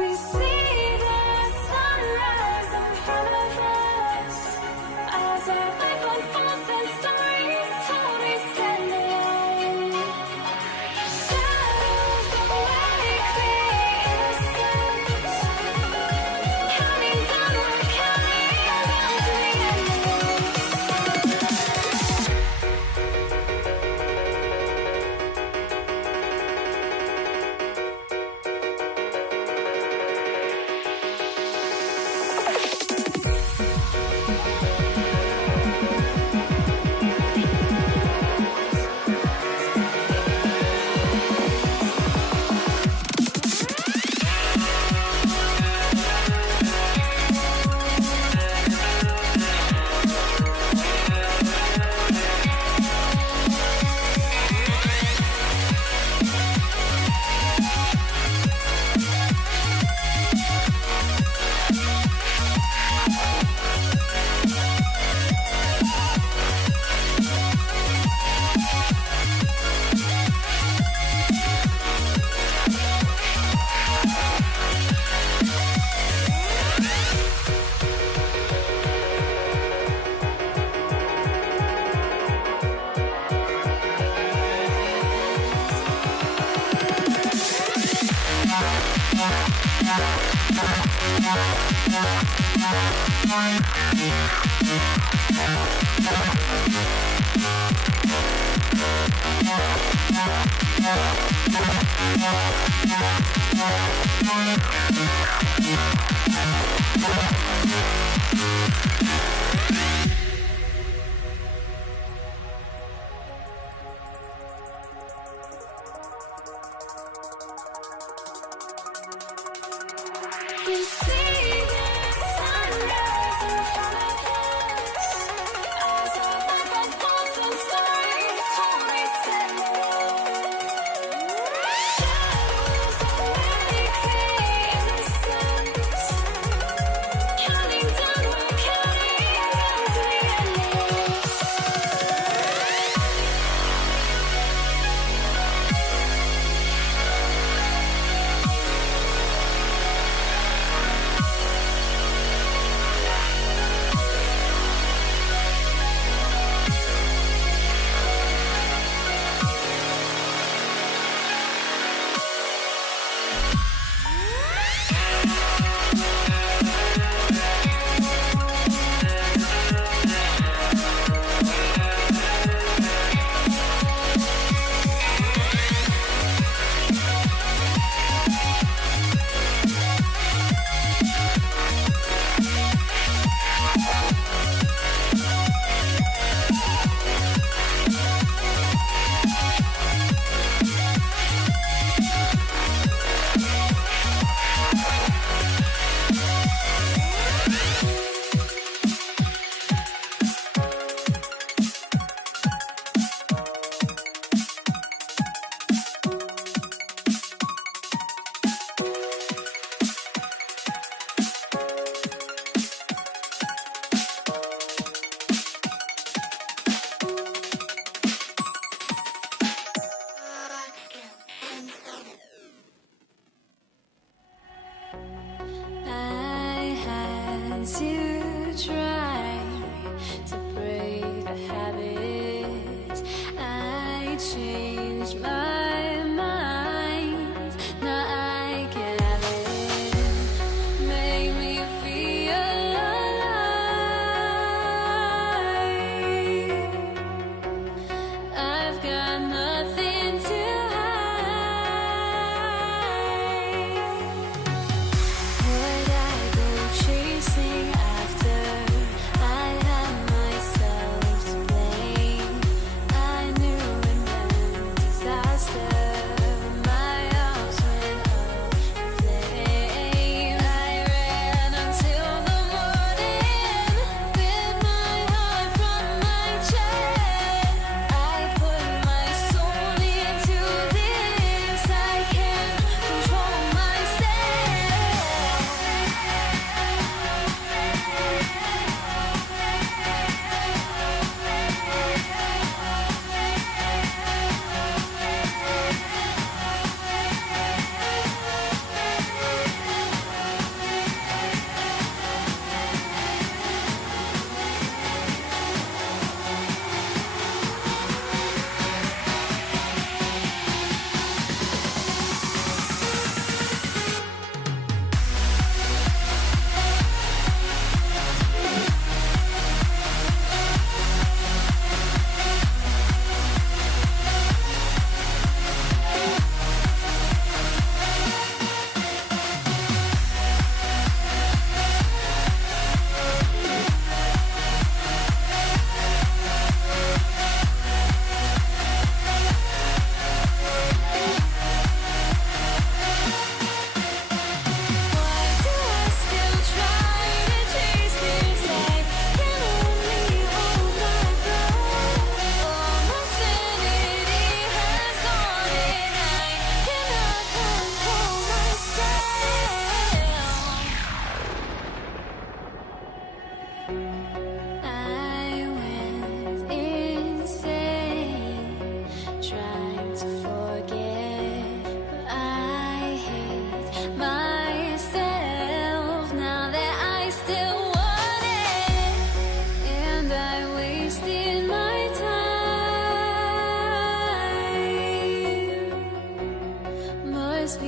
We see the sunrise in front of us as our life unfolds and stories told. We stand alone. Shadows awake the innocence, counting down, we're counting down to the end of we see the sunrise in front of us as our life unfolds and stories told. We stand alone. Shadows awake the innocence, counting down, we're counting down to the end of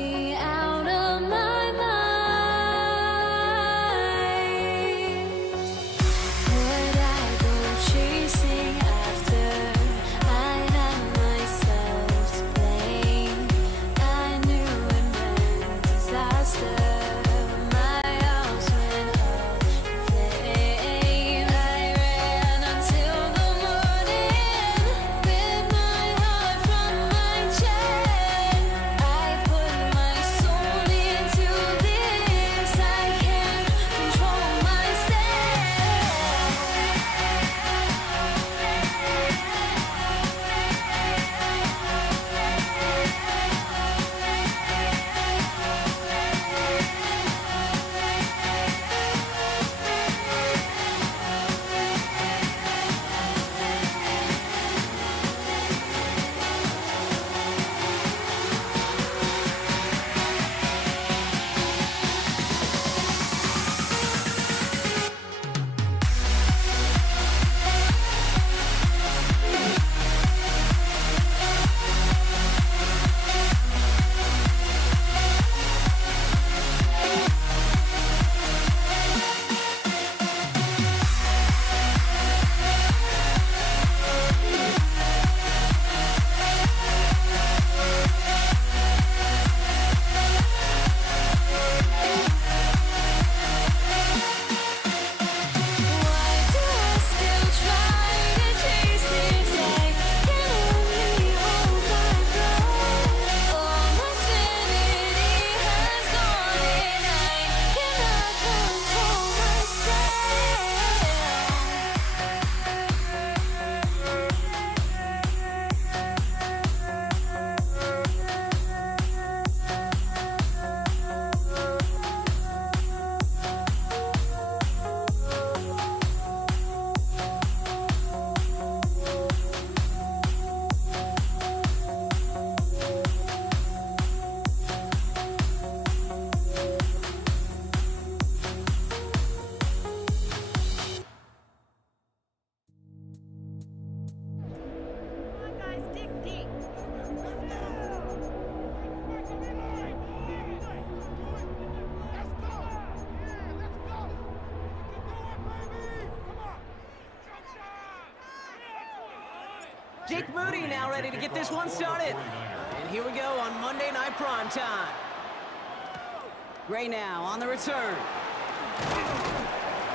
me out of my mind. Would I go chasing after? I had myself to blame. I knew it meant disaster. My house went up in flame. I ran until the morning with my heart from my chest. I put my soul into this. I can't control Why do I still try to chase this? I can only hold my breath. All my sanity has gone and I cannot control Jake Moody now ready to get this one started. And here we go on Monday Night Prime Time. Gray now on the return.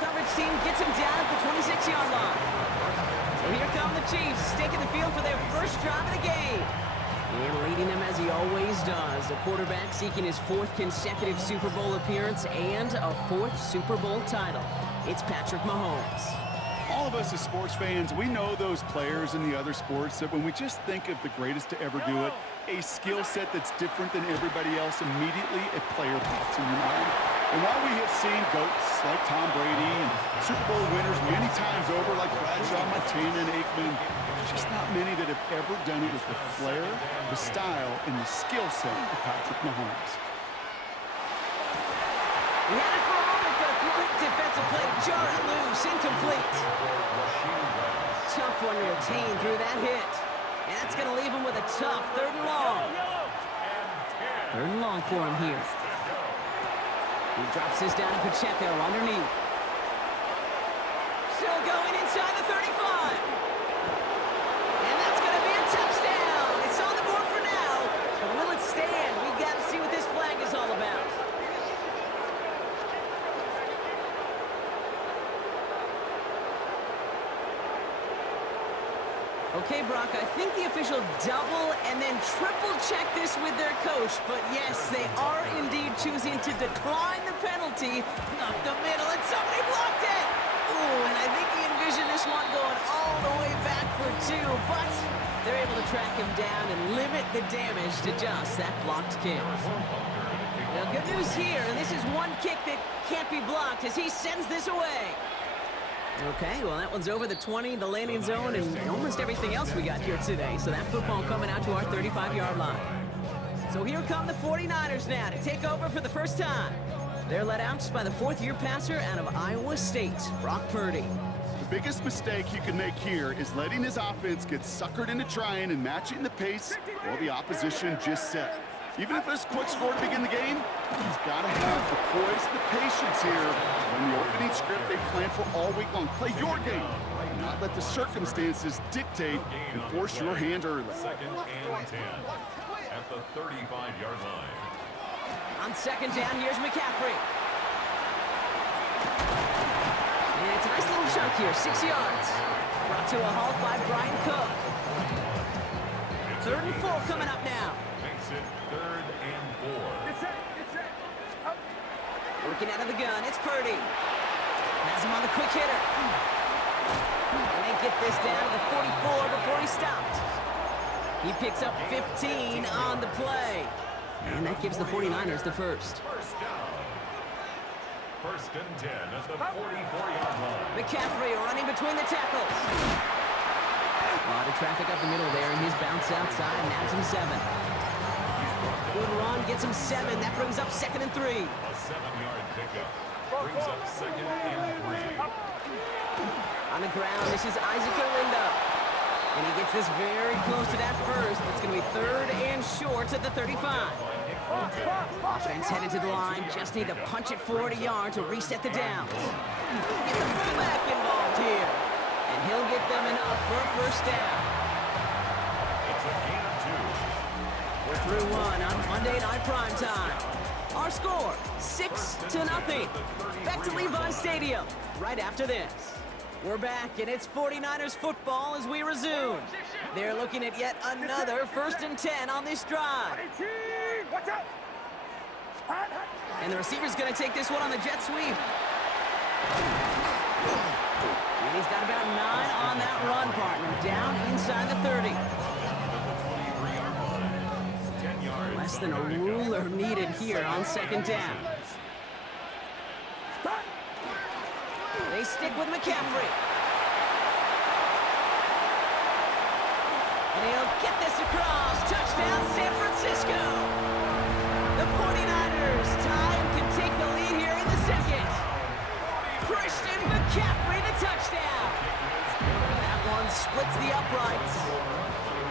Coverage team gets him down at the 26-yard line. So here come the Chiefs, taking the field for their first drive of the game. And leading them as he always does, the quarterback seeking his 4th consecutive Super Bowl appearance and a 4th Super Bowl title. It's Patrick Mahomes. All of us as sports fans, we know those players in the other sports that when we just think of the greatest to ever do it, a skill set that's different than everybody else, immediately a player pops in your mind. And while we have seen GOATs like Tom Brady and Super Bowl winners many times over like Bradshaw, Montana, and Aikman, there's just not many that have ever done it with the flair, the style, and the skill set of Patrick Mahomes. He had it for a moment, but a great defensive play to jar it loose, incomplete. Tough one to retain through that hit. And that's going to leave him with a tough 3rd and long. 3rd and long for him here. He drops this down to Pacheco underneath. Still going inside the 35. And that's going to be a touchdown. It's on the board for now. But will it stand? We've got to see what this flag is all about. Okay, Brock, I think the official double and then triple check this with their coach, but yes, they are indeed choosing to decline the penalty. Up the middle, and somebody blocked it! Ooh, and I think he envisioned this one going all the way back for 2, but they're able to track him down and limit the damage to just that blocked kick. Now, good news here, this is one kick that can't be blocked as he sends this away. Okay, well, that one's over the 20, the landing zone, and almost everything else we got here today. So that football coming out to our 35-yard line. So here come the 49ers now to take over for the first time. They're led out by the 4th-year passer out of Iowa State, Brock Purdy. The biggest mistake you can make here is letting his offense get suckered into trying and matching the pace while the opposition just set. Even if it's a quick score to begin the game, he's got to have the poise and the patience here. When the opening script they planned for all week long. Play your game. Not let the circumstances dictate and force your hand early. Second and 10 at the 35-yard line. On second down, here's McCaffrey. And it's a nice little chunk here, 6 yards. Brought to a halt by Brian Cook. 3rd and 4 coming up now. Makes it 3rd and 4. Working out of the gun, it's Purdy. Has him on the quick hitter. And they get this down to the 44 before he stopped. He picks up 15 on the play. And that gives the 49ers the first. First down. 1st and 10 at the 44-yard line. McCaffrey running between the tackles. A lot of traffic up the middle there, and he's bounced outside, nabs him 7. Good run, gets him 7. That brings up 2nd and 3. A 7-yard pickup brings up 2nd and 3. On the ground, this is Isaac Olinda. And he gets this very close to that first. It's going to be 3rd and short at the 35. Offense headed to the line. Just need to punch it forward a yard to reset the downs. Get the fullback involved here. And he'll get them enough for a first down. It's a gain of 2. We're through one on Monday Night Primetime. Our score, 6-0. Back to Levi Stadium right after this. We're back, and it's 49ers football as we resume. They're looking at yet another 1st and 10 on this drive. And the receiver's going to take this one on the jet sweep. And he's got about 9 on that run, partner. Down inside the 30. 10 yards. Less than a ruler needed here on 2nd down. They stick with McCaffrey. And he'll get this across. Touchdown, San Francisco. The 49ers tie and can take the lead here in the 2nd. Christian McCaffrey to touchdown. That one splits the uprights.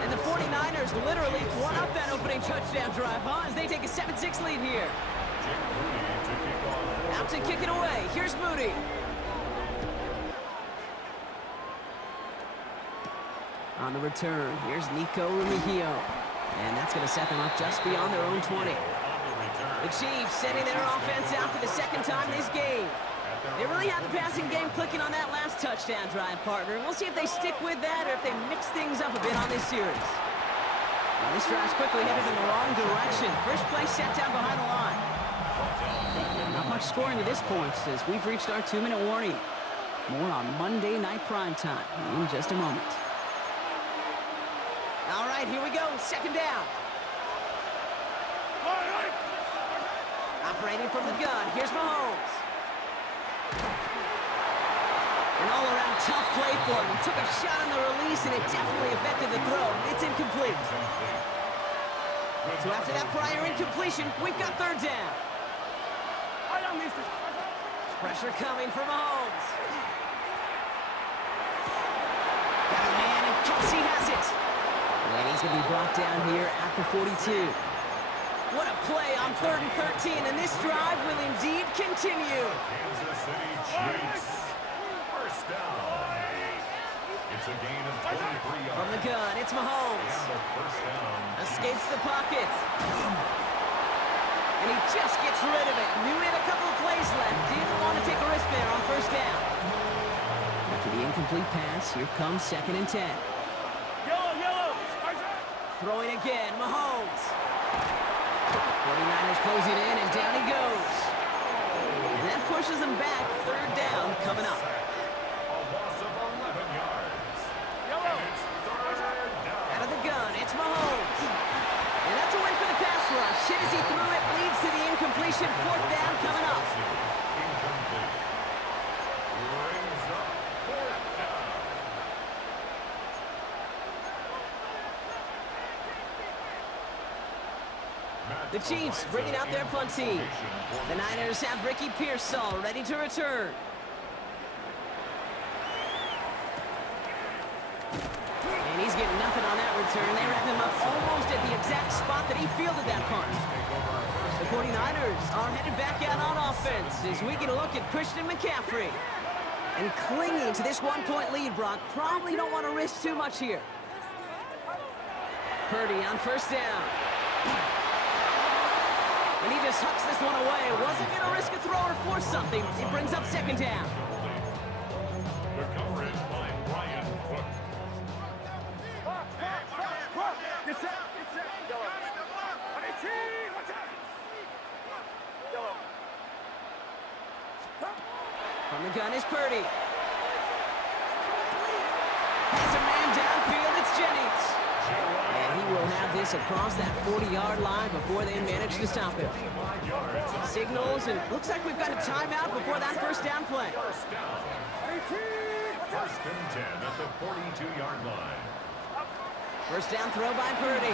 And the 49ers literally won up that opening touchdown drive, as they take a 7-6 lead here. Out to kick it away. Here's Moody. On the return, here's Nico Remigio. And that's going to set them up just beyond their own 20. The Chiefs sending their offense out for the 2nd time this game. They really have the passing game clicking on that last touchdown drive, partner. We'll see if they stick with that or if they mix things up a bit on this series. Now, this drive's quickly headed in the wrong direction. First play set down behind the line. Not much scoring to this point as we've reached our 2-minute warning. More on Monday Night Primetime in just a moment. All right, here we go. 2nd down. Operating from the gun. Here's Mahomes. An all-around tough play for him. He took a shot on the release, and it definitely affected the throw. It's incomplete. So after that prior incompletion, we've got 3rd down. Pressure coming from Mahomes. Got a man, and Kelsey has it. And he's going to be brought down here at the 42. What a play on 3rd and 13, and this drive will indeed continue. Kansas City Chiefs. First down. It's a gain of 23 yards. From the gun, it's Mahomes. And the first down. Escapes the pocket. And he just gets rid of it. Knew he had a couple of plays left. Didn't want to take a risk there on 1st down. After the incomplete pass, here comes 2nd and 10. Throwing again, Mahomes. 49ers closing in, and down he goes. And that pushes him back. 3rd down coming up. A loss of 11 yards. And it's 3rd down. Out of the gun, it's Mahomes. And that's a win for the pass rush. Hit as he threw it, leads to the incompletion. 4th down coming up. Incomplete. Brings up 4th down. The Chiefs bringing out their punt team. The Niners have Ricky Pearsall ready to return. And he's getting nothing on that return. They wrap him up almost at the exact spot that he fielded that punt. The 49ers are headed back out on offense as we get a look at Christian McCaffrey. And clinging to this one-point lead, Brock, probably don't want to risk too much here. Purdy on first down. And he just hucks this one away. Wasn't going to risk a throw or force something. It brings up second down. The coverage by Brian Cook. From the gun is Purdy. Has a man downfield. It's Jennings. And he will have this across that 40-yard line before they manage to stop him. Signals, and looks like we've got a timeout before that first down play. First down. First and 10 at the 42-yard line. First down throw by Purdy.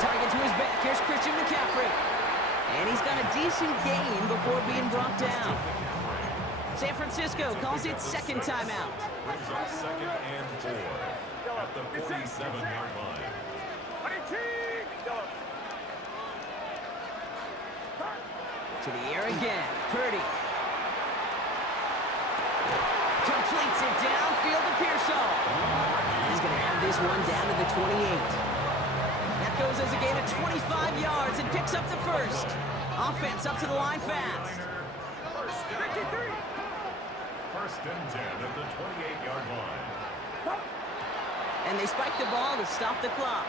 Target to his back. Here's Christian McCaffrey. And he's got a decent gain before being brought down. San Francisco calls it second timeout. Brings up second and 4 at the 47-yard line. To the air again. Purdy. Completes it downfield to Pearsall. He's going to have this one down to the 28. That goes as a gain of 25 yards and picks up the first. Offense up to the line fast. First and 10 at the 28-yard line. And they spike the ball to stop the clock.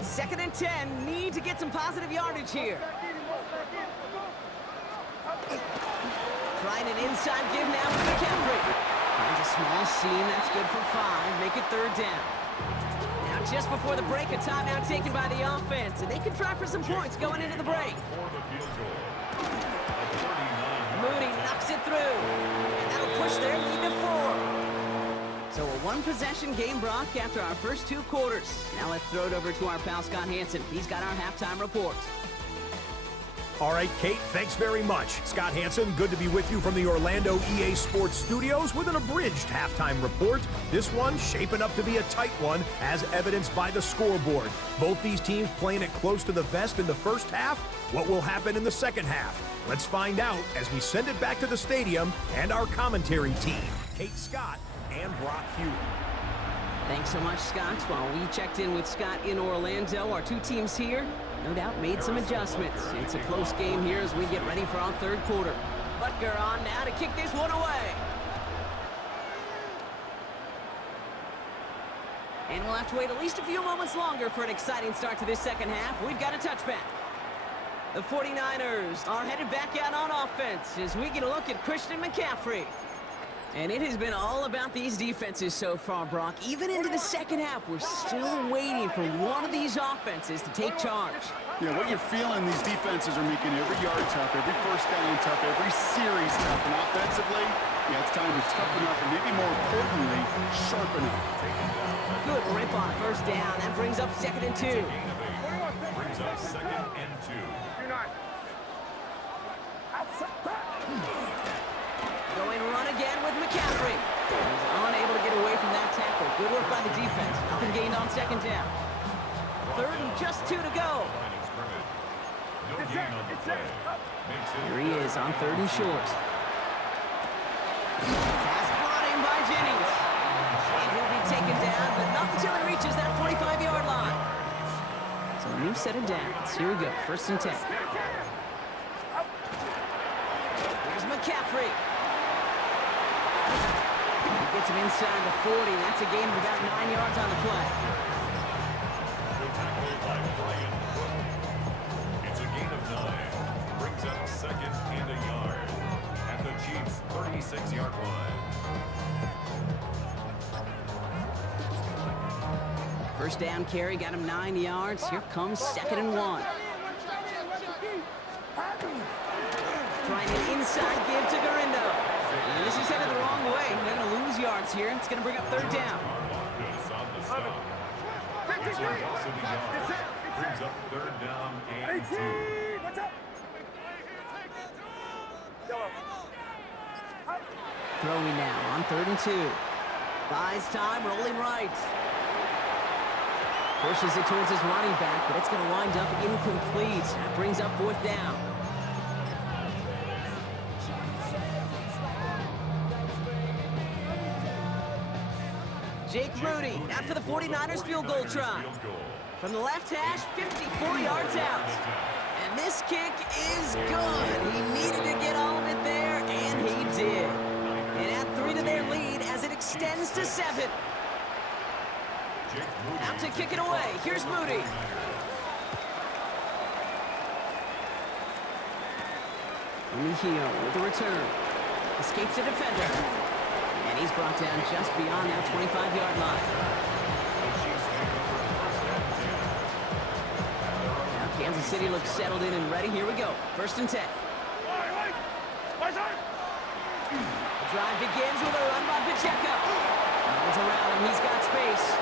Second and 10. Need to get some positive yardage here. Trying an inside give now for McCaffrey. Finds a small seam. That's good for 5. Make it third down. Now just before the break, a timeout taken by the offense. And they can try for some points going into the break. For the field goal. Mooney knocks it through. And that'll push their lead to 4. So a one-possession game, Brock, after our first 2 quarters. Now let's throw it over to our pal Scott Hansen. He's got our halftime report. All right, Kate, thanks very much. Scott Hansen, good to be with you from the Orlando EA Sports Studios with an abridged halftime report. This one shaping up to be a tight one, as evidenced by the scoreboard. Both these teams playing it close to the vest in the first half. What will happen in the second half? Let's find out as we send it back to the stadium and our commentary team, Kate Scott and Brock Hughes. Thanks so much, Scott. While we checked in with Scott in Orlando, our 2 teams here no doubt made some adjustments. It's a close game here as we get ready for our third quarter. Butker on now to kick this one away. And we'll have to wait at least a few moments longer for an exciting start to this second half. We've got a touchback. The 49ers are headed back out on offense as we get a look at Christian McCaffrey. And it has been all about these defenses so far, Brock. Even into the second half, we're still waiting for one of these offenses to take charge. Yeah, what you're feeling, these defenses are making every yard tough, every first down tough, every series tough. And offensively, yeah, it's time to toughen up and maybe more importantly, sharpen up. Good rip on first down. That brings up second and 2. Brings up second and 2. Going run again with McCaffrey. He's unable to get away from that tackle. Good work by the defense. Nothing gained on second down. Third and just 2 to go. No gain on the play. Makes it Here he is on third and short. Pass brought in by Jennings. And he'll be taken down, but not until he reaches that 45-yard line. So a new set of downs. Here we go. First and 10. Here's McCaffrey. Gets him inside the 40. That's a gain of about 9 yards on the play. tackled by Brian Cook. It's a gain of 9. Brings up second and a yard at the Chiefs' 36-yard line. First down carry got him 9 yards. Here comes second and 1. Trying an inside give to Garindo. And this is headed the wrong way. They're going to lose yards here. It's going to bring up third down. Marcus on the stop. It's a loss of a yard. Brings up third down and 2. Throwing now on 3rd and 2. Buys time, rolling right. Pushes it towards his running back, but it's going to wind up incomplete. That brings up 4th down. Jake Moody out for the 49ers field goal try. From the left hash, 54 yards out. And this kick is good. He needed to get all of it there, and he did. And add 3 to their lead as it extends to 7. Out to kick it away. Here's Moody. Mejia with the return. Escapes the defender. And he's brought down just beyond that 25-yard line. Now Kansas City looks settled in and ready. Here we go. 1st and 10. The drive begins with a run by Pacheco. Runs around him. He's got space.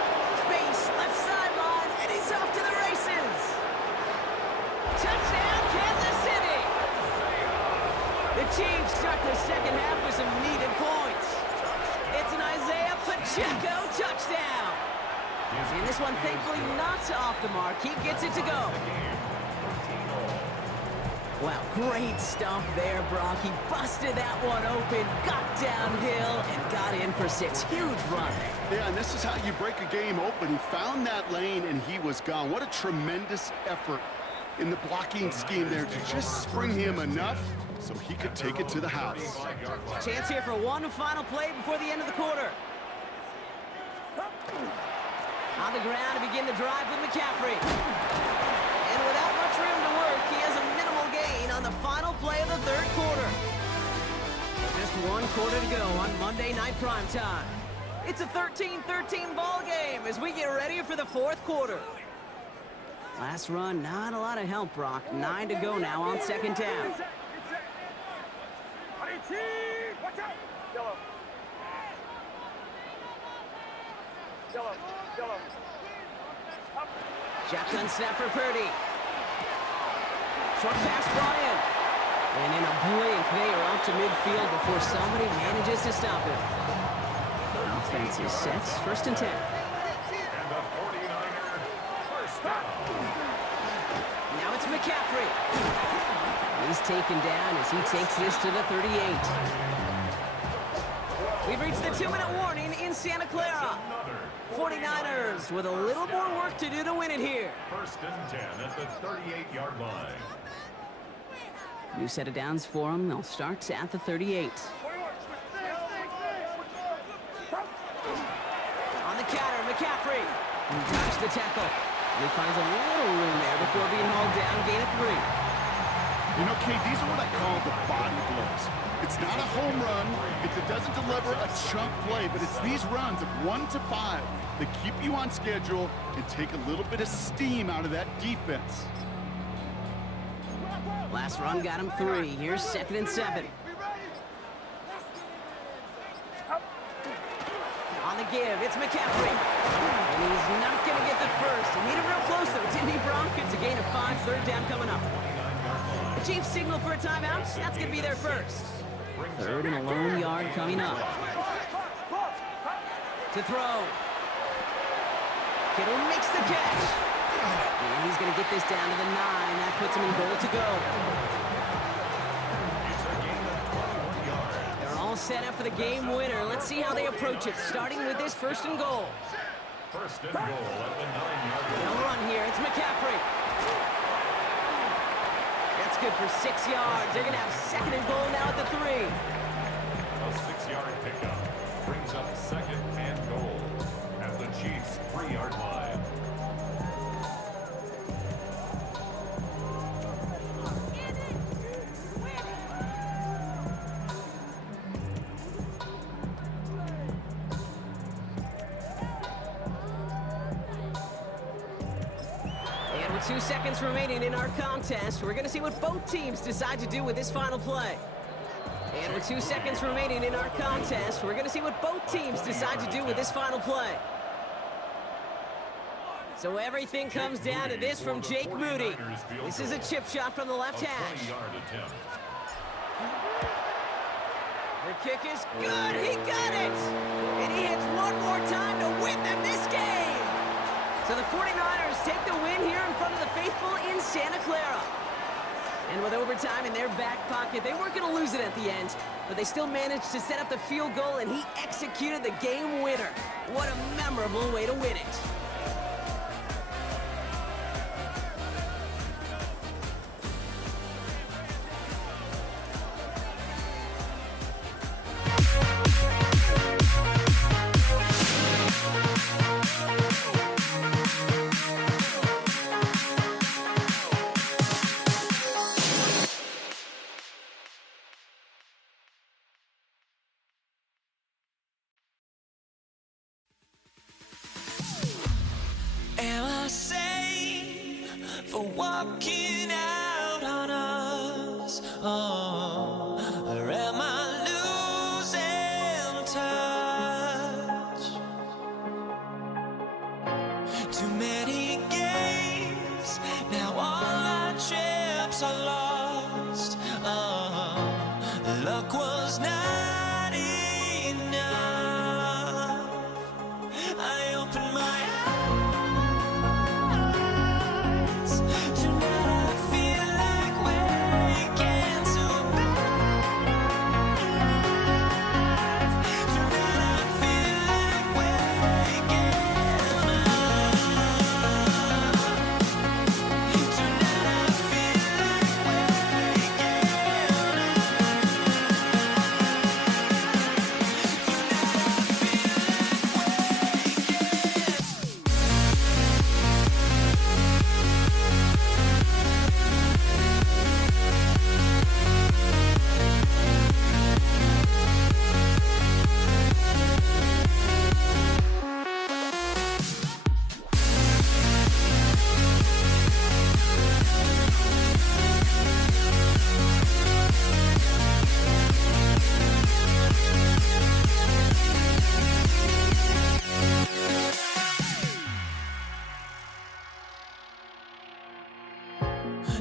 Space, left sideline, and he's off to the races. Touchdown, Kansas City. The Chiefs start the second half with some needed points. It's an Isaiah Pacheco touchdown. And this one, thankfully, not off the mark. He gets it to go. Wow, great stuff there, Brock. He busted that one open, got downhill, and got in for 6. Huge run. Yeah, and this is how you break a game open. He found that lane, and he was gone. What a tremendous effort in the blocking scheme there to just spring him enough so he could take it to the house. Chance here for one final play before the end of the quarter. On the ground to begin the drive with McCaffrey. And without much room to work, he has a minimal gain on the final play of the 3rd quarter. Just 1 quarter to go on Monday Night Primetime. It's a 13-13 ball game as we get ready for the 4th quarter. Last run, not a lot of help, Brock. 9 to go now on 2nd down. Shotgun snap for Purdy. Short pass brought in. And in a blink, they are off to midfield before somebody manages to stop it. Offense is set. 1st and 10. And the 49er first down. Now it's McCaffrey. He's taken down as he takes this to the 38. We've reached the 2-minute warning in Santa Clara. 49ers with a little more work to do to win it here. 1st and 10 at the 38-yard line. New set of downs for them. They'll start at the 38. On the counter, McCaffrey. He dodged the tackle. He finds a little room there before being hauled down. Gain of 3. You know, Kate, these are what I call the body blows. It's not a home run. It doesn't deliver a chunk play, but it's these runs of 1 to 5 that keep you on schedule and take a little bit of steam out of that defense. Last run got him 3. Here's 2nd and 7. On the give, it's McCaffrey. And he's not going to get the first. He made it real close, though, didn't he, Bronk? It's a gain of 5, 3rd down coming up. The Chiefs signal for a timeout. That's going to be their first. 3rd and a lone yard coming up. To throw. Kittle makes the catch. And he's going to get this down to the 9. That puts him in goal to go. It's a gain of 21 yards. They're all set up for the game winner. Let's see how they approach it, starting with this 1st and goal. 1st and goal at the 9-yard line. They'll run here. It's McCaffrey. That's good for 6 yards. They're going to have 2nd and goal now at the 3. A 6-yard pickup brings up 2nd and goal at the Chiefs' 3-yard line. And with 2 seconds remaining in our contest, we're going to see what both teams decide to do with this final play. And with 2 seconds remaining in our contest, we're going to see what both teams decide to do with this final play. So everything comes down to this from Jake Moody. This is a chip shot from the left hash. 20-yard attempt. The kick is good. He got it. And he hits one more time to win them this game. So the 49ers take the win here in front of the faithful in Santa Clara. And with overtime in their back pocket, they weren't going to lose it at the end, but they still managed to set up the field goal, and he executed the game winner. What a memorable way to win it. Am I safe for walking out on us? Oh, or am I losing touch? Too many games, now all our chips are lost. Oh, luck was not enough. I opened my eyes.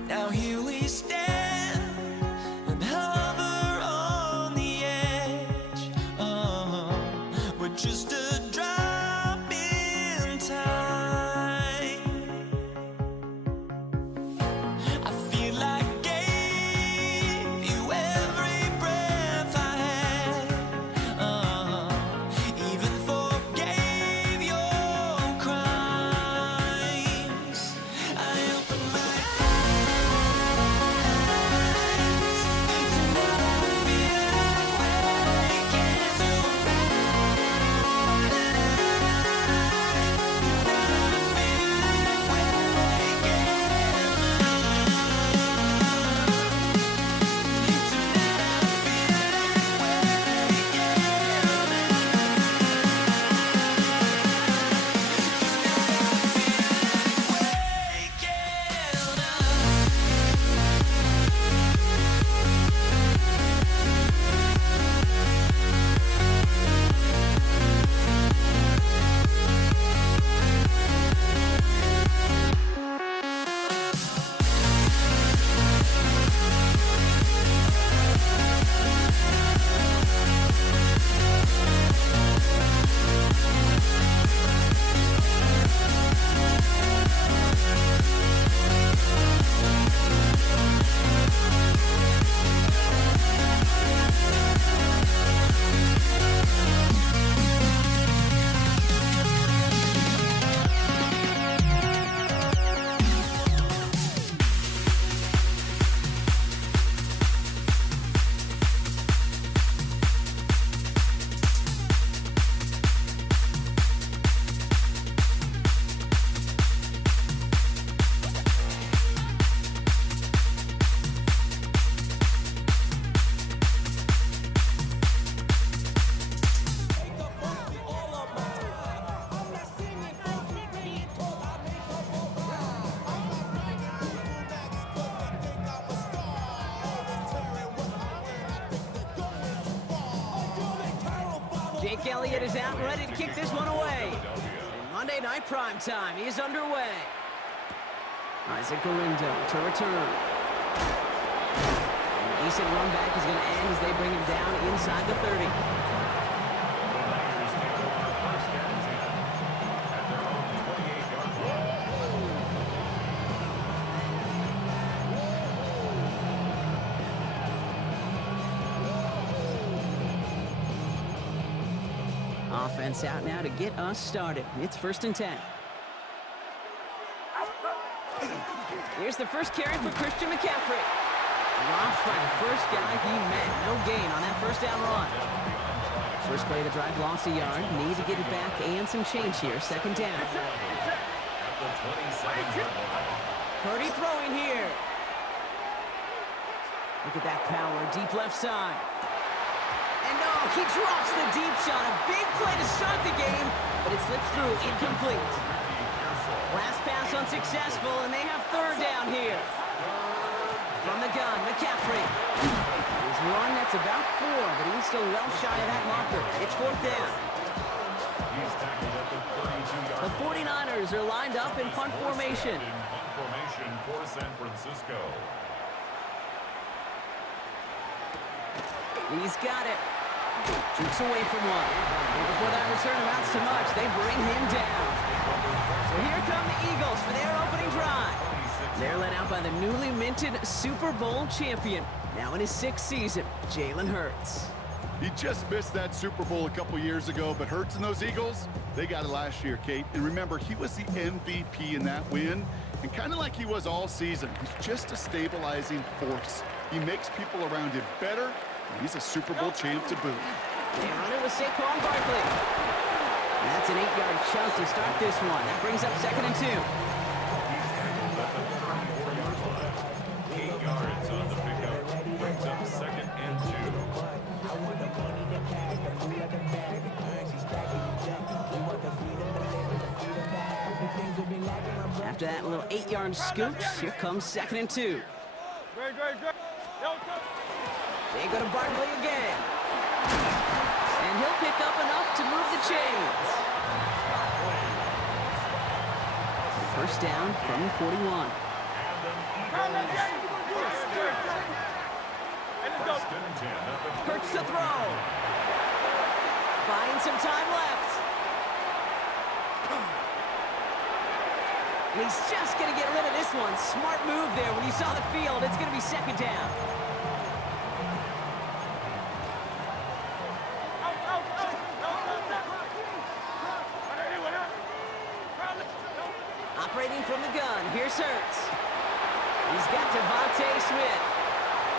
Now here we stand and hover on the edge. We're just a drop in time. I feel like I gave you every breath I had. Even forgave your crimes. I opened my Jake Elliott is out and ready to kick this one away. And Monday Night Prime Time is underway. Isaac Galindo to return. And Decent run back is going to end as they bring him down inside the 30. The Niners take over first and 10 at their own 28-yard line. Offense out now to get us started. It's 1st and 10. Here's the first carry for Christian McCaffrey. Dropped by the first guy he met. No gain on that first down run. First play of the drive, lost a yard. Need to get it back and some change here. 2nd down. At the 27-yard line. Purdy throwing here. Look at that power, deep left side. And oh, he drops the deep shot. A big play to start the game, but it slips through, incomplete. Last pass unsuccessful, and they have 3rd down here. From the gun, McCaffrey. His run, that's about 4, but he's still well shy of that marker. It's 4th down. He's tackled at the 32-yard The 49ers are lined up in punt formation. in punt formation for San Francisco. He's got it. Shoots away from one. And before that return amounts to much, they bring him down. So here come the Eagles for their opening drive. They're led out by the newly minted Super Bowl champion. Now in his 6th season, Jalen Hurts. He just missed that Super Bowl a couple years ago, but Hurts and those Eagles, they got it last year, Kate. And remember, he was the MVP in that win. And kind of like he was all season, he's just a stabilizing force. He makes people around him better, and he's a Super Bowl champ to boot. They run it with Saquon Barkley. That's an 8-yard chunk to start this one. That brings up 2nd and 2. He's tackled at the 34-yard line. 8 yards on the pickup. Brings up 2nd and 2. After that little 8-yard scoop, here comes 2nd and 2. They go to Barkley again. And he'll pick up enough to move the chains. First down from the 41. First and 10 at the Hurts to throw. Buying some time left. And he's just going to get rid of this one. Smart move there when you saw the field. It's going to be 2nd down. Operating from the gun, here's Hurts. He's got Devontae Smith.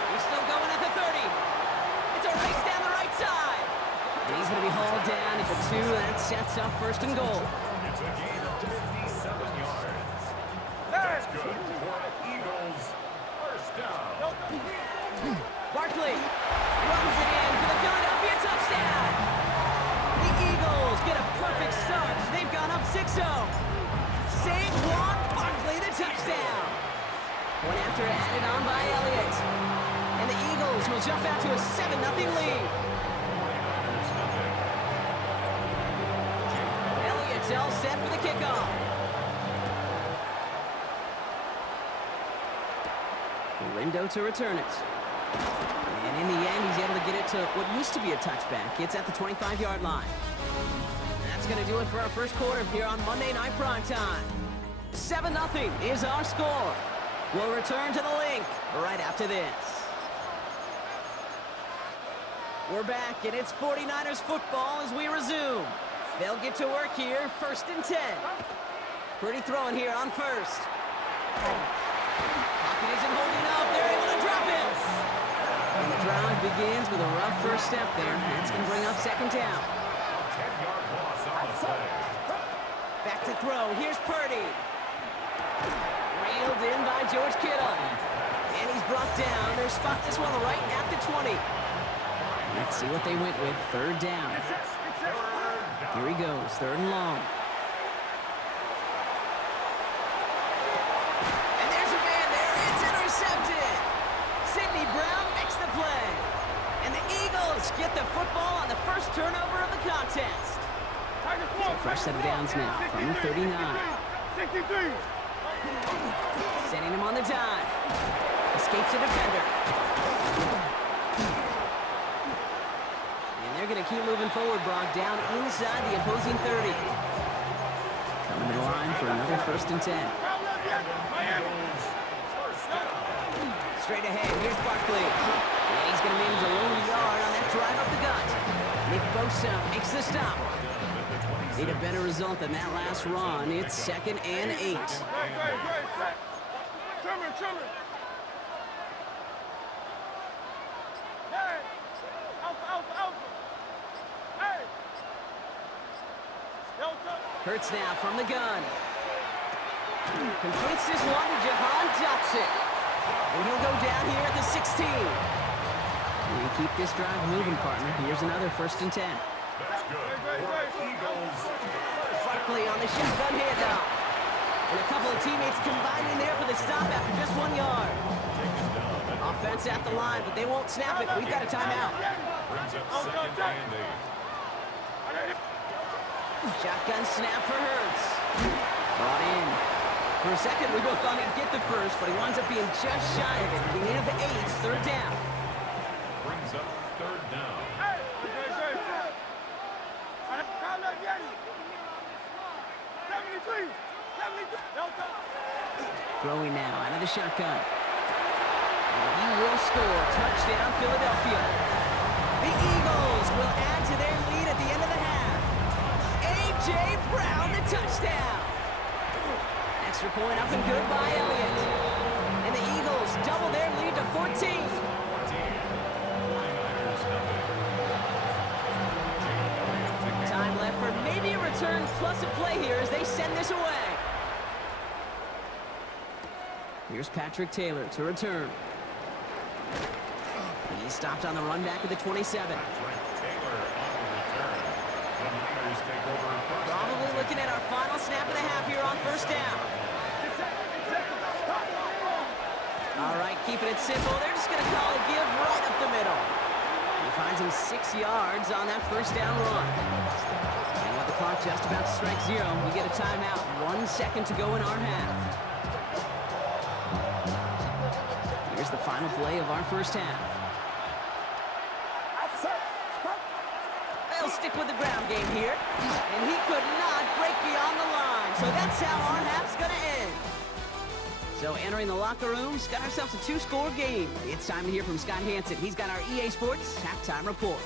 He's still going at the 30. It's a race down the right side. And he's going to be hauled down at the 2. That sets up 1st and goal. It's a gain of 57 yards. That's good for Eagles. First down. Barkley runs it in for the Philadelphia touchdown. The Eagles get a perfect start. They've gone up 6-0. Saquon Barkley, the touchdown. One after added on by Elliott. And the Eagles will jump out to a 7-0 lead. Elliott's all set for the kickoff. Lindo to return it. And in the end, he's able to get it to what used to be a touchback. It's at the 25-yard line. That's going to do it for our first quarter here on Monday Night Primetime. 7-0 is our score. We'll return to the link right after this. We're back, and it's 49ers football as we resume. They'll get to work here, 1st and 10. Pretty throwing here on 1st. Pocket isn't holding up. They're able to drop it. And the drive begins with a rough first step there. That's going to bring up 2nd down. 10-yard loss on the play. Back to throw. Here's Purdy. Reeled in by George Kittle. And he's brought down. They spot this one right at the 20. Let's see what they went with. 3rd down. Here he goes. 3rd and long. And there's a man there. It's intercepted. Sidney Brown makes the play. And the Eagles get the football on the first turnover of the contest. So fresh set of downs now from the 39. Sending him on the dive. Escapes the defender. And they're going to keep moving forward, Brock, down inside the opposing 30. Coming to the line for another 1st and 10. Straight ahead, here's Barkley. And he's going to manage a low yard on that drive up the gut. Nick Bosa makes the stop. Need a better result than that last run. It's 2nd and 8. Hurts now from the gun. Completes this one to Jahan Dotson. And he'll go down here at the 16. And keep this drive moving, partner. Here's another 1st and 10. That's good. Eagles. Barkley on the shotgun handoff. And a couple of teammates combining there for the stop after just 1 yard. Offense at the line, but they won't snap it. We've got a timeout. Brings up 2nd and 8. Shotgun snap for Hurts. Brought in. For a second, we both thought he'd get the first, but he winds up being just shy of it. Gain of 8, 3rd down. Brings up 3rd down. Throwing now out of the shotgun. And he will score. Touchdown, Philadelphia. The Eagles will add to their lead at the end of the half. A.J. Brown, the touchdown. Extra point up and good by Elliott. And the Eagles double their lead to 14. Time left for maybe a return plus a play here as they send this away. Here's Patrick Taylor to return. He stopped on the run back at the 27. Probably looking at our final snap and a half here on 1st down. All right, keeping it simple. They're just going to call a give right up the middle. He finds him 6 yards on that 1st down run. And with the clock just about to strike 0, we get a timeout. 1 second to go in our half. Here's the final play of our 1st half. They'll stick with the ground game here. And he could not break beyond the line. So that's how our half's going to end. So entering the locker rooms, got ourselves a 2-score game. It's time to hear from Scott Hanson. He's got our EA Sports halftime report.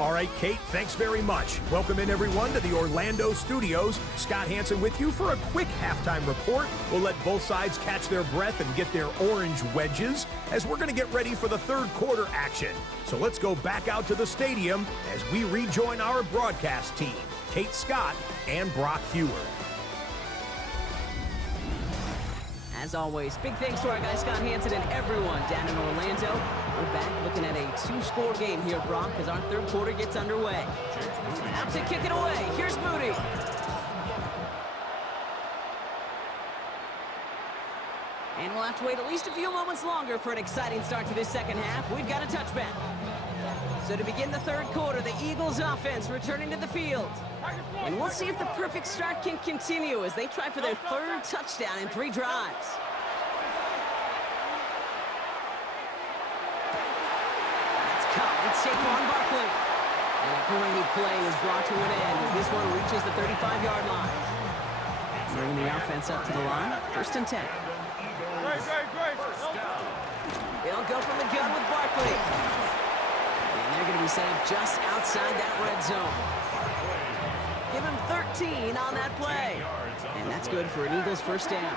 All right, Kate, thanks very much. Welcome in, everyone, to the Orlando studios. Scott Hanson with you for a quick halftime report. We'll let both sides catch their breath and get their orange wedges as we're going to get ready for the 3rd quarter action. So let's go back out to the stadium as we rejoin our broadcast team, Kate Scott and Brock Hewer. As always, big thanks to our guy Scott Hanson and everyone down in Orlando. We're back looking at a 2-score game here, Brock, as our 3rd quarter gets underway. Out to kick it away. Here's Moody. And we'll have to wait at least a few moments longer for an exciting start to this 2nd half. We've got a touchback. So to begin the 3rd quarter, the Eagles offense returning to the field. And we'll see if the perfect start can continue as they try for their 3rd touchdown in 3 drives. That's caught with Saquon Barkley. And a great play is brought to an end as this one reaches the 35-yard line. Bringing the offense up to the line, 1st and 10. They'll go from the gun with Barkley. And they're going to be set up just outside that red zone. Give him 13 on that play. And that's good for an Eagles 1st down.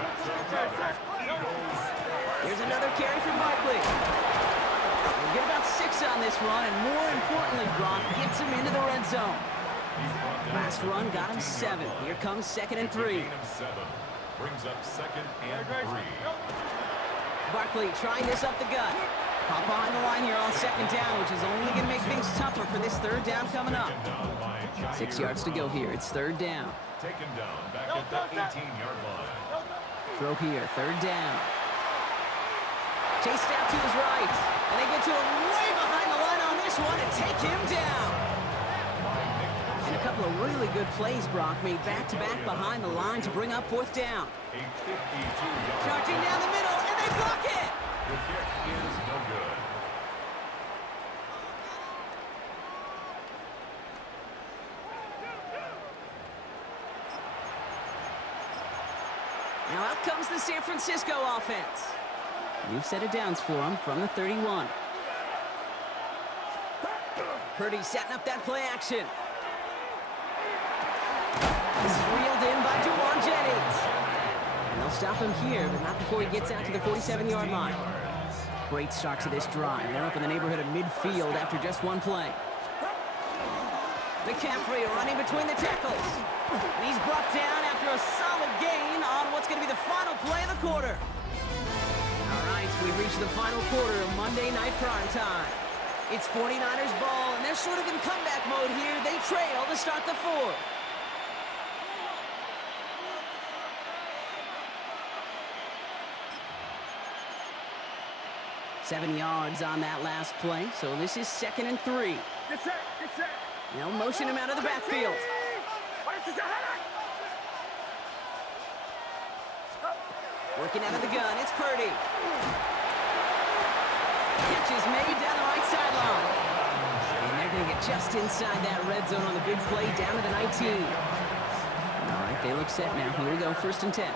Here's another carry from Barkley. We'll get about 6 on this run, and more importantly, Brock gets him into the red zone. Last run got him 7. Here comes 2nd and 3. Brings up 2nd and 3. Barkley trying this up the gut. Pop behind the line here on 2nd down, which is only going to make things tougher for this 3rd down coming up. 6 yards to go here. It's 3rd down. Taken down back at the 18-yard line. Throw here, 3rd down. Chased out to his right. And they get to him way behind the line on this one and take him down. And a couple of really good plays, Brock, made back-to-back behind the line to bring up fourth down. A 52-yard. Charging down the middle, and they block it! The kick is no good. Now out comes the San Francisco offense. New set of downs for him from the 31. Purdy setting up that play action. This is reeled in by Juwan Jennings. And they'll stop him here, but not before he gets out to the 47-yard line. Great start to this drive. They're up in the neighborhood of midfield after just one play. McCaffrey running between the tackles. And he's brought down after a solid gain on what's going to be the final play of the quarter. All right, we've reached the final quarter of Monday Night Prime Time. It's 49ers ball, and they're sort of in comeback mode here. They trail to start the fourth. Seven yards on that last play, so this is 2nd and 3. Get set, get set. They'll motion him out of the backfield. Working out of the gun, it's Purdy. Catch is made down the right sideline. And they're going to get just inside that red zone on the big play down to the 19. All right, they look set now. Here we go, 1st and 10.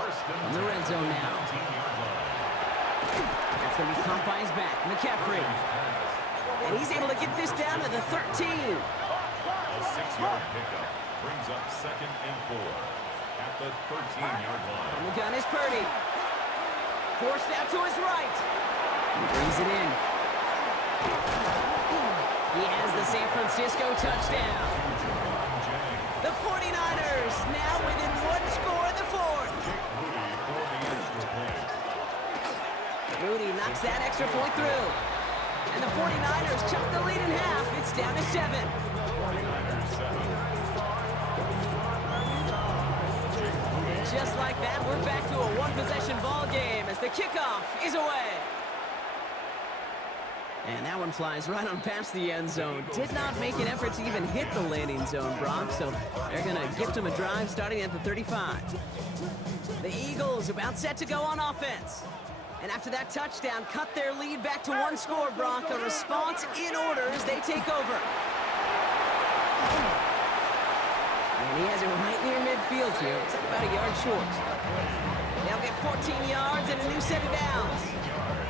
On the red zone now. That's going to be caught by his back, McCaffrey. And he's able to get this down to the 13. A 6-yard pickup brings up 2nd and 4 at the 13-yard line. On the gun is Purdy. Forced out to his right. He brings it in. He has the San Francisco touchdown. The 49ers now within one score in the fourth. Moody knocks that extra point through. And the 49ers chop the lead in half. It's down to 7. 49ers 7. Just like that, we're back to a one-possession ball game as the kickoff is away. And that one flies right on past the end zone. Did not make an effort to even hit the landing zone, Brock, so they're going to gift him a drive starting at the 35. The Eagles about set to go on offense. And after that touchdown, cut their lead back to one score, Brock. A response in order as they take over. And he has it right near midfield here. It's about a yard short. They'll get 14 yards and a new set of downs.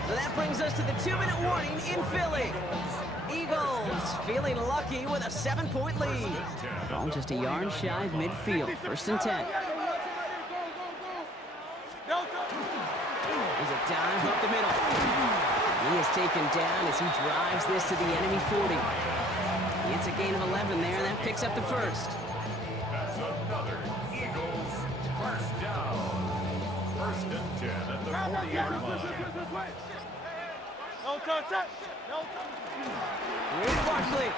So that brings us to the 2-minute warning in Philly. Eagles feeling lucky with a 7-point lead. Ball just a yard shy of midfield. 1st and 10. There's a dive up the middle. He is taken down as he drives this to the enemy 40. It's a gain of 11 there, and that picks up the first. That's another Eagles first down. 1st and 10 at the 40-yard line. Here's Barkley.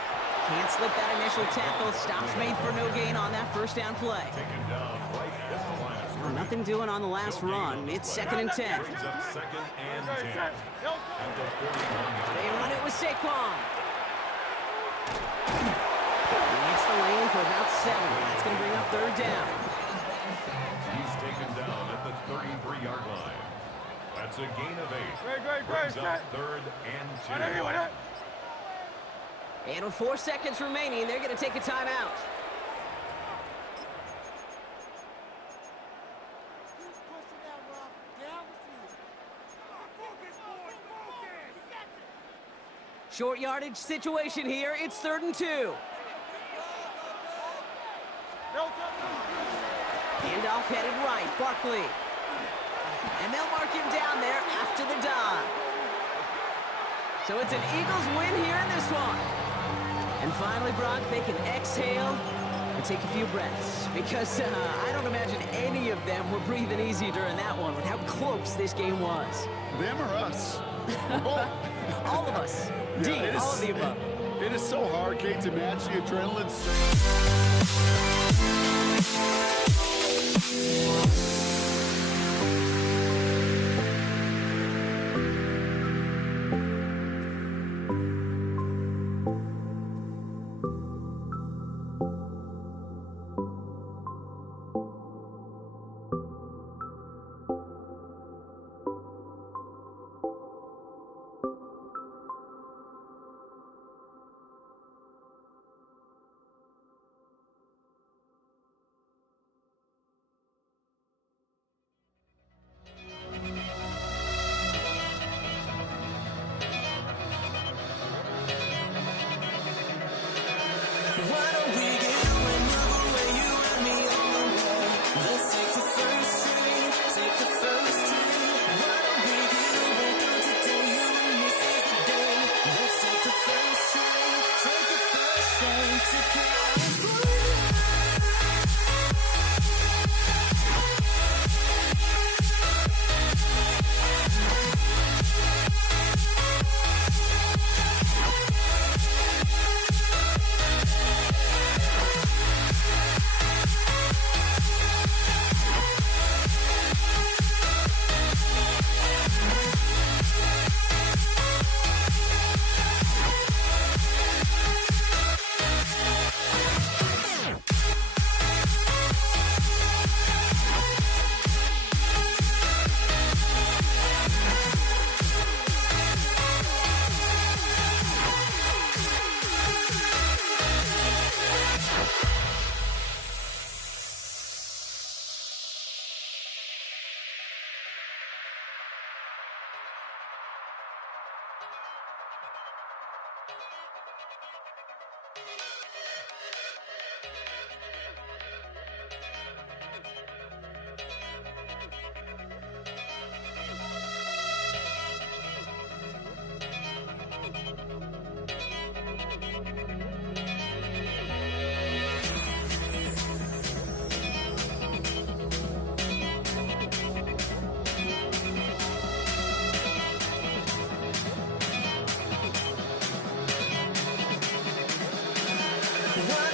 Can't slip that initial tackle. Stops made for no gain on that first down play. Taken down right at the line of Well, nothing doing on the last run. It's 2nd and 10. brings up 2nd and 10 at the 41-yard They run it with Saquon. He hits the lane for about 7. That's going to bring up 3rd down. He's taken down at the 33-yard line. That's a gain of 8. Brings up 3rd and 2. And with 4 seconds remaining, they're going to take a timeout. Short yardage situation here. It's 3rd and 2. Handoff headed right. Barkley. And they'll mark him down there after the dive. So it's an Eagles win here in this one. And finally, Brock, they can exhale and take a few breaths. Because I don't imagine any of them were breathing easy during that one with how close this game was. Them or us? All of us. D, Yeah, all of the above. It is so hard, Kate, to match the adrenaline. What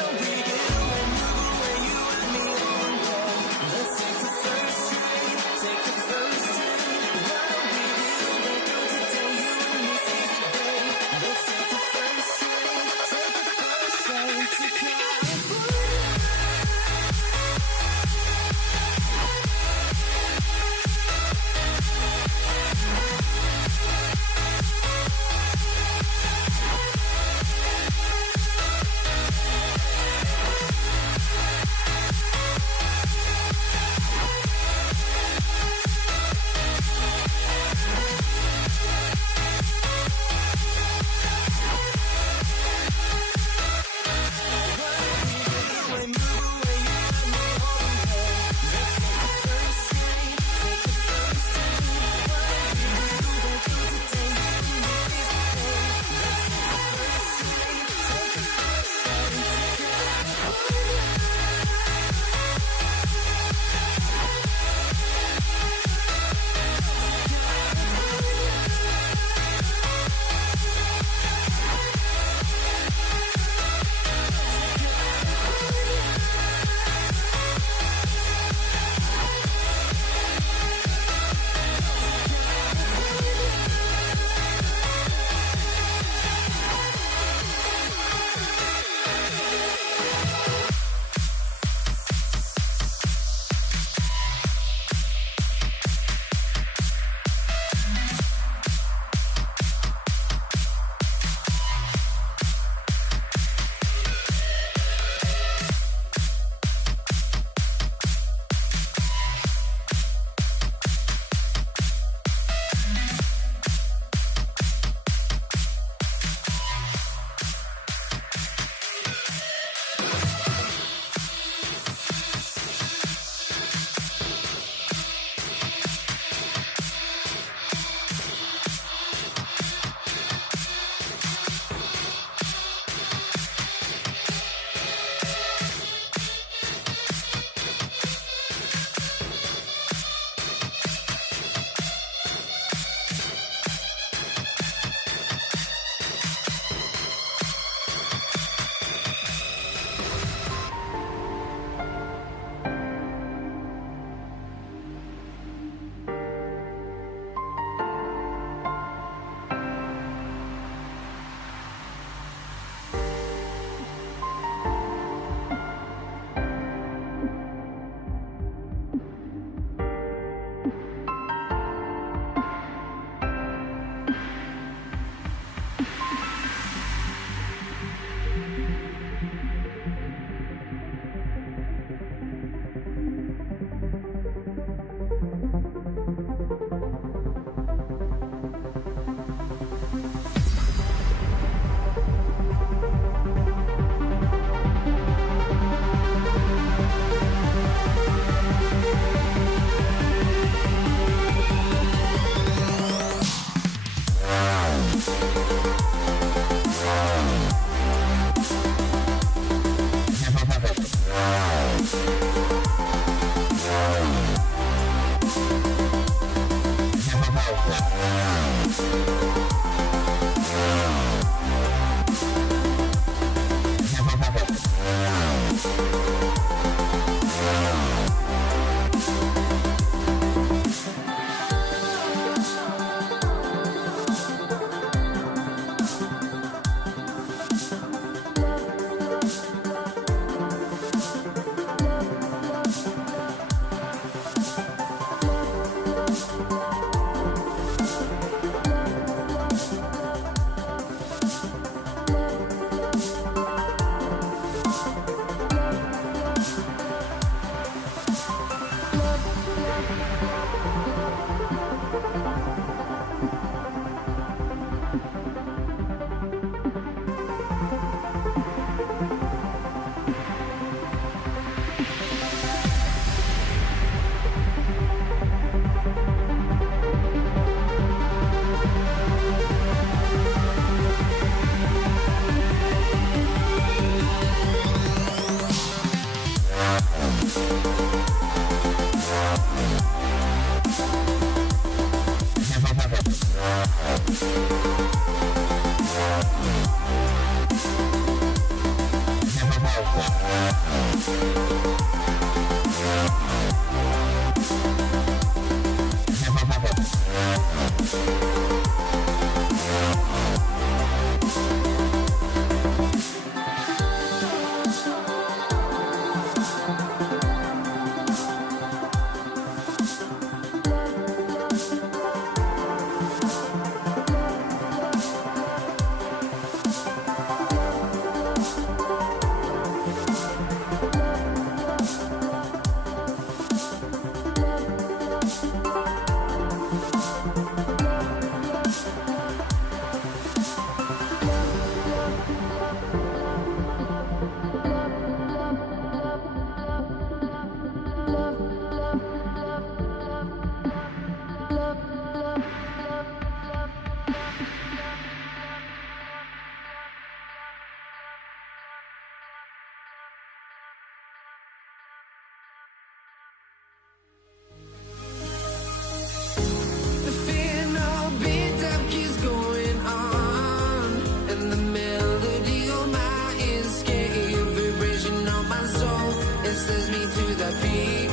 The fear no beat up keeps going on, and the melody on my escape, vibration on my soul, it sends me to the peak.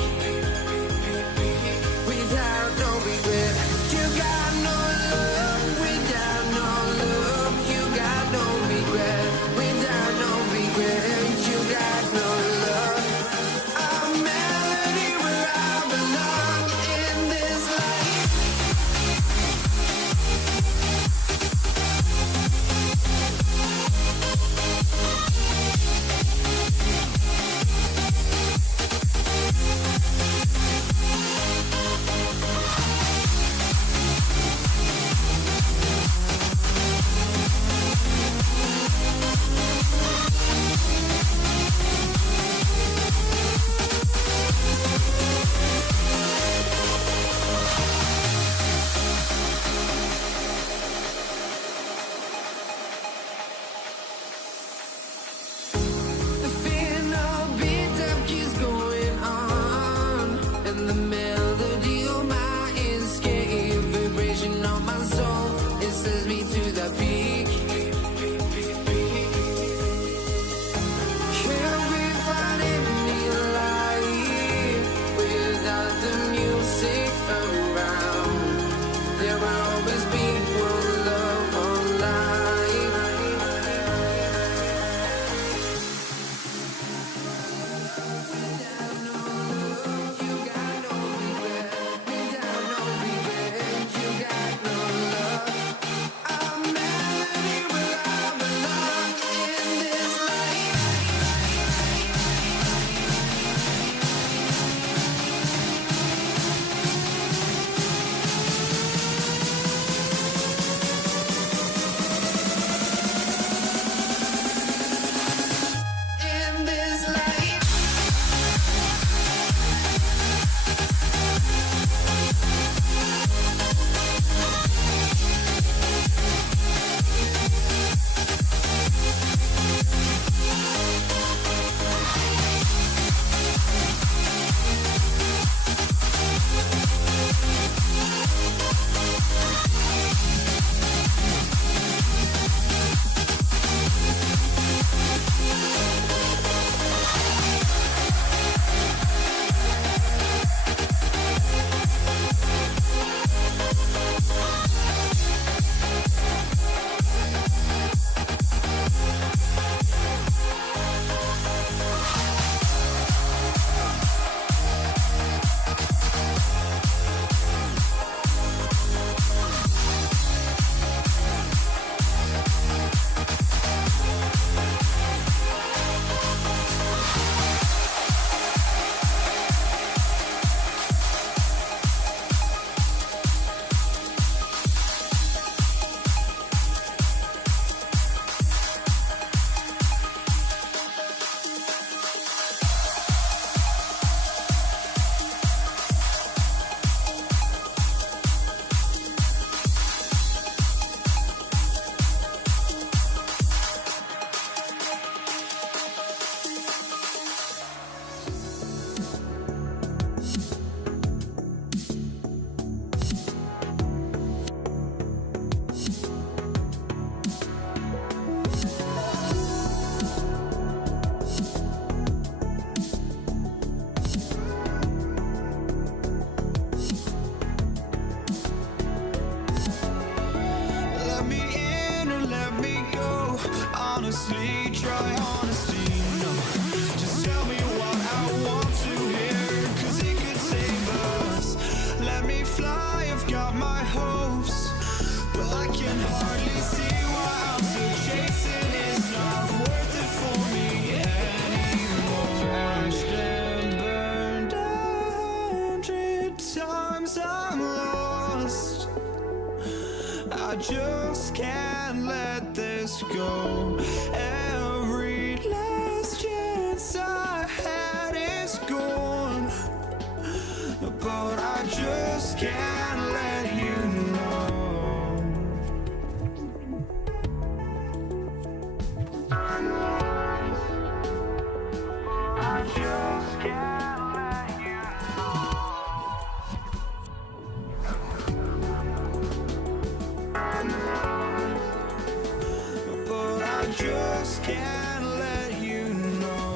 Without no regret, you got no love. Without no love, you got no regret. Without no regret, you got no love. A melody where I belong in this life. hardly see why I'm still chasing. It's not worth it for me anymore. Crashed and burned 100 times. I'm lost. I just can't let this go. Every last chance I had is gone, but I just can't let you know. I just can't let you know. But I just can't let you know.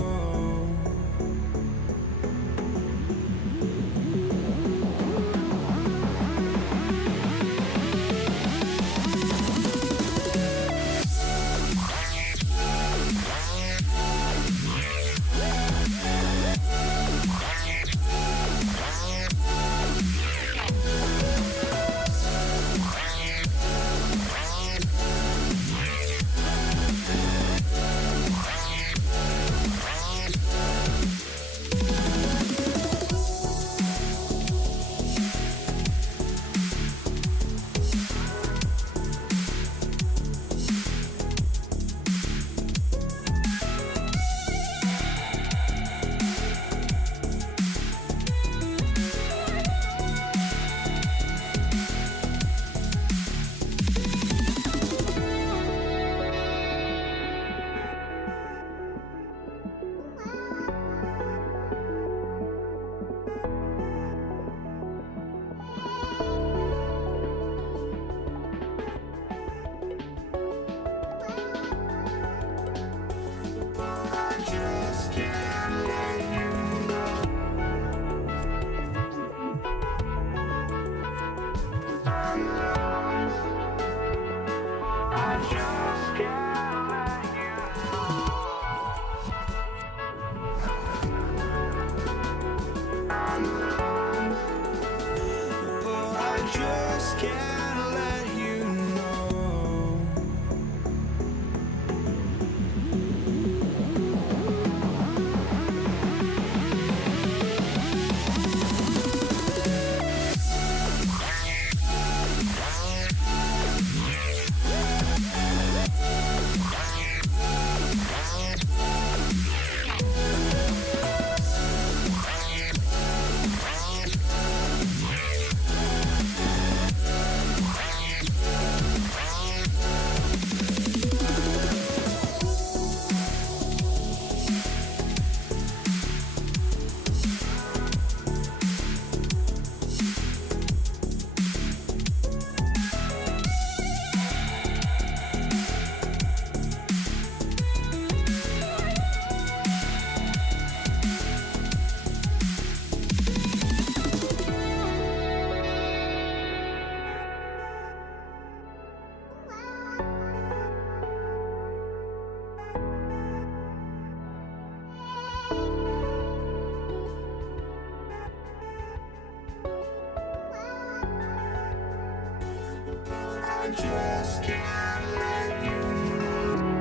just can't let you know.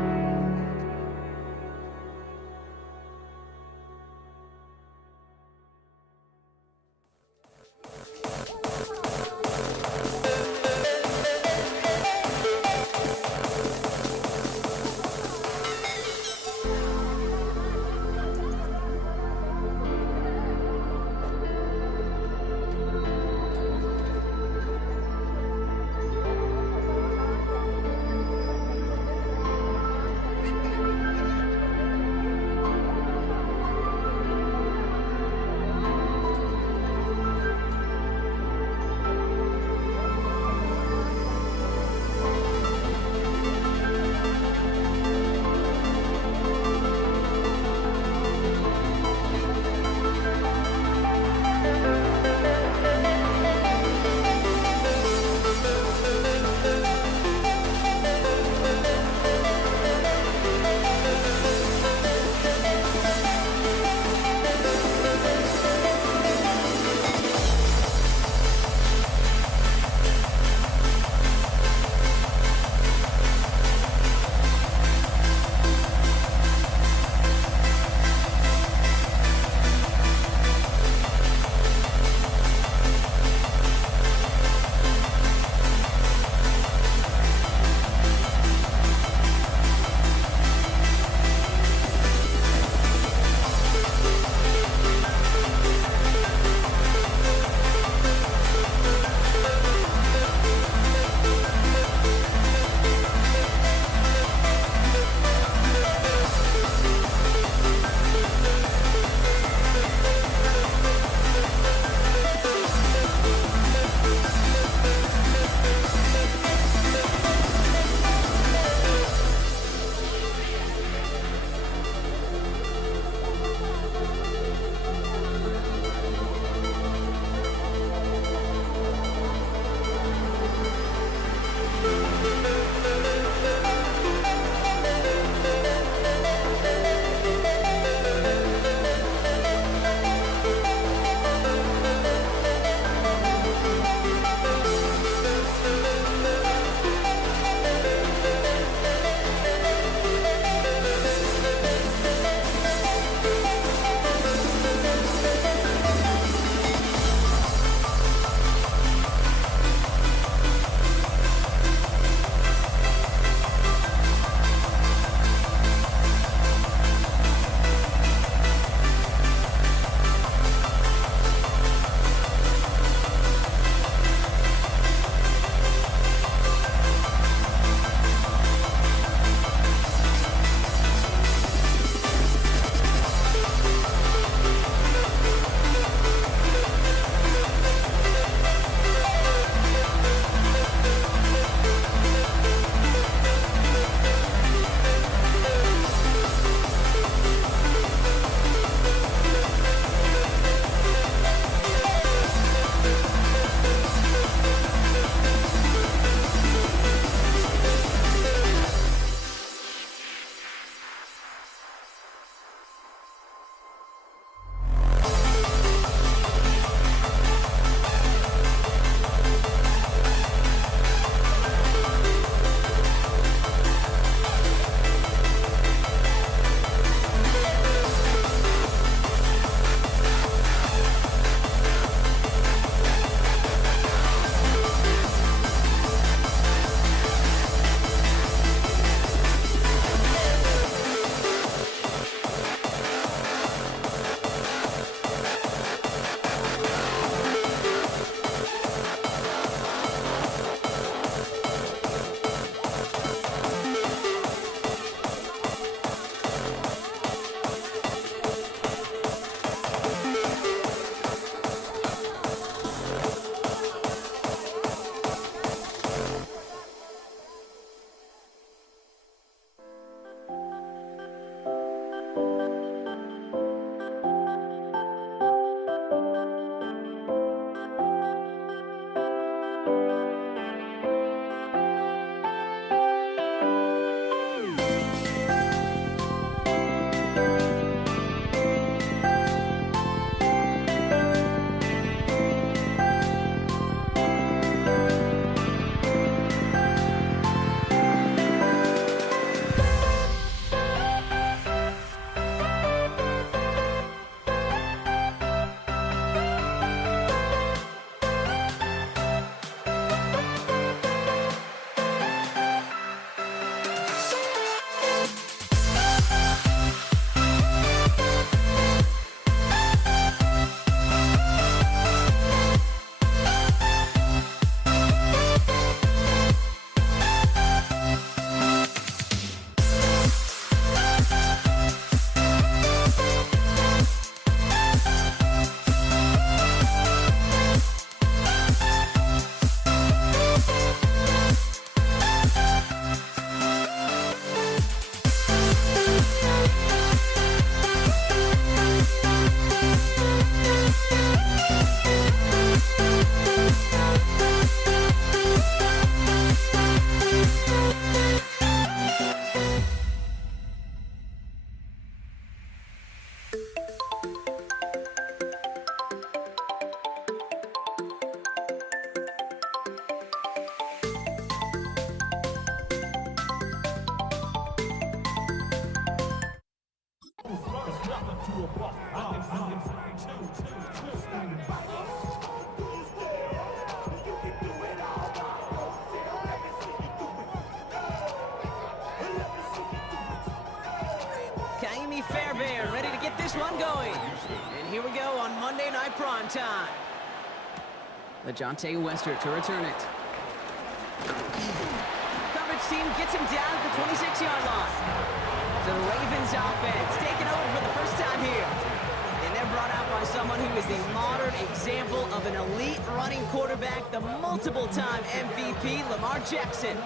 Kaimi Fairbairn ready to get this one going. And here we go on Monday Night Prime Time. LeJontay Wester to return it. Coverage team gets him down at the 26-yard line. So the Ravens offense taking over for the first time here. And they're brought out by someone who is the modern example of an elite running quarterback, the multiple-time MVP, Lamar Jackson.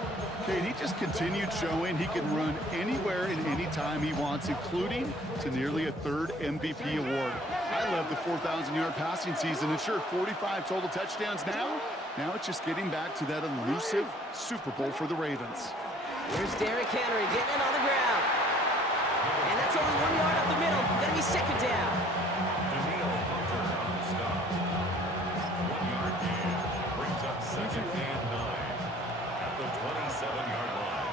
Okay, and he just continued showing he can run anywhere and anytime he wants, including to nearly a third MVP award. I love the 4,000-yard passing season, and sure, 45 total touchdowns now. Now it's just getting back to that elusive Super Bowl for the Ravens. Here's Derrick Henry getting it on the ground. And that's only 1 yard up the middle. Gonna be second down. Daniil Hunter on the stop. 1 yard gain brings up second and 9 at the 27-yard line.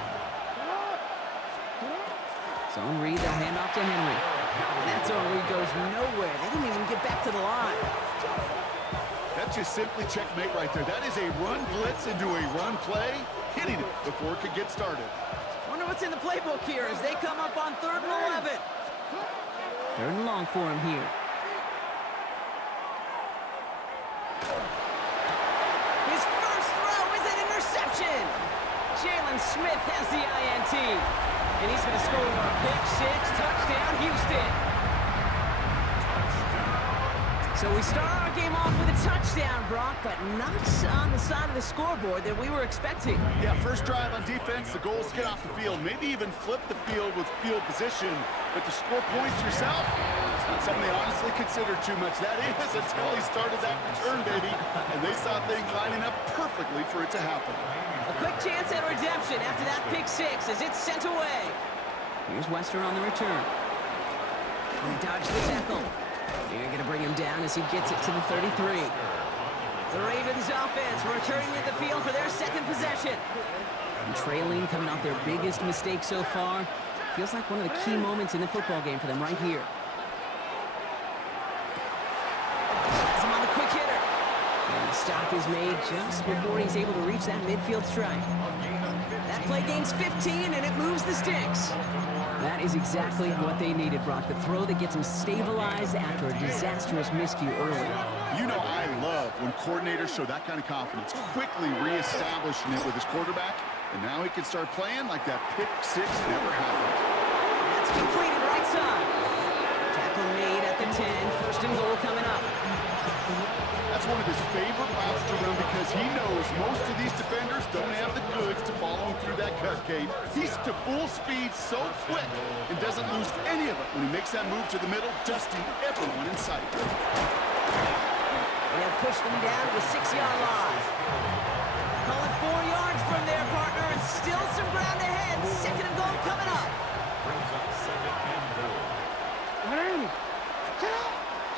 Zone read, they'll hand off to Henry. And that zone read goes nowhere. They didn't even get back to the line. That's just simply checkmate right there. That is a run blitz into a run play, hitting it before it could get started. Wonder what's in the playbook here as they come up on 3rd and 11. 3rd and long for him here. His first throw is an interception. Jalen Smith has the INT. And he's going to score a pick six, touchdown, Houston. So we start our game off with a touchdown, Brock, but not on the side of the scoreboard that we were expecting. Yeah, first drive on defense, the goal is to get off the field, maybe even flip the field with field position. But to score points yourself, it's not something they honestly consider too much. That is until he started that return, baby. And they saw things lining up perfectly for it to happen. A quick chance at redemption after that pick six as it's sent away. Here's Wester on the return. And he dodged the tackle. They're going to bring him down as he gets it to the 33. The Ravens offense returning to the field for their second possession. And trailing, coming off their biggest mistake so far. Feels like one of the key moments in the football game for them right here. Has him on the quick hitter. And the stop is made just before he's able to reach that midfield strike. That play gains 15, and it moves the sticks. That is exactly what they needed, Brock. The throw that gets them stabilized after a disastrous miscue early. You know I love when coordinators show that kind of confidence, quickly reestablishing it with his quarterback, and now he can start playing like that pick six never happened. That's completed right side. Tackle made at the 10, first and goal coming up. That's one of his favorite routes to run because he knows most of these defenders don't have the goods to follow him through that cut, Kate. He's to full speed so quick and doesn't lose any of it when he makes that move to the middle, dusting everyone in sight. And they'll push them down to the 6-yard line. Call it 4 yards from their partner and still some ground ahead. Second and goal coming up. Brings up second and goal.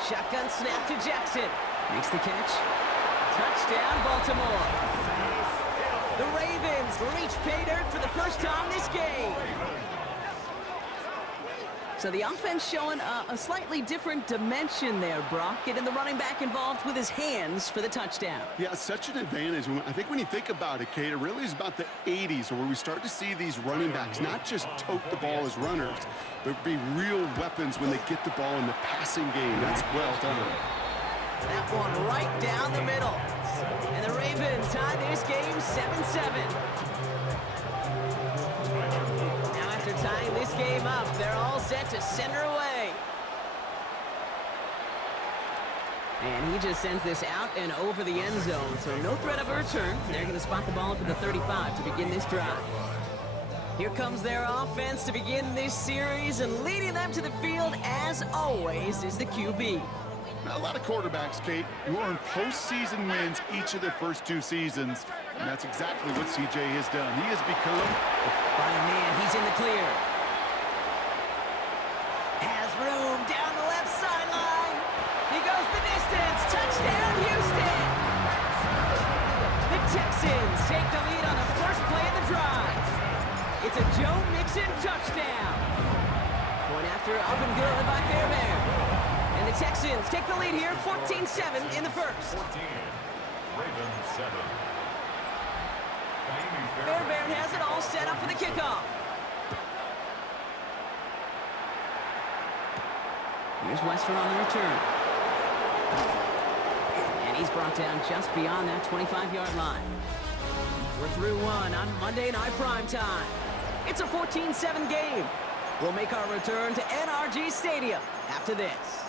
Shotgun snap to Jackson. Makes the catch. Touchdown, Baltimore. The Ravens reach pay dirt for the first time this game. So the offense showing a slightly different dimension there, Brock. Getting the running back involved with his hands for the touchdown. Yeah, such an advantage. I think when you think about it, Kate, it really is about the 80s where we start to see these running backs not just tote the ball as runners, but be real weapons when they get the ball in the passing game. That's well done. That one right down the middle. And the Ravens tie this game 7-7. Now after tying this game up, they're all set to send her away. And he just sends this out and over the end zone. So no threat of a return. They're going to spot the ball up at the 35 to begin this drive. Here comes their offense to begin this series, and leading them to the field, as always, is the QB. Now, a lot of quarterbacks, Kate, who earn postseason wins each of their first 2 seasons, and that's exactly what CJ has done. He has become... By a man, he's in the clear. Has room down the left sideline. He goes the distance. Touchdown, Houston. The Texans take the lead on the first play of the drive. It's a Joe Mixon touchdown. Boy, Going after up and good by Fairbairn. And the Texans take the lead here, 14-7 in the first. 14. Ravens 7. Naomi Fairbairn has it all set up for the kickoff. Here's Western on the return. And he's brought down just beyond that 25-yard line. We're through one on Monday Night Primetime. It's a 14-7 game. We'll make our return to NRG Stadium after this.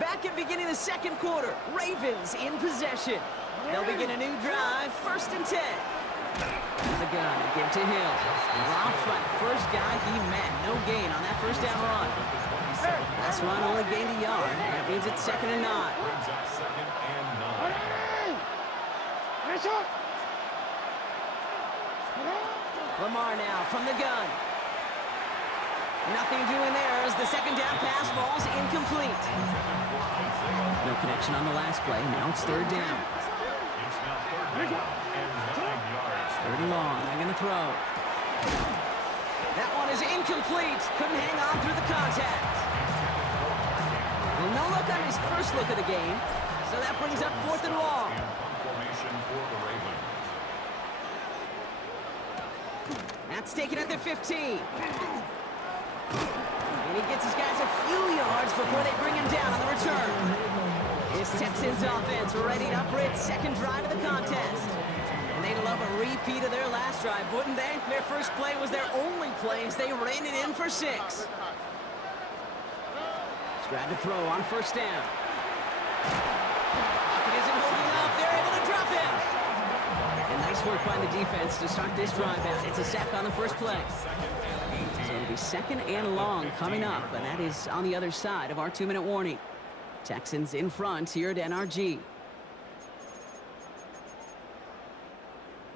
Back at beginning of the second quarter, Ravens in possession. They'll begin a new drive, 1st and 10. The gun, give to Hill. Dropped by the first guy he met. No gain on that first down run. Last run only gained a yard. That means it's 2nd and 9. brings up 2nd and 9. Lamar now from the gun. Nothing doing there as the second down pass falls incomplete. No connection on the last play. Now it's 3rd down. It's now 3rd down and 9 yards. 3rd and long. They're going to throw. That one is incomplete. Couldn't hang on through the contact. Well, no look on his first look of the game. So that brings up 4th and long. And punt formation for the Ravens. That's taken at the 15. And he gets his guys a few yards before they bring him down on the return. This Texans offense readied up for its second drive of the contest. And they'd love a repeat of their last drive, wouldn't they? Their first play was their only play as they ran it in for 6. Stroud to throw on 1st down. Pocket isn't holding up. They're able to drop him. And nice work by the defense to start this drive out. It's a sack on the first play. So it'll be 2nd and long coming up, and that is on the other side of our 2-minute warning. Texans in front here at NRG.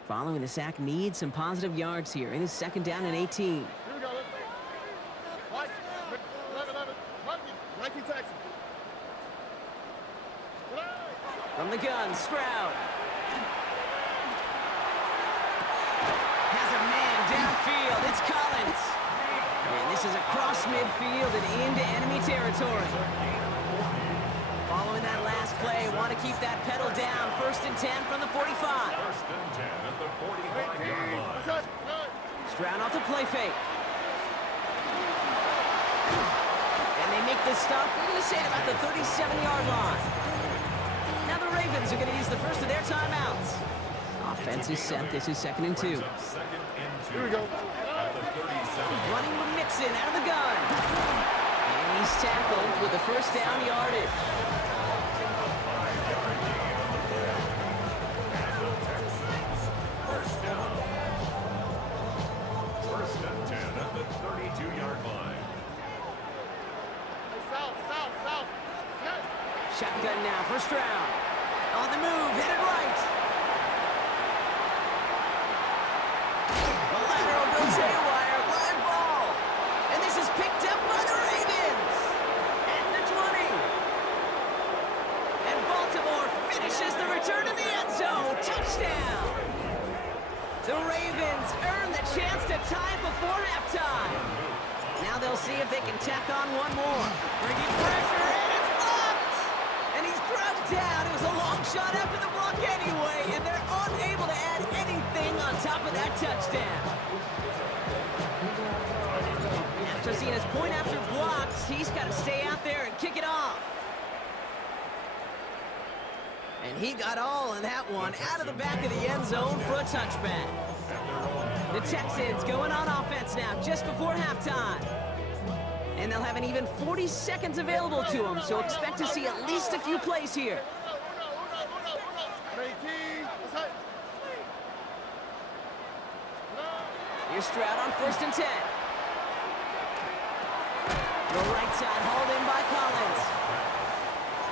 Following the sack, needs some positive yards here. It is 2nd down and 18. From the gun, Stroud. Has a man downfield. It's Collins. And this is across midfield and into enemy territory. Following that last play, want to keep that pedal down. 1st and 10 from the 45. 1st and 10 at the 45-yard line. Stroud off the play fake. And they make this stop, we're going to say at about the 37-yard line. Now the Ravens are going to use the first of their timeouts. Offense is set. This is 2nd and 2. Brings up 2nd and 2. Here we go. At the 37. Running with Mixon out of the gun. And he's tackled with the first down yardage. First down. 1st and 10 at the 32-yard line. Shotgun now for Stroud. On the move, headed right. The lateral goes haywire, live ball. And this is picked up by the Ravens. At the 20. And Baltimore finishes the return to the end zone. Touchdown. The Ravens earn the chance to tie before halftime. Now they'll see if they can tack on one more. Bringing pressure in, it's blocked! And he's dropped down. It was a long shot after the block anyway, and they're unable to add anything on top of that touchdown. After seeing his point after blocks, he's got to stay out there and kick it off. And he got all of that one out of the back of the end zone for a touchback. The Texans going on offense now just before halftime. And they'll have an even 40 seconds available to them, so expect to see at least a few plays here. Here's Stroud on 1st and 10. The right side hauled in by Collins.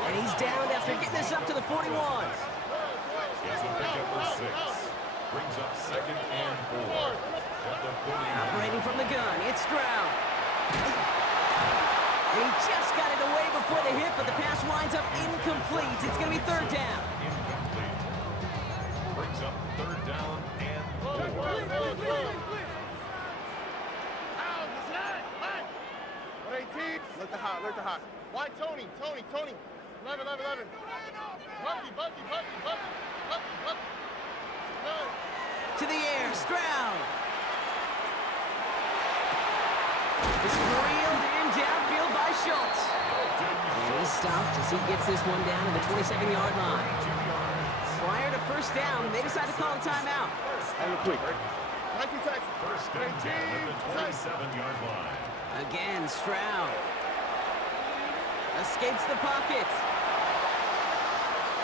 And he's down after getting this up to the 41. Gets a pickup for 6. Brings up 2nd and 4. At the 40. Operating from the gun, it's Stroud. He just got it away before the hit, but the pass winds up incomplete. It's going to be 3rd down. Incomplete. Brings up 3rd down and 4. Super high. Why Tony? 11. Bucky. To the air, Stroud. This is reeled in downfield by Schultz. And he's stopped as he gets this one down to the 22nd-yard line. Prior to first down, they decide to call a timeout. Quick. 19 Texas. First and 10 at the 27-yard line. Again, Stroud. Escapes the pocket.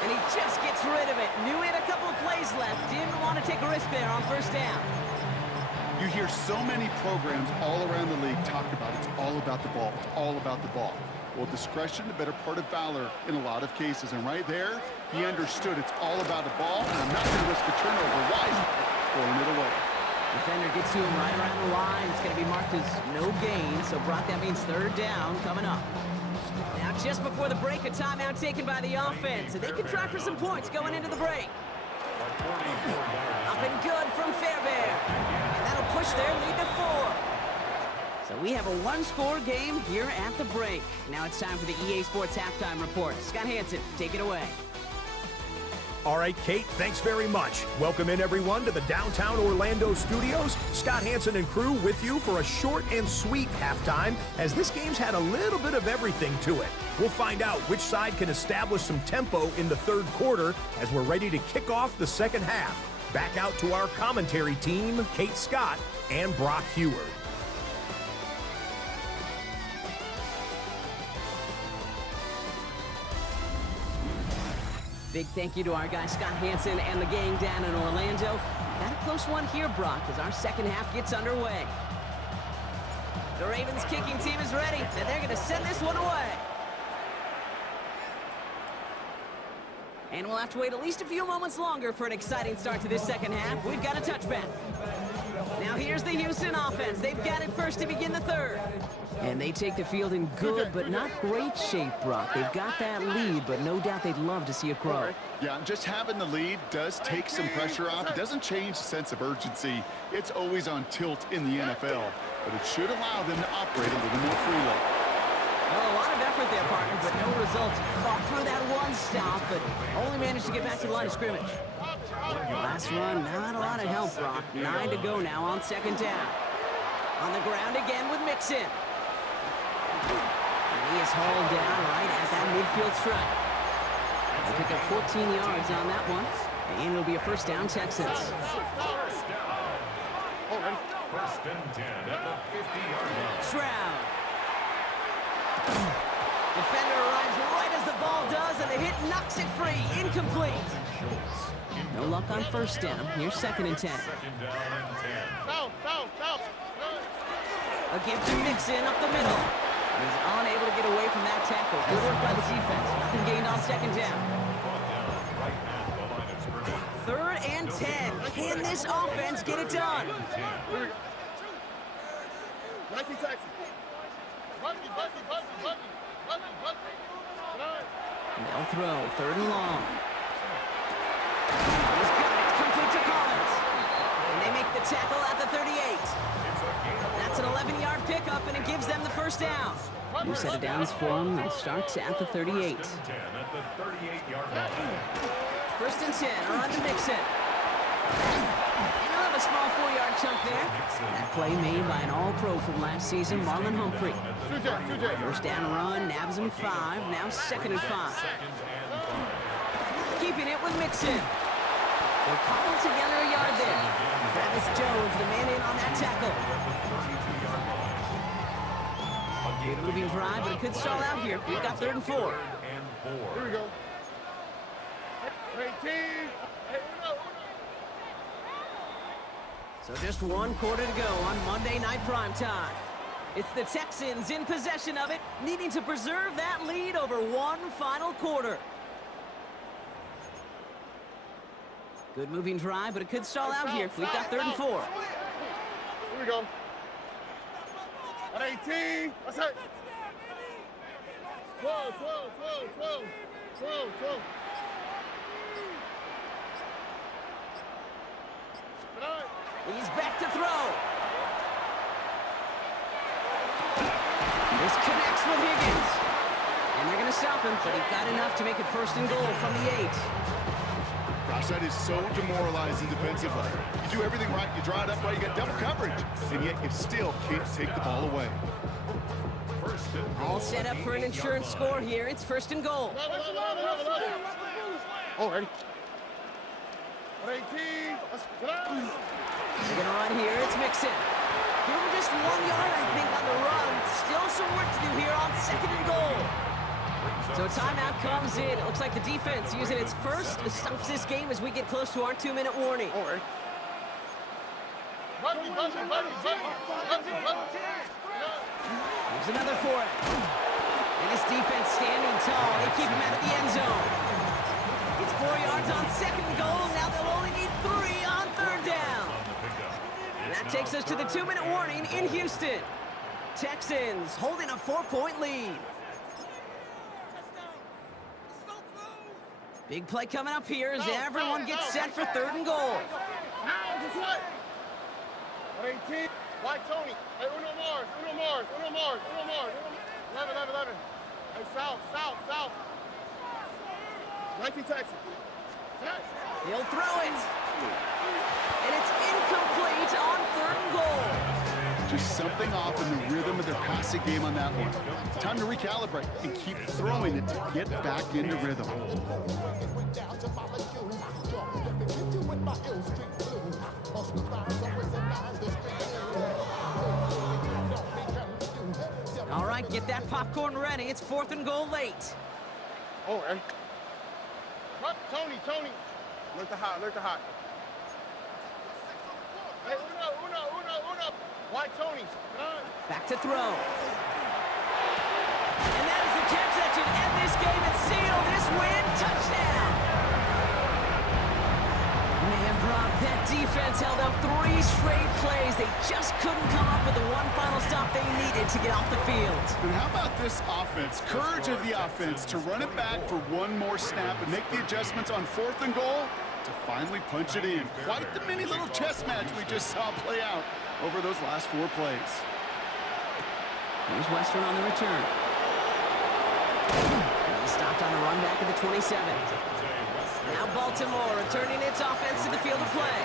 And he just gets rid of it. Knew he had a couple of plays left. Didn't want to take a risk there on first down. You hear so many programs all around the league talk about it's all about the ball. It's all about the ball. Well, discretion, the better part of valor in a lot of cases. And right there, he understood it's all about the ball, and I'm not going to risk a turnover. Why? Throwing it away. Defender gets to him right around the line. It's going to be marked as no gain. So, Brock, that means third down coming up. Now, just before the break, a timeout taken by the offense. And they can try for some points going into the break. Up and good from Fairbairn. And that'll push their lead to 4. So we have a one-score game here at the break. Now it's time for the EA Sports Halftime Report. Scott Hansen, take it away. All right, Kate, thanks very much. Welcome in, everyone, to the downtown Orlando studios. Scott Hansen and crew with you for a short and sweet halftime, as this game's had a little bit of everything to it. We'll find out which side can establish some tempo in the third quarter as we're ready to kick off the second half. Back out to our commentary team, Kate Scott and Brock Heward. Big thank you to our guy Scott Hansen and the gang down in Orlando. Got a close one here, Brock, as our second half gets underway. The Ravens kicking team is ready, and they're going to send this one away. And we'll have to wait at least a few moments longer for an exciting start to this second half. We've got a touchback. Now here's the Houston offense. They've got it first to begin the third. And they take the field in good but not great shape, Brock. They've got that lead, but no doubt they'd love to see it grow. Yeah, just having the lead does take some pressure off. It doesn't change the sense of urgency. It's always on tilt in the NFL, but it should allow them to operate a little more freely. Well, a lot of effort there, partner, but no results. Fought through that one stop, but only managed to get back to the line of scrimmage. Last run, not a lot of help, Brock. 9 to go now on second down. On the ground again with Mixon. And he is hauled down right at that midfield stripe. They pick up 14 yards on that one, and it'll be a first down, Texans. First and 10 at the 50-yard line. Stroud. Defender arrives right as the ball does, and the hit knocks it free. Incomplete. No luck on first down. Here's second and 10. Second down and 10. Foul. A give to Mixon up the middle. He's unable to get away from that tackle. Good work by the defense. Nothing gained on second down. Brought down right at the line of scrimmage. Third and 10. Can this offense get it done? 19 Texas. Bucky. They'll throw. Third and long. He's got it. Complete to Collins. And they make the tackle at the 38. That's an 11-yard pickup, and it gives them the first down. New set of downs for them. It starts at the 38. First and 10 at the 38-yard line. First and 10. Run to Mixon. And he'll have a small 4-yard chunk there. That play made by an all-pro from last season, Marlon Humphrey. First down run, nabs him 5. Now second and 5. Keeping it with Mixon. They're cobbled together a yard there. Travis Jones, the man in on that tackle. Good moving drive, but it could stall out here. We've got third and 4. Here we go. 18. So just one quarter to go on Monday Night Primetime. It's the Texans in possession of it, needing to preserve that lead over one final quarter. Good moving drive, but it could stall out here. We've got third and 4. Here we go. At 18. That's it. 12. He's back to throw. This connects with Higgins. And they're going to stop him, but he got enough to make it first and goal from the 8. Gosh, that is so demoralizing defensively. You do everything right, you draw it up right, you get double coverage, and yet you still can't take the ball away. All set up for an insurance score here. It's first and goal. Oh, ready. 18. Let's get out. They're going to run here. It's Mixon. Give him just 1 yard, I think, on the run. Still some work to do here on second and goal. So timeout comes in. It looks like the defense using its first stops this game as we get close to our 2-minute warning. Oh, ready. Here's another for it. And this defense standing tall. They keep him out of the end zone. It's 4 yards on second and goal. Now they'll only need 3 on third down. And that takes us to the 2-minute warning in Houston. Texans holding a 4-point lead. Big play coming up here as everyone gets set for third and goal. Now, just what? 18. White Tony. Hey, Uno Mars. 11. Hey, south. 19 Texas. He'll throw it. And it's incomplete on third and goal. Just something off in the rhythm of their passing game on that one. Time to recalibrate and keep throwing it to get back into rhythm. All right, get that popcorn ready. It's fourth and goal late. Oh, ready. Tony. Look the hot. Hey, Uno. White Tony. Back to throw. And that is the catch that should end this game and seal this win. Touchdown. Man, Brock, that defense held up 3 straight plays. They just couldn't come up with the one final stop they needed to get off the field. And how about this offense? Courage of the offense to run it back for one more snap and make the adjustments on fourth and goal to finally punch it in. Quite the mini little chess match we just saw play out over those last 4 plays. Here's Western on the return. Stopped on the run back at the 27. Now Baltimore returning its offense to the field of play.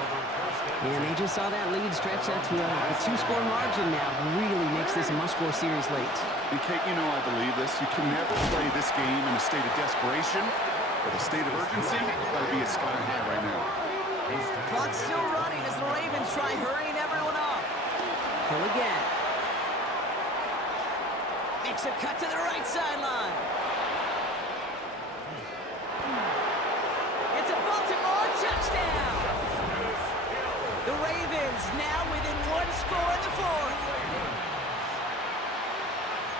And they just saw that lead stretch out to a 2-score margin now. Really makes this a must-score series late. And Kate, you know I believe this. You can never play this game in a state of desperation, but a state of urgency got to be a sky high right now. Clock's still running as the Ravens try hurrying everyone up. Hill again. Makes a cut to the right sideline. It's a Baltimore touchdown. The Ravens now within 1 score in the fourth.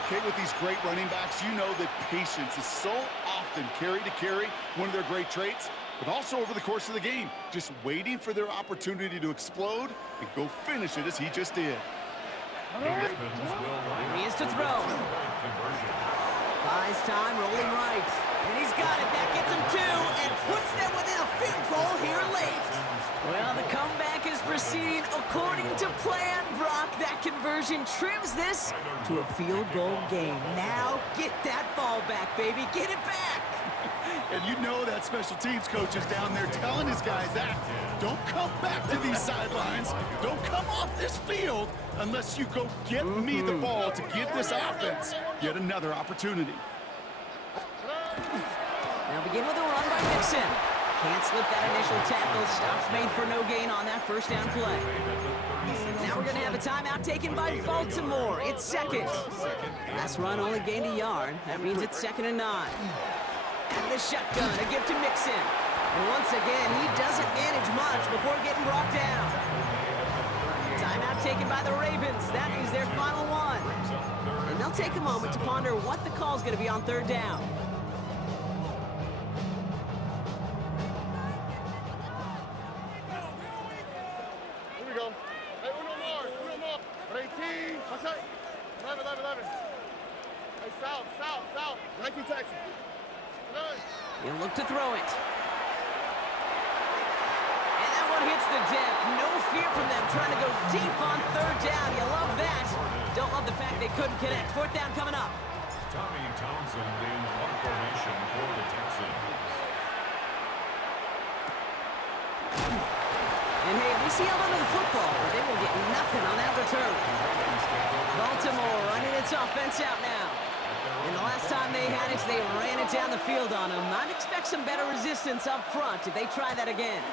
Kate, with these great running backs, you know that patience is so often carry to carry, one of their great traits, but also over the course of the game, just waiting for their opportunity to explode and go finish it as he just did. Here he is to throw. Buys time, rolling right. And he's got it. That gets him 2 and puts them within a field goal here late. Well, the comeback is proceeding according to plan, Brock. That conversion trims this to a field goal game. Now get that ball back, baby. Get it back. And you know that special teams coach is down there telling his guys that. Don't come back to these sidelines. Don't come off this field unless you go get me the ball to give this offense yet another opportunity. Now begin with a run by Mixon. Can't slip that initial tackle. Stops made for no gain on that first down play. Now we're going to have a timeout taken by Baltimore. It's second. Last run only gained a yard. That means it's 2nd and 9. And the shotgun, a gift to Mixon. And once again, he doesn't manage much before getting brought down. Timeout taken by the Ravens. That is their final one. And they'll take a moment to ponder what the call is going to be on third down. Here we go. Hey, Uno Mars. 18. What's that? 11. Hey, south. 19 Texas. He'll look to throw it. And that one hits the deck. No fear from them trying to go deep on third down. You love that. Don't love the fact they couldn't connect. Fourth down coming up. Tommy Townsend in punt formation for the Texans. And hey, at least he held onto the football, but they will get nothing on that return. Baltimore running its offense out now. And the last time they had it, they ran it down the field on him. I'd expect some better resistance up front if they try that again.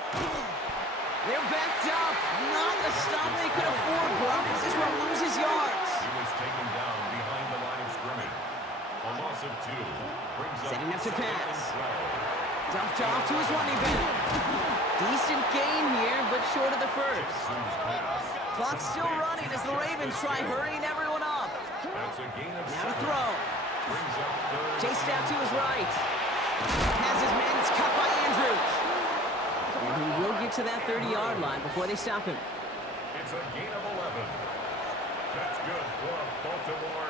They're backed up. Not a stop they could afford, Brock. This is where loses yards. He was taken down behind the line of scrimmage. A loss of 2 brings up Setting up to second pass. and 12. Dumped off to his running back. Decent gain here, but short of the first. Texans pass. Clock's still running as the Ravens try hurrying everyone up. That's a gain of Now to 7. throw. Brings up third. Chased out to his right. Has his man. It's cut by Andrews. And he will get to that 30-yard line before they stop him. It's a gain of 11. That's good for Baltimore.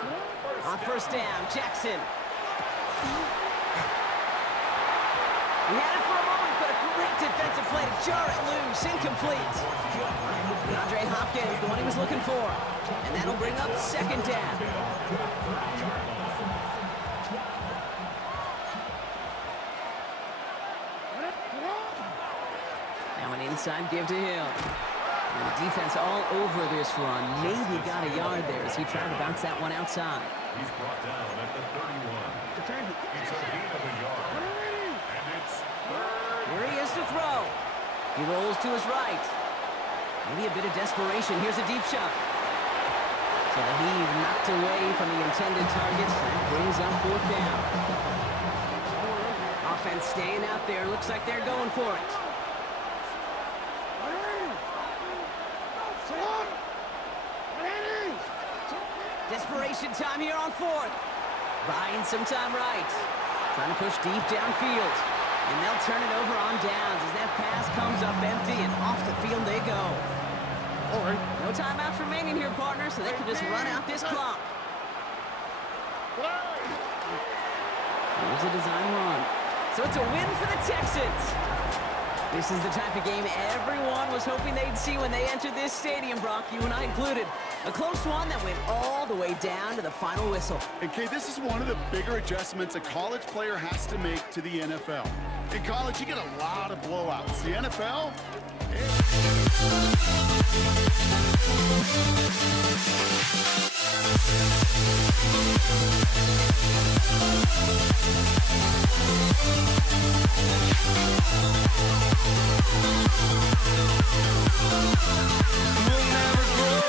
On first down, Jackson. He had it for a moment, but a great defensive play to jar it loose. Incomplete. DeAndre Hopkins, the one he was looking for. And that'll bring up second down. Now an inside give to Hill. And the defense all over this run. Maybe got a yard there as he tried to bounce that one outside. He's brought down at the 31. It's a gain of a yard. And it's third. Here he is to throw. He rolls to his right. Maybe a bit of desperation. Here's a deep shot. So the heave knocked away from the intended target. That brings up fourth down. Offense staying out there. Looks like they're going for it. Desperation time here on fourth. Buying some time right. Trying to push deep downfield. And they'll turn it over on downs as that pass comes up empty and off the field they go. All right. No timeouts remaining here, partner, so they can just run out this clock. Here's a design run. So it's a win for the Texans. This is the type of game everyone was hoping they'd see when they entered this stadium, Brock, you and I included. A close one that went all the way down to the final whistle. And Kay, this is one of the bigger adjustments a college player has to make to the NFL. In college, you get a lot of blowouts. The NFL, We'll never grow.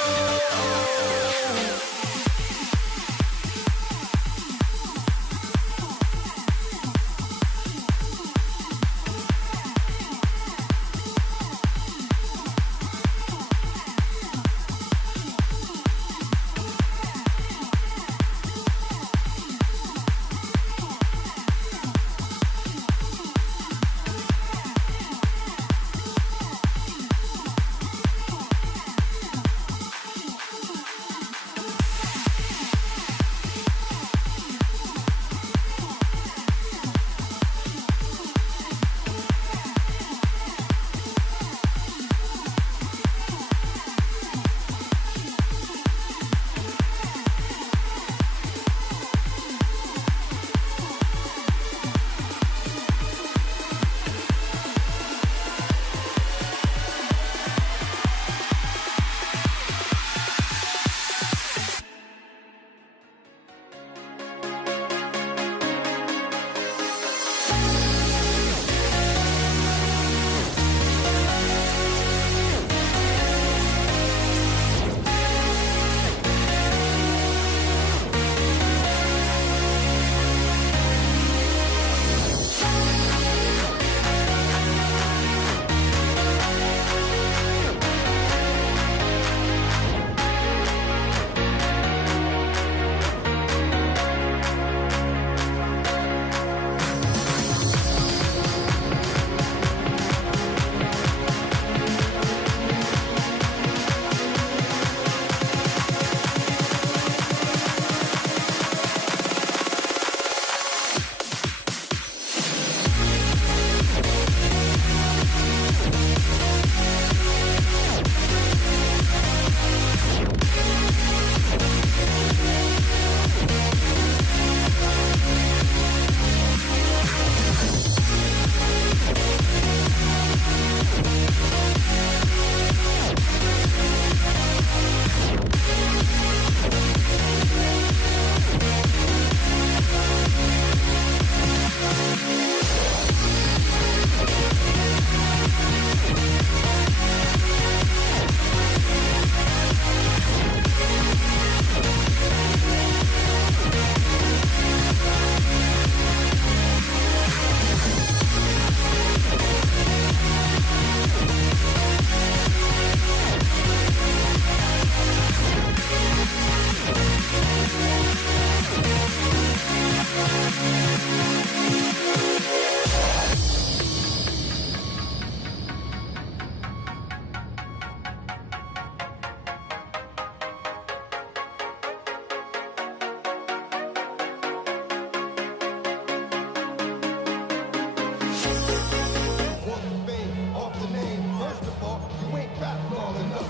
Want the fame off the name. First of all, you ain't rap long enough.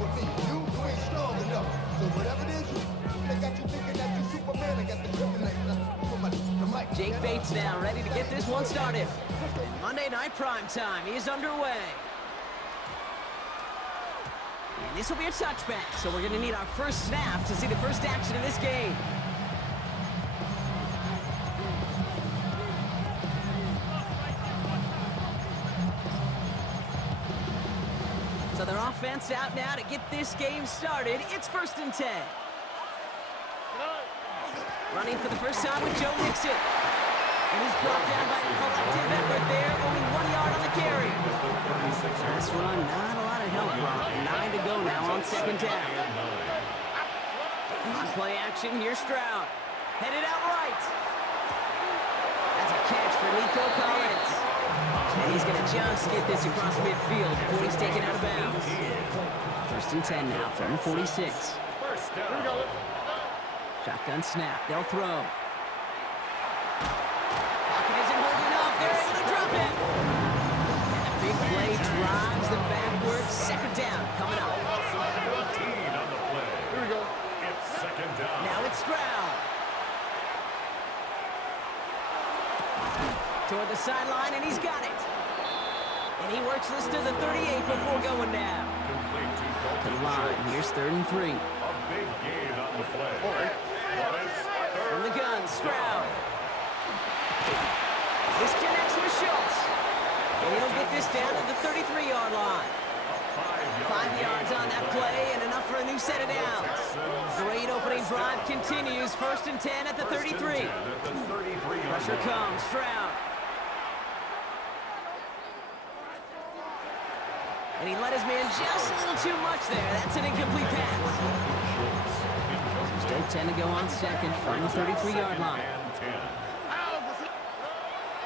With me, you ain't strong enough. So whatever it is, they got you thinking that you Superman. I got the kryptonite. The mic. Jake Bates now ready to get this one started. Monday Night Prime Time is underway. And this will be a touchback, so we're going to need our first snap to see the first action of this game. So their offense out now to get this game started. It's 1st and 10. Running for the first time with Joe Mixon. And he's brought down by a collective effort there. Only 1 yard on the carry. Last run, not a lot of help, Rob. 9 to go now on 2nd down. On play action, here's Stroud. Headed out right. That's a catch for Nico Collins. And he's going to just get this across midfield before he's taken out of bounds. 1st and 10 now from the 46. First down. Shotgun snap. They'll throw. Pocket isn't holding up. They're able to drop it. And the big play drives them backwards. 2nd down coming up. 13 on the play. Here we go. It's 2nd down. Now it's Stroud. Toward the sideline, and he's got it. And he works this to the 38 before going down. Complete to To Dalton the line. Schultz. Here's 3rd and 3. A big gain on the play. But it's From the 3rd gun, Stroud. This connects with Schultz. And he'll get this down at the 33-yard line. 5 yards on that play and enough for a new set of downs. Great opening drive continues. 1st and 10 at the 33. Pressure comes. Stroud. And he let his man just a little too much there. That's an incomplete pass. Still 10 to go on 2nd from the 33-yard line.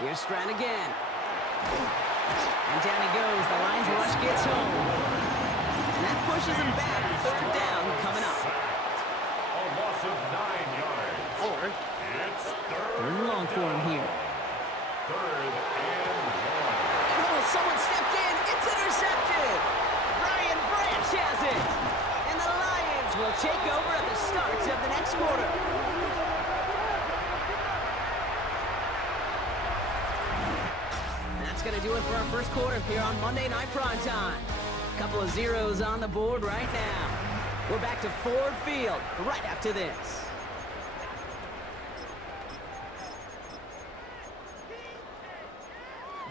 Here's Stroud again. And down he goes. The Lions rush gets home. And that pushes him back. 3rd down coming up. A loss of 9 yards. It's 3rd and long for him here. 3rd and 1. And oh, someone stepped in. It's intercepted. Brian Branch has it. And the Lions will take over at the start of the next quarter. And that's going to do it for our first quarter here on Monday Night Prime Time. Couple of zeros on the board right now. We're back to Ford Field right after this.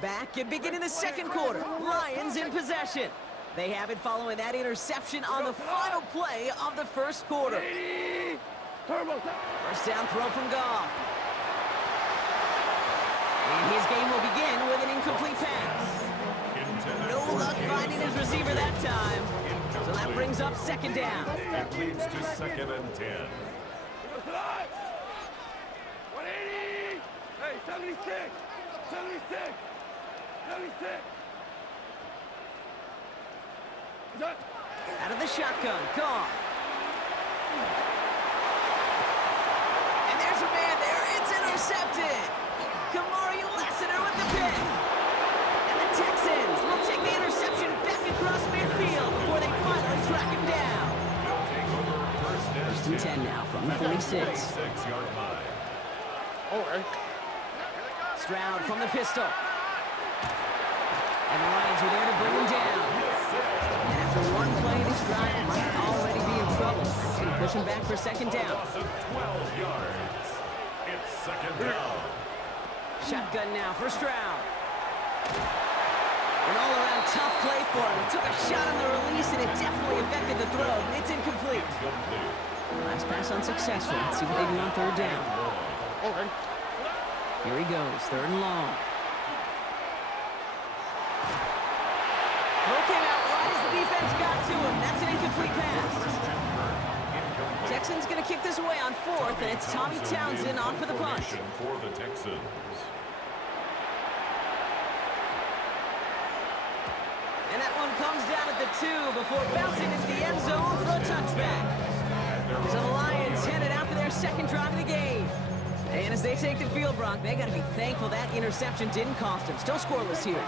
Back and beginning the 2nd quarter. Lions in possession. They have it following that interception on the final play of the 1st quarter. First down throw from Goff. And his game will begin with an incomplete pass. No luck finding his receiver that time. So that brings up 2nd down. It leads to 2nd and 10. 180! Hey, 76! 76! 76! Out of the shotgun, Goff. And there's a man there. It's intercepted. Kamari Lassiter with the pick. And the Texans will take the interception back across midfield before they finally track him down. They'll take over 1st and 10 now from the 46. 6-yard line. Stroud from the pistol. And the Lions are there to bring him down. And after one play, this drive might already be in trouble. It's going to push him back for 2nd down. Loss of 12 yards. It's 2nd down. Shotgun now for Stroud. An all-around tough play for him. He took a shot on the release, and it definitely affected the throw. It's incomplete. Last pass unsuccessful. Let's see what they do on 3rd down. Here he goes, 3rd and long. Throw came out right as the defense got to him. That's an incomplete pass. Texans going to kick this away on 4th, and it's Tommy Townsend on for the punt. For the Texans. And that one comes down at the 2 before bouncing into the end zone for a touchback. So the Lions headed out for their 2nd drive of the game. And as they take the field, Brock, they got to be thankful that interception didn't cost them. Still scoreless here.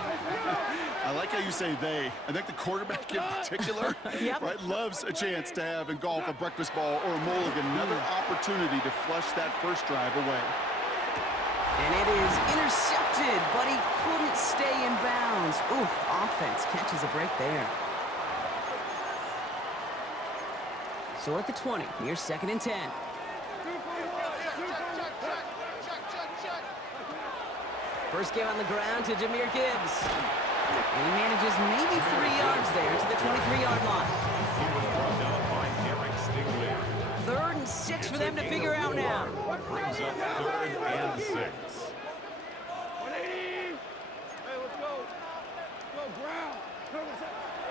I like how you say they. I think the quarterback in particular Yep. right, loves a chance to have in golf a breakfast ball or a mulligan, another opportunity to flush that first drive away. And it is intercepted, but he couldn't stay in bounds. Ooh, offense catches a break there. So at the 20, here's 2nd and 10. First game on the ground to Jahmyr Gibbs. And he manages maybe 3 yards there to the 23-yard line. He was brought down by Eric Stingley. 3rd and 6 for them to figure out now. Brings up 3rd and 6.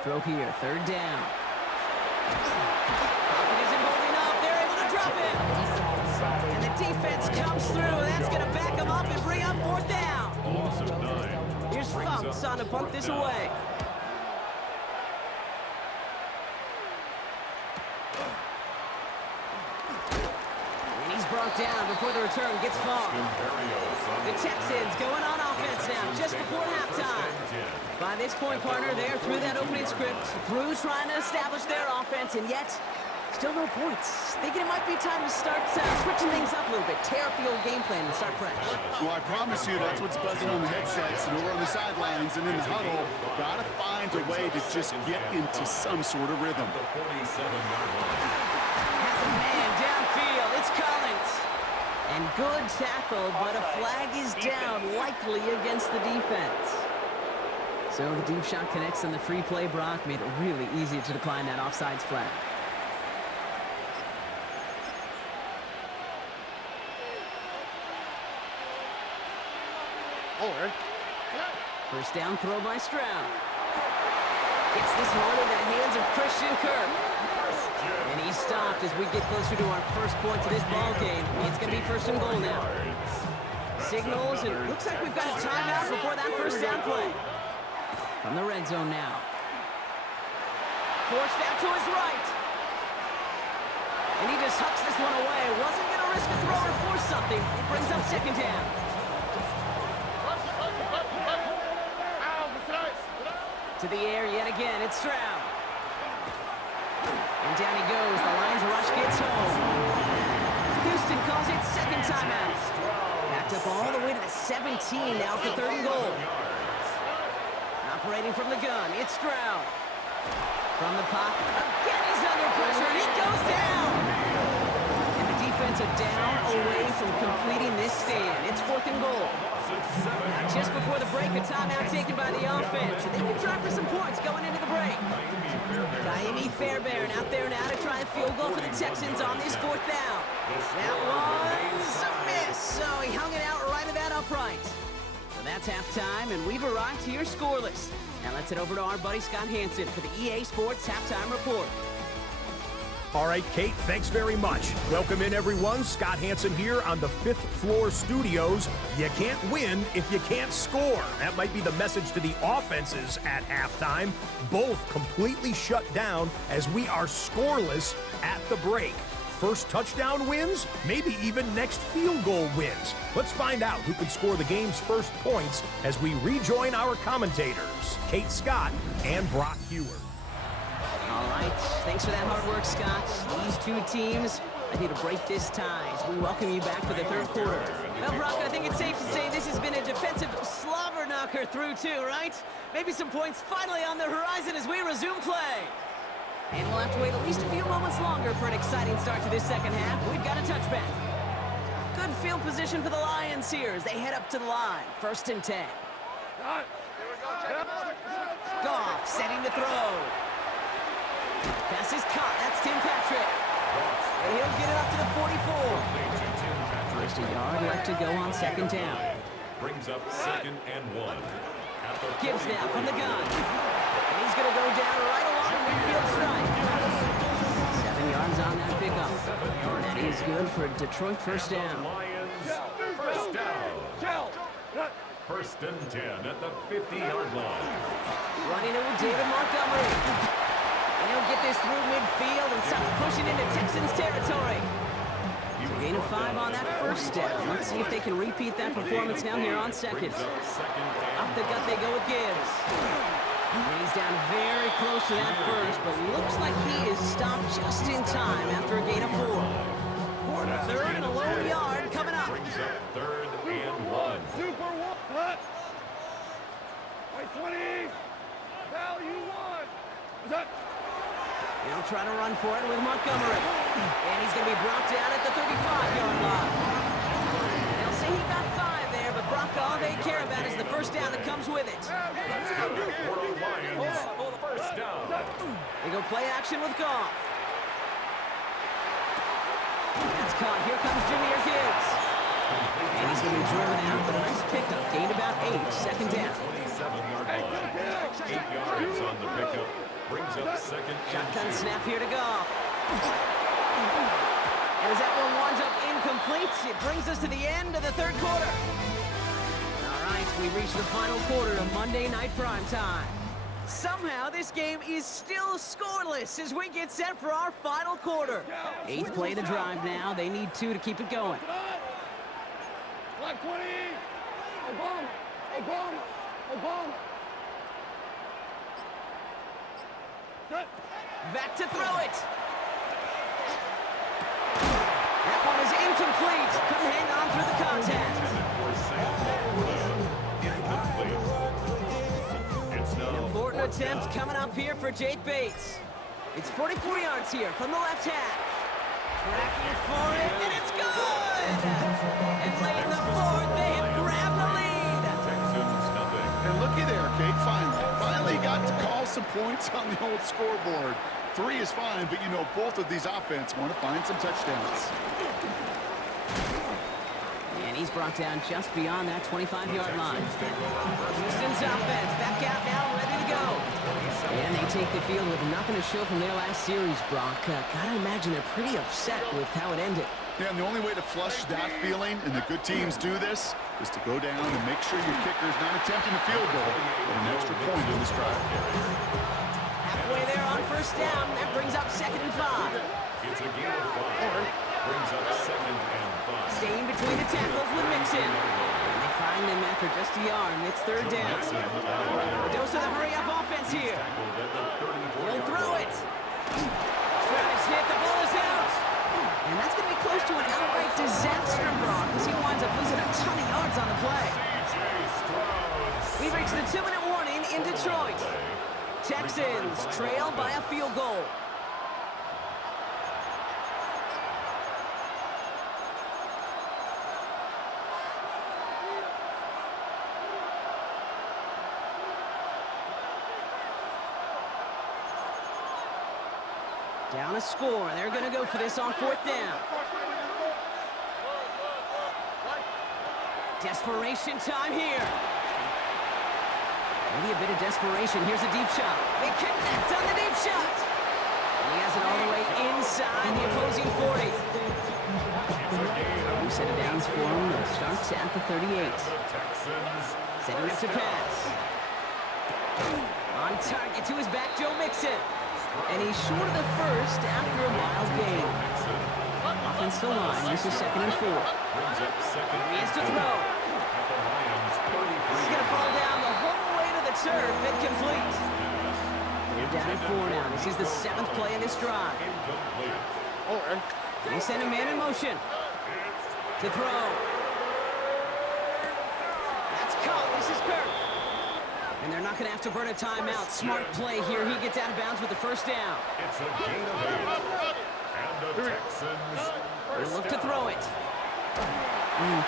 Throw here, 3rd down. Pocket isn't holding up. They're able to drop it. And the defense comes through. That's going to back them up and bring up 4th down. Loss of 9. Here's Funks on to punt this away. And he's brought down before the return gets far. The Texans going on offense now, just before halftime. By this point, partner, they're through that opening script, through trying to establish their offense, and yet still no points. Thinking it might be time to start switching things up a little bit, tear up the old game plan and start fresh. Well, I promise you that's what's buzzing on the headsets and over on the sidelines and in the huddle. Got to find a way to just get into some sort of rhythm. The 47-yard line. Has a man downfield. It's Collins. And good tackle, but a flag is down, likely against the defense. So the deep shot connects on the free play. Brock made it really easy to decline that offsides flag. First down throw by Stroud. Gets this one into the hands of Christian Kirk. And he stopped as we get closer to our first point to this ball game. It's going to be 1st and goal now. Signals, and looks like we've got a timeout before that first down play. From the red zone now. Forced out to his right. And he just hucks this one away. Wasn't going to risk a throw or force something. It brings up 2nd down. To the air yet again, it's Stroud. And down he goes, the Lions rush gets home. Houston calls it 2nd timeout. Backed up all the way to the 17 now for 3rd and goal. Operating from the gun, it's Stroud. From the pocket, again he's under pressure, and he goes down. And the defense are down away from completing this stand. It's 4th and goal. Now, just before the break, a timeout taken by the offense. And they can try for some points going into the break. Kaimi Fairbairn out there now to try a field goal for the Texans on this 4th down. That was a miss, so he hung it out right at that upright. So that's halftime, and we've arrived here scoreless. Now let's head over to our buddy Scott Hanson for the EA Sports Halftime Report. All right, Kate, thanks very much. Welcome in, everyone. Scott Hanson here on the 5th floor studios. You can't win if you can't score. That might be the message to the offenses at halftime. Both completely shut down as we are scoreless at the break. First touchdown wins, maybe even next field goal wins. Let's find out who can score the game's first points as we rejoin our commentators, Kate Scott and Brock Hewer. All right, thanks for that hard work, Scott. These two teams ready to break this tie as we welcome you back for the 3rd quarter. Well, Brock, I think it's safe to say this has been a defensive slobber knocker through two, right? Maybe some points finally on the horizon as we resume play. And we'll have to wait at least a few moments longer for an exciting start to this 2nd half. We've got a touchback. Good field position for the Lions here as they head up to the line. 1st and 10. Goff setting to throw. Pass is caught. That's Tim Patrick. And he'll get it up to the 44. Just a yard left to go on 2nd down. Brings up 2nd and 1. Gibbs now from the gun. And he's going to go down right along the midfield stripe. 7 yards on that pickup. And that is good for Detroit 1st down. Lions, 1st down. 1st and 10 at the 50-yard line. Running it with David Montgomery. And he'll get this through midfield and start pushing into Texans territory. So Gain of 5 on that first down. Let's see if they can repeat that performance now here on second. Up the gut they go with Gibbs. And he's down very close to that first, but looks like he is stopped just in time after a gain of 4. Third and a lone yard coming up. Brings up third and 1. Super one. Hut. Right 20. Value 1. Is that? They'll try to run for it with Montgomery. And he's going to be brought down at the 35-yard line. They'll say he got 5 there, but Brock, all they care about is the first down that comes with it. Let's go to Port Lions. First down. They go play action with Goff. That's caught. Here comes Jahmyr Gibbs. And he's going to be driven out, but a nice pickup. Gained about 8. Second down. 27-yard line. 8 yards on the pickup. Brings up second. Shotgun snap here to Goff. And as that one winds up incomplete, it brings us to the end of the third quarter. All right, we reach the final quarter of Monday Night Primetime. Somehow, this game is still scoreless as we get set for our final quarter. 8th play of the drive now. They need 2 to keep it going. Black 20. Obama. Obama. Obama. Good. Back to throw it. That one is incomplete. Couldn't hang on through the contact. Important attempt coming up here for Jake Bates. It's 44 yards here from the left half. Tracking for it, and it's good! And late in the fourth, they have grabbed the lead. And looky there, Kate, finally got to call some points on the old scoreboard. 3 is fine, but you know both of these offense want to find some touchdowns. And he's brought down just beyond that 25-yard line. Houston's offense back out now, ready to go. And they take the field with nothing to show from their last series, Brock. Gotta imagine they're pretty upset with how it ended. Yeah, and the only way to flush that feeling, and the good teams do this, is to go down and make sure your kicker's not attempting a field goal, but an extra point in this drive. Halfway there on first down, that brings up 2nd and 5. It's a gain of 5. Brings up 2nd and 5. Staying between the tackles with Mixon. And they find him after just a yard, and it's 3rd down. A dose of the hurry-up offense here. He'll throw it. Travis hit, the ball is out. And that's going to be close to an outright disaster, Brock, as he winds up losing a ton of yards on the play. We've reached the 2-minute warning in Detroit. Texans trail by a field goal. Down a score. They're going to go for this on 4th down. Desperation time here. Maybe a bit of desperation. Here's a deep shot. They connect on the deep shot. And he has it all the way inside the opposing 40. New set of downs for him. It starts at the 38. Setting up to pass. On target to his back, Joe Mixon. And he's short of the first after a wild game. Offensive line, this is 2nd and 4. He has to throw. He's going to fall down the whole way to the turf, incomplete. They're down at 4 now. This is the 7th play in this drive. They send a man in motion. To throw. That's caught. This is Kirk. And they're not going to have to burn a timeout. Smart play here. He gets out of bounds with the first down. It's a gain of 8. And the Texans They look to throw it.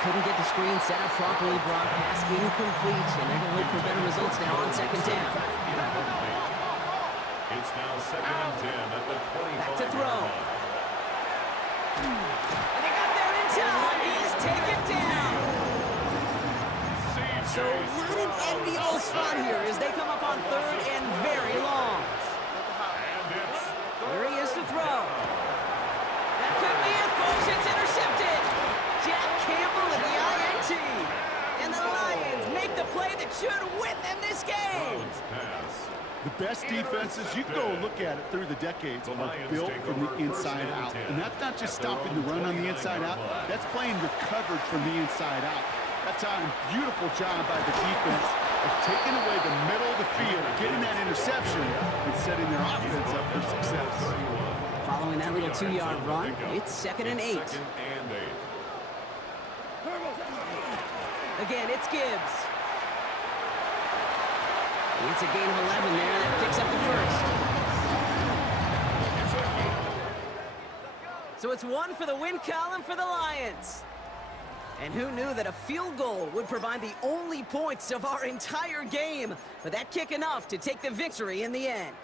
Couldn't get the screen set up properly. Brock pass incomplete. And they're going to look for better results now on 2nd down. It's now 2nd and 10 at the 25. Back to throw. And they got there in time. He is taken down. So not an enviable spot here as they come up on 3rd and very long. Here he is to throw. That could be it, folks. It's intercepted. Jack Campbell with the INT. And the Lions make the play that should win them this game. The best defenses, you can go look at it through the decades, are built from the inside out. And that's not just stopping the run on the inside out. That's playing your coverage from the inside out. That's a beautiful job by the defense of taking away the middle of the field, getting that interception, and setting their offense up for success. Following that little 2-yard run, it's 2nd and 8. Again, it's Gibbs. It's a gain of 11 there. That picks up the first. So it's 1 for the win column for the Lions. And who knew that a field goal would provide the only points of our entire game? But that kick enough to take the victory in the end.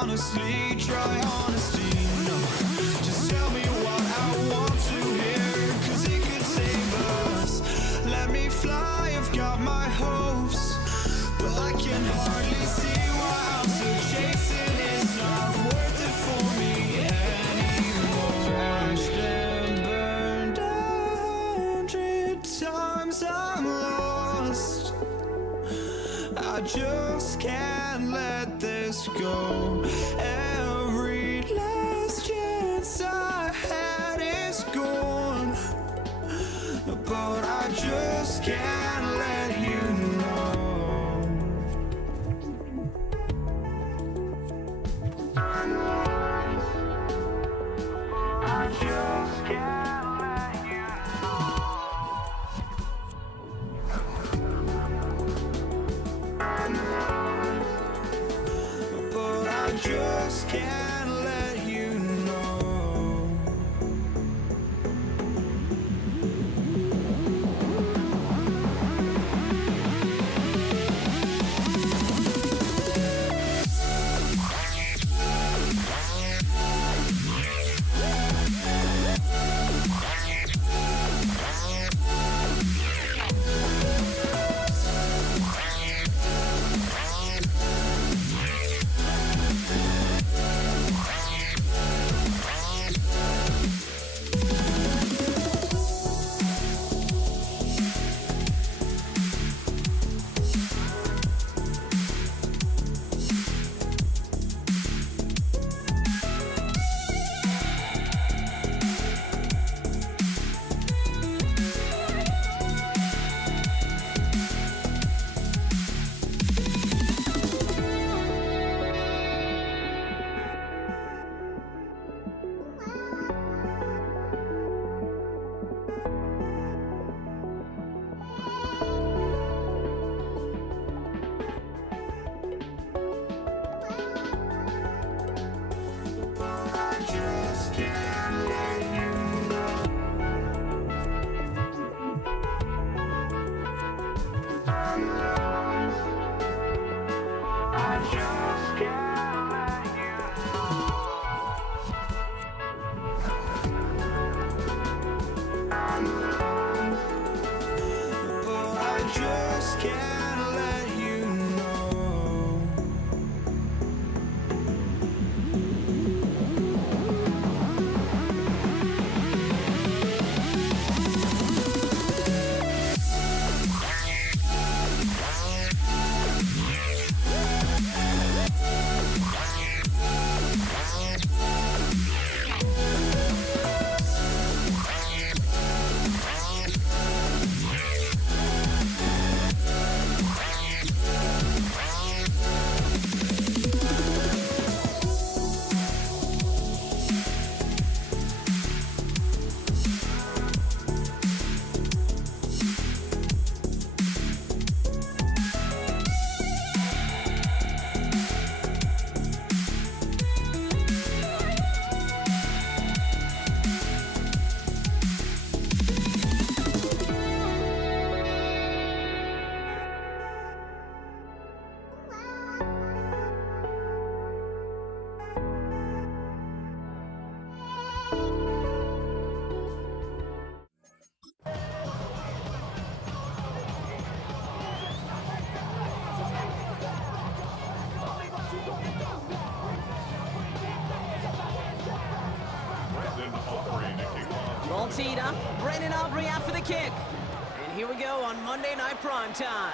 honestly, try honesty. No, just tell me what I want to hear, 'cause it could save us. Let me fly, I've got my hopes, but I can hardly see why I'm still chasing. It's not worth it for me anymore. Crashed and burned 100 times, I'm lost. I just can't let this go. Every last chance I had is gone, but I just can't let you know. I just can't let you know. But I just can't let you know. Ball teed up. Brandon Aubrey out for the kick. And here we go on Monday Night Prime Time.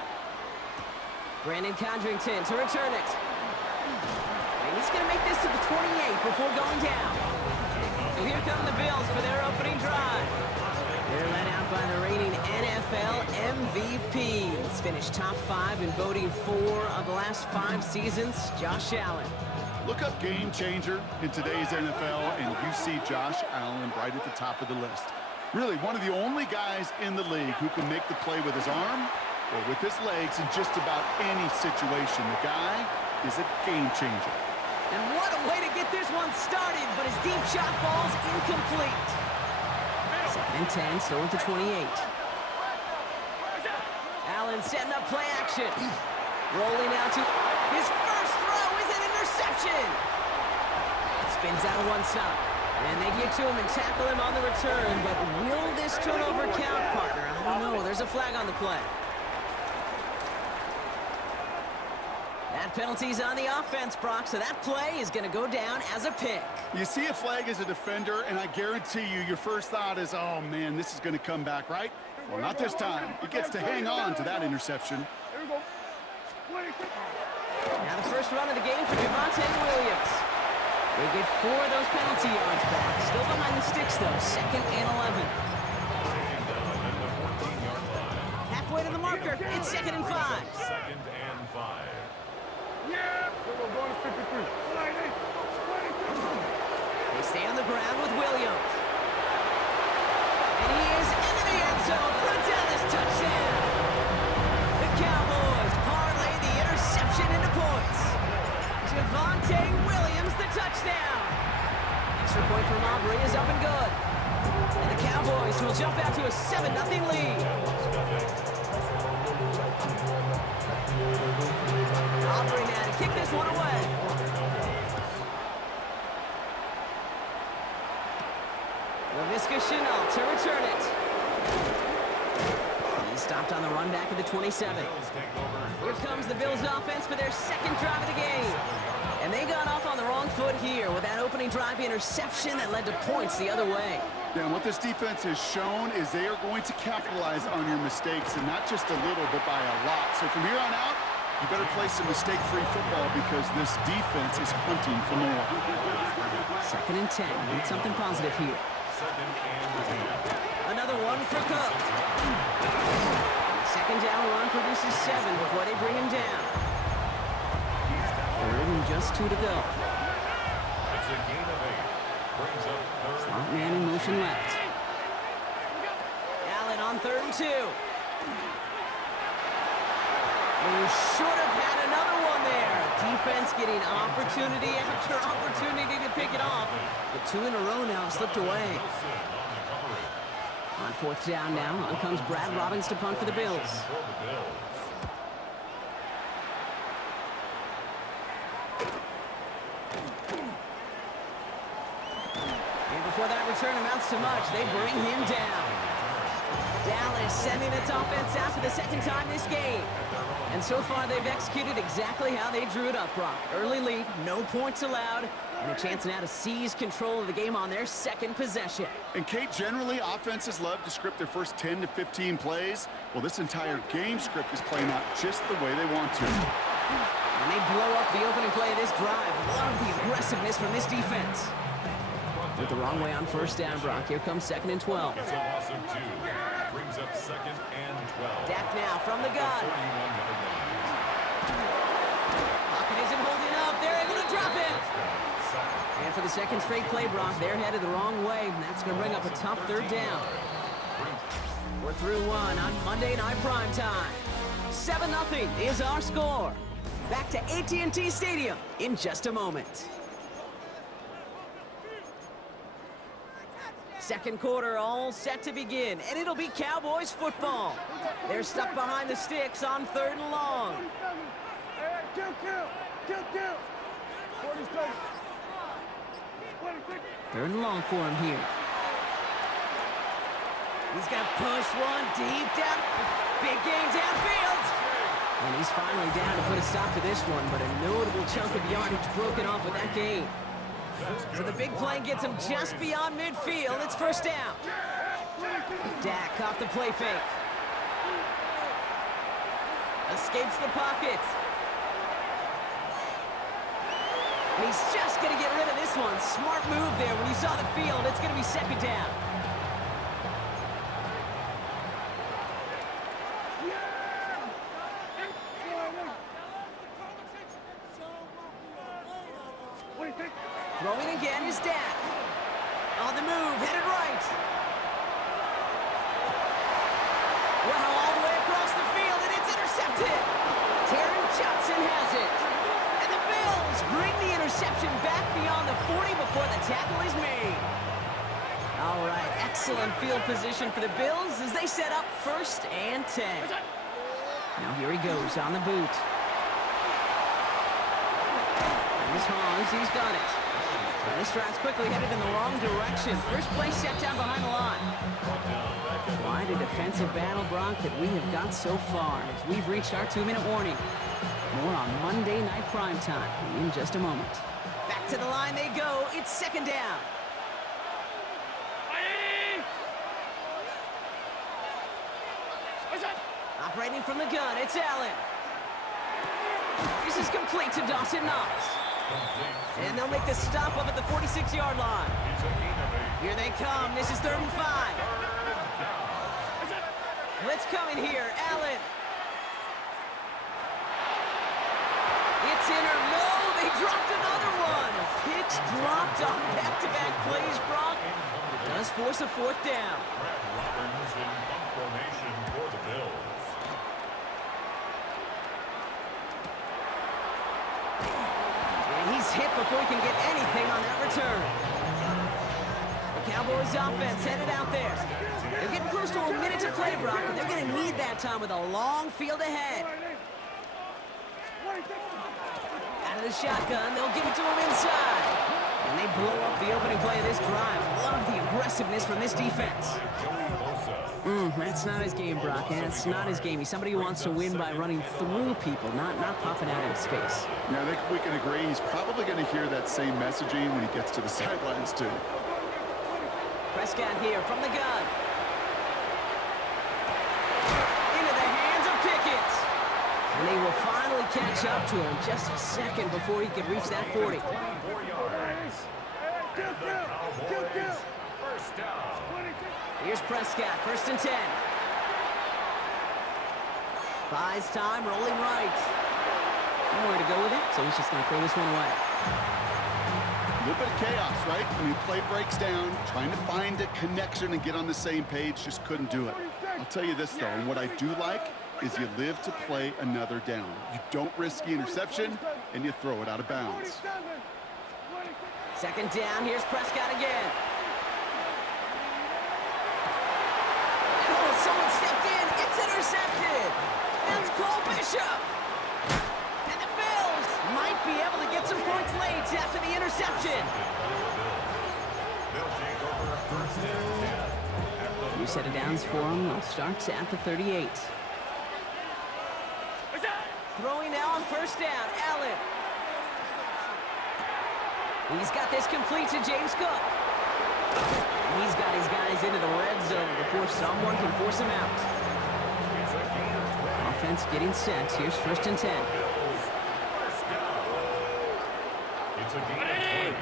Brandon Condrington to return it. And he's going to make this to the 28 before going down. So here come the Bills for their opening drive. They're led out by the reigning NFL MVP. He's finished top 5 in voting 4 of the last 5 seasons, Josh Allen. Look up game changer in today's NFL, and you see Josh Allen right at the top of the list. Really, one of the only guys in the league who can make the play with his arm or with his legs in just about any situation. The guy is a game changer. And what a way to get this one started, but his deep shot falls incomplete. 2nd and 10, still at the 28. Allen setting up play action. Rolling out to his first throw is an interception. interception! Spins out of one side. And they get to him and tackle him on the return, but will this turnover count, partner? I don't know. There's a flag on the play. That penalty's on the offense, Brock, so that play is going to go down as a pick. You see a flag as a defender, and I guarantee you, your first thought is, oh, man, this is going to come back, right? Well, not this time. He gets to hang on to that interception. Now the first run of the game for Javonte Williams. They get 4 of those penalty yards back. Still behind the sticks, though. 2nd and 11. Halfway to the marker. It's 2nd and 5. 2nd and 5. They stay on the ground with Williams. And he is into the end zone for a Dallas touchdown. The Cowboys parlay the interception into points. Javonte Williams, the touchdown. Extra point from Aubrey is up and good. And the Cowboys will jump out to a 7-0 lead. Aubrey now to kick this one away. Laviska Shenault to return it. He stopped on the run back at the 27. Here comes the Bills offense for their second drive of the game. And they got off on the wrong foot here with that opening drive interception that led to points the other way. Yeah, and what this defense has shown is they are going to capitalize on your mistakes, and not just a little, but by a lot. So from here on out, you better play some mistake-free football because this defense is hunting for more. 2nd and 10. Need something positive here. 2nd and 10. Another one for Cook. Second down run produces 7 before they bring him down. 3rd and just 2 to go. It's a gain of 8. Brings up 3rd. Slot man in motion left. Allen on 3rd and 2. They should have had another one there. Defense getting opportunity after opportunity to pick it off. But 2 in a row now slipped away. On 4th down now, on comes Brad Robbins to punt for the Bills. For the Bills. And before that return amounts to much, they bring him down. Dallas sending its offense out for the 2nd time this game. And so far, they've executed exactly how they drew it up, Brock. Early lead, no points allowed, and a chance now to seize control of the game on their 2nd possession. And Kate, generally, offenses love to script their first 10 to 15 plays. Well, this entire game script is playing out just the way they want to. And they blow up the opening play of this drive. Love the aggressiveness from this defense. With the wrong way on 1st down, Brock. Here comes 2nd and 12. It's a loss of 2. Brings up 2nd and 12. Dak now from the gun. 31-yard line. Pocket isn't holding up. They're able to drop it. And for the 2nd straight play, Brock, they're headed the wrong way. And that's going to bring up a tough 3rd down. We're through 1 on Monday Night Primetime. 7-0 is our score. Back to AT&T Stadium in just a moment. 2nd quarter all set to begin, and it'll be Cowboys football. They're stuck behind the sticks on 3rd and long. 3rd and long for him here. He's got to push one deep down. Big gain downfield. And he's finally down to put a stop to this one, but a notable chunk of yardage broken off with that gain. So the big play gets him just beyond midfield. It's 1st down. Dak off the play fake. Escapes the pocket. And he's just going to get rid of this one. Smart move there when you saw the field. It's going to be 2nd down. Throwing again is Dak. On the move, headed right. Wow, all the way across the field, and it's intercepted. Taron Johnson has it. And the Bills bring the interception back beyond the 40 before the tackle is made. All right, excellent field position for the Bills as they set up 1st and 10. Now here he goes on the boot. Here's Hawes, he's got it. And this drive's quickly headed in the wrong direction. First play set down behind the line. Quite a defensive battle, Brock, that we have got so far as we've reached our 2-minute warning. More on Monday Night Primetime in just a moment. Back to the line they go. It's second down. Operating from the gun, it's Allen. This is complete to Dawson Knox. And they'll make the stop up at the 46-yard line. Here they come. This is 3rd and 5. Let's come in here. Allen. It's in or no. They dropped another one. Picks dropped on back-to-back plays, Brock. It does force a 4th down. Robbins in punt formation for the Bills. He's hit before he can get anything on that return. The Cowboys offense headed out there. They're getting close to a minute to play, Brock, and they're going to need that time with a long field ahead. Out of the shotgun, they'll give it to him inside. And they blow up the opening play of this drive. Love the aggressiveness from this defense. That's not his game, Brock. That's not his game. He's somebody who wants to win by running through people, not popping out into space. Yeah, I think we can agree he's probably going to hear that same messaging when he gets to the sidelines, too. Prescott here from the gun. Into the hands of Pickett. And they will finally catch up to him just a second before he can reach that 40. 4 yards. And the Cowboys, first down. Here's Prescott, 1st and 10. Buys time, rolling right. Nowhere to go with it, so he's just going to throw this one away. A little bit of chaos, right? I mean, play breaks down, trying to find a connection and get on the same page, just couldn't do it. I'll tell you this, though, and what I do like is you live to play another down. You don't risk the interception, and you throw it out of bounds. 2nd down, here's Prescott again. Oh, someone stepped in. It's intercepted. That's Cole Bishop. And the Bills might be able to get some points late after the interception. New set of downs for them. They'll start at the 38. Throwing now on 1st down, Allen. He's got this complete to James Cook. He's got his guys into the red zone before someone can force him out. Offense getting set. Here's 1st and 10. It's a gain of 20.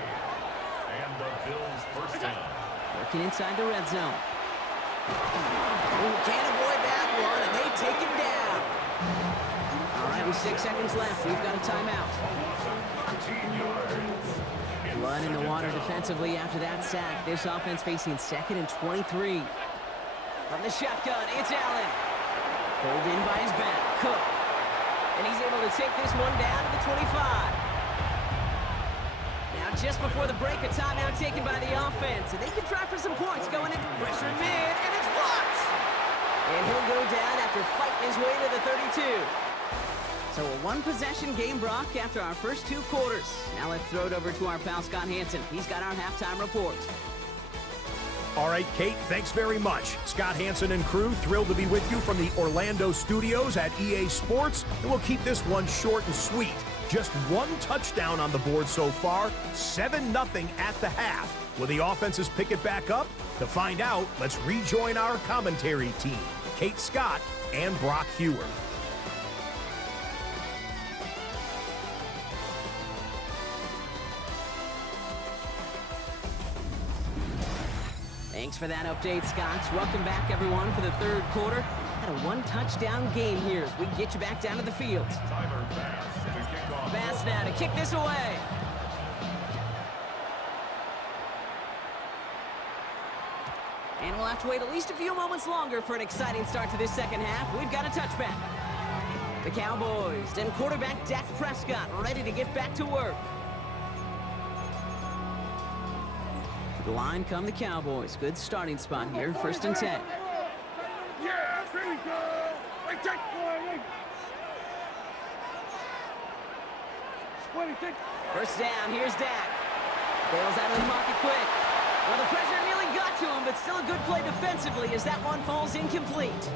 And the Bills first down. Working inside the red zone. Ooh, can't avoid that one, and they take him down. All right, with 6 seconds left, we've got a timeout. 13 yards. Blood in the water defensively after that sack. This offense facing 2nd and 23. From the shotgun, it's Allen. Pulled in by his back, Cook. And he's able to take this one down to the 25. Now just before the break, a timeout taken by the offense. And they can try for some points going in. Pressure mid, and it's blocked. And he'll go down after fighting his way to the 32. So a one-possession game, Brock, after our first 2 quarters. Now let's throw it over to our pal Scott Hanson. He's got our halftime report. All right, Kate, thanks very much. Scott Hanson and crew, thrilled to be with you from the Orlando studios at EA Sports. And we'll keep this one short and sweet. Just 1 touchdown on the board so far, 7-0 at the half. Will the offenses pick it back up? To find out, let's rejoin our commentary team, Kate Scott and Brock Huard. Thanks for that update, Scott. Welcome back, everyone, for the 3rd quarter. Had a 1-touchdown game here as we get you back down to the field. Tyler Bass to kick off. Bass now to kick this away. And we'll have to wait at least a few moments longer for an exciting start to this 2nd half. We've got a touchback. The Cowboys and quarterback Dak Prescott ready to get back to work. To the line come the Cowboys. Good starting spot here. 1st and 10. Yeah, there we go. Hey, take one. First down, here's Dak. Bails out of the pocket quick. Well, the pressure nearly got to him, but still a good play defensively as that one falls incomplete.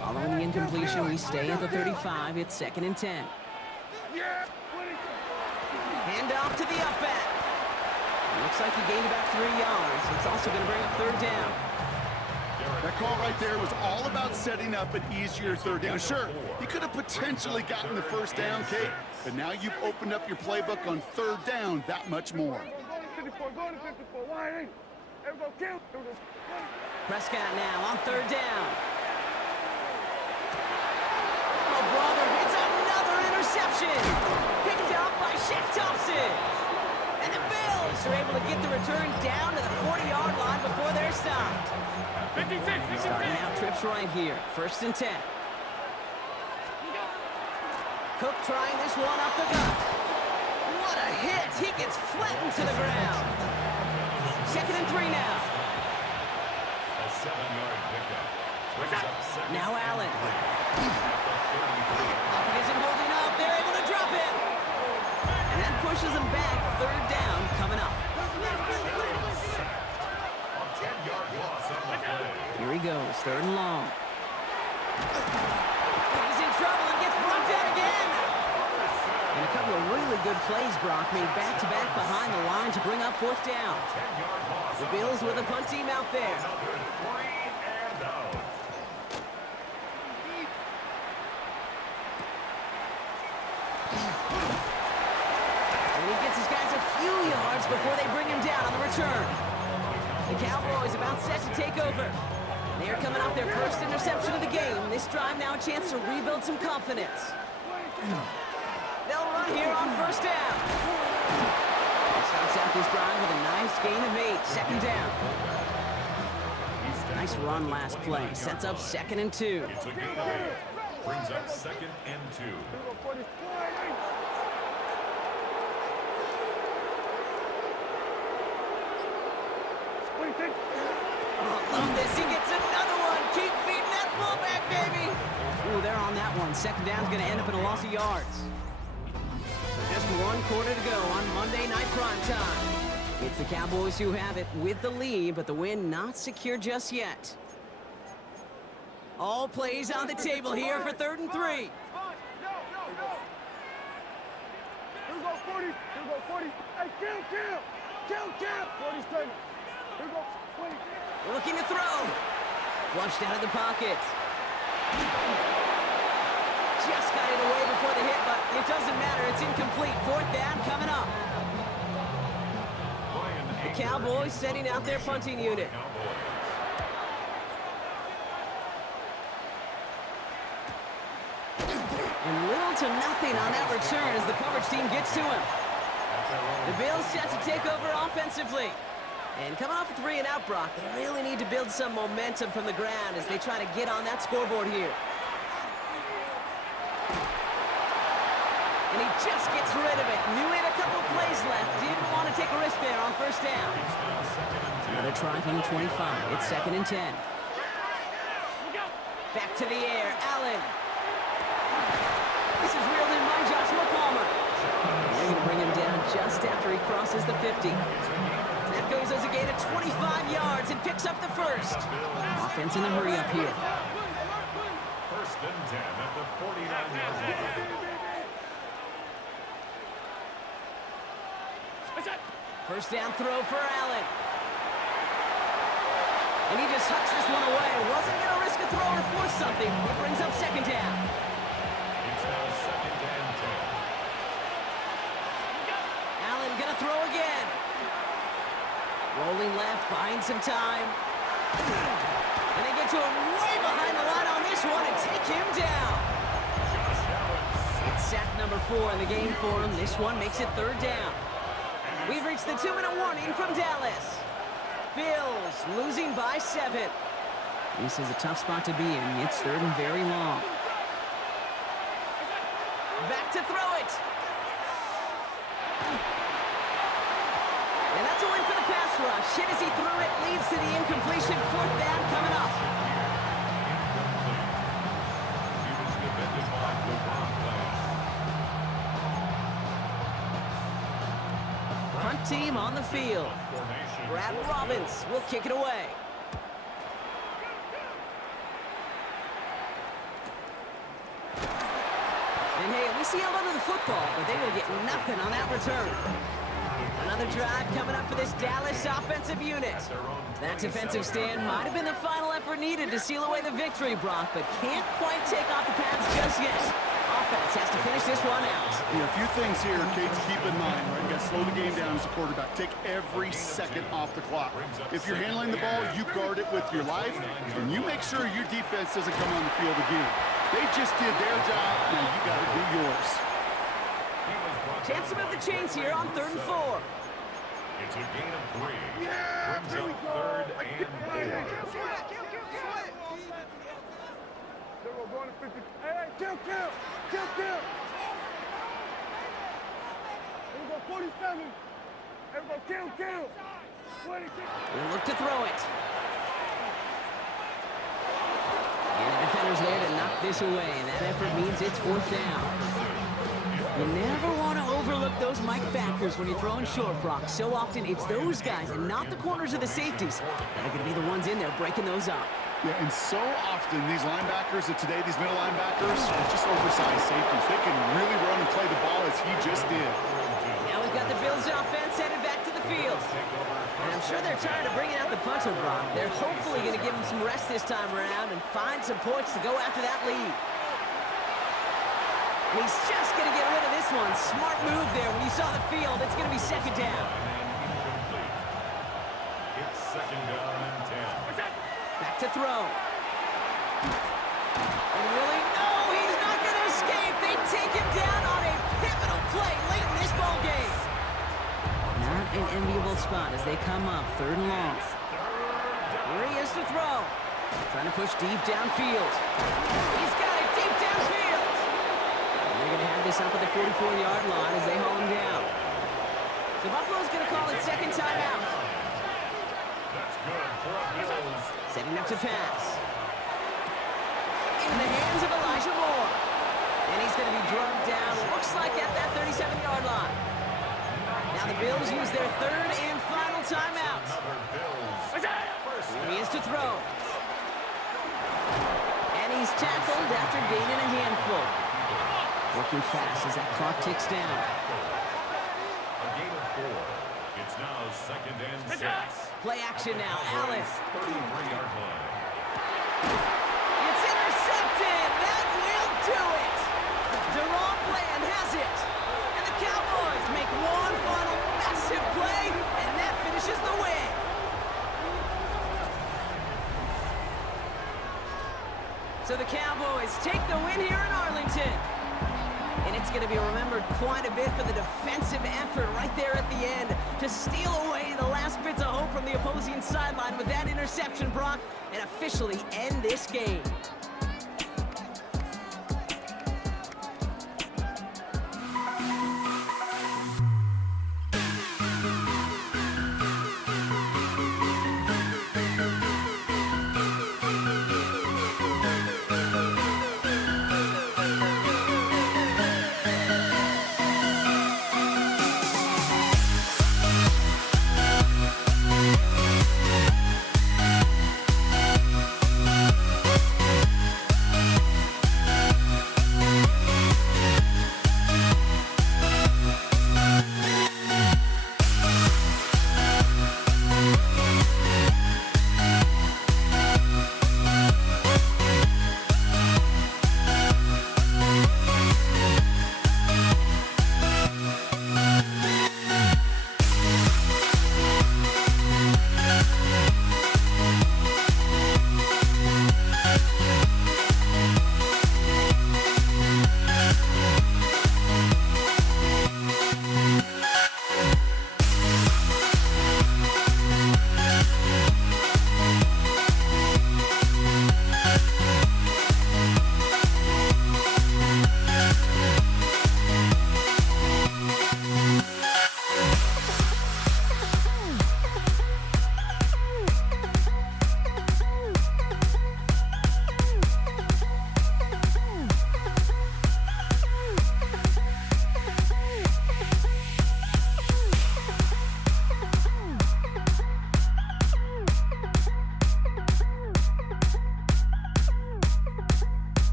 Following the incompletion, we stay at the 35. It's 2nd and 10. Hand off to the up back. Looks like he gained about 3 yards. It's also going to bring up 3rd down. That call right there was all about setting up an easier 3rd down. Sure, he could have potentially gotten the 1st down, Kate, but now you've opened up your playbook on 3rd down that much more. Prescott now on 3rd down. Oh, brother, it's another interception. Picked up by Shaq Thompson. And the Bills are able to get the return down to the 40-yard line before they're stopped. Starting out trips right here. 1st and 10. Cook trying this one up the gut. What a hit. He gets flattened to the ground. 2nd and 3 now. A 7-yard pickup. Brings up 2nd Now and Allen. 3. Pocket isn't holding up. They're able to drop it. And that pushes them back. 3rd down coming up. A 10-yard loss on the play. Here he goes. 3rd and long. He's in trouble and gets brought down again. And a couple of really good plays, Brock, made back-to-back behind the line to bring up 4th down. 10-yard loss. The Bills with a punt team out there. Another 3 and out. And he gets his guys a few yards before they bring him down on the return. The Cowboys about set to take over. They are coming off their first interception of the game. This drive now a chance to rebuild some confidence. They'll run here on 1st down. Starts out this drive with a nice gain of 8. 2nd down. Nice run last play. Sets up 2nd and 2. It's a gain of 8. Brings up 2nd and 2. Oh, love this. He gets another one. Keep feeding that fullback, baby. Ooh, they're on that one. 2nd down's going to end up in a loss of yards. So just 1 quarter to go on Monday Night Primetime. It's the Cowboys who have it with the lead, but the win not secure just yet. All plays on the table here for 3rd and 3. Here we go, 40. Here we go, 40. Hey, kill. 40's taking. Here we go, 20. Looking to throw. Flushed out of the pocket. Just got it away before the hit, but it doesn't matter. It's incomplete. 4th down coming up. The Cowboys setting out their punting unit. And little to nothing on that return as the coverage team gets to him. The Bills set to take over offensively. And coming off a 3-and-out, Brock, they really need to build some momentum from the ground as they try to get on that scoreboard here. And he just gets rid of it. Knew he had a couple of plays left. Didn't want to take a risk there on 1st down. Another try from the 25. It's 2nd and 10. Back to the air. Allen. This is reeled in by Joshua Palmer. And they're going to bring him down just after he crosses the 50. That goes as a gain of 25 yards and picks up the 1st. Offense in a hurry up here. 1st and 10 at the 49-yard line. First down throw for Allen. And he just hucks this one away. Wasn't going to risk a throw or force something. It brings up 2nd down. It's now 2nd and 10. Allen going to throw again. Rolling left, buying some time. And they get to him way behind the line on this one and take him down. It's sack number 4 in the game for him. This one makes it 3rd down. We've reached the 2-minute warning from Dallas. Bills losing by 7. This is a tough spot to be in. It's 3rd and very long. Back to throw it. And that's a win for the pass rush. Hit as he threw it, leads to the incompletion. 4th down coming up. Incomplete. He was defended by LeBron Bland. 3rd team on the field. Brad Robbins will kick it away. And hey, at least he held onto the football, but they will get nothing on that return. Another drive coming up for this Dallas offensive unit. That defensive stand might have been the final effort needed to seal away the victory, Brock, but can't quite take off the pads just yet. Offense has to finish this one out. Yeah, a few things here, Kate, to keep in mind, right? You got to slow the game down as a quarterback. Take every second off the clock. If you're handling the ball, you guard it with your life, and you make sure your defense doesn't come on the field again. They just did their job, now you got to do yours. Chance to move the chains here on 3rd and 4. It's a gain of 3. Brings up 3rd and 4. Hey, kill! Here we go, 47. Everybody kill. We'll look to throw it. And the defender's there to knock this away. That effort means it's 4th down. You never want to overlook those Mike backers when you're throwing short, Brock. So often it's those guys and not the corners or the safeties that are going to be the ones in there breaking those up. Yeah, and so often these linebackers of today, these middle linebackers, are just oversized safeties. They can really run and play the ball as he just did. Now we've got the Bills offense headed back to the field. And I'm sure they're tired of bringing out the punter, Brock. They're hopefully going to give him some rest this time around and find some points to go after that lead. And he's just going to get rid of this one. Smart move there. When you saw the field, it's going to be 2nd down. It's 2nd down and 10. Back to throw. And really, no, he's not going to escape. They take him down on a pivotal play late in this ball game. Not an enviable spot as they come up 3rd and long. Here he is to throw. Trying to push deep downfield. He's got it deep downfield. And they're going to have this up at the 44-yard line as they haul him down. So Buffalo's going to call it 2nd timeout. That's good for a Bills. Setting up to pass. In the hands of Elijah Moore. And he's going to be drugged down, looks like at that 37-yard line. Now the Bills use their 3rd and final timeout. Here he is to throw. And he's tackled after gaining a handful. Working fast as that clock ticks down. A gain of 4. It's now 2nd and 6. Play action now, Allen. 33-yard line. It's intercepted. That will do it. Deron Bland has it. And the Cowboys make one final massive play, and that finishes the win. So the Cowboys take the win here in Arlington. And it's going to be remembered quite a bit for the defensive effort right there at the end to steal away the last bits of hope from the opposing sideline with that interception, Brock, and officially end this game.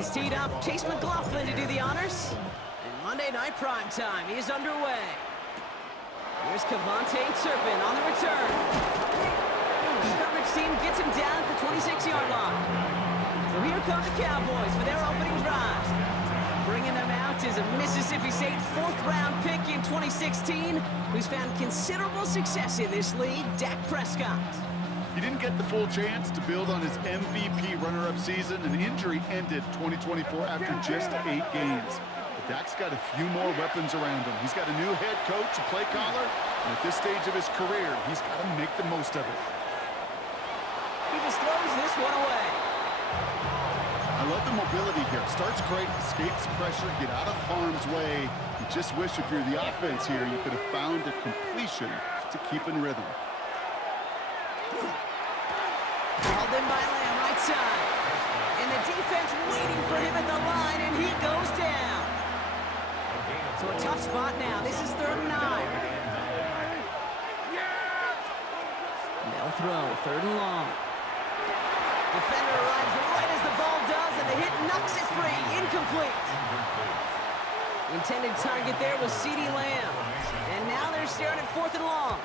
is teed up. Chase McLaughlin to do the honors. And Monday Night Primetime is underway. Here's Cavante Turpin on the return. The coverage team gets him down at the 26-yard line. So here come the Cowboys for their opening drive. Bringing them out is a Mississippi State 4th-round pick in 2016 who's found considerable success in this league, Dak Prescott. He didn't get the full chance to build on his MVP runner-up season. An injury ended 2024 after just 8 games. But Dak's got a few more weapons around him. He's got a new head coach, a play caller, and at this stage of his career, he's got to make the most of it. He just throws this one away. I love the mobility here. Starts great, escapes pressure, get out of harm's way. You just wish if you're the offense here, you could have found a completion to keep in rhythm. Called in by Lamb, right side. And the defense waiting for him at the line, and he goes down. So a tough spot now. This is 3rd and 9. They'll throw, 3rd and long. Defender arrives right as the ball does, and the hit knocks it free. Incomplete. Intended target there was CeeDee Lamb. And now they're staring at 4th and long.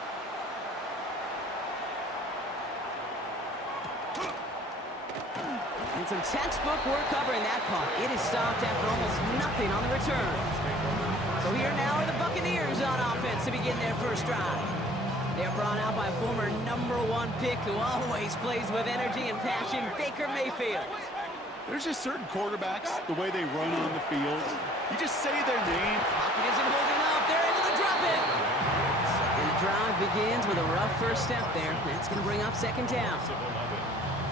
And some textbook work covering that punt. It is stopped after almost nothing on the return. So here now are the Buccaneers on offense to begin their first drive. They're brought out by former #1 pick who always plays with energy and passion, Baker Mayfield. There's just certain quarterbacks, the way they run on the field. You just say their name. Pocket isn't holding up. They're able to drop it. And the drive begins with a rough first step there. That's going to bring up 2nd down.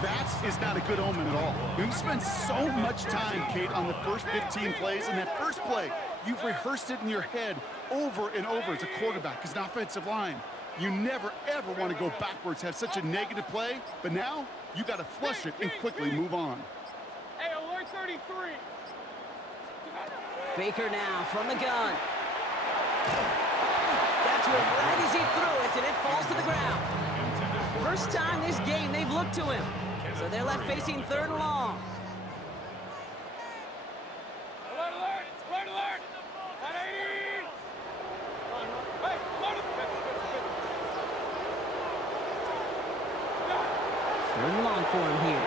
That is not a good omen at all. You spend so much time, Kate, on the first 15 plays, and that first play, you've rehearsed it in your head over and over as a quarterback, as an offensive line. You never, ever want to go backwards, have such a negative play, but now you got to flush it and quickly move on. Hey, alert 33. Baker now from the gun. That's where right as he threw it, and it falls to the ground. First time this game they've looked to him. So they're left facing 3rd and long. Alert, alert, alert, alert. 180. Hey, alert. 3rd and long for him here.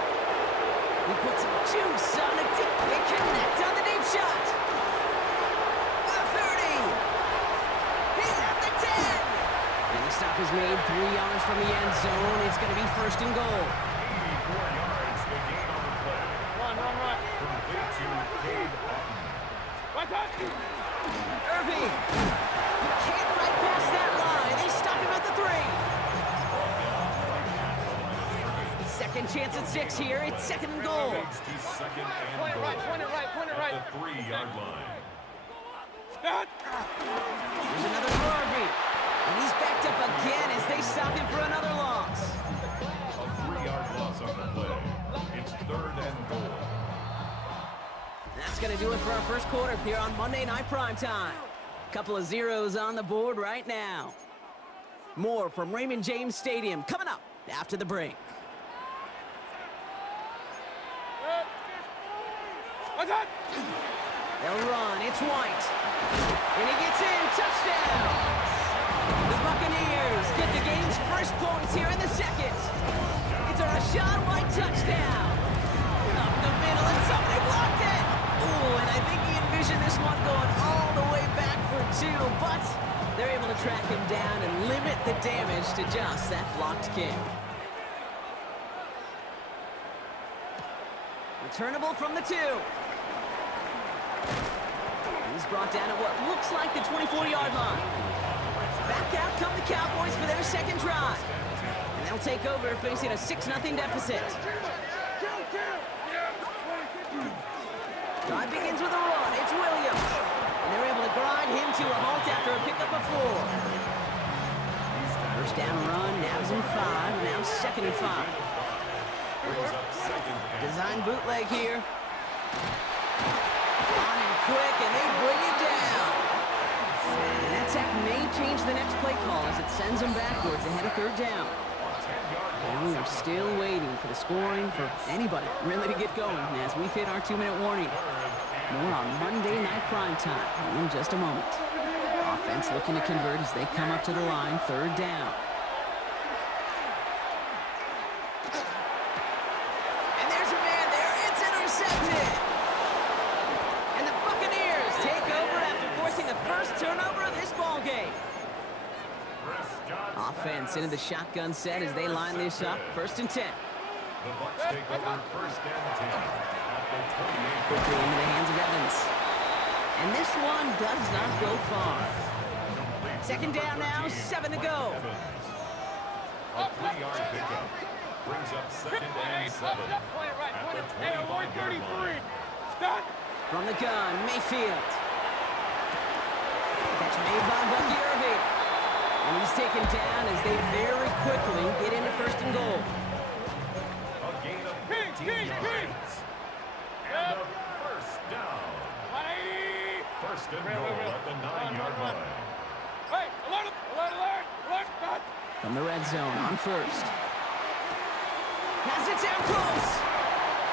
He puts some juice on the deep. They connect on the deep shot. The 30. He's at the 10. And the stop is made 3 yards from the end zone. It's going to be 1st and goal. 84 yards, the gain on the play. Run. Complete to Cade Otton. Right side. Irving can't right past that line. They stop him at the 3. Second chance at 6 here. It's 2nd and goal. Moves to 2nd and Point it goal. right, point it right, point it right. At the 3-yard line. Here's another for Irving. And he's backed up again as they stop him for another loss. A 3-yard loss on the play. It's 3rd and goal. That's going to do it for our first quarter here on Monday Night Primetime. Couple of zeros on the board right now. More from Raymond James Stadium coming up after the break. Right side. They'll run. It's White. And he gets in. Touchdown. The Buccaneers get the game's first points here in the 2nd. It's a Rachaad White touchdown. Up the middle, and somebody blocked it. Ooh, and I think he envisioned this one going all the way back for 2, but they're able to track him down and limit the damage to just that blocked kick. Returnable from the 2. He's brought down at what looks like the 24-yard line. Back out come the Cowboys for their 2nd drive. And they'll take over facing a 6-0 deficit. Drive begins with a run. It's Williams. And they're able to grind him to a halt after a pickup of 4. First down run, now in 5, now 2nd and 5. Design bootleg here. On and quick, and they bring it down. And that sack may change the next play call as it sends them backwards ahead of 3rd down. And we are still waiting for the scoring for anybody really to get going as we've hit our 2-minute warning. More on Monday Night Primetime in just a moment. Offense looking to convert as they come up to the line, 3rd down. And there's a man there. It's intercepted. And the Buccaneers take over after forcing the first turnover of this ball game. Offense into the shotgun set as they line this up. 1st and 10. The Bucs take over 1st and 10 at the 28. Quickly into the hands of Evans. And this one does not go far. 2nd down now, 7 to go. A 3-yard pickup brings up 2nd and 7 at the 25-yard line. From the gun, Mayfield. Catch made by Bucky Irving. And he's taken down as they very quickly get into 1st and goal. A gain of 15 yards. And a 1st down. 1st and goal at the 9-yard line. From the red zone on 1st. Has it down close.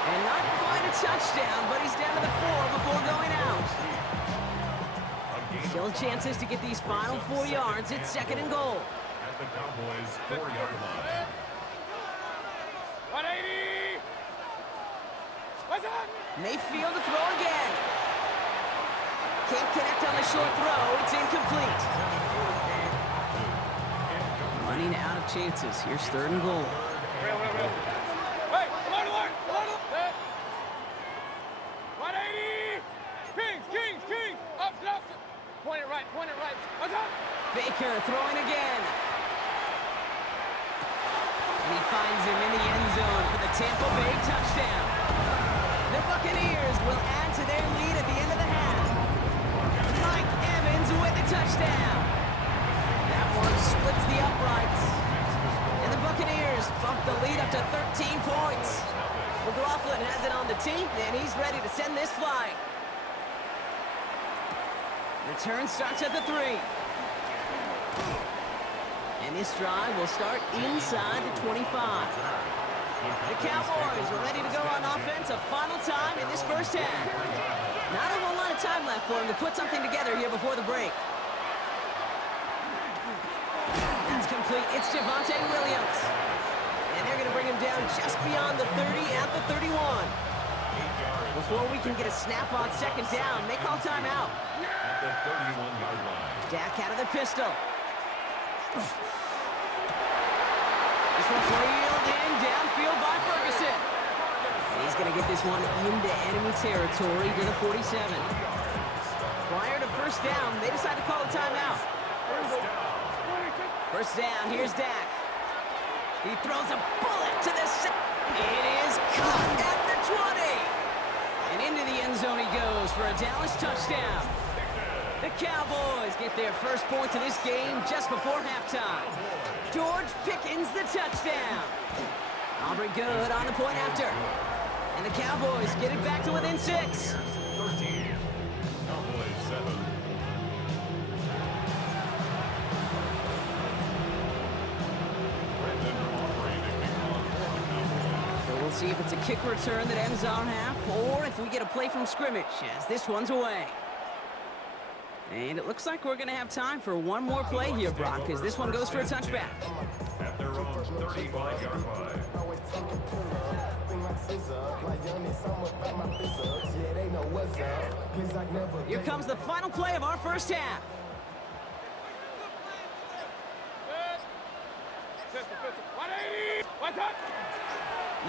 And not quite a touchdown, but he's down to the 4 before going out. Still chances to get these final 4 yards. It's 2nd and goal. At the Cowboys' 4-yard line. Mayfield to throw again. Can't connect on the short throw. It's incomplete. Running out of chances. Here's 3rd and goal. Baker throwing again. And he finds him in the end zone for the Tampa Bay touchdown. The Buccaneers will add to their lead at the end of the half. Mike Evans with the touchdown. That one splits the uprights. And the Buccaneers bump the lead up to 13 points. McLaughlin has it on the tee, and he's ready to send this flying. Return starts at the 3. And this drive will start inside the 25. The Cowboys are ready to go on offense a final time in this 1st half. Not a whole lot of time left for them to put something together here before the break. That's complete. It's Javonte Williams. And they're going to bring him down just beyond the 30 at the 31. Before we can get a snap on 2nd down, they call timeout. At the 31-yard line. Dak out of the pistol. This one's reeled in downfield by Ferguson. And he's going to get this one into enemy territory to the 47. Prior to 1st down, they decide to call a timeout. 1st down, here's Dak. He throws a bullet to the It is caught at the 20. And into the end zone he goes for a Dallas touchdown. The Cowboys get their first points of this game just before halftime. George Pickens the touchdown. Aubrey Good on the point after. And the Cowboys get it back to within 6. 13. Cowboys 7. Brendan Aubrey to kick off for the Cowboys. So we'll see if it's a kick return that ends our half or if we get a play from scrimmage as this one's away. And it looks like we're going to have time for one more play here, Brock, as this one goes for a touchback. At their own 35-yard line. Here comes the final play of our 1st half.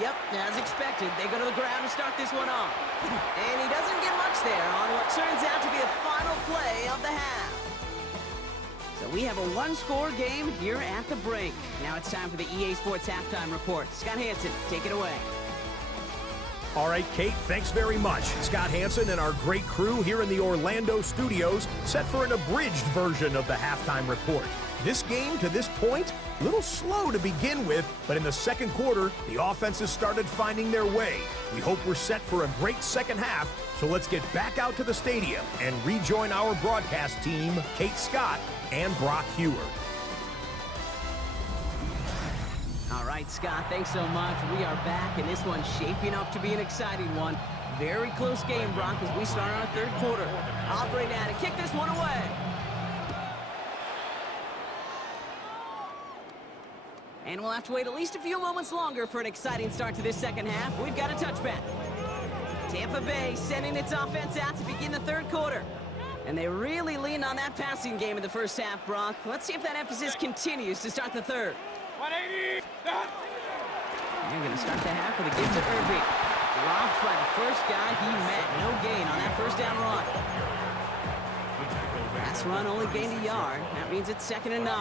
Yep, as expected, they go to the ground to start this one off. And he doesn't get much there on what turns out to be the final play of the half. So we have a one-score game here at the break. Now it's time for the EA Sports Halftime Report. Scott Hanson, take it away. All right, Kate, thanks very much. Scott Hanson and our great crew here in the Orlando studios set for an abridged version of the halftime report. This game, to this point, a little slow to begin with, but in the 2nd quarter, the offenses started finding their way. We hope we're set for a great 2nd half, so let's get back out to the stadium and rejoin our broadcast team, Kate Scott and Brock Hewer. All right. right, Scott, thanks so much. We are back, and this one's shaping up to be an exciting one. Very close game, Brock, as we start our third quarter. Aubrey now to kick this one away. And we'll have to wait at least a few moments longer for an exciting start to this second half. We've got a touchback. Tampa Bay sending its offense out to begin the third quarter. And they really leaned on that passing game in the first half, Brock. Let's see if that emphasis continues to start the third. 180. They're going to start the half with a give to Irving. Dropped by the first guy he met. No gain on that first down run. Pass run only gained a yard. That means it's 2nd and 9.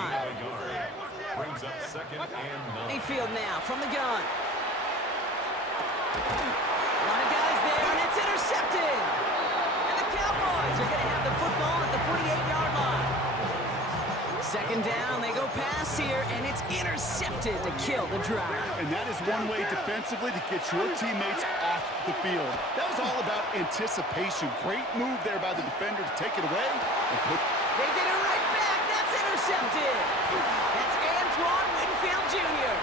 Brings up 2nd and 9. Mayfield now from the gun. A lot of guys there, and it's intercepted. And the Cowboys are going to have the football at the 48-yard line. 2nd down, they go pass here, and it's intercepted to kill the drive. And that is one way defensively to get your teammates off the field. That was all about anticipation. Great move there by the defender to take it away. And They get it right back. That's intercepted. That's Antoine Winfield Jr.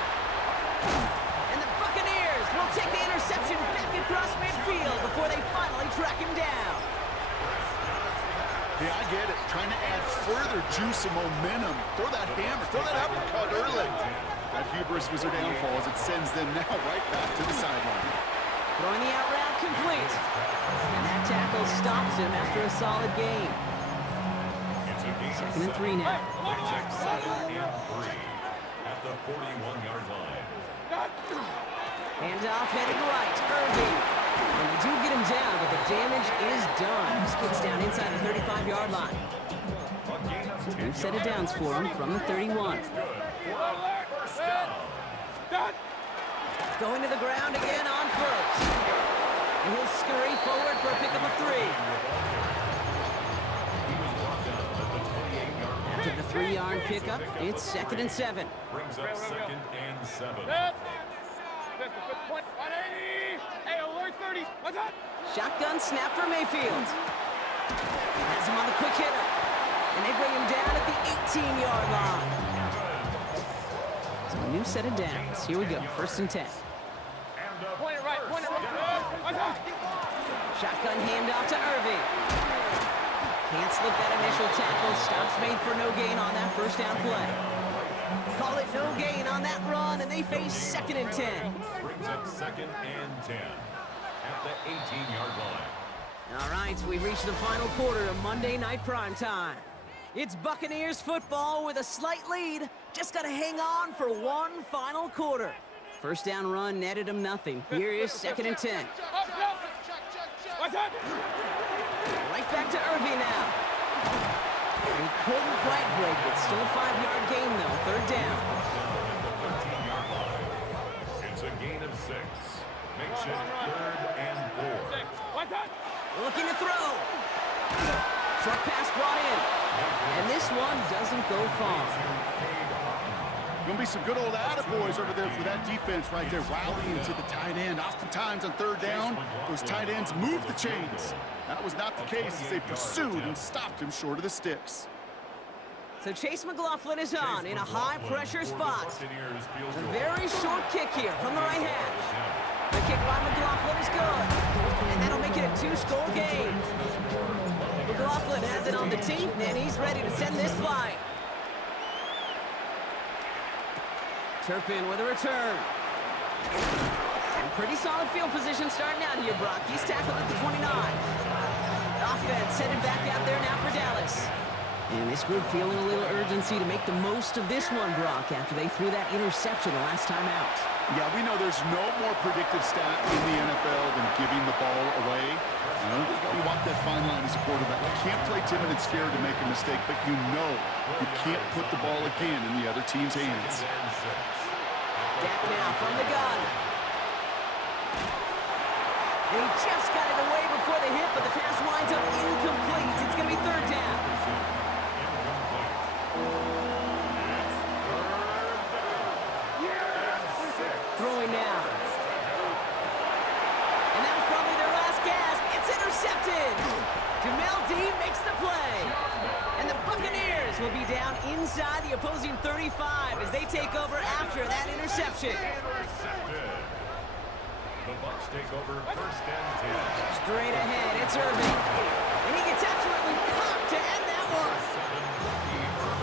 And the Buccaneers will take the interception back across midfield before they finally track him down. Yeah, I get it. Trying to add further juice and momentum. Throw that hammer, throw that uppercut early. That hubris was their downfall as it sends them now right back to the sideline. Throwing the out route complete. And that tackle stops him after a solid gain. It's a gain 2nd and 3 now. Brings up 2nd and 3 at the 41-yard line. Handoff heading right. Irving. And they do get him down, but the damage is done. He skids down inside the 35-yard line. New set of downs for him from the 31. Going to the ground again on first. And he'll scurry forward for a pickup of 3. After the 3-yard pickup, it's 2nd and 7. Brings up 2nd and 7. 180. Hey, alert 30. What's up? Shotgun snap for Mayfield. Has him on the quick hitter. And they bring him down at the 18-yard line. So a new set of downs. Here we go, 1st and 10. Point it right. Point it right. What's up? Shotgun handoff to Irving. Can't slip that initial tackle. Stops made for no gain on that first down play. Call it no gain on that run, and they face 2nd and 10. Brings up 2nd and 10 at the 18-yard line. All right, we reached the final quarter of Monday Night Prime Time. It's Buccaneers football with a slight lead. Just got to hang on for one final quarter. First down run netted him nothing. Here is 2nd and 10. What's up? Right back to Irving now. He couldn't quite break it. Still a 5-yard gain, though. 3rd down. It's a gain of 6. Makes it 3rd and 4. What's up? Looking to throw. Short pass brought in. And this one doesn't go far. Going to be some good old attaboys over there for that defense right there, rallying to the tight end. Oftentimes on 3rd down, those tight ends move the chains. That was not the case as they pursued and stopped him short of the sticks. So Chase McLaughlin is on in a high-pressure spot. A very short kick here from the right hash. The kick by McLaughlin is good. And that'll make it a 2-score game. McLaughlin has it on the tee, and he's ready to send this flying. Turpin with a return. And pretty solid field position starting out here, Brock. He's tackled at the 29. Offense headed back out there now for Dallas. And this group feeling a little urgency to make the most of this one, Brock, after they threw that interception the last time out. Yeah, we know there's no more predictive stat in the NFL than giving the ball away. You want that fine line as a quarterback. You can't play timid and scared to make a mistake, but you know you can't put the ball again in the other team's hands. Dak now from the gun. And he just got it away before the hit, but the pass winds up incomplete. It's going to be 3rd down. Throwing now. And that was probably their last gasp. It's intercepted. Jamel Dean makes the play. And the Buccaneers will be down inside the opposing 35 as they take over after that interception. Intercepted. The Bucs take over first and 10. Straight ahead, it's Irving. And he gets absolutely popped to end that one.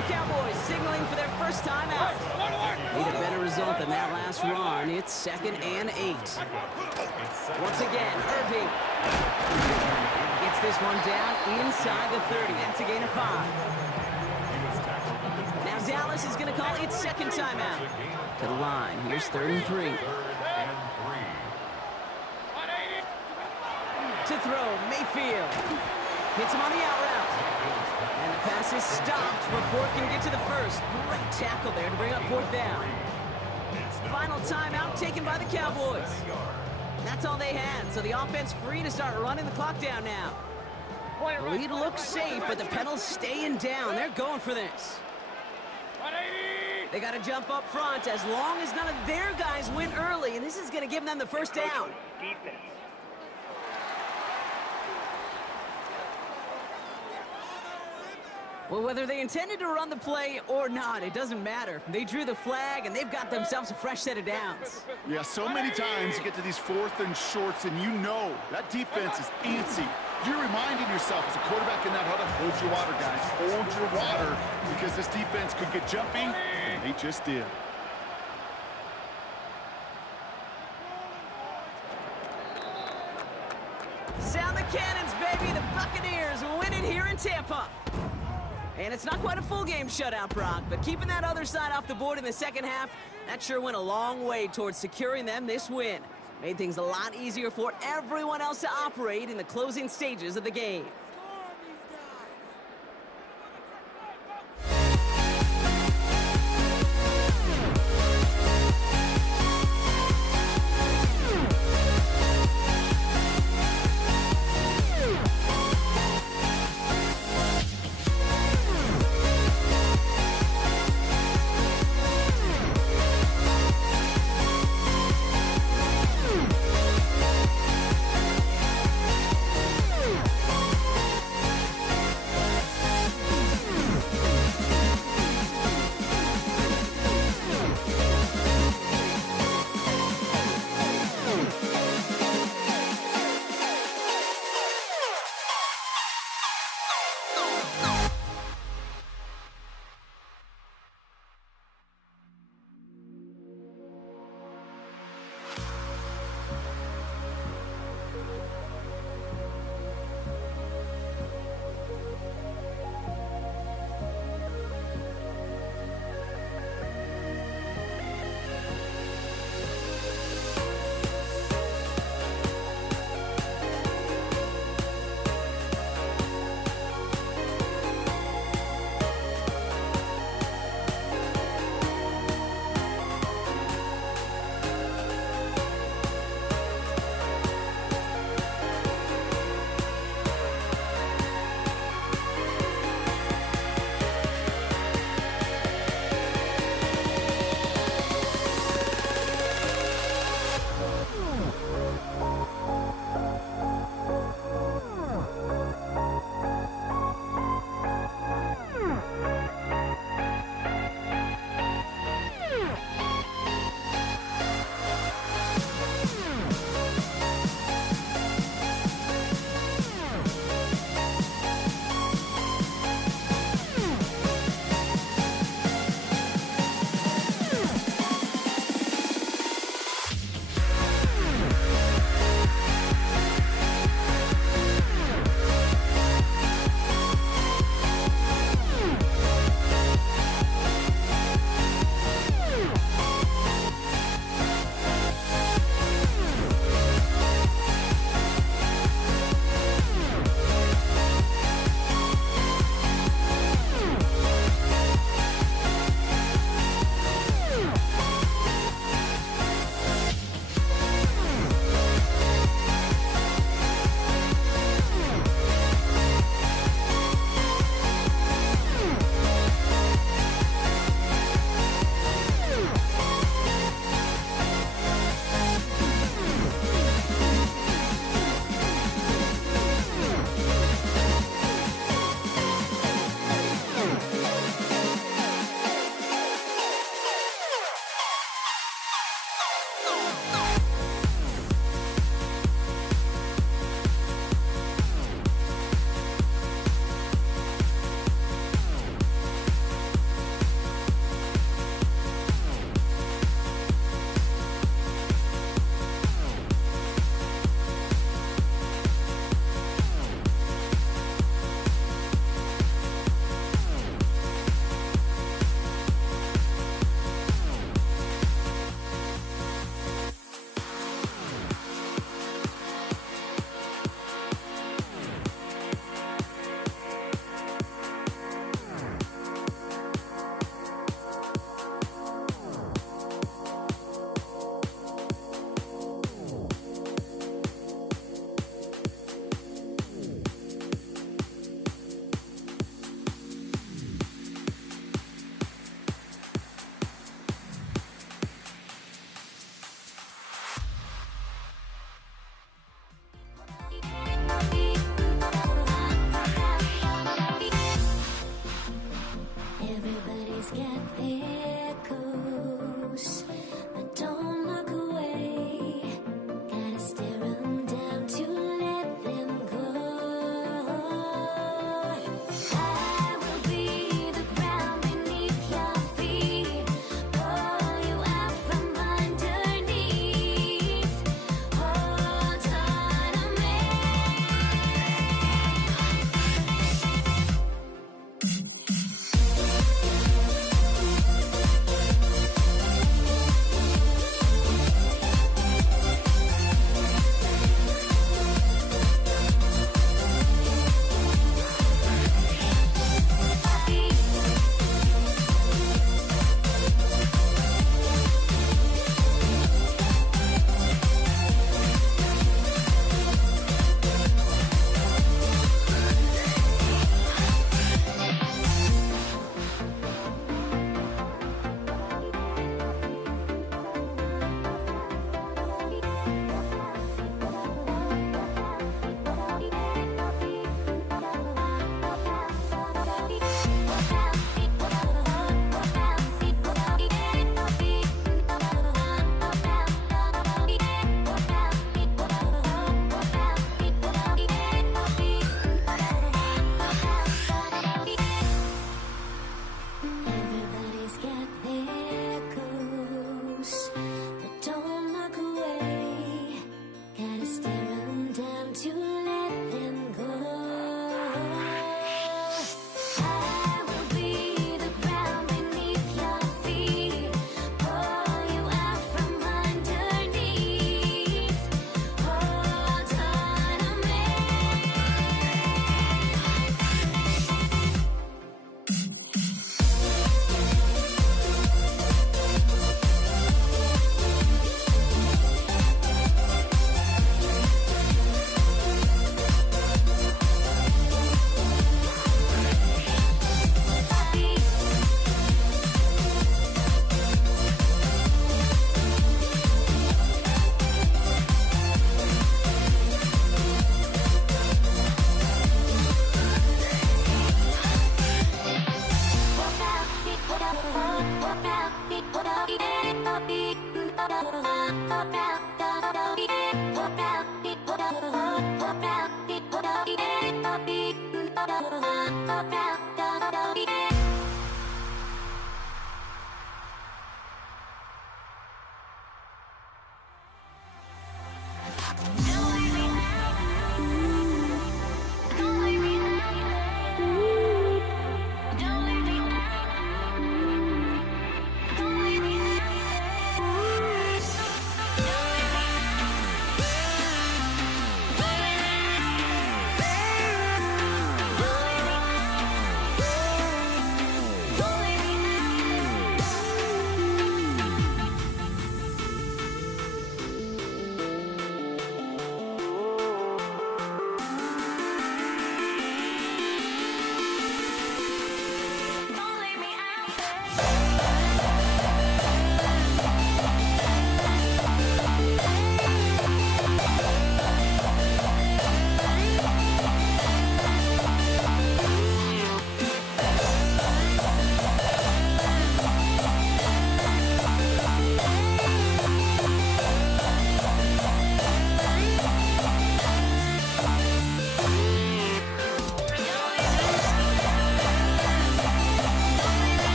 The Cowboys signaling for their first time out. Need a better result than that last run. It's 2nd and 8. Once again, Irving. And gets this one down inside the 30. That's a gain of 5. Now Dallas is going to call its second timeout. To the line. Here's 3rd and 3. To throw, Mayfield. Hits him on the out route. And the pass is stopped before it can get to the first. Great tackle there to bring up 4th down. Final timeout taken by the Cowboys. That's all they had, so the offense free to start running the clock down now. The lead looks safe, but the pedals staying down. They're going for this. They got to jump up front as long as none of their guys win early, and this is going to give them the first down. Well, whether they intended to run the play or not, it doesn't matter. They drew the flag, and they've got themselves a fresh set of downs. Yeah, so many times you get to these 4th and shorts, and you know that defense is antsy. You're reminding yourself as a quarterback in that huddle, hold your water, guys. Hold your water, because this defense could get jumpy, and they just did. Sound the cannons, baby. The Buccaneers win it here in Tampa. And it's not quite a full game shutout, Brock, but keeping that other side off the board in the second half, that sure went a long way towards securing them this win. Made things a lot easier for everyone else to operate in the closing stages of the game.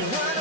Why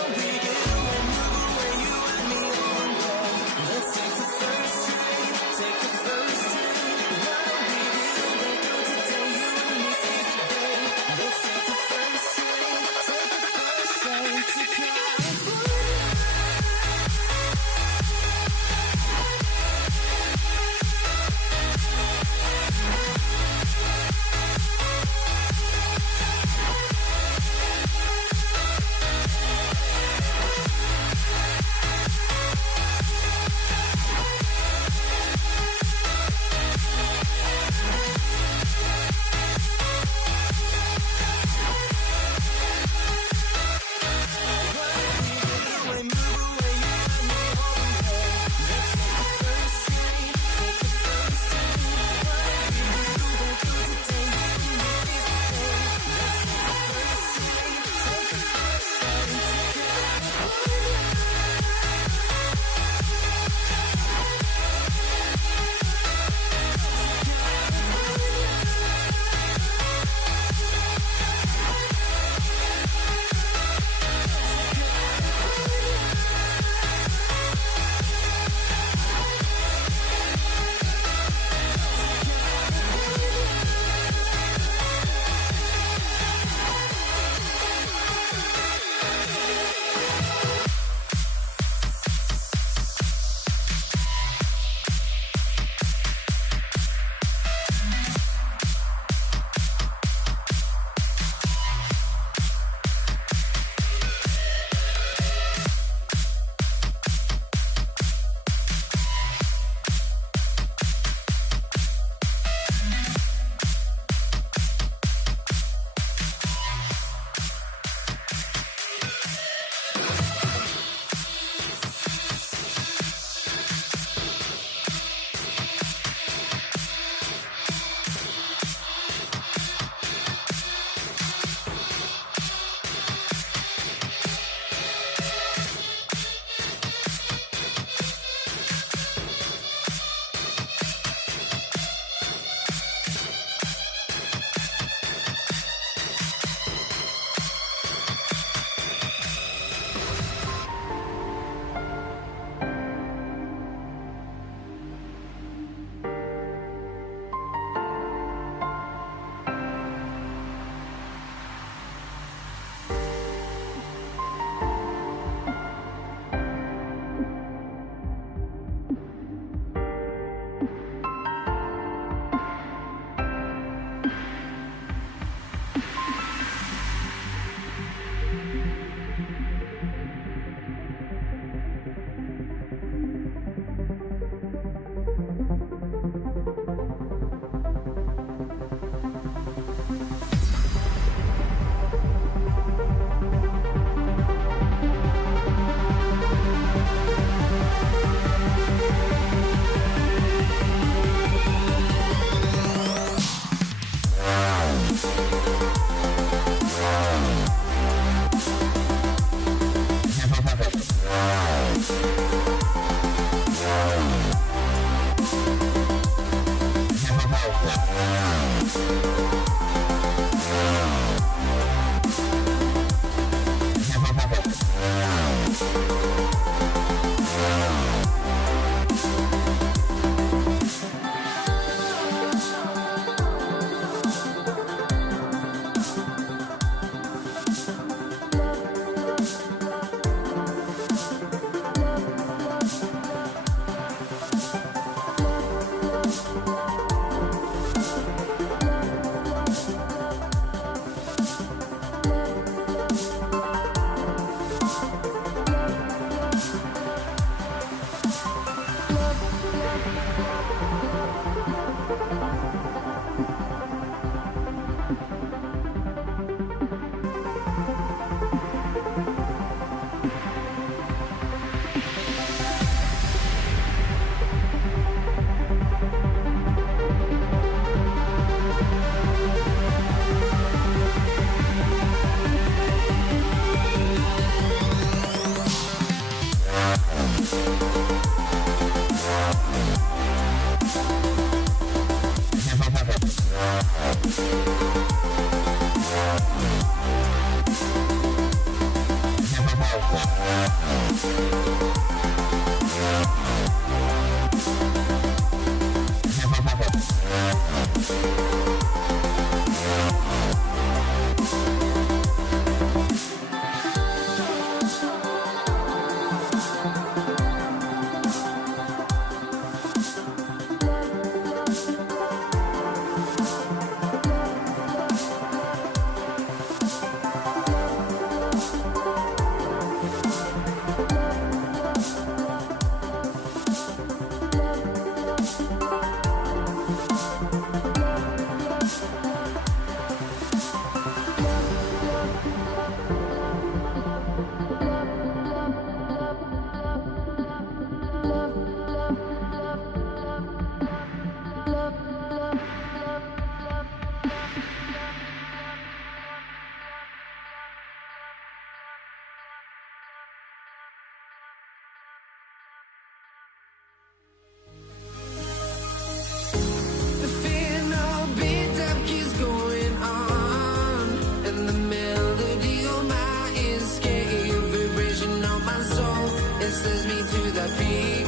The final beat-up keeps going on, and the melody on my escape, vibration on my soul, it sends me to the peak.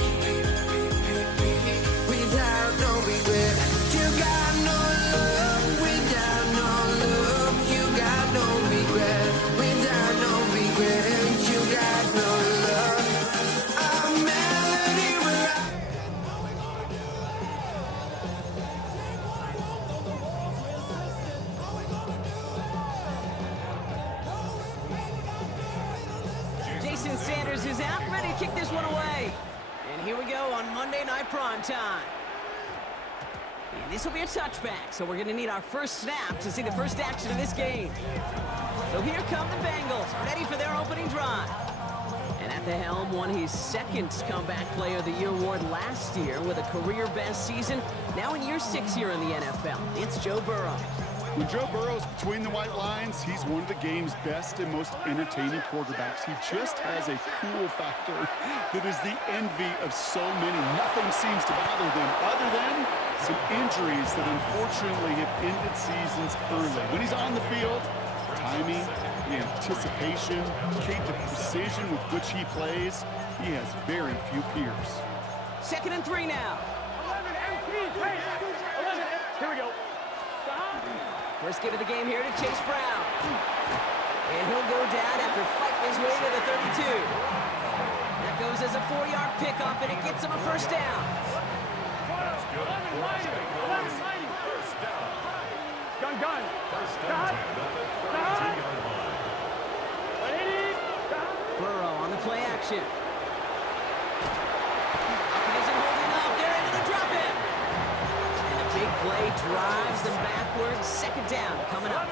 Without no regret, you got no love. Without no love, you got no regret. Without no regret, you got no love. A melody where I Jason Sanders is out, ready to kick this one away. And here we go on Monday Night Prime Time. And this will be a touchback, so we're going to need our first snap to see the first action of this game. So here come the Bengals, ready for their opening drive. And at the helm won his second Comeback Player of the Year award last year with a career-best season. Now in year 6 here in the NFL, it's Joe Burrow. When Joe Burrow's between the white lines, he's one of the game's best and most entertaining quarterbacks. He just has a cool factor that is the envy of so many. Nothing seems to bother them other than some injuries that unfortunately have ended seasons early. When he's on the field, timing, the anticipation, the precision with which he plays, he has very few peers. 2nd and 3 now. 11 MT, hey, 11, here we go. First give of the game here to Chase Brown. And he'll go down after fighting his way to the 32. That goes as a 4-yard pickup, and it gets him a first down. Gun. Burrow on the play action. Pocket isn't holding up. They're able to drop him. And a big play drives them backwards. 2nd down coming up.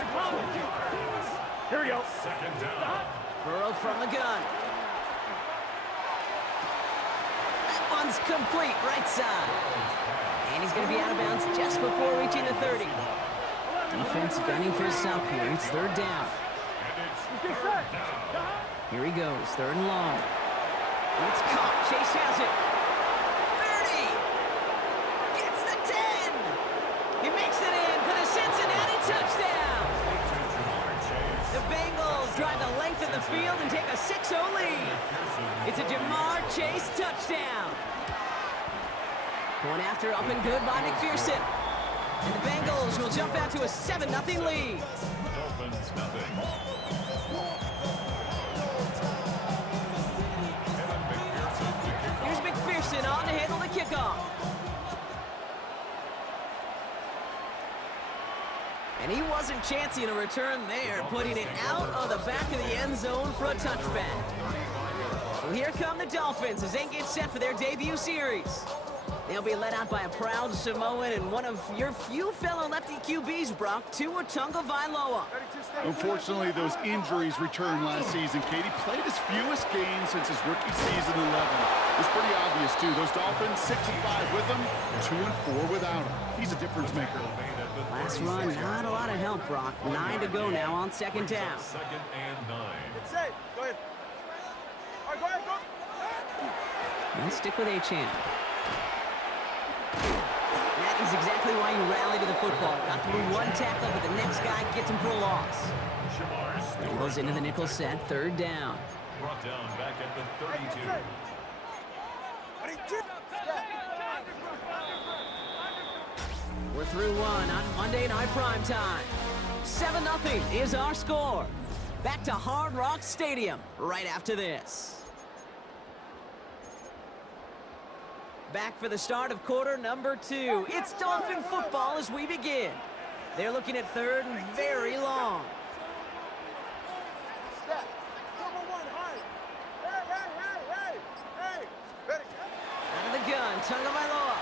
Here we go. Second down. Burrow from the gun. That one's complete, right side. And he's going to be out of bounds just before reaching the 30. Defense gunning for a stop here. It's 3rd down. Here he goes, 3rd and long. It's caught. Chase has it. 30. Gets the 10. He makes it in for the Cincinnati touchdown. The Bengals drive the length of the field and take a 6-0 lead. It's a Jamar Chase touchdown. Going after up and good by McPherson. And the Bengals will jump out to a 7-0 lead. Dolphins nothing. Here's McPherson on to handle the kickoff. And he wasn't chancing a return there, putting it out of the back of the end zone for a touchback. So here come the Dolphins as they get set for their debut series. They'll be led out by a proud Samoan and one of your few fellow lefty QBs, Brock, Tua Tagovailoa. Unfortunately, those injuries returned last season. Katie played his fewest games since his rookie season 11. It's pretty obvious, too. Those Dolphins, 6-5 with him, 2-4 without him. He's a difference maker. Last run, not a lot of help, Brock. 9 to go now on 2nd down. 2nd and 9. It's safe. Go ahead. All right, go ahead, go. They'll stick with Achane. That is exactly why you rally to the football. Got through one tackle, but the next guy gets him for a loss. And goes into the nickel set, 3rd down. brought down back at the 32. We're through one on Monday Night Primetime. 7-0 is our score. Back to Hard Rock Stadium right after this. Back for the start of quarter number 2. It's Dolphin football as we begin. They're looking at third and very long. Out of the gun, Tagovailoa.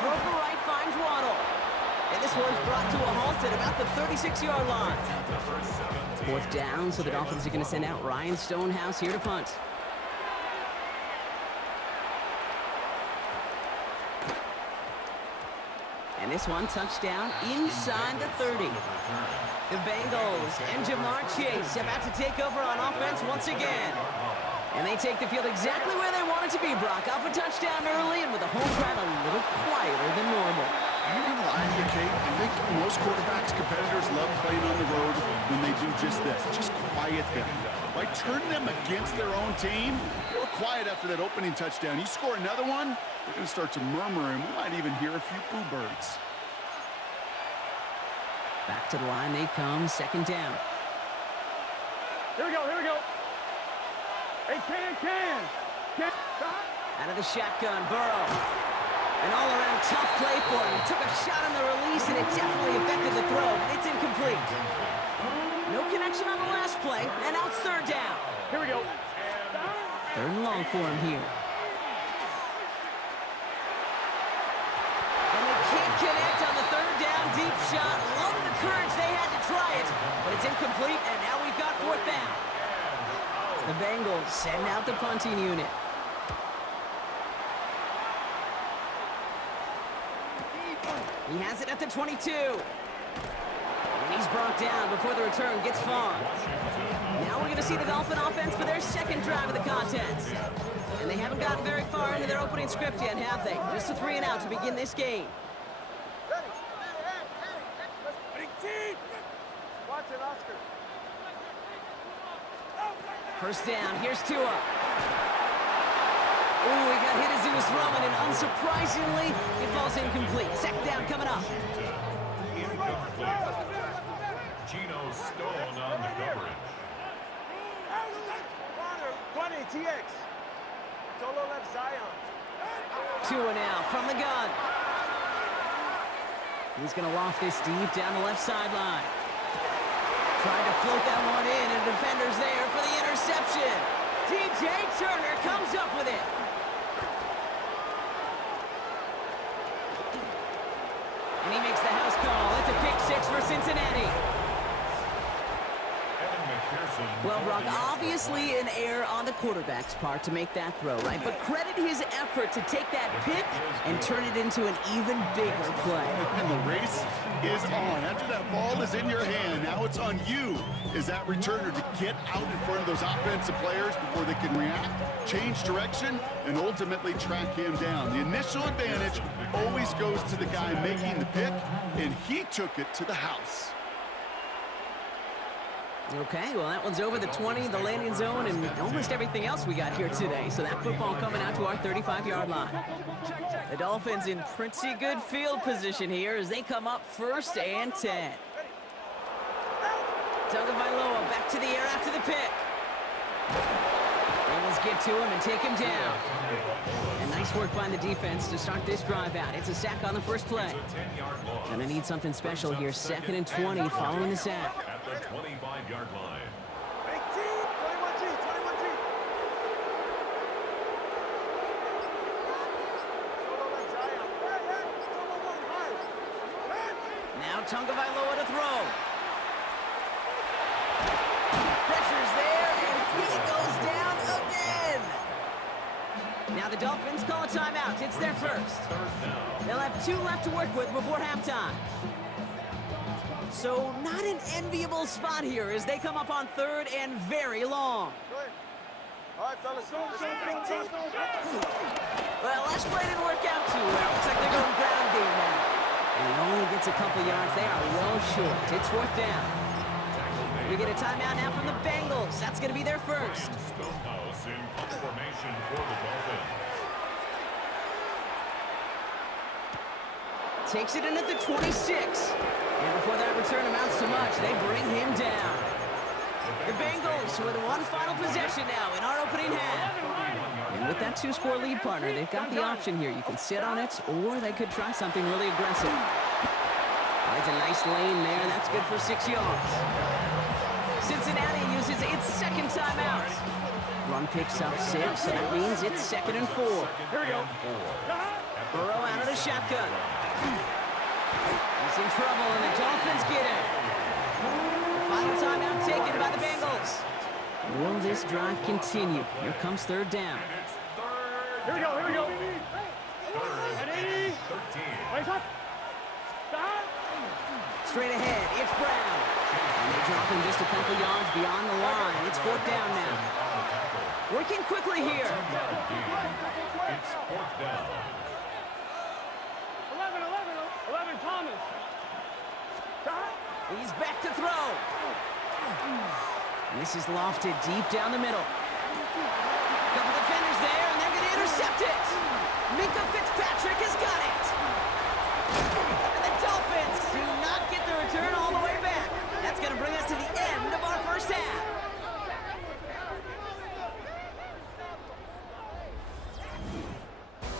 Throw for right finds Waddle. And this one's brought to a halt at about the 36-yard line. Fourth down, so the Dolphins are going to send out Ryan Stonehouse here to punt. And this one touchdown inside the 30. The Bengals and Jamar Chase about to take over on offense once again. And they take the field exactly where they want it to be, Brock. Up a touchdown early and with the home crowd a little quieter than normal. I'm not gonna lie to you, Kate. I think most quarterbacks, competitors love playing on the road when they do just this. Just quiet them. By turning them against their own team, they were quiet after that opening touchdown. You score another one, they're gonna start to murmur, and we might even hear a few boo birds. Back to the line they come, second down. Here we go, here we go. Hey, Can. Out of the shotgun, Burrow. An all-around tough play for him. He took a shot on the release, and it definitely affected the throw. It's incomplete. No connection on the last play, and now it's third down. Here we go. Third and long for him here. And they can't connect on the third down deep shot. Love the courage they had to try it, but it's incomplete, and now we've got fourth down. The Bengals send out the punting unit. He has it at the 22. And he's brought down before the return gets far. Now we're going to see the Dolphin offense for their second drive of the contest. And they haven't gotten very far into their opening script yet, have they? Just a 3-and-out to begin this game. Watch it, Oscar. First down, here's Tua. Ooh, he got hit as he was throwing, and unsurprisingly, it falls incomplete. Second down coming up. Incomplete. Geno Stone on the coverage. 20, TX. Solo left Zion. Tua now from the gun. He's going to loft this deep down the left sideline. Trying to float that one in, and defender's there for the interception. DJ Turner comes up with it. And he makes the house call. It's a pick six for Cincinnati. Evan McPherson. Well, Brock, obviously an error on the quarterback's part to make that throw, right? But credit his effort to take that pick and turn it into an even bigger play. And the race is on. After that ball is in your hand, now it's on you as that returner to get out in front of those offensive players before they can react, change direction, and ultimately track him down. The initial advantage always goes to the guy making the pick, and he took it to the house. Okay, well, that one's over the 20, the landing zone, and almost everything else we got here today. So that football coming out to our 35-yard line. The Dolphins in pretty good field position here as they come up first and 10. Tagovailoa back to the air after the pick. Bengals get to him and take him down. And nice work by the defense to start this drive out. It's a sack on the first play. Gonna need something special here. Second and 20 following the sack. At the 25-yard line. 21G. Solo left Zion. Now Tagovailoa to throw. Pressure's there, and he goes down again. Now the Dolphins call a timeout. It's their first. They'll have 2 left to work with before halftime. So not an enviable spot here as they come up on third and very long. All right, fellas. Well, last play didn't work out too well. Looks like they're going ground game now. And he only gets a couple yards. They are well short. It's fourth down. Tackle made We get a timeout now from the Bengals. That's going to be their first. Stonehouse in punt formation for the Dolphins. Takes it in at the 26. And before that return amounts to much, they bring him down. The Bengals with one final possession now in our opening half. And with that 2-score lead, partner, they've got the option here. You can sit on it, or they could try something really aggressive. Finds a nice lane there, and that's good for 6 yards. Cincinnati uses its second timeout. Run picks up 6, so that means it's 2nd and 4. Here we go. Burrow out of the shotgun. He's in trouble, and the Dolphins get him. The final timeout taken by the Bengals. Will this drive continue? Here comes 3rd down. Here we go. Here we go. Third and 13. Wait up. Stop. Straight ahead, it's Brown. And they drop him just a couple yards beyond the line. It's 4th down now. Working quickly here. It's 4th down. 11, Thomas. Stop. He's back to throw. And this is lofted deep down the middle. Couple defenders there, and they're going to intercept it. Minka Fitzpatrick has got it. And the Dolphins do not get the return all the way back. That's going to bring us to the end of our first half.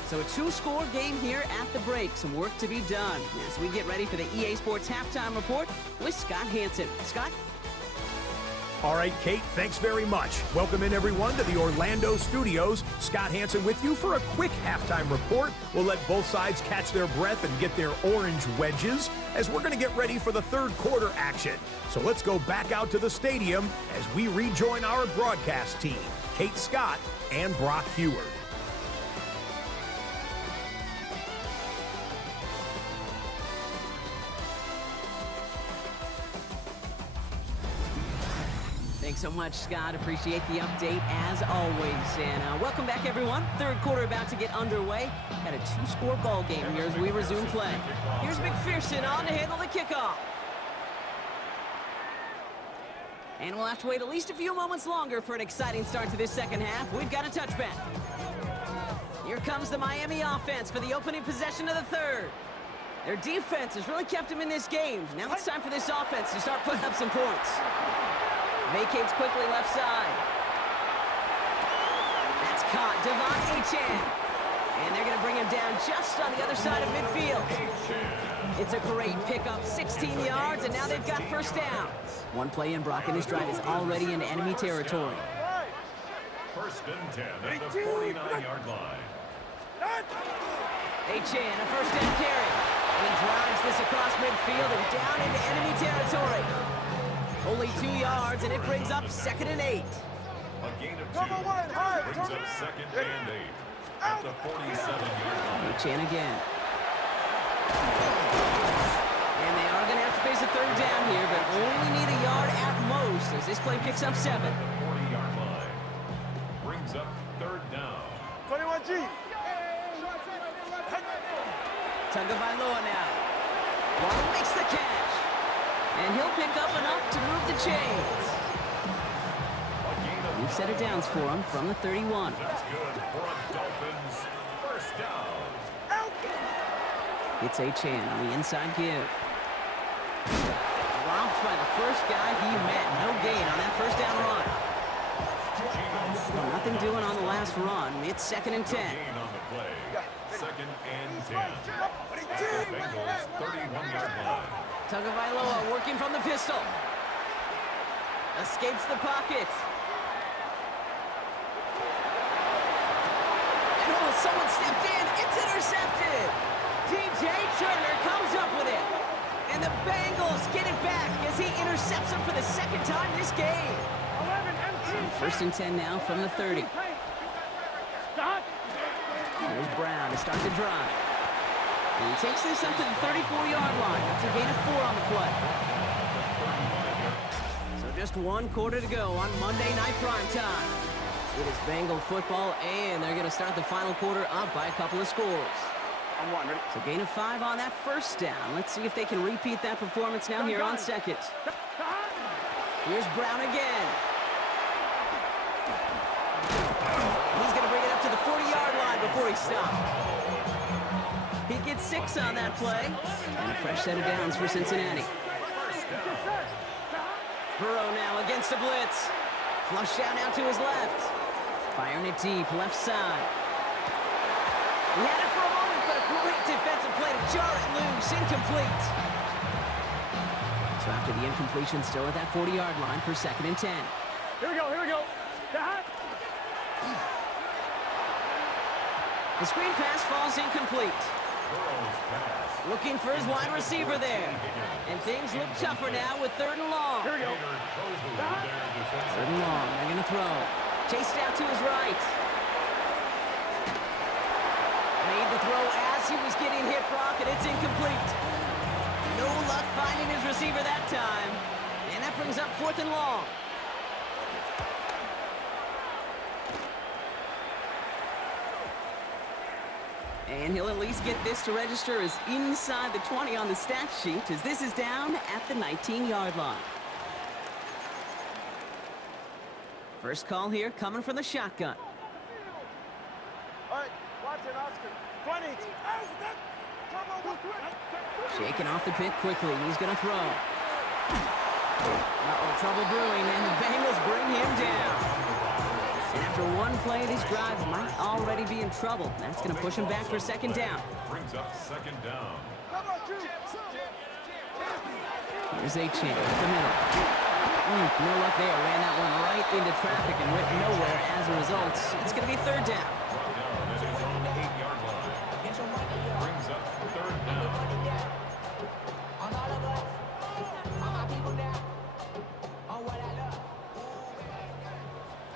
So a 2-score game here at the break. Some work to be done as we get ready for the EA Sports Halftime Report with Scott Hanson. Scott? All right, Kate, thanks very much. Welcome in, everyone, to the Orlando studios. Scott Hanson with you for a quick halftime report. We'll let both sides catch their breath and get their orange wedges as we're going to get ready for the 3rd quarter action. So let's go back out to the stadium as we rejoin our broadcast team, Kate Scott and Brock Heward. Thanks so much, Scott. Appreciate the update as always. And welcome back, everyone. 3rd quarter about to get underway. Got a 2-score ball game here as we resume play. Here's McPherson on to handle the kickoff. And we'll have to wait at least a few moments longer for an exciting start to this second half. We've got a touchback. Here comes the Miami offense for the opening possession of the 3rd. Their defense has really kept them in this game. Now it's time for this offense to start putting up some points. Vacates quickly left side. That's caught. Devon Achane. And they're going to bring him down just on the other side of midfield. It's a great pickup, 16 yards, and now they've got 1st down. One play in, Brock, and this drive is already into enemy territory. 1st and 10 at the 49-yard line. Achane, a 1st down carry. And he drives this across midfield and down into enemy territory. Only 2 yards, and it brings up 2nd and 8. A gain of 2 brings up 2nd and 8 at the 47-yard line. Achane again. And they are going to have to face a 3rd down here, but only need a yard at most as this play picks up 7. 40-yard line. Brings up 3rd down. 21G. Tagovailoa now. Waddle makes the catch. And he'll pick up enough to move the chains. New set of downs for him from the 31. That's good for a Dolphins 1st down. It's Achane on the inside give. Dropped by the first guy he met. No gain on that 1st down run. Well, nothing doing on the last run. It's 2nd and 10. Gain on the play. 2nd and 10 at the Bengals 31-yard line. Tagovailoa working from the pistol. Escapes the pocket. And oh, someone stepped in. It's intercepted. DJ Turner comes up with it. And the Bengals get it back as he intercepts him for the 2nd time this game. 1st and 10 now from the 30. There's Brown to start the drive. And he takes this up to the 34-yard line. That's a gain of 4 on the play. So just 1 quarter to go on Monday Night Primetime. It is Bengal football, and they're going to start the final quarter up by a couple of scores. I'm 1, ready? So gain of 5 on that 1st down. Let's see if they can repeat that performance now here on 2nd. Here's Brown again. He's going to bring it up to the 40-yard line before he stopped. He gets 6 on that play. And a fresh set of downs for Cincinnati. Burrow now against the blitz. Flush down out to his left. Firing it deep, left side. He had it for a moment, but a great defensive play to jar it loose. Incomplete. So after the incompletion, still at that 40-yard line for 2nd and 10. Here we go, here we go. The screen pass falls incomplete. Looking for his wide receiver there. And things look tougher now with 3rd and long. Here we go. 3rd and long, they're going to throw. Chased out to his right. Made the throw as he was getting hit, Brock, and it's incomplete. No luck finding his receiver that time. And that brings up 4th and long. And he'll at least get this to register as inside the 20 on the stat sheet, as this is down at the 19-yard line. First call here coming from the shotgun. All right, Watson, Oscar. 20. Shaking off the pit quickly. He's going to throw. Uh-oh, trouble brewing, and the Bengals bring him down. And after one play, this drive might already be in trouble. That's going to push him back for 2nd down. Brings up 2nd down. Here's a chance at the middle. No luck there. Ran that one right into traffic and went nowhere as a result. It's going to be 3rd down. Brought down at his own 8-yard line. Brings up 3rd down.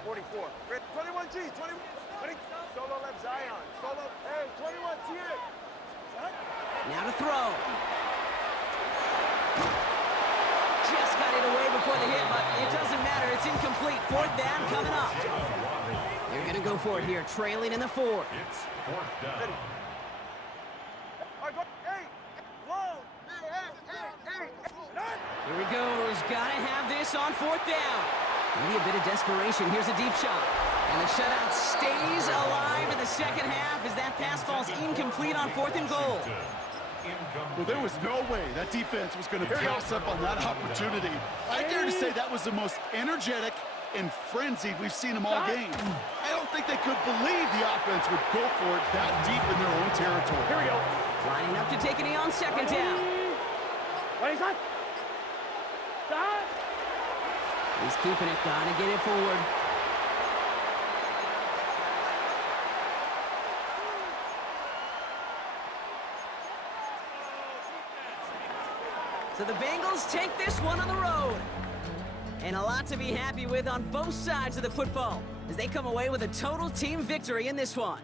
44. 21G, 20. Solo left Zion. Solo. Hey, 21 here. Now to throw. Just got it away before the hit, but it doesn't matter. It's incomplete. 4th down coming up. They're going to go for it here, trailing in the 4th. It's 4th down. All right, go. Hey, low. Here he goes. Got to have this on 4th down. Maybe a bit of desperation. Here's a deep shot. And the shutout stays alive in the 2nd half as that pass falls incomplete on 4th and goal. Well, there was no way that defense was going to pass up on that opportunity. I dare to say that was the most energetic and frenzied we've seen them all game. I don't think they could believe the offense would go for it that deep in their own territory. Here we go. Lining up to take a knee on 2nd down. What is that? He's keeping it. Gotta get it forward. So the Bengals take this one on the road. And a lot to be happy with on both sides of the football as they come away with a total team victory in this one.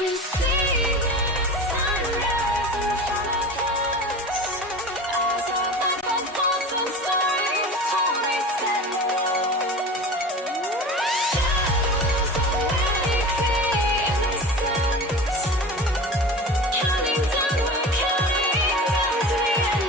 You see the sunrise in front of us. Eyes open, but thoughts and stories hold me still. Shadows already fade in the sun. Counting down, we're counting down to the end.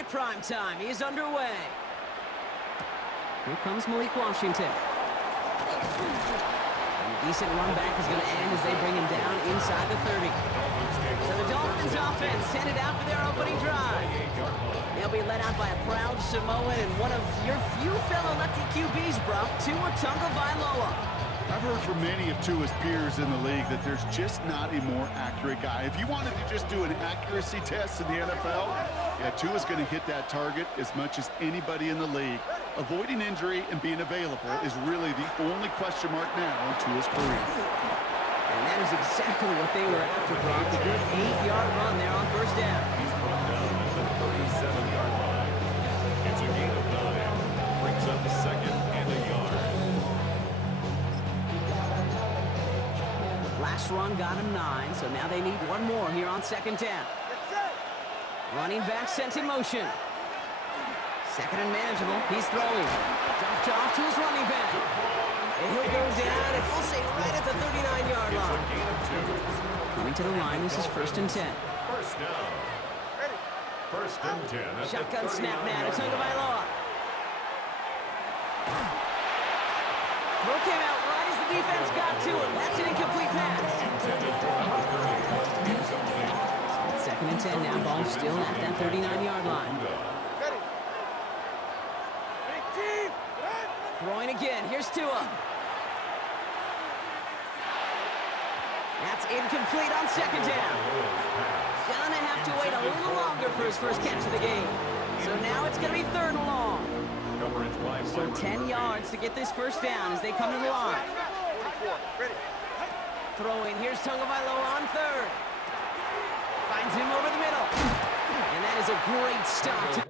by prime time. He is underway. Here comes Malik Washington. And a decent run back is going to end as they bring him down inside the 30. So the Dolphins offense headed out for their opening drive. They'll be led out by a proud Samoan and one of your few fellow lefty QBs, bro, Tua Tagovailoa. I've heard from many of Tua's peers in the league that there's just not a more accurate guy. If you wanted to just do an accuracy test in the NFL, yeah, Tua's going to hit that target as much as anybody in the league. Avoiding injury and being available is really the only question mark now in Tua's career. And that is exactly what they were after, Brock. A good 8-yard run there on first down. He's brought down at the 37-yard line. It's a gain of 9. Brings up second and a yard. Last run got him 9, so now they need one more here on second down. Running back sent in motion. Second and manageable. He's throwing. Dumped off to his running back. And he'll go down, and we'll say right at the 39-yard It's a line. gain of 2. Coming to the line, this is first and 10. First down. First and 10. at the Shotgun snap now to 39-yard line. Tagovailoa. Throw came out right as the defense got to him. That's an incomplete pass. Intended for number 30. It's complete. So it's second and 10 now. Ball still at that 39-yard line. Throwing again. Here's Tua. That's incomplete on second down. Gonna have to wait a little longer for his first catch of the game. So now it's gonna be third and long. Coverage by So 10 yards to get this first down as they come to the line. Throwing. Here's Tagovailoa on third. Finds him over the middle. And that is a great stop.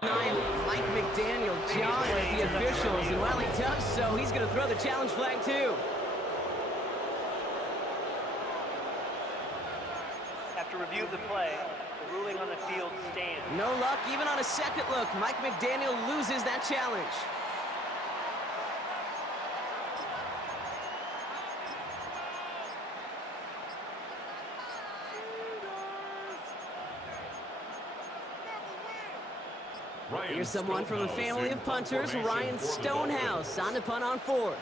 Mike McDaniel jawing at the officials, and while he does so, he's going to throw the challenge flag too. After review of the play, the ruling on the field stands. No luck, even on a second look. Mike McDaniel loses that challenge. Here's someone from a family of punters, Ryan Stonehouse, on to punt on fourth.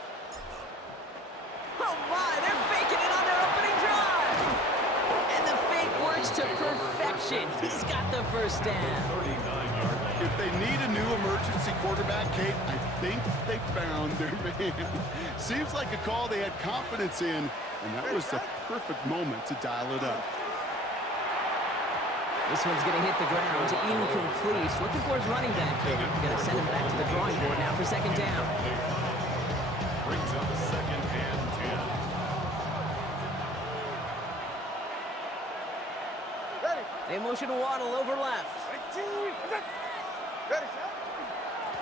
Oh my, they're faking it on their opening drive! And the fake works to perfection. He's got the first down. 39-yard line. If they need a new emergency quarterback, Kate, I think they found their man. Seems like a call they had confidence in, and that was the perfect moment to dial it up. This one's going to hit the ground to incomplete. Looking for his running back here. Going to send him back to the drawing board now for second down. Brings up second and 10. They motion Waddle over left.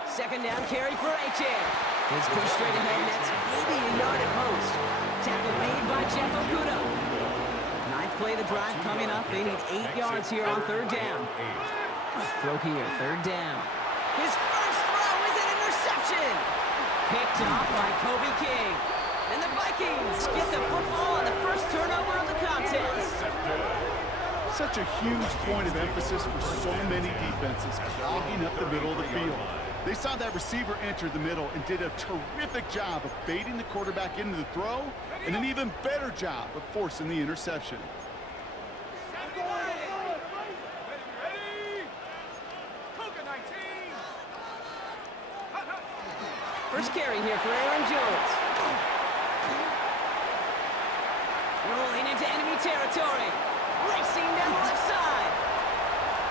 Second down carry for Achane. His push straight ahead, and that's maybe a yard at most. Tackle made by Jeff Okudah. Ninth play of the drive coming up. They need 8 yards here on third down. Throw here, third down. His first throw is an interception. Picked off by Kobe King. And the Vikings get the football on the first turnover of the contest. Such a huge point of emphasis for so many defenses, clogging up the middle of the field. They saw that receiver enter the middle and did a terrific job of baiting the quarterback into the throw, and an even better job of forcing the interception. First carry here for Aaron Jones. Rolling into enemy territory. Racing down the left side.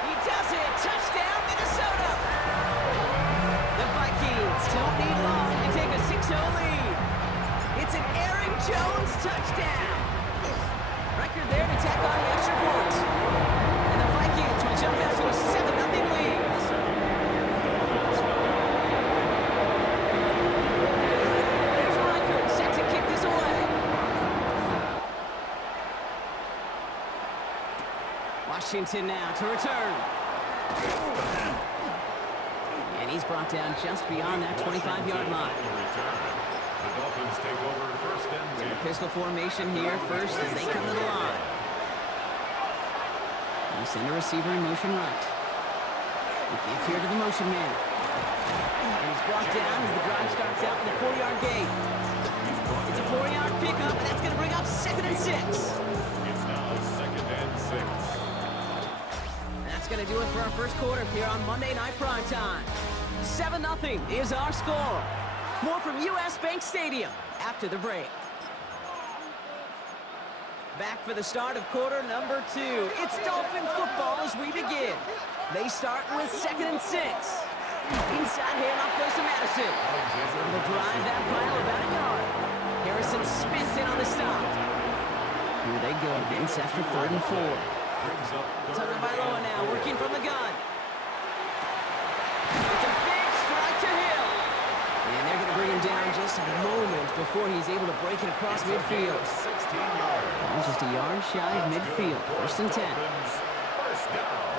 He does it. Touchdown, Minnesota. The Vikings don't need long to take a 6-0 lead. It's an Aaron Jones touchdown. Record there to tack on the extra point. And the Vikings will jump out to a 7-0 lead. There's Reichert set to kick this away. Washington now to return. And he's brought down just beyond that 25-yard line. The Dolphins take over first and In 10. the pistol formation here first as they come to the line. They send a receiver in motion right. They give here to the motion man. And he's brought down as the drive starts out with a 4-yard gain. It's a 4-yard pickup, and that's going to bring up 2nd and 6. It's now 2nd and 6. That's going to do it for our first quarter here on Monday Night Primetime. 7-0 is our score. More from US Bank Stadium after the break. Back for the start of quarter number 2. It's Dolphin football as we begin. They start with 2nd and 6. Inside handoff goes to Madison. He's able to drive that pile about a yard. Harrison Smith in on the stop. Here they go, getting set for 3rd and 4. Tucker Bailoa now working from the gun. It's a big strike to Hill. And they're going to bring him down just a moment before he's able to break it across midfield. Just a yard shy of midfield. 1st and 10.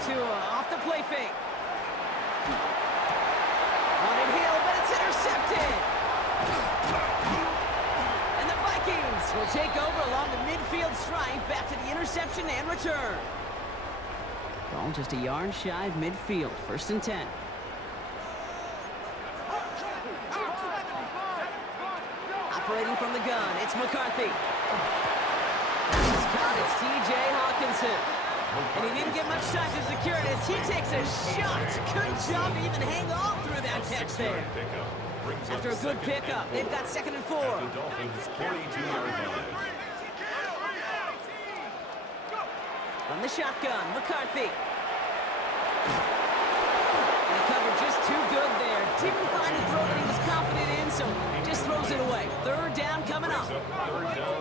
Tua off the play fake. Wanted Hill, but it's intercepted. And the Vikings will take over along the midfield stripe after the interception and return. Ball just a yard shy of midfield. 1st and 10. Operating from the gun, it's McCarthy. This is caught, it's T.J. Hawkinson. And he didn't get much time to secure it as he takes a shot. Good job to even hang on through that catch there. After a good pickup, they've got 2nd and 4. The Dolphins' 42-yard line. From the shotgun, McCarthy. And the cover just too good there. Didn't find a throw that he was confident in, so just throws it away. 3rd down coming up. 3rd down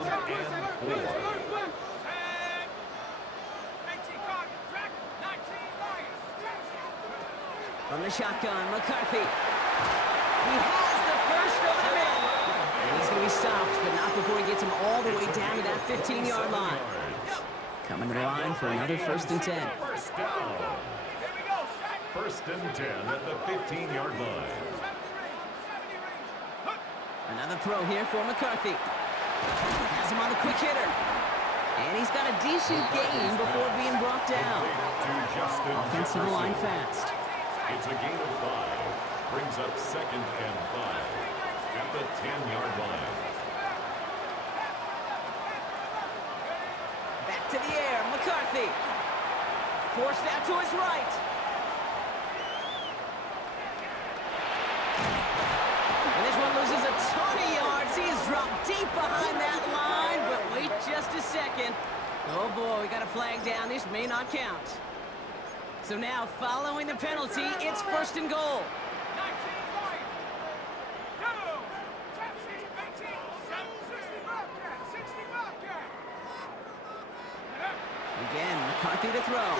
and 4. From the shotgun, McCarthy. He has the first over the middle. And he's going to be stopped, but not before he gets him all the way down to that 15-yard line. Coming to the line for another 1st and 10. First down. 1st and 10 at the 15-yard line. Another throw here for McCarthy. Has him on the quick hitter. And he's got a decent gain before being brought down. Offensive line fast. It's a gain of 5. Brings up 2nd and 5 at the 10-yard line. Back to the air, McCarthy. Forced out to his right. And this one loses a ton of yards. He is dropped deep behind that line, but wait just a second. Oh boy, we got a flag down. This may not count. So now, following the penalty, it's 1st and goal. Again, McCarthy to throw.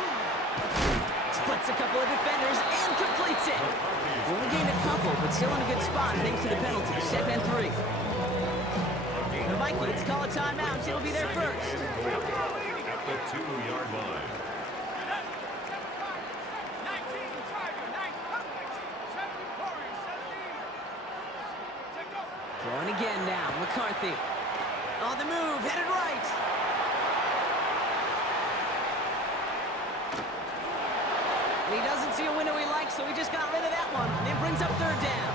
Splits a couple of defenders and completes it. Only gained a couple, but still in a good spot thanks to the penalty. 2nd and 3. The Vikings call a timeout. It'll be their first. At the 2-yard line. Throwing again now, McCarthy. On the move, headed right. And he doesn't see a window he likes, so he just got rid of that one. And it brings up 3rd down.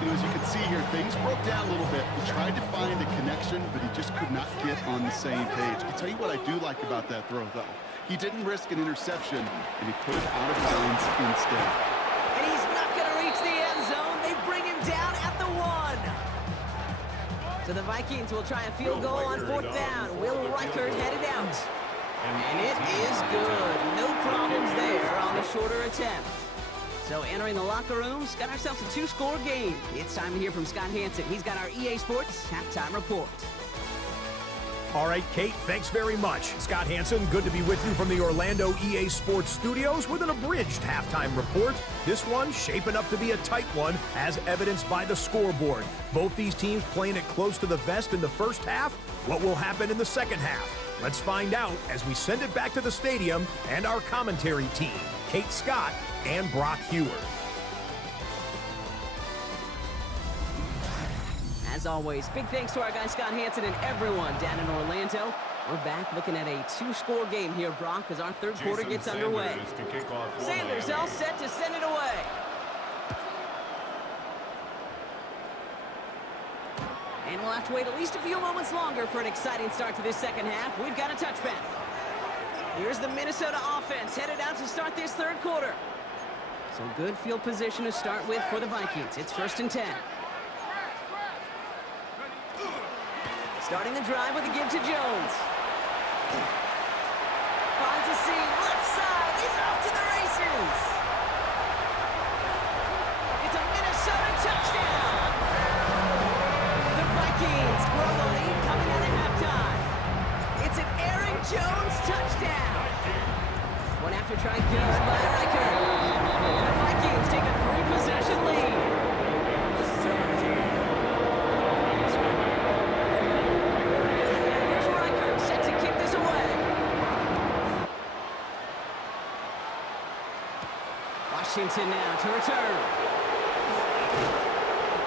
You know, as you can see here, things broke down a little bit. He tried to find a connection, but he just could not get on the same page. I'll tell you what I do like about that throw, though. He didn't risk an interception, and he put it out of bounds instead. And he's not going to reach the end zone. They bring him down at the 1. So the Vikings will try a field goal on 4th down. Will Reichert headed out. And it is good. No problems there on the shorter attempt. So entering the locker rooms, got ourselves a 2-score game. It's time to hear from Scott Hanson. He's got our EA Sports halftime report. All right, Kate, thanks very much. Scott Hanson, good to be with you from the Orlando EA Sports Studios with an abridged halftime report. This one shaping up to be a tight one, as evidenced by the scoreboard. Both these teams playing it close to the vest in the first half. What will happen in the second half? Let's find out as we send it back to the stadium and our commentary team, Kate Scott and Brock Hewer. As always, big thanks to our guy Scott Hanson and everyone down in Orlando. We're back looking at a 2-score game here, Brock, as our third quarter Jason gets underway. Sanders to kick off for Sanders Miami. all set to send it away. And we'll have to wait at least a few moments longer for an exciting start to this second half. We've got a touchback. Here's the Minnesota offense headed out to start this third quarter. So good field position to start with for the Vikings. It's 1st and 10. Starting the drive with a give to Jones. Finds a seam, left side, he's off to the races. It's a Minnesota touchdown. The Vikings grow the lead coming out of halftime. It's an Aaron Jones touchdown. One after try good by Riker. And the Vikings take a 3-possession lead. Here's Riker set to kick this away. Washington now to return.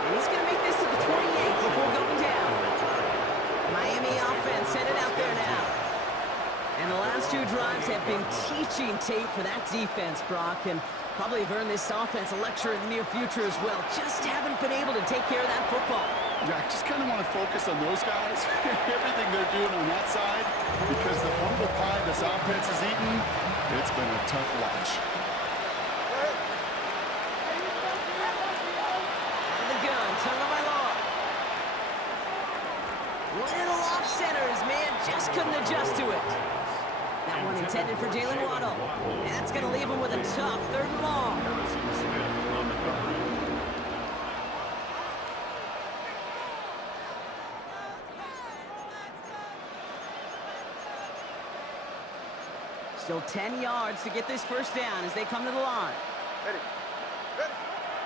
And he's going to make this to the 28 before going down. Miami offense headed out there now. And the last 2 drives have been teaching tape for that defense, Brock, and probably have earned this offense a lecture in the near future as well. Just haven't been able to take care of that football. Yeah, I just kind of want to focus on those guys, everything they're doing on that side, because the humble pie this offense has eaten, it's been a tough watch. Out of the gun, Tagovailoa. Little off center, his man just couldn't adjust to it. That one intended for Jalen Waddle. And that's going to leave him with a tough 3rd and long. Harrison Smith on the coverage. Still 10 yards to get this first down as they come to the line.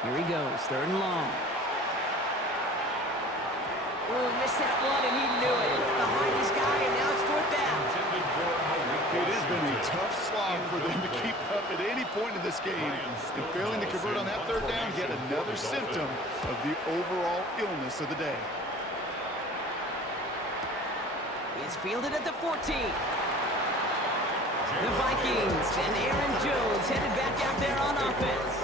Here he goes, 3rd and long. Ooh, missed that one and he knew it. Behind his guy and now it's 4th down. It has been a tough slog for them to keep up at any point in this game. And failing to convert on that 3rd down, yet another symptom of the overall illness of the day. It's fielded at the 14. The Vikings and Aaron Jones headed back out there on offense.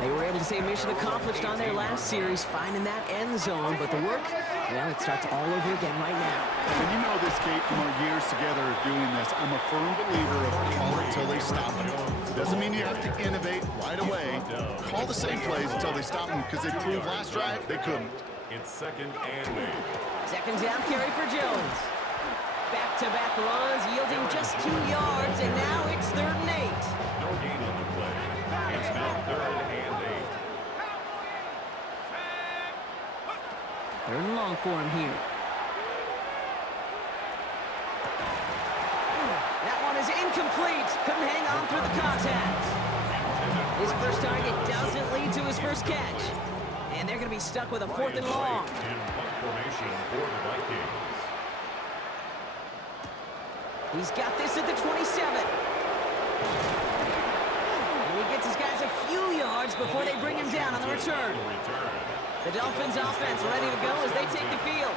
They were able to say mission accomplished on their last series, finding that end zone, but the work, well, it starts all over again right now. And you know this, Kate, from our years together of doing this, I'm a firm believer of call it till they stop it. It doesn't mean you have to innovate right away. Call the same plays until they stop them, because they proved last drive they couldn't. It's 2nd and 8. 2nd down carry for Jones. Back-to-back runs yielding just 2 yards, and now it's 3rd and 8. No gain on the play. It's now 3rd and 8. 3rd and long for him here. That one is incomplete. Couldn't hang on through the contact. His first target doesn't lead to his first catch. And they're going to be stuck with a 4th and long. In punt formation for the Vikings. He's got this at the 27. And he gets his guys a few yards before they bring him down on the return. The Dolphins offense ready to go as they take the field.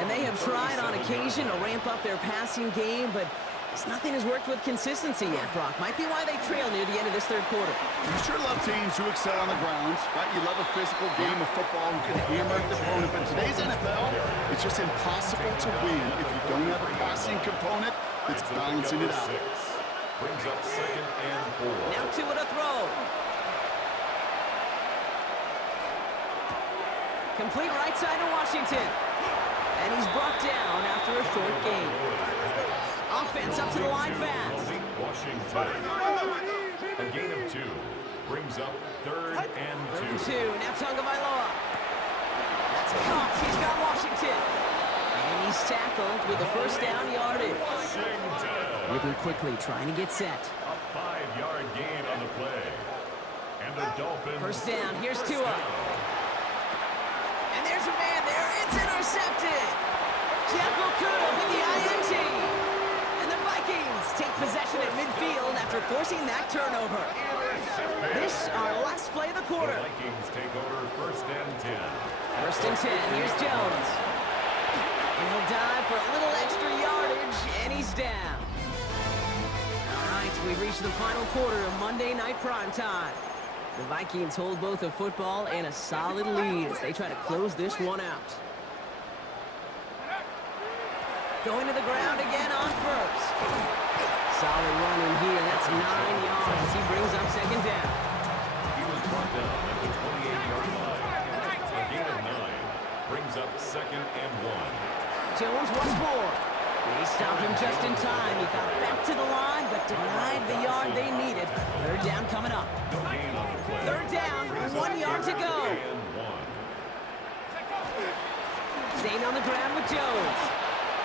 And they have tried on occasion to ramp up their passing game, but nothing has worked with consistency yet, Brock. Might be why they trail near the end of this 3rd quarter. You sure love teams who excel on the ground, right? You love a physical game of football who can hammer the opponent, but today's NFL, it's just impossible to win if you don't have a passing component that's balancing it out. Brings up 2nd and 4. Now 2 at a throw. Complete right side to Washington. And he's brought down after a short gain. Offense up to the line fast. Washington. A gain of 2. Brings up 3rd and 2. 2. Now Tagovailoa. That's caught. He's got Washington. And he's tackled with the first down yardage. Moving quickly, trying to get set. A 5-yard gain on the play. And the Dolphins. First down. Here's Tua. And there's a man there. It's intercepted. Jeff Okudah with the INT. And the Vikings take possession at midfield after forcing that turnover. This our last play of the quarter. The Vikings take over 1st and 10. 1st and 10. Here's Jones. And he'll dive for a little extra yardage, and he's down. All right, we've reached the final quarter of Monday Night Primetime. The Vikings hold both a football and a solid lead as they try to close this one out. Going to the ground again on first. Solid run in here. That's 9 yards as he brings up second down. He was brought down at the 28-yard line. A gain of 9 brings up second and 1. Jones once more. They stopped him just in time. He got back to the line, but denied the yard they needed. Third down coming up. No gain on the play. Third down, 1 yard to go. And 1. Staying on the ground with Jones.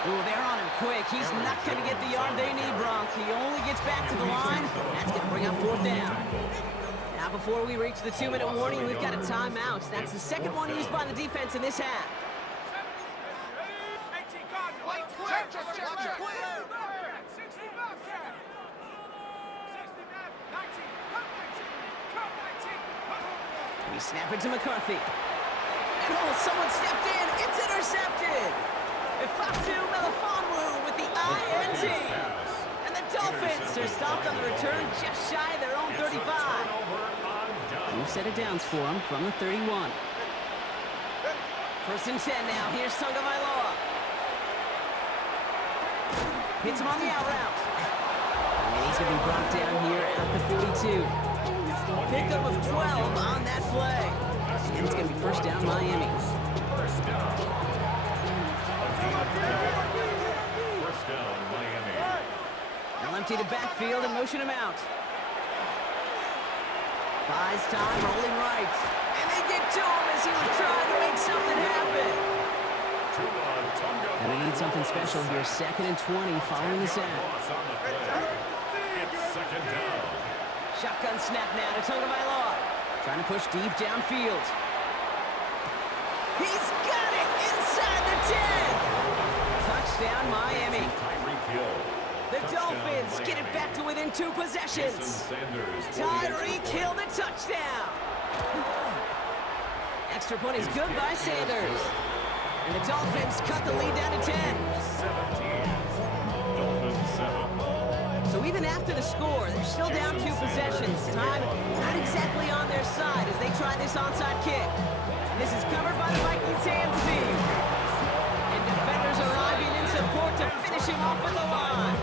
Ooh, they're on him quick. He's not going to get the yard they need, Bronk. He only gets back to the line. That's going to bring up fourth down. Now, before we reach the 2-minute warning, we've got a timeout. That's the second one used by the defense in this half. We snap it to McCarthy. And someone stepped in. It's intercepted. Ifatu Melifonwu with the INT. And the Dolphins are stopped on the return just shy of their own 35. New set of downs for them from the 31. First and 10 now. Here's Tagovailoa. Hits him on the out route. And he's going to be brought down here at the 42. Pickup of 12 on that play. And it's going to be first down Miami. First down. First down, Miami. They'll empty the backfield and motion him out. Buys time, rolling right. And they get to him as he was trying to make something happen. And they need something special here. Second and 20 following the sack. It's second down. Shotgun snap now to Tagovailoa. Trying to push deep downfield. He's got it inside the 10. Touchdown, Miami. Tyreek Hill. The Dolphins get it back to within 2 possessions. Tyreek Hill the touchdown. Extra point is good by Sanders. And the Dolphins cut the lead down to 10. 17. Dolphins 7. So even after the score, they're still down 2 possessions. Time not exactly on their side as they try this onside kick. And this is covered by the Vikings hands team. And defenders arriving in support to finish him off with the line.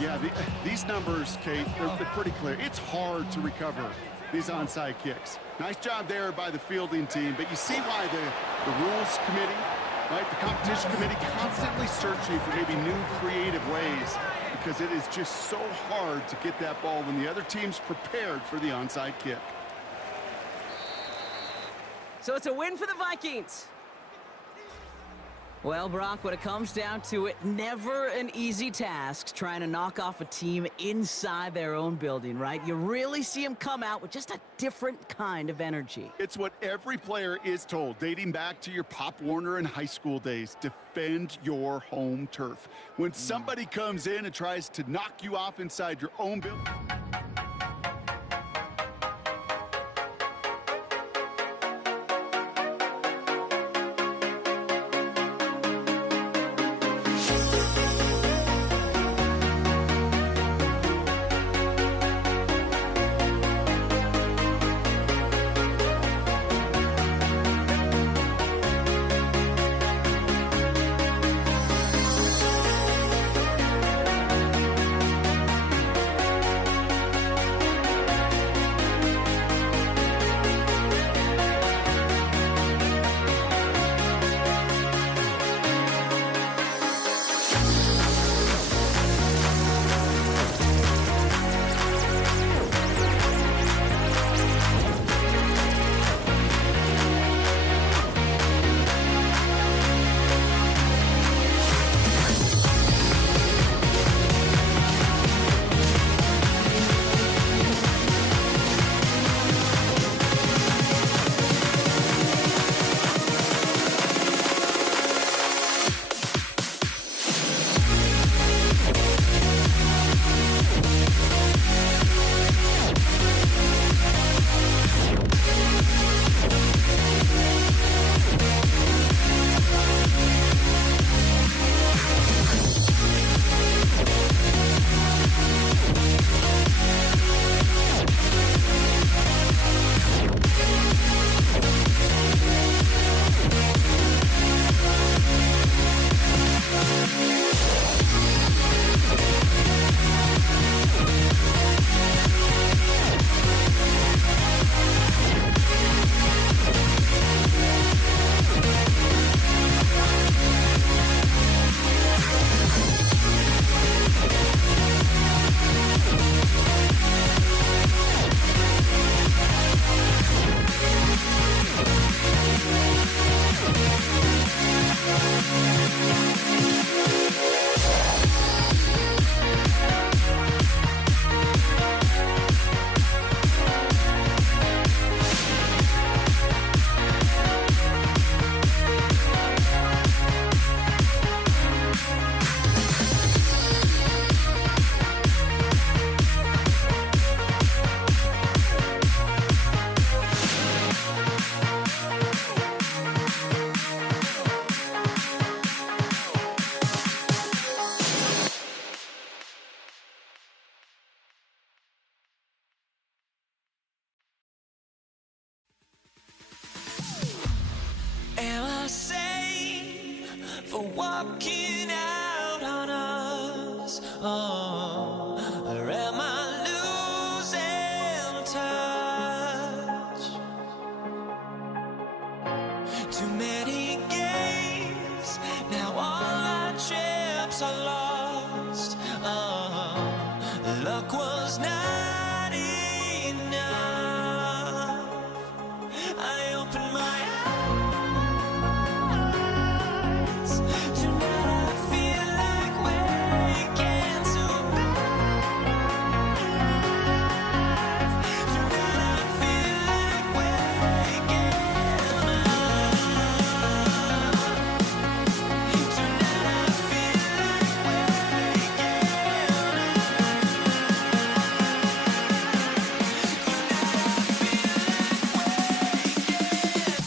Yeah, these numbers, Kate, they're pretty clear. It's hard to recover these onside kicks. Nice job there by the fielding team, but you see why the rules committee, right, the competition committee constantly searching for maybe new creative ways, because it is just so hard to get that ball when the other team's prepared for the onside kick. So it's a win for the Vikings. Well, Brock, when it comes down to it, never an easy task trying to knock off a team inside their own building, right? You really see them come out with just a different kind of energy. It's what every player is told, dating back to your Pop Warner and high school days. Defend your home turf. When somebody comes in and tries to knock you off inside your own building, walking out on us? Oh, or am I losing touch? Too many games, now all our chips are lost. Oh, luck was not enough. I opened my eyes. Tonight I feel like waking to a better life. Tonight I feel like waking up. Tonight I feel like waking up.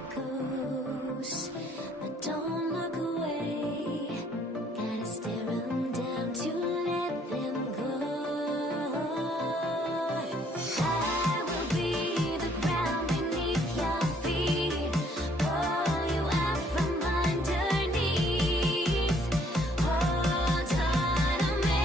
echoes, but don't look away. Gotta stare 'em down to let them go. I will be the ground beneath your feet, pull you out from underneath. Hold on to me.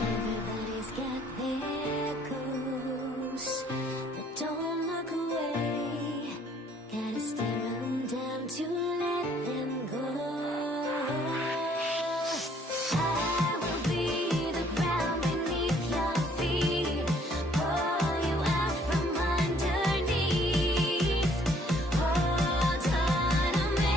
Everybody's got their goals, but don't look away. Gotta stare 'em down to let them go. I will be the ground beneath your feet, pull you out from underneath. Hold on to me.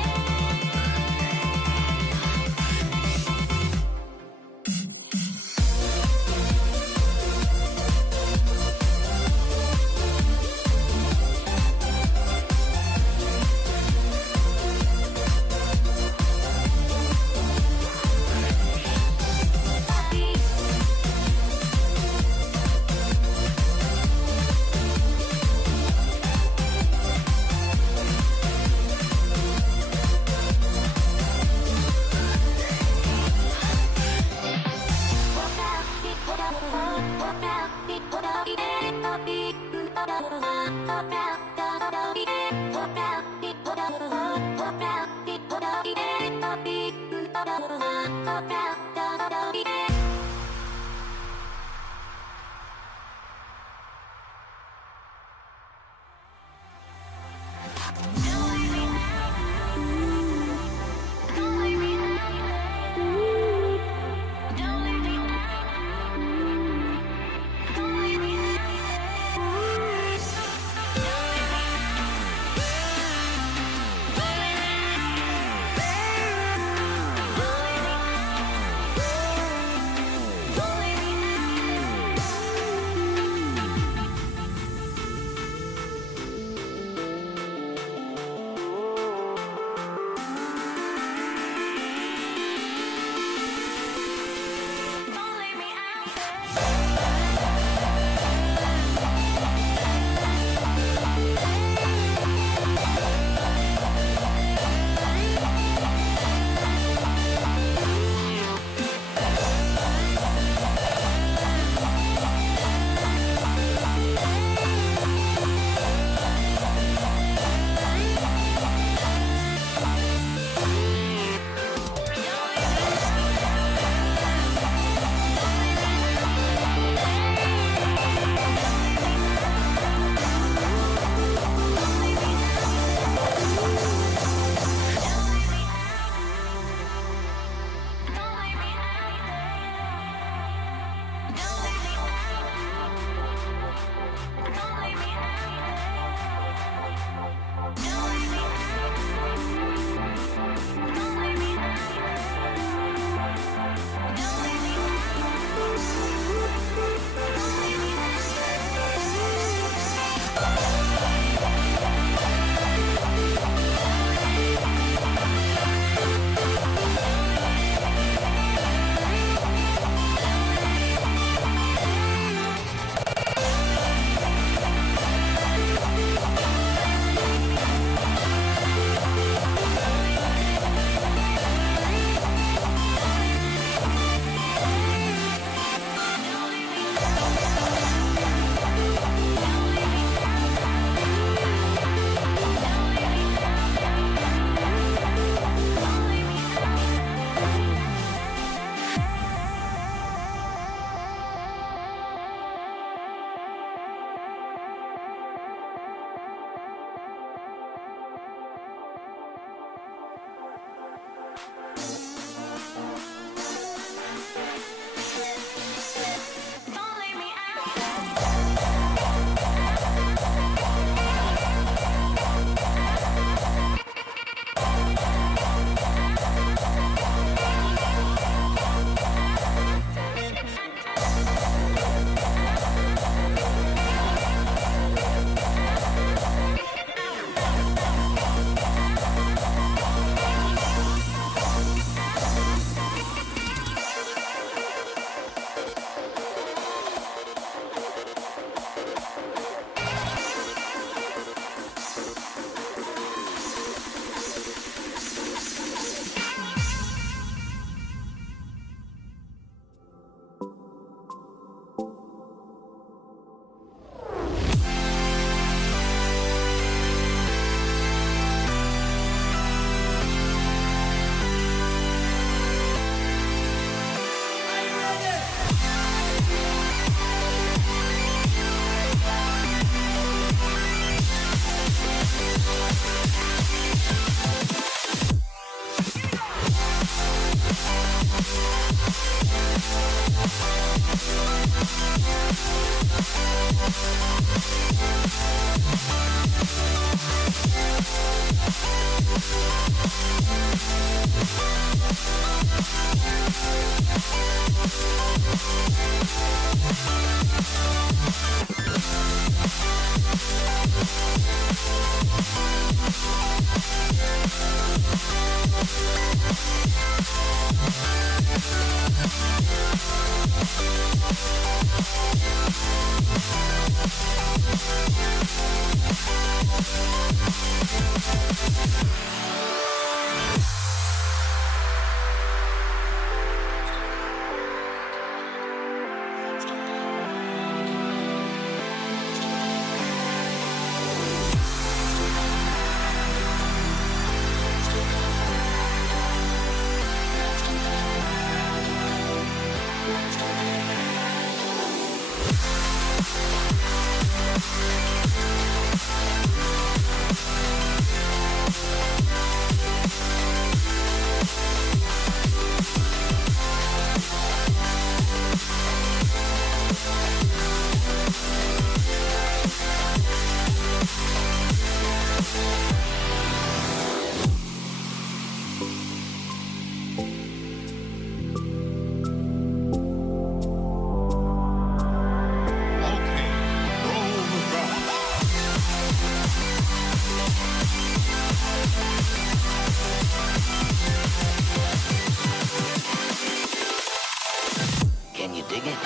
Can you dig it?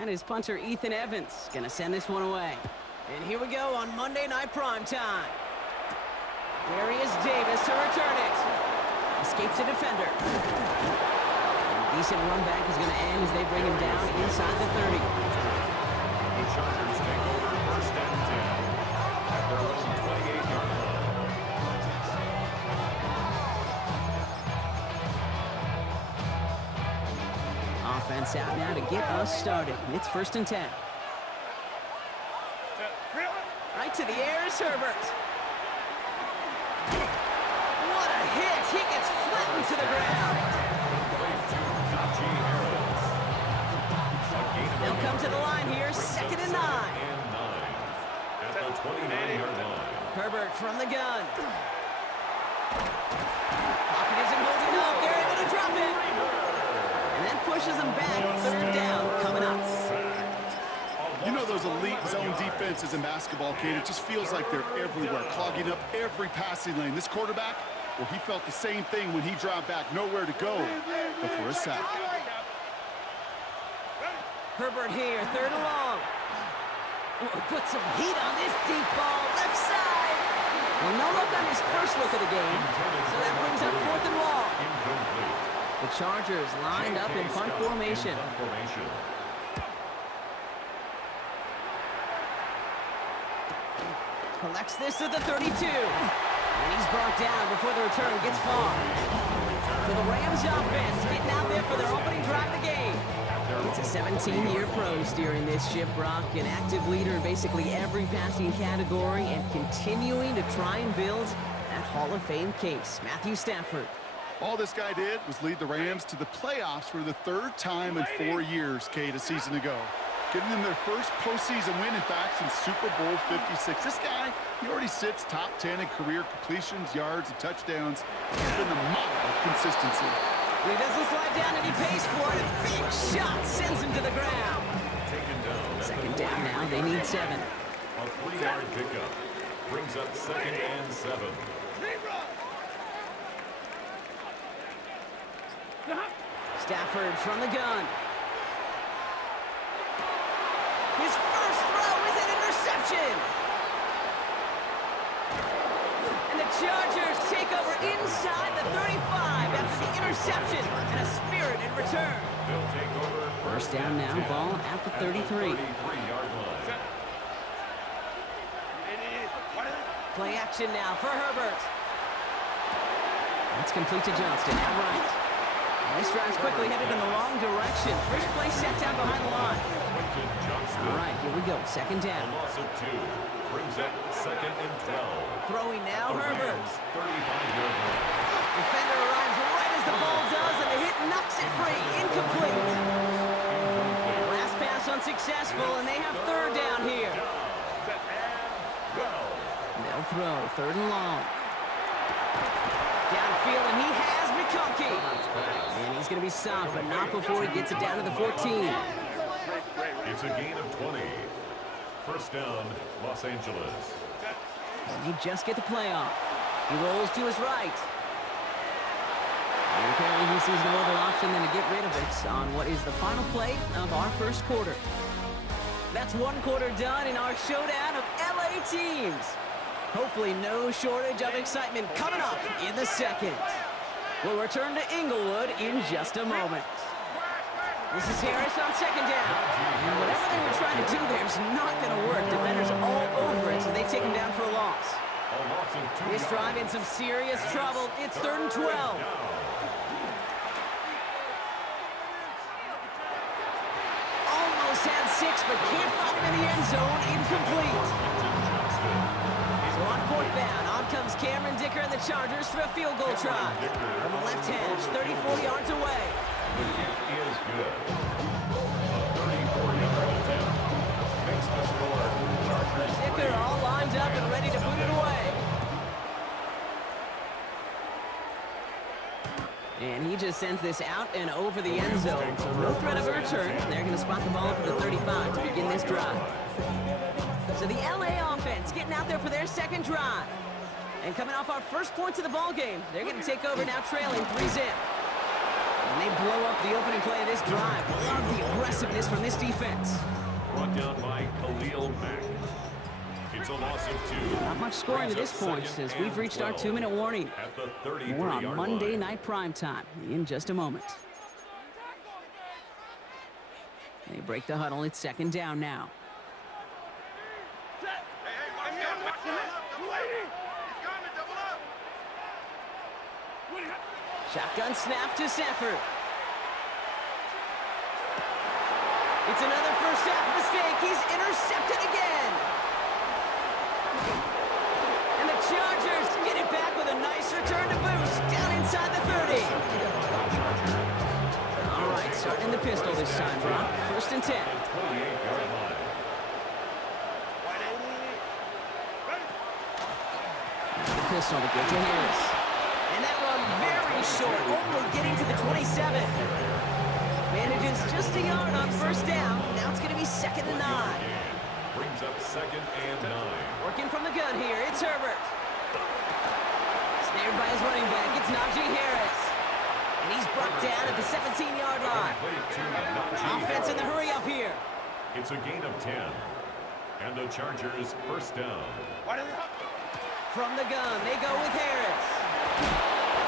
And his punter, Ethan Evans, gonna send this one away. And here we go on Monday Night Primetime. Darius Davis to return it. Escapes a defender. And a decent run back is gonna end as they bring him down inside the 30. The Chargers take over first and 10 at their own 28-yard line. Offense out now to get us started. It's first and 10. Right to the air is Herbert. What a hit. He gets flattened to the ground. They'll come to the line here, 2nd and 9. At the 29-yard line. Herbert from the gun. Pocket isn't holding up. They're able to drop it. And that pushes them back. 3rd down coming up. You know those elite zone defenses in basketball, Kate, it just feels like they're everywhere, clogging up every passing lane. This quarterback, well, he felt the same thing when he dropped back. Nowhere to go but for a sack. Herbert here, 3rd and long. Oh, put some heat on this deep ball, left side. Well, no look on his first look of the game, so that brings up 4th and long. The Chargers lined up in punt formation. Collects this at the 32. And he's brought down before the return gets far. So the Rams offense getting out there for their opening drive of the game. It's a 17-year pro steering this ship, Brock, an active leader in basically every passing category and continuing to try and build that Hall of Fame case. Matthew Stafford. All this guy did was lead the Rams to the playoffs for the 3rd time in 4 years, Kate, a season ago. Getting them their first postseason win, in fact, since Super Bowl 56. This guy, he already sits top 10 in career completions, yards, and touchdowns. He's been the model of consistency. He doesn't slide down and he pays for it. A big shot sends him to the ground. 2nd down now. They need 7. A 3-yard pickup brings up 2nd and 7. Stafford from the gun. His first throw is an interception. And the Chargers take over inside the 35 after the interception and a spirited return. They'll take over 1st down now, ball at the 33. 33-yard line. Play action now for Herbert. That's complete to Johnston, now right. This drive's quickly headed in the wrong direction. First play set down behind the line. All right, here we go, 2nd down. A loss of 2 brings up 2nd and 12. Throwing now, Herbert. 35-yard line. Defender arrives right as the ball does, and the hit knocks it free. Incomplete. Last pass unsuccessful, and they have 3rd down here. They'll throw, 3rd and long. Downfield, and he has McConkey. And he's going to be stopped, but not before he gets it down to the 14. It's a gain of 20. 1st down, Los Angeles. And he just get the play off. He rolls to his right. And apparently he sees no other option than to get rid of it on what is the final play of our 1st quarter. That's 1 quarter done in our showdown of LA teams. Hopefully no shortage of excitement coming up in the 2nd. We'll return to Inglewood in just a moment. This is Harris on 2nd down. And whatever they were trying to do there is not going to work. Defenders all over it, so they take him down for a loss. This drive in some serious trouble. It's 3rd and 12. Almost had 6, but can't find him in the end zone. Incomplete. So on 4th down, on comes Cameron Dicker and the Chargers for a field goal try. From the left hash, 34 yards away. The kick is good. A 34-yard attempt makes the score. Chargers Dicker all lined up and ready to boot it away. And he just sends this out and over the end zone. So no threat of a return. They're going to spot the ball up at the 35 to begin this drive. So the LA offense getting out there for their 2nd drive. And coming off our first points of the ball game, they're going to take over now trailing 3-zip. And they blow up the opening play of this drive. Love the aggressiveness from this defense. brought down by Khalil Mack. It's a loss of 2. Not much scoring to this point as we've reached our 2-minute warning. At the 33-yard More on Monday line. Night Primetime in just a moment. They break the huddle. It's 2nd down now. Shotgun snap to Stafford. It's another first half mistake. He's intercepted again. lead. All right, starting in the pistol this time, Brock. 1st and 10. 28-yard line. The pistol to get to Harris. And that run very short, only getting to the 27. Manages just a yard on 1st down. Now it's going to be 2nd and 9. Brings up 2nd and 9. Working from the gun here, it's Herbert. Snared by his running back, it's Najee Harris. And he's brought down at the 17-yard line. Offense in the hurry up here. It's a gain of 10. And the Chargers 1st down. From the gun, they go with Harris.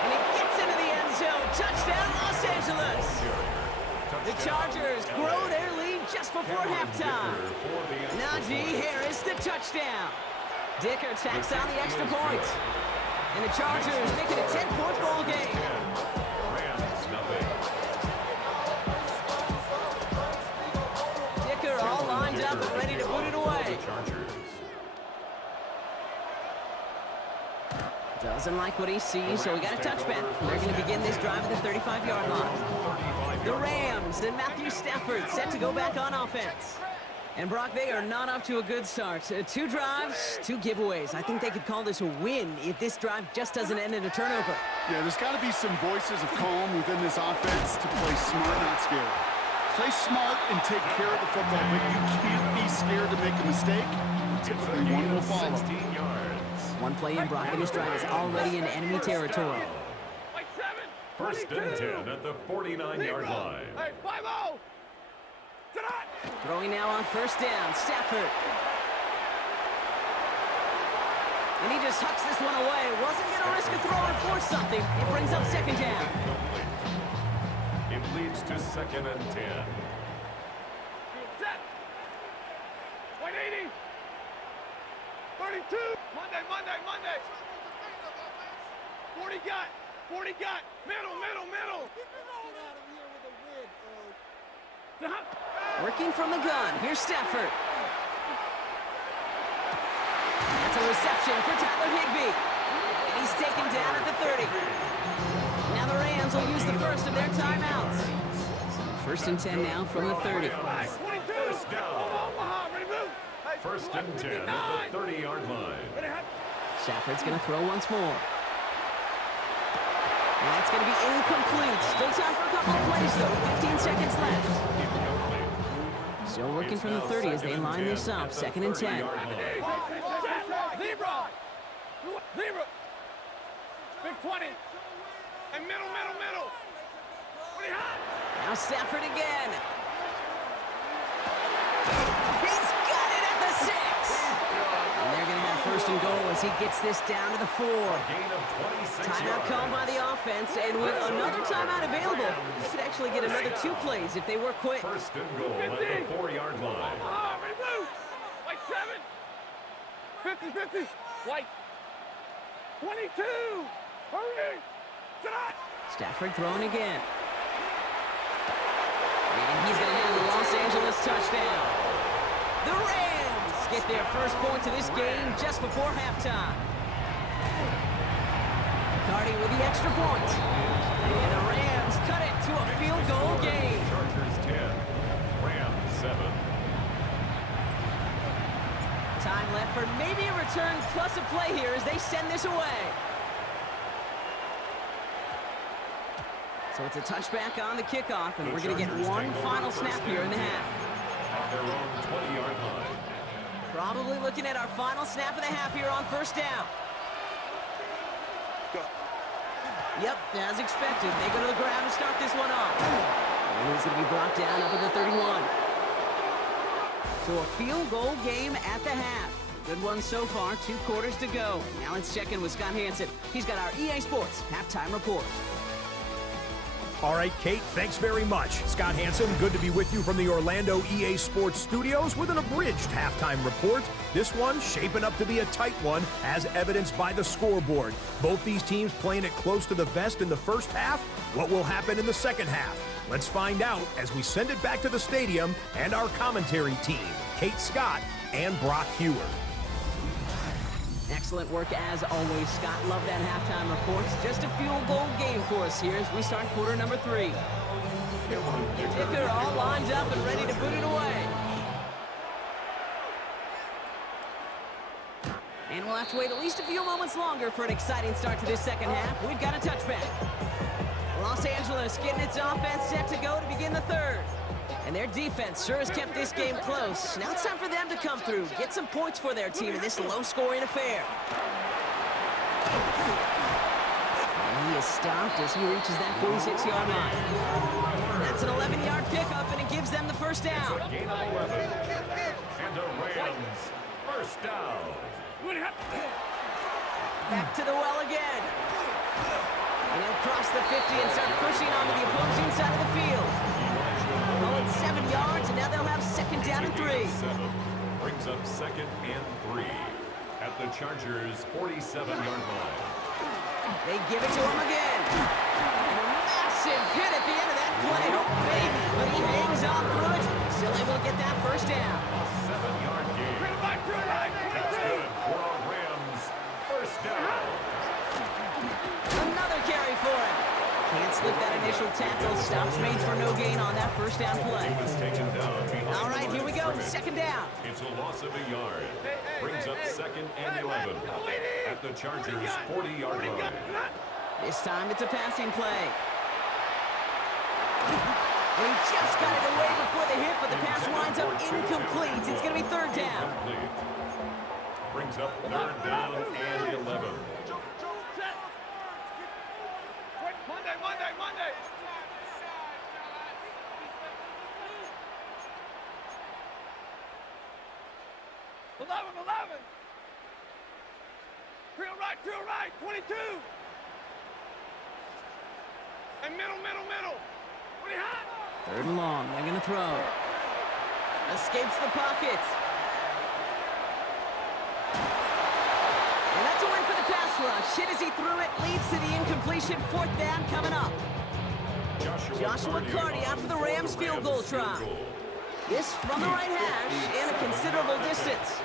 And it gets into the end zone. Touchdown, Los Angeles. The Chargers grow their lead just before halftime. Najee Harris, the touchdown. Dicker tacks on the extra point. And the Chargers make it a 10-point ball game. Rams nothing. Dicker all lined up and ready to put it away. Chargers. Doesn't like what he sees, so we got a touchback. They're going to begin this drive at the 35-yard line. The Rams and Matthew Stafford set to go back on offense. And Brock, they are not off to a good start. 2 drives, 2 giveaways. I think they could call this a win if this drive just doesn't end in a turnover. Yeah, there's got to be some voices of calm within this offense to play smart, not scared. Play smart and take care of the football, but you can't be scared to make a mistake. Typically, one will follow. 16 yards. One play in, Brock, and this drive is already in enemy territory. 1st and 10 at the 49-yard line. Hey, 5-0. Tonight. Throwing now on 1st down, Stafford. And he just hucks this one away. Wasn't going to risk a throw or force something. It brings up 2nd down. It leads to 2nd and 10. Set. 180. 32. Monday. 40 got. Middle. Working from the gun. Here's Stafford. That's a reception for Tyler Higbee. And he's taken down at the 30. Now the Rams will use the first of their timeouts. So 1st and 10 now from the 30. 1st down. 1st and 10 at the 30-yard line. Stafford's going to throw once more. And that's going to be incomplete. Still time for a couple of plays, though. 15 seconds left. Still working from the 30 as they line this up. 2nd and 10. Zebra. Big 20. And middle. 20 hot. Now Stafford again. He's got it at the 6. And they're going to have 1st and goal as he gets this down to the 4. Gain of 26 Timeout called by the offense, and with another timeout available, they could actually get another 2 plays if they work quick. 1st and goal at the 4-yard line. Ready, move. White 7. 50. White. 22. Hurry. Tonight. Stafford throwing again. And he's going to have the Los Angeles touchdown. The Rams get their first point to this game just before halftime. Cardi with the extra point. And the Rams cut it to a field goal game. Chargers 10, Rams 7. Time left for maybe a return plus a play here as they send this away. So it's a touchback on the kickoff, and we're going to get one final snap here in the half. At their own 20-yard line. Probably looking at our final snap of the half here on 1st down. Yep, as expected, they go to the ground to start this one off. And he's going to be brought down up at the 31. So a field goal game at the half. Good one so far, 2 quarters to go. Now let's check in with Scott Hanson. He's got our EA Sports halftime report. All right, Kate, thanks very much. Scott Hanson, good to be with you from the Orlando EA Sports Studios with an abridged halftime report. This one shaping up to be a tight one, as evidenced by the scoreboard. Both these teams playing it close to the vest in the first half. What will happen in the second half? Let's find out as we send it back to the stadium and our commentary team, Kate Scott and Brock Hewer. Excellent work as always, Scott. Love that halftime report. Just a field goal game for us here as we start quarter number 3. Dicker all lined up and ready to boot it away. And we'll have to wait at least a few moments longer for an exciting start to this second half. We've got a touchback. Los Angeles getting its offense set to go to begin the third. And their defense sure has kept this game close. Now it's time for them to come through, get some points for their team in this low-scoring affair. And he is stopped as he reaches that 46-yard line. That's an 11-yard pickup, and it gives them the first down. Gain of 11. And the Rams, first down. Back to the well again. And he'll cross the 50 and start pushing onto the opposing side of the field. Call it 7 yards, and now they'll have second down and 3. 7 brings up second and 3 at the Chargers' 47-yard line. They give it to him again. And a massive hit at the end of that play. Oh, baby. But he hangs on through it. Still able to get that first down. 7-yard gain. That's good for our Rams. First down. Another carry for him. Can't slip that initial tackle. Stops made for no gain on that first down play. He was taken down behind All right, the here we go. line of Second down. It's a loss of a yard. Brings up second and 11 at the Chargers' 40-yard line. This time it's a passing play. And he just got it away before the hit, but the pass winds up incomplete. It's going to be third down. Incomplete. Brings up third down and 11. Monday. 11. Drill right, 22. And middle. What do you have? Third and long. They're going to throw. Escapes the pocket. And that's a win for the pass rush. Hit as he threw it. Leads to the incompletion. Fourth down coming up. Joshua Carty out for the Rams field goal try. This from the right hash and a considerable distance.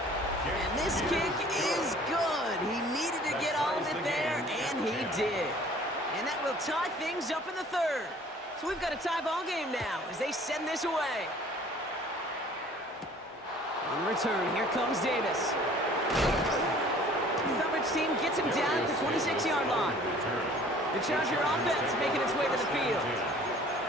And this kick is good. He needed to get all of it there, and he did. And that will tie things up in the third. So we've got a tie ball game now as they send this away. On the return, here comes Davis. The coverage team gets him down at the 26-yard line. The Charger offense making its way to the field.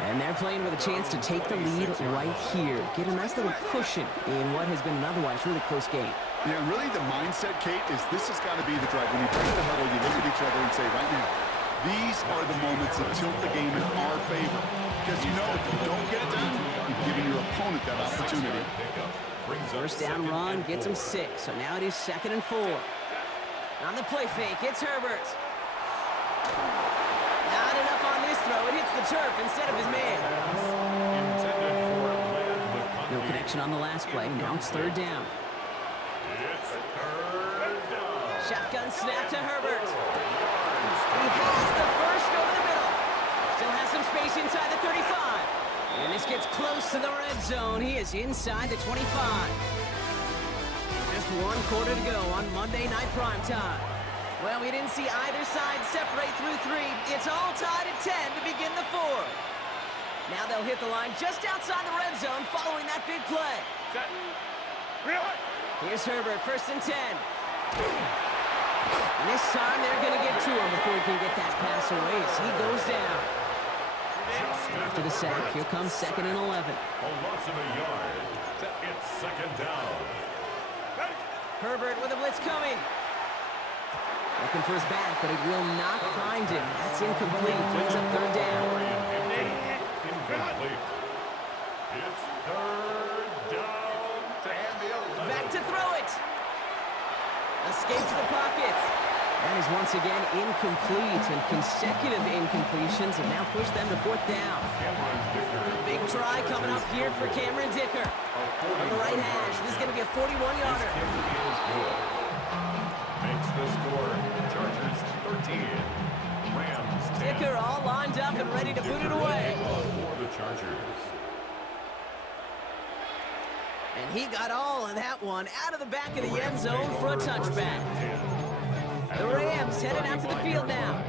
And they're playing with a chance to take the lead right here. Get a nice little cushion in what has been an otherwise really close game. Yeah, and really the mindset, Kate, is this has got to be the drive. When you break the huddle, you look at each other and say, right now, these are the moments that tilt the game in our favor. Because you know if you don't get it done, you've given your opponent that opportunity. First down run gets him 6, so now it is 2nd and 4. On the play fake, it's Herbert. Not enough on this throw. It hits the turf instead of his man. No connection on the last play. Now it's third down. Shotgun snap to Herbert. He has the first over the middle. Still has some space inside the 35. And this gets close to the red zone. He is inside the 25. Just one quarter to go on Monday Night Primetime. Well, we didn't see either side separate through 3. It's all tied at 10 to begin the 4th. Now they'll hit the line just outside the red zone following that big play. Here's Herbert, 1st and 10. And this time they're going to get to him before he can get that pass away as he goes down. After the sack, here comes 2nd and 11. A loss of a yard. It's 2nd down. Herbert with a blitz coming. Looking for his back, but it will not find him. That's incomplete. Brings up third down. Incomplete. It's third down to the 11. Back to throw it. Escapes the pocket. That is once again incomplete, and consecutive incompletions have now pushed them to 4th down. Big try coming up here for Cameron Dicker. On the right hash, this is going to be a 41-yarder. Makes the score. Chargers 13. Rams 10. Dicker all lined up and ready to boot it away. For the Chargers. And he got all of that one out of the back of the end zone for a touchback. The Rams headed out to the field now.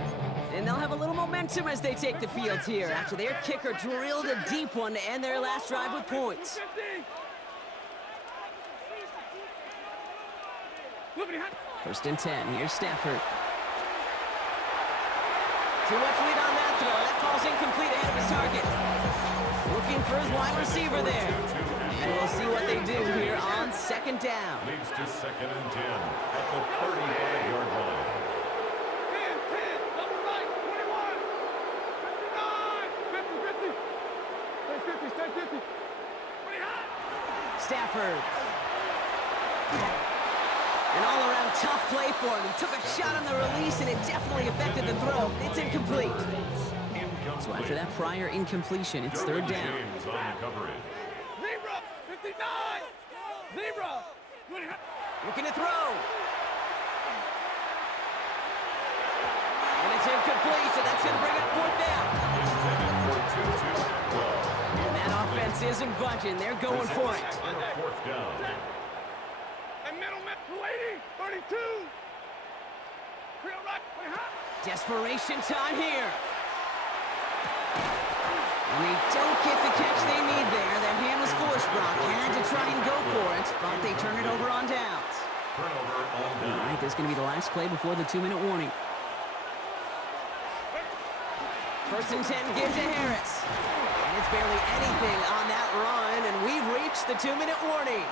And they'll have a little momentum as they take the field here after their kicker drilled a deep one to end their last drive with points. First and 10. Here's Stafford. Too much lead on that throw. That falls incomplete ahead of his target. Looking for his wide receiver there. And we'll see what they do here on second down. Leads to second and 10 at the 35-yard line. 10, double right, 21, 59, 50, 50. Stay 50, stay 50. Stafford. An all-around tough play for him. He took a shot on the release, and it definitely affected the throw. It's incomplete. So after that prior incompletion, it's third down. James on coverage. Zebra, 59, Zebra. Looking to throw. And it's incomplete, so that's going to bring up fourth down. Intended for 2-2. And that offense isn't budging. They're going for it. Fourth down. And middle, 280, 32. Real right, way high. Desperation time here. And they don't get the catch they need there. Their hand was forced, Brock. Had to try and go for it, but they turn it over on downs. Turnover on All down. right, this is going to be the last play before the 2-minute warning. First and 10, give to Harris. And it's barely anything on that run, and we've reached the 2-minute warning.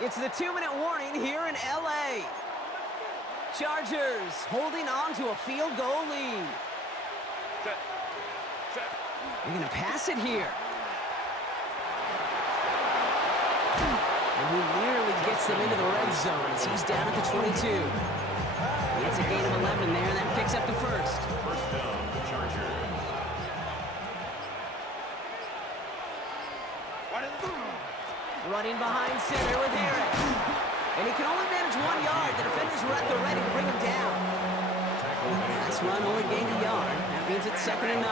It's the 2-minute warning here in L.A. Chargers holding on to a field goal lead. They're going to pass it here. And he nearly gets them into the red zone as he's down at the 22. It's a gain of 11 there, and that picks up the first. First down, the Chargers. Running behind center with Harris. And he can only manage 1 yard. The defenders were at the ready to bring him down. Last run only gained a yard. That means it's second and 9.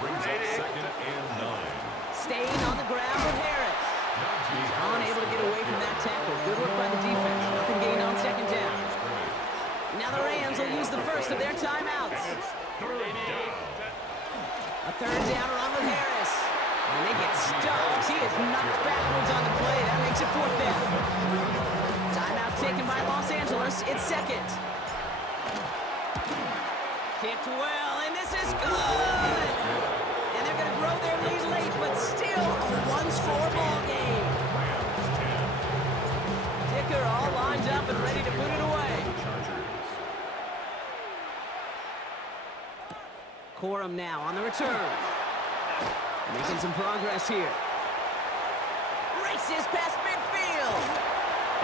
Brings up second and 9. Staying on the ground with Harris. He's unable to get away from that tackle. Good work by the defense. Nothing gained on second down. Now the Rams will use the first of their timeouts. A third down run with Harris. And they get stuffed. He is knocked backwards on the play. That makes it fourth down. Timeout taken by Los Angeles. It's second. Kicked well, and this is good! And they're going to grow their lead late, but still a one-score ball game. Dicker all lined up and ready to put it away. Corum now on the return. Making some progress here. Races past midfield.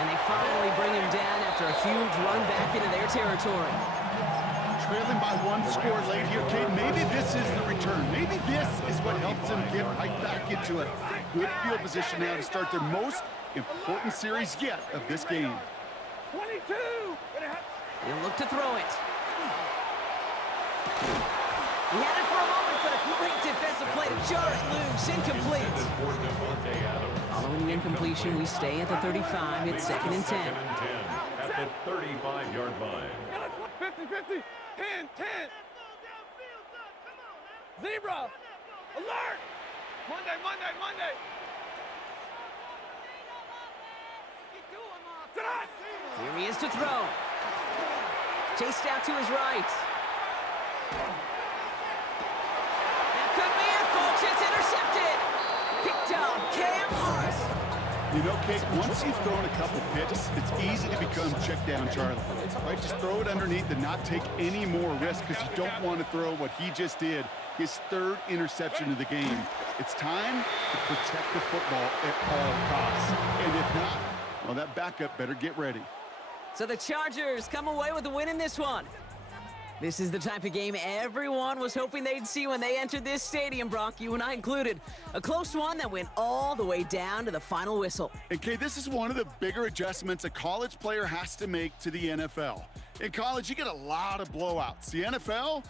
And they finally bring him down after a huge run back into their territory. Trailing by 1 score late here, Kate. Maybe this is the return. Maybe this is what helps them get right back into a good field position now to start their most important series yet of this game. 22. He'll look to throw it. He had it for a moment, but a great defensive play to jar it loose. Incomplete. Following the incompletion, we stay at the 35. It's second and 10. Second and 10 at the 35-yard line. 50, 50, 10, 10. Zebra, alert! Monday, Monday, Monday. Here he is to throw. Chased out to his right. That could be it, folks. It's intercepted. Picked up Cam Hart. You know, Kate, once you've thrown a couple picks, it's easy to become check down Charlie. Right? Just throw it underneath and not take any more risk because you don't want to throw what he just did, his third interception of the game. It's time to protect the football at all costs. And if not, well, that backup better get ready. So the Chargers come away with a win in this one. This is the type of game everyone was hoping they'd see when they entered this stadium, Brock, you and I included. A close one that went all the way down to the final whistle. And Kate, this is one of the bigger adjustments a college player has to make to the NFL. In college, you get a lot of blowouts. The NFL,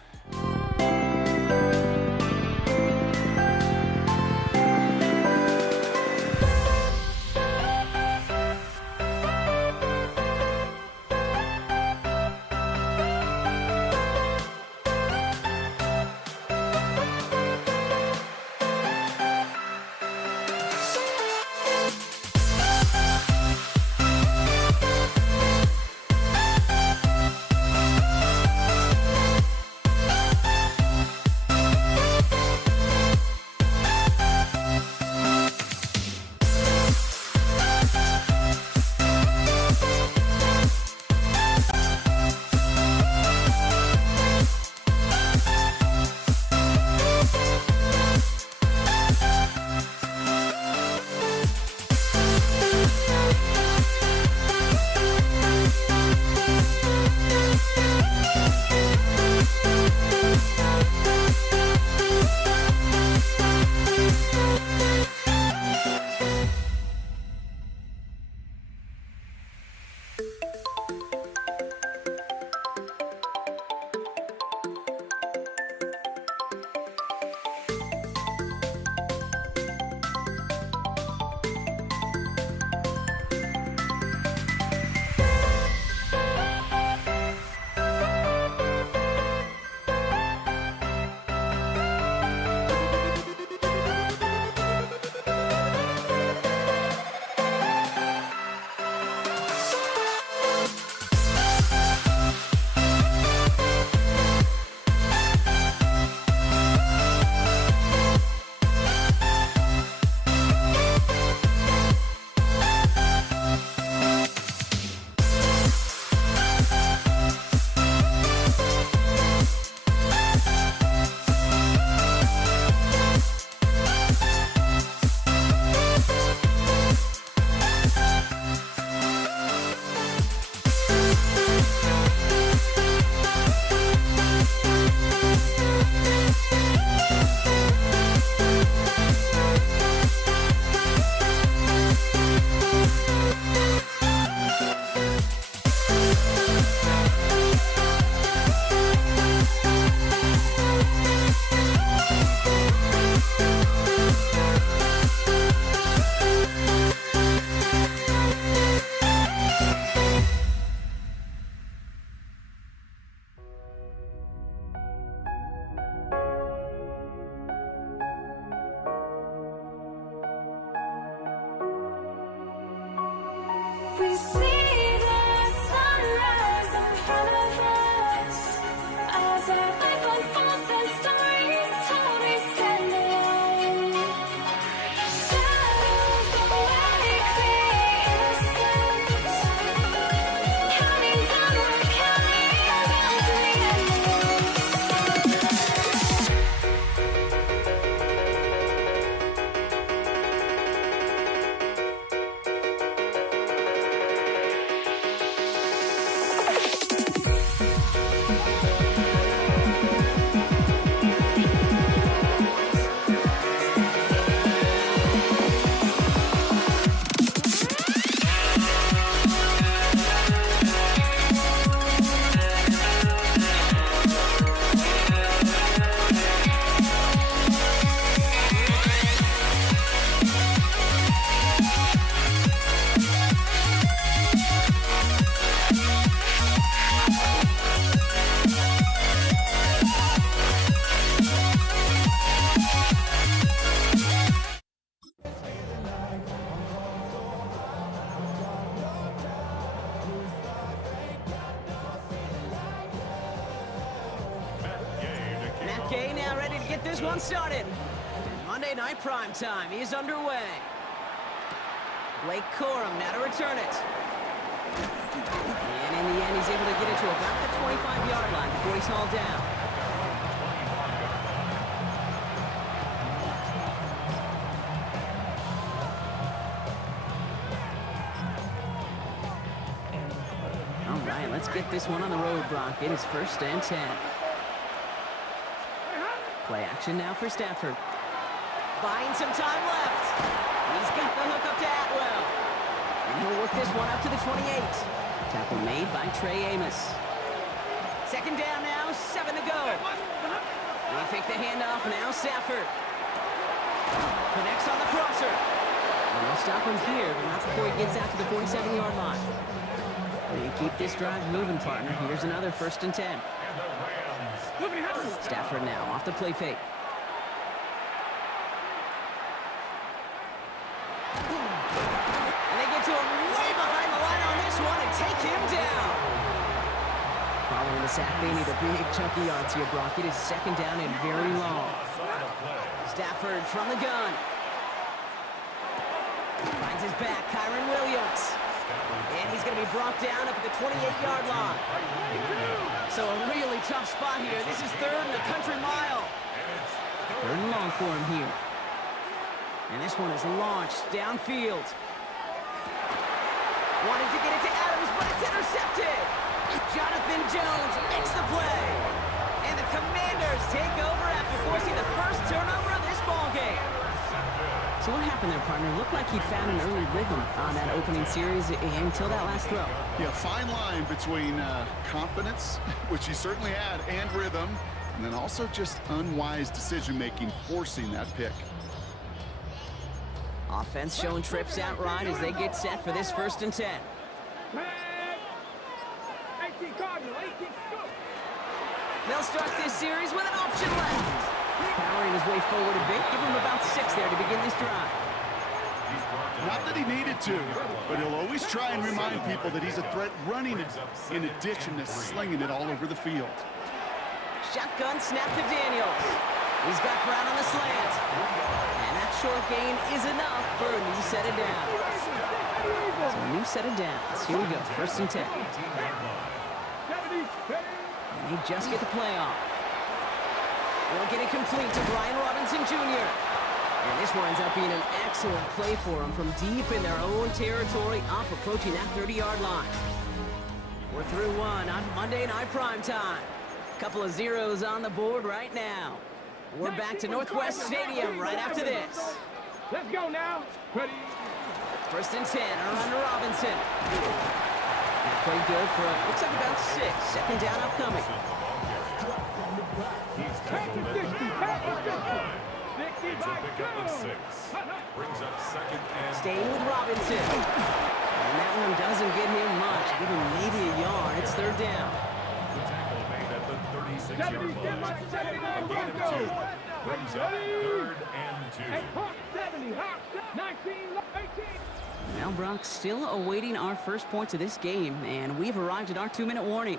Okay, now ready to get this one started. Monday Night Primetime is underway. Blake Corum now to return it. And in the end, he's able to get it to about the 25-yard line before he's hauled down. All right, let's get this one on the road, Brock. It is 1st and 10. Play action now for Stafford. Buying some time left. He's got the hook up to Atwell. And he'll work this one up to the 28. Tackle made by Trey Amos. 2nd down now, 7 to go. They fake the handoff, now Stafford. Connects on the crosser. And they'll stop him here, but not before he gets out to the 47-yard line. They keep this drive moving, partner. Here's another 1st and 10. Stafford now off the play fake. And they get to him way behind the line on this one and take him down. Following the sack, they need a big chunky yards here, Brock. It is 2nd down and very long. Stafford from the gun. Finds his back, Kyron Williams. And he's going to be brought down up at the 28-yard line. So a really tough spot here. This is 3rd and a country mile. 3rd and long for him here. And this one is launched downfield. Wanting to get it to Adams, but it's intercepted. Jonathan Jones makes the play. And the Commanders take over after forcing the first turnover of this ballgame. So what happened there, partner? Looked like he'd found an early rhythm on that opening series until that last throw. Yeah, fine line between confidence, which he certainly had, and rhythm, and then also just unwise decision-making, forcing that pick. Offense showing trips out right as they get set for this 1st and 10. They'll start this series with an option left. Powering his way forward a bit, give him about 6 there to begin this drive. Not that he needed to, but he'll always try and remind people that he's a threat running it in addition to slinging it all over the field. Shotgun snap to Daniels. He's got Brown on the slant. And that short gain is enough for a new set of downs. So a new set of downs. Here we go, 1st and 10. And they just get the play off. They'll get it complete to Brian Robinson Jr. And this winds up being an excellent play for them from deep in their own territory, up approaching that 30-yard line. We're through one on Monday Night Primetime. Couple of zeros on the board right now. We're back to Northwest Stadium right after this. Let's go now. Ready? 1st and 10 around to Robinson. That play good for, looks like about 6. 2nd down upcoming. He's tackled at the 60. It's a pickup of 6. Brings up 2nd and Staying with Robinson. And that one doesn't get him much. Give him maybe a yard. It's 3rd down. the tackle made at the 36-yard line. A gain of 2. Brings up 3rd and 2. Now, Brock, still awaiting our first points of this game, and we've arrived at our 2-minute warning.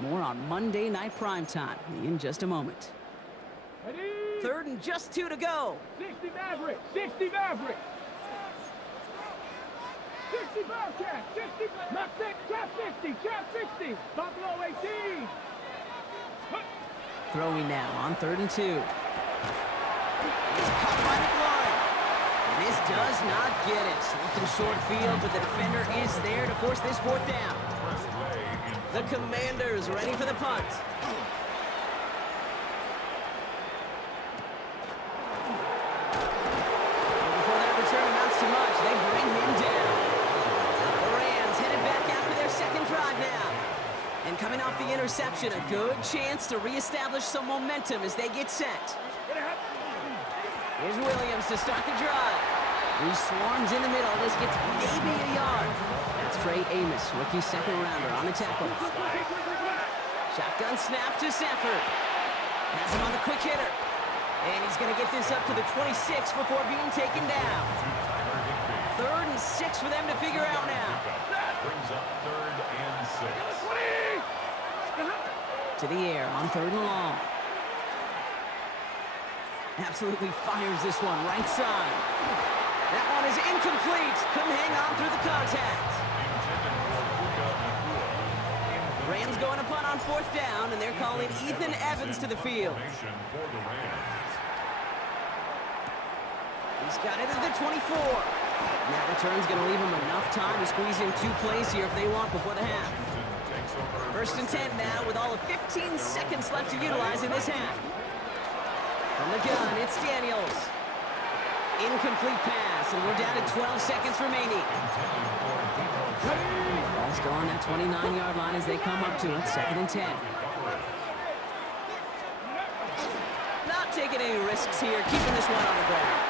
More on Monday Night Primetime in just a moment. 3rd and just 2 to go. 60 Maverick, 60 Maverick. 60 Bearcat, 60 Mustang, Chap 60, Chap 60, Buffalo 18. Throwing now on 3rd and 2. It's caught by McLaurin. And this does not get it. Looking short field, but the defender is there to force this 4th down. The Commanders ready for the punt. Before that return amounts to much, they bring him down. The Rams headed back after their 2nd drive now. And coming off the interception, a good chance to reestablish some momentum as they get set. Here's Williams to start the drive. He swarms in the middle. This gets maybe a yard. That's Trey Amos, rookie 2nd rounder on the tackle. Shotgun snap to Stafford. Has him on the quick hitter. And he's going to get this up to the 26 before being taken down. 3rd and 6 for them to figure out now. Brings up 3rd and 6. To the air on 3rd and long. Absolutely fires this one right side. That one is incomplete. Couldn't hang on through the contact. Rams going to punt on 4th down, and they're calling Ethan Evans to the field. He's got it at the 24. And that return's going to leave him enough time to squeeze in 2 plays here if they want before the half. 1st and 10 now with all of 15 seconds left to utilize in this half. From the gun, it's Daniels. Incomplete pass, and we're down to 12 seconds remaining. Ball's still on that 29-yard line as they come up to it, 2nd and 10. Not taking any risks here, keeping this one on the ground.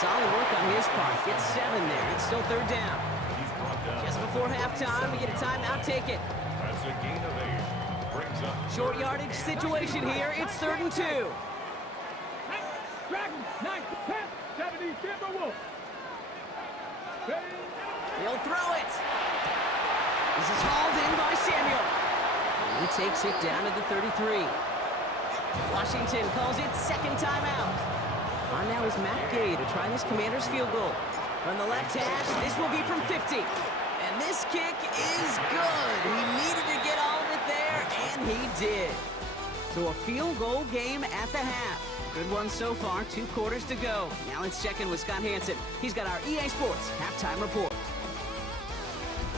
Solid work on his part. Gets 7 there. It's still 3rd down. Just before halftime, we get a timeout. Take it. That's a gain of 8. Brings up Short yardage situation here. It's 3rd and 2. Dragons, 9, 10, 70, Timberwolves. He'll throw it. This is hauled in by Samuel. And he takes it down to the 33. Washington calls it 2nd timeout. On now is Matt Gay to try this Commander's field goal. From the left hash, this will be from 50. And this kick is good. He needed to get all of it there, and he did. So a field goal game at the half. Good one so far, 2 quarters to go. Now let's check in with Scott Hanson. He's got our EA Sports halftime report.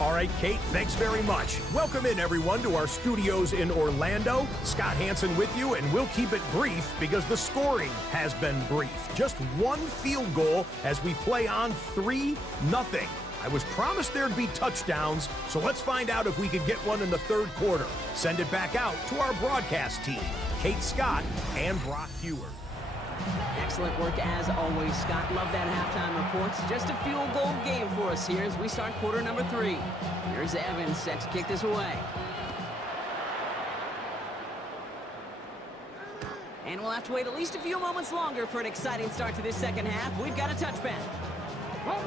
All right, Kate, thanks very much. Welcome in, everyone, to our studios in Orlando. Scott Hanson with you, and we'll keep it brief because the scoring has been brief. Just 1 field goal as we play on 3-0. I was promised there'd be touchdowns, so let's find out if we could get one in the 3rd quarter. Send it back out to our broadcast team, Kate Scott and Brock Hewer. Excellent work as always, Scott. Love that halftime report. Just a field goal game for us here as we start quarter number 3. Here's Evans set to kick this away. And we'll have to wait at least a few moments longer for an exciting start to this 2nd half. We've got a touchback.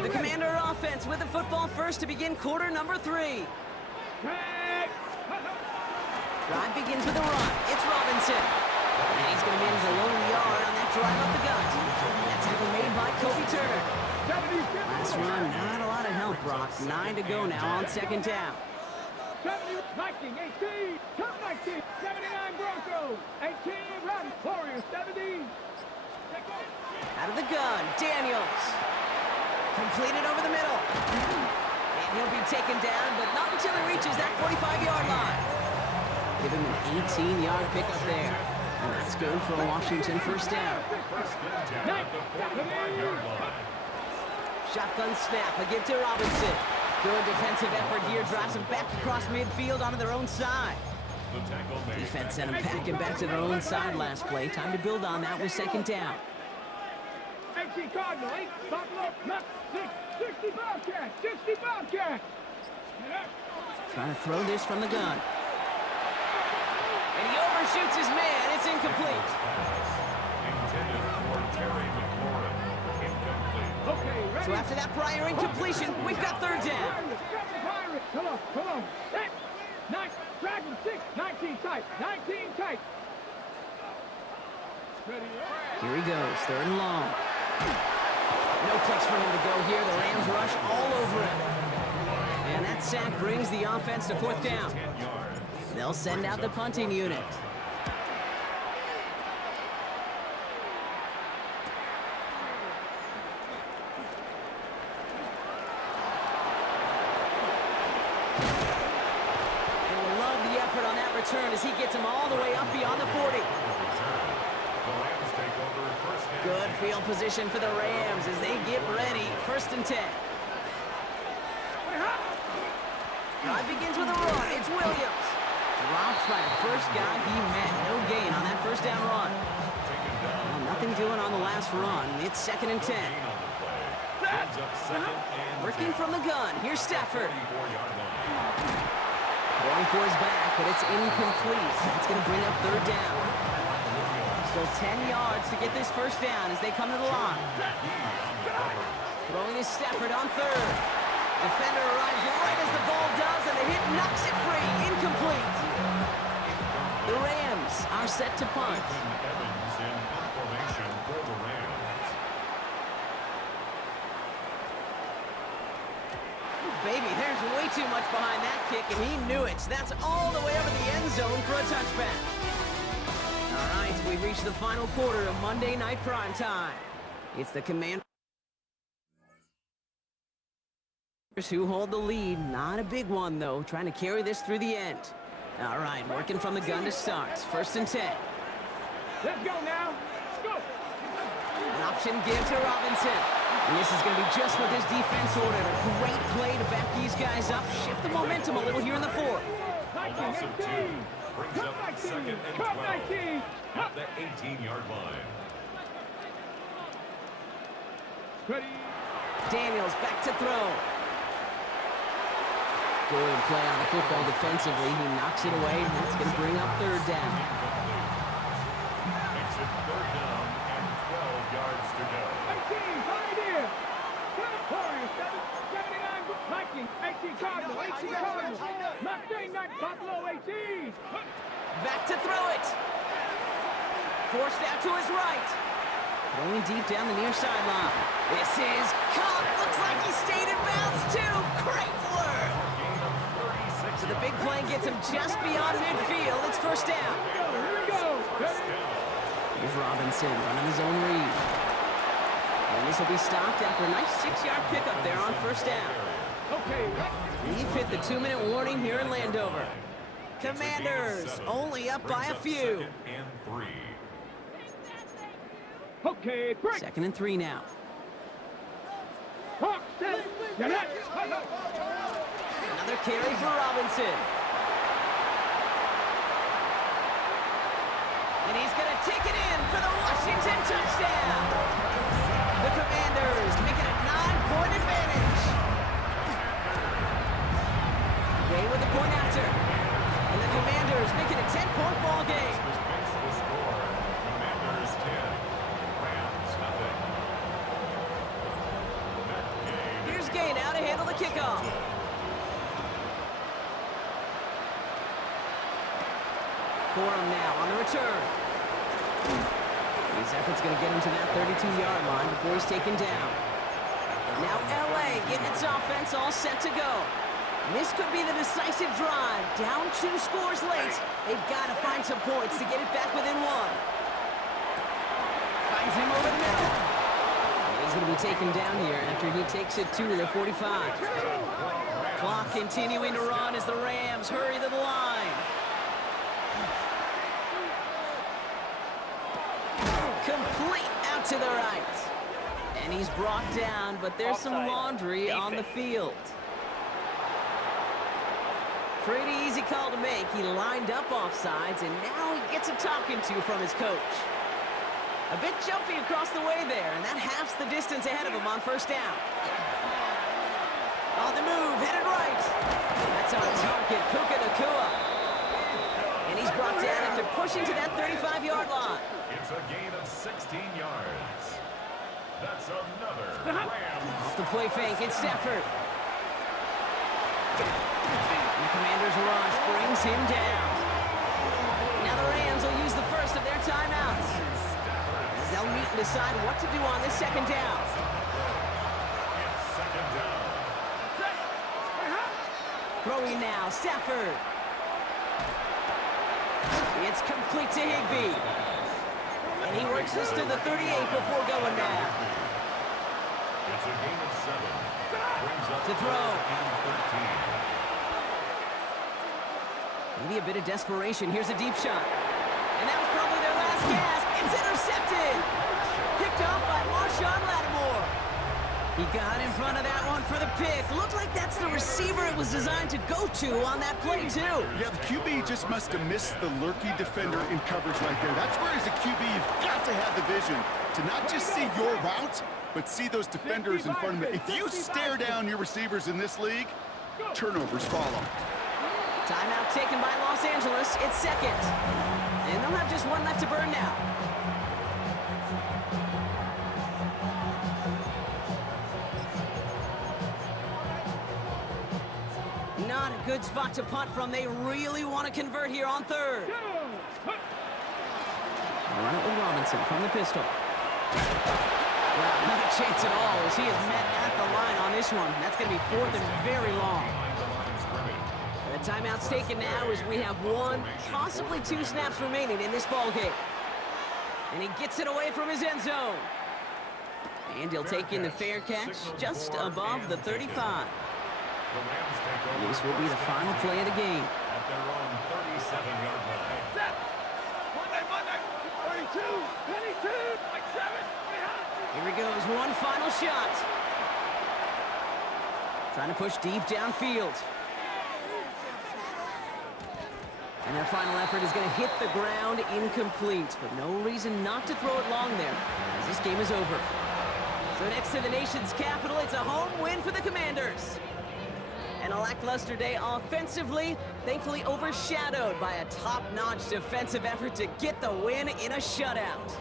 The Commander offense with the football first to begin quarter number 3. Drive begins with a run. It's Robinson. And he's going to manage a lone yard on that drive up the gut. That tackle made by Kobe Turner. Last run, not a lot of help, Brock. 9 to go now on 2nd down. 70, 19, 18, top 19, 79 Broncos, 18 run, Warriors, 70. Out of the gun, Daniels. Completed over the middle. And he'll be taken down, but not until he reaches that 45-yard line. Give him an 18-yard pickup there. And that's good for a Washington 1st down. Shotgun snap, a give to Robinson. Good defensive effort here, drives them back across midfield onto their own side. Defense sent them packing back to their own side last play. Time to build on that with 2nd down. 18 Cardinal, 8 Buffalo, 60 Bobcats, 60 Bobcats. Trying to throw this from the gun. And he overshoots his man. It's incomplete. intended for Terry McLaurin. Incomplete. Okay, ready? So after that prior incompletion, we've got 3rd down. Come on. 9, Dragon 6, 19 tight, 19 tight. Ready? Here he goes, 3rd and long. No place for him to go here. The Rams rush all over him. And that sack brings the offense to 4th down. They'll send out the punting unit. Return as he gets him all the way up beyond the 40. Good field position for the Rams as they get ready. 1st and 10. Drive begins with a run. It's Williams. Dropped by the first guy he met. No gain on that 1st down run. Well, nothing doing on the last run. It's 2nd and 10. Working from the gun. Here's Stafford. Going for his back, but it's incomplete. That's going to bring up 3rd down. So 10 yards to get this 1st down as they come to the line. Throwing is Stafford on 3rd. Defender arrives right as the ball does, and the hit knocks it free. Incomplete. The Rams are set to punt. too much behind that kick, and he knew it. That's all the way over the end zone for a touchback. All right, we've reached the final quarter of Monday Night Primetime. It's the Commanders who hold the lead. Not a big one, though, trying to carry this through the end. All right, working from the gun to start. 1st and 10. Let's go now. Let's go. An option give to Robinson. And this is going to be just what this defense ordered. A great play to back these guys up. Shift the momentum a little here in the 4th. A loss of 2 brings up 2nd and 12 at the 18-yard line. Ready. Daniels back to throw. Good play on the football defensively. He knocks it away, and that's going to bring up 3rd down. Makes it 3rd down and 12 yards to go. 18, Pioneer. 79, Viking. 18, Cardinal. 18, Cardinal. Mustang, Buffalo, 18. Back to throw it. Forced out to his right. Throwing deep down the near sideline. This is caught. Looks like he stayed in bounds, too. Great work. So the big play gets him just beyond midfield. It's 1st down. Here we go. Here's Robinson running his own read. And this will be stopped after a nice 6-yard pickup there on 1st down. Okay. We've hit the 2-minute warning here in Landover. Commanders only up by a few. 2nd and 3. Okay, break. 2nd and 3 now. Hawk, set. Get it. Another carry for Robinson. And he's going to take it in for the Washington touchdown. The Commanders making a 9-point advantage. Gay with the point after. And the Commanders making a 10-point ball game. Makes the score. Commanders 10. Rams nothing. Here's Gay now to handle the kickoff. Corum now on the return. His effort's going to get him to that 32-yard line before he's taken down. Now L.A. getting its offense all set to go. This could be the decisive drive. Down 2 scores late. They've got to find some points to get it back within 1. Finds him over the middle. And he's going to be taken down here after he takes it to the 45. Clock continuing to run as the Rams hurry to the line. Complete out to the right. And he's brought down, but there's some laundry on the field. Pretty easy call to make. He lined up offsides, and now he gets a talking to from his coach. A bit jumpy across the way there, and that halves the distance ahead of him on 1st down. On the move, headed right. That's on target, Puka Nacua. And he's brought down after pushing to that 35-yard line. It's a gain of 16 yards. That's another Rams. Off the play fake, it's Stafford. And the Commanders' rush brings him down. Now the Rams will use the first of their timeouts, as they'll meet and decide what to do on this 2nd down. It's 2nd down. Throwing now, Stafford. It's complete to Higbee. And he works this to the 38 before going down. It's a gain of 7. Brings up To throw. 13. Maybe a bit of desperation. Here's a deep shot. And that was probably their last gasp. It's intercepted. Picked off by Marshawn Lattimore. He got in front of that one for the pick. Looked like that's the receiver it was designed to go to on that play, too. Yeah, the QB just must have missed the lurky defender in coverage right there. That's where, as a QB, you've got to have the vision to not just see your route, but see those defenders in front of you. If you stare down your receivers in this league, turnovers follow. Timeout taken by Los Angeles. It's 2nd. And they'll have just 1 left to burn now. Not a good spot to punt from. They really want to convert here on 3rd. Run it with Robinson from the pistol. Well, not a chance at all as he is met at the line on this one. That's going to be 4th and very long. Timeout's taken now as we have 1, possibly 2 snaps remaining in this ball game. And he gets it away from his end zone. And he'll take in the fair catch just above the 35. This will be the final play of the game. At their own 37-yard line. Set. Monday. 32, 22, 27, Here he goes, one final shot. Trying to push deep downfield. And their final effort is going to hit the ground incomplete, but no reason not to throw it long there, as this game is over. So next to the nation's capital, it's a home win for the Commanders. And a lackluster day offensively, thankfully overshadowed by a top-notch defensive effort to get the win in a shutout.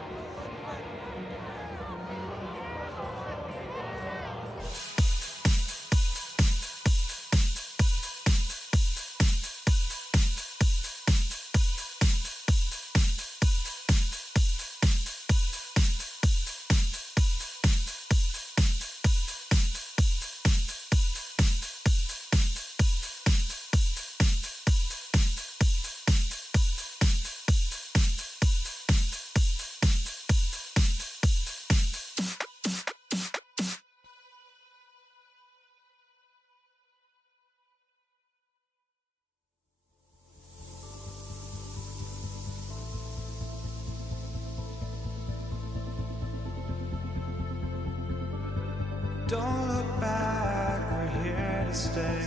Don't look back, we're here to stay.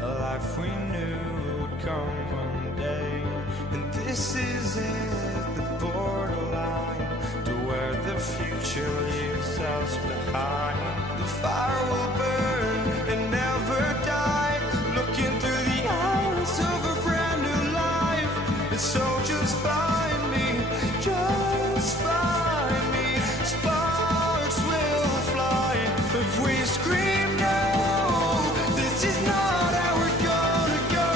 A life we knew would come one day. And this is it, the borderline to where the future leaves us behind. The fire will burn and never die, looking through the eyes of a brand new life. And so just find me, just find me. Sparks will fly if we scream no. This is not how we're gonna go.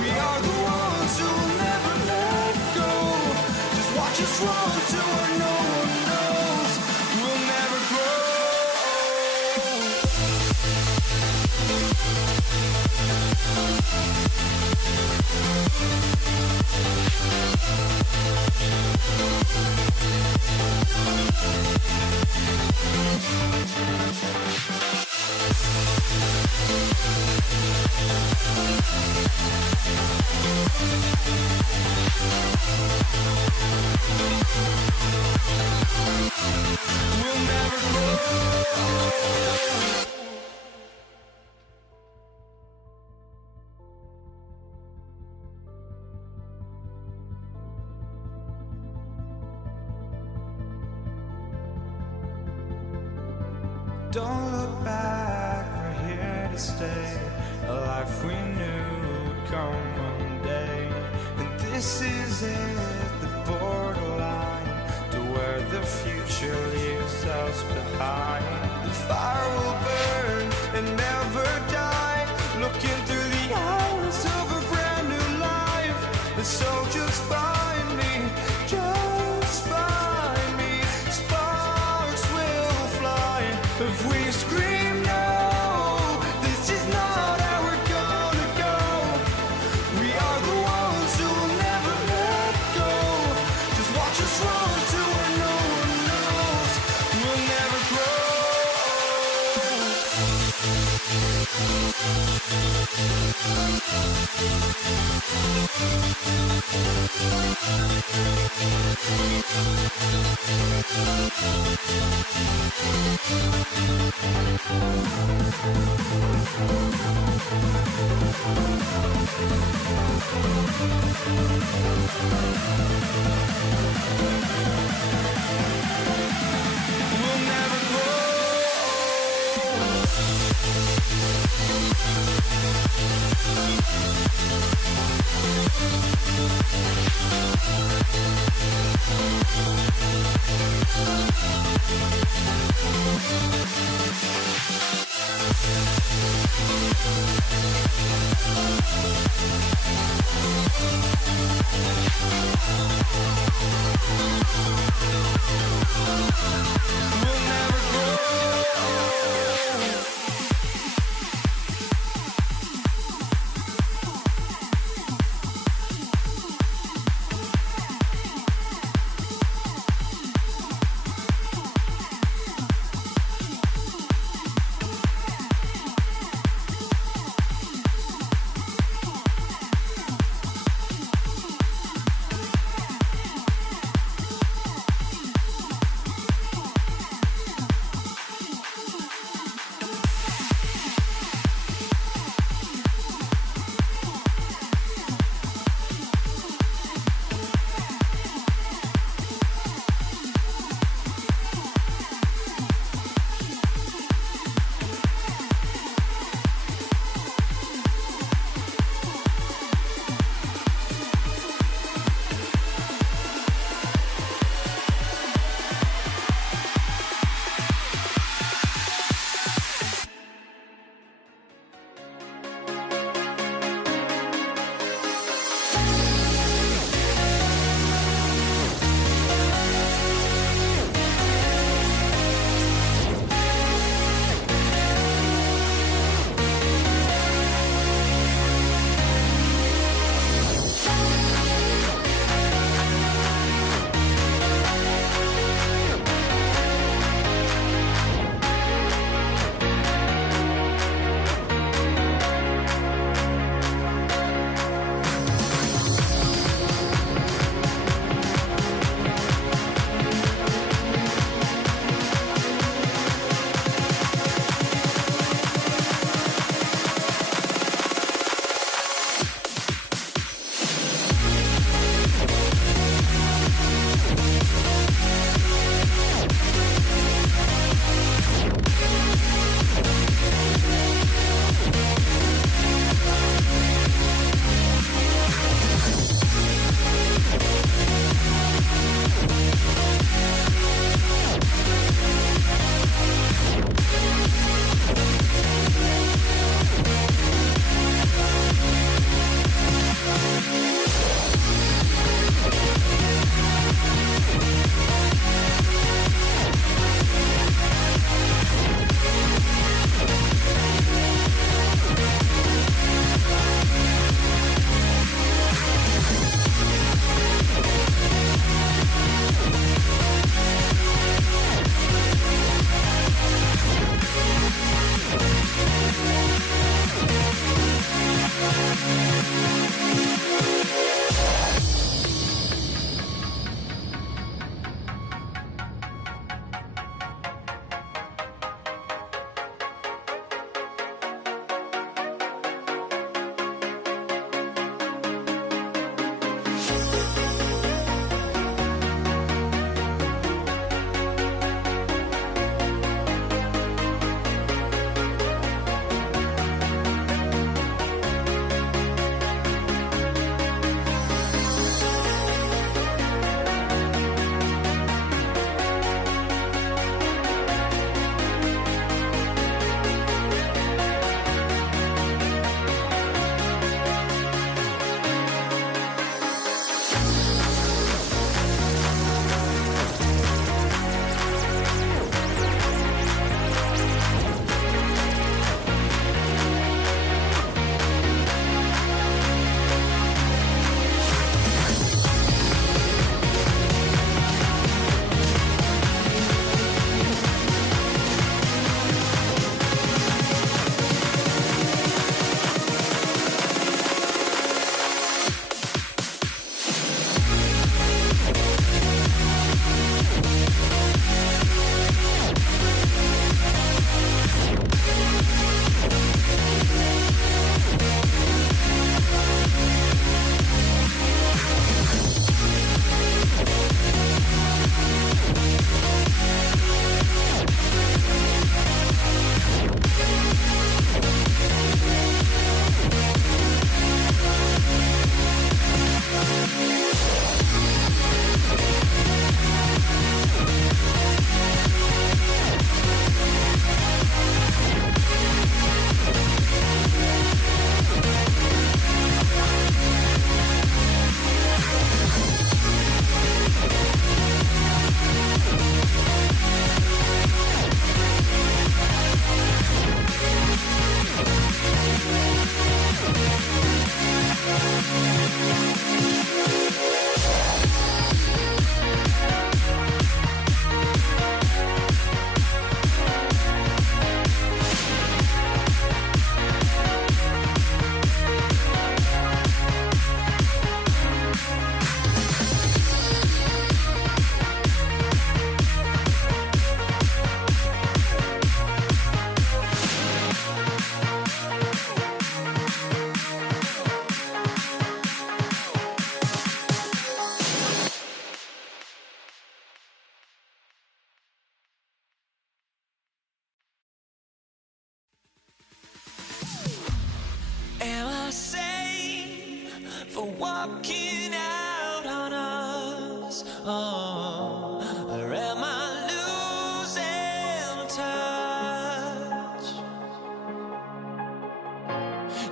We are the ones who'll never let go. Just watch us run to where no one knows. We'll never grow. We'll never grow. Don't look back, we're here to stay. A life we knew would come one day. And this is it, the borderline to where the future leaves us behind. The fire will burn and never die, looking through the eyes of a brand new life. And so just find me, just find me. Sparks will fly if we scream no. This is not how we're gonna go. We are the ones who'll never let go. Just watch us run to where no one knows. We'll never grow. We'll never grow. We'll never grow. walking out on us. Oh, or am I losing touch?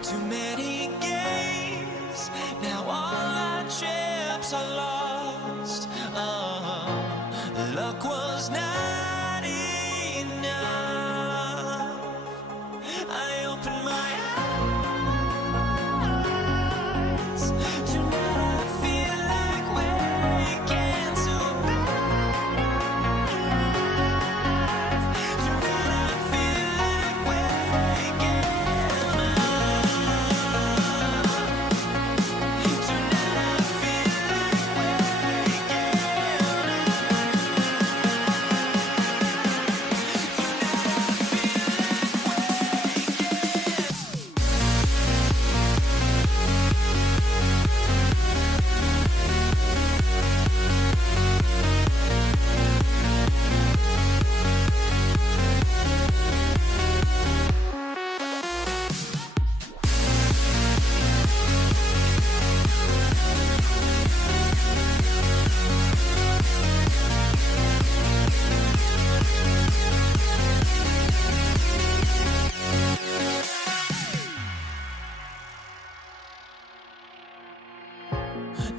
Too many games, now all our chips are lost. Oh, luck was not enough. I opened my eyes. Tonight I feel like waking to life. Tonight I feel like waking up. Tonight I feel like waking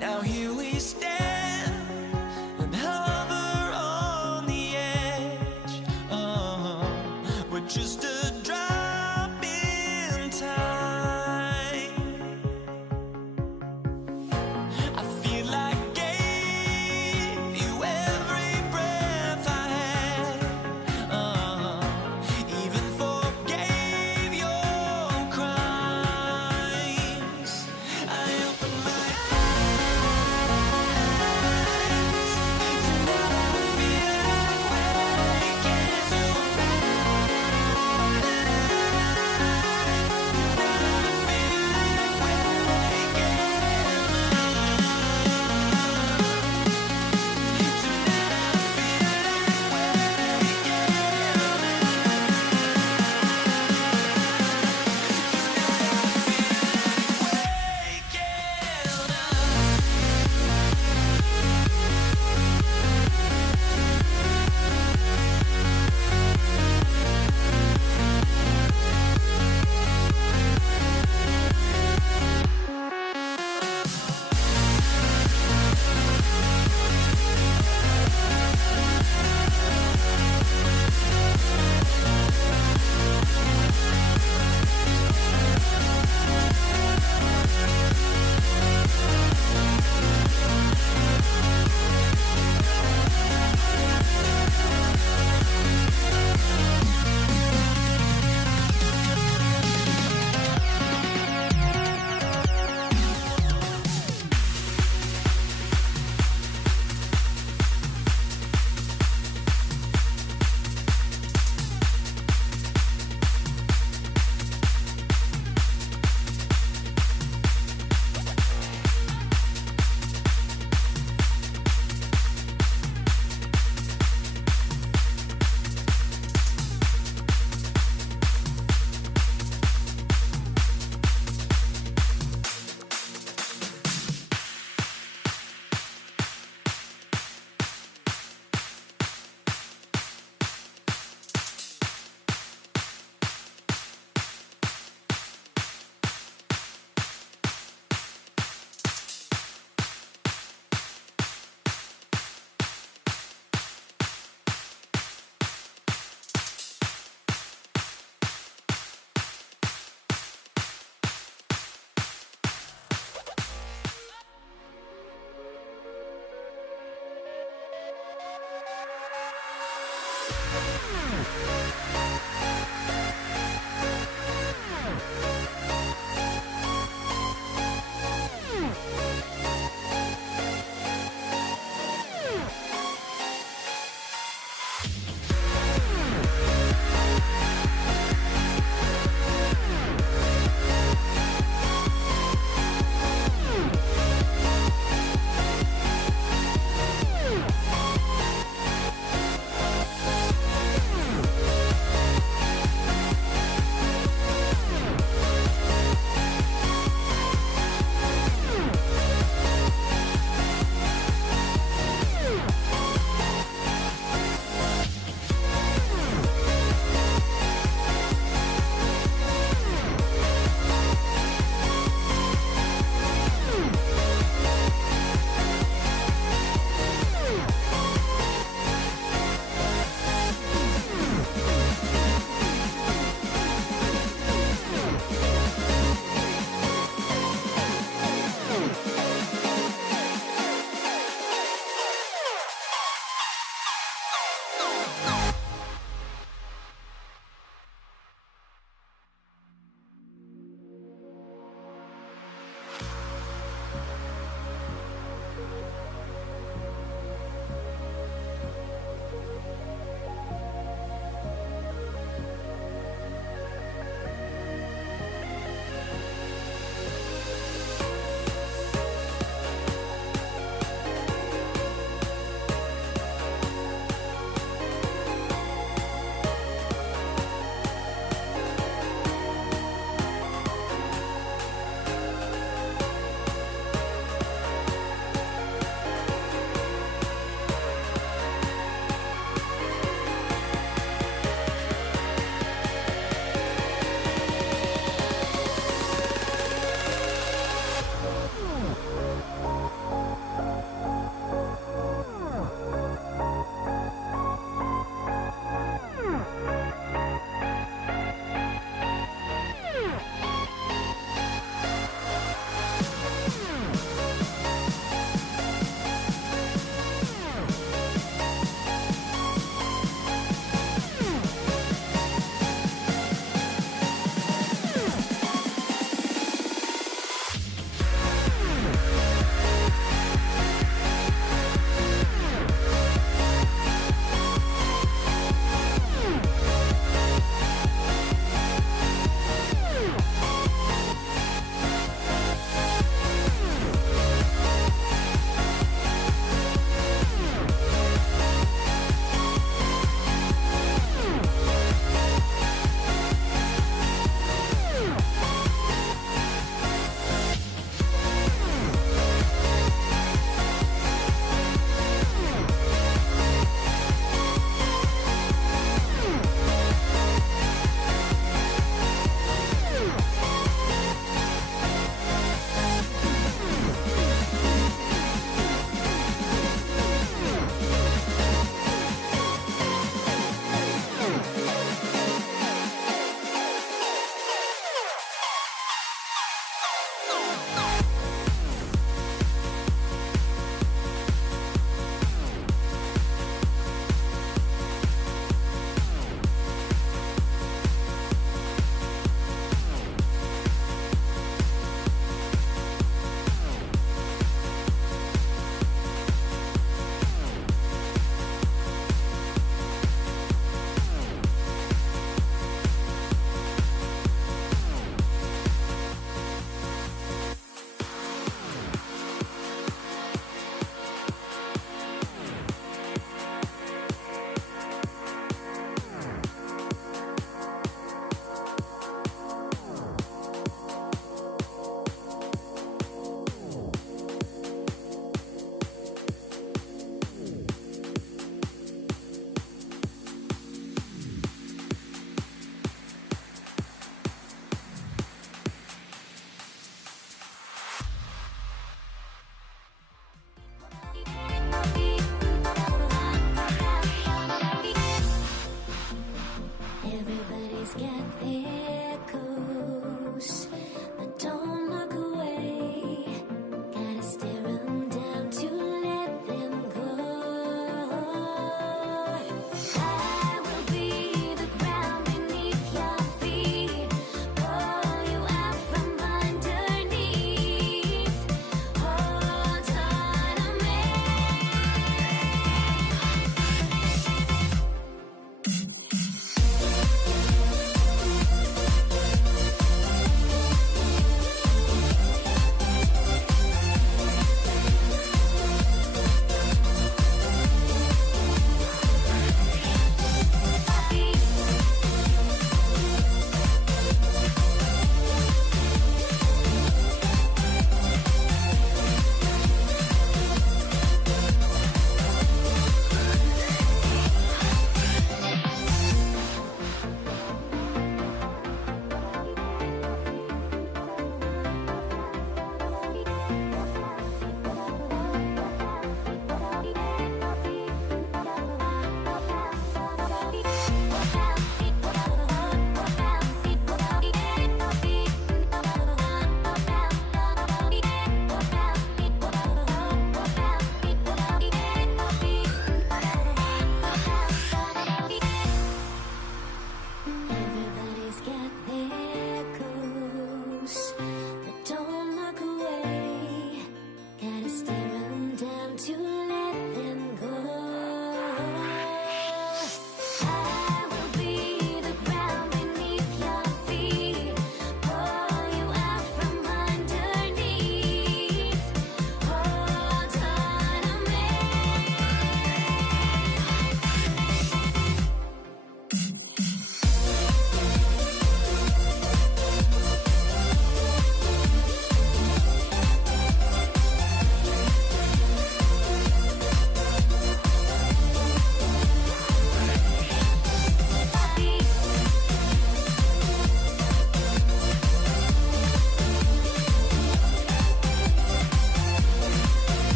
Now here we stand and hover on the edge. We're just a drop in time. I feel like I gave you every breath I had. Even forgave your crimes. I opened my eyes.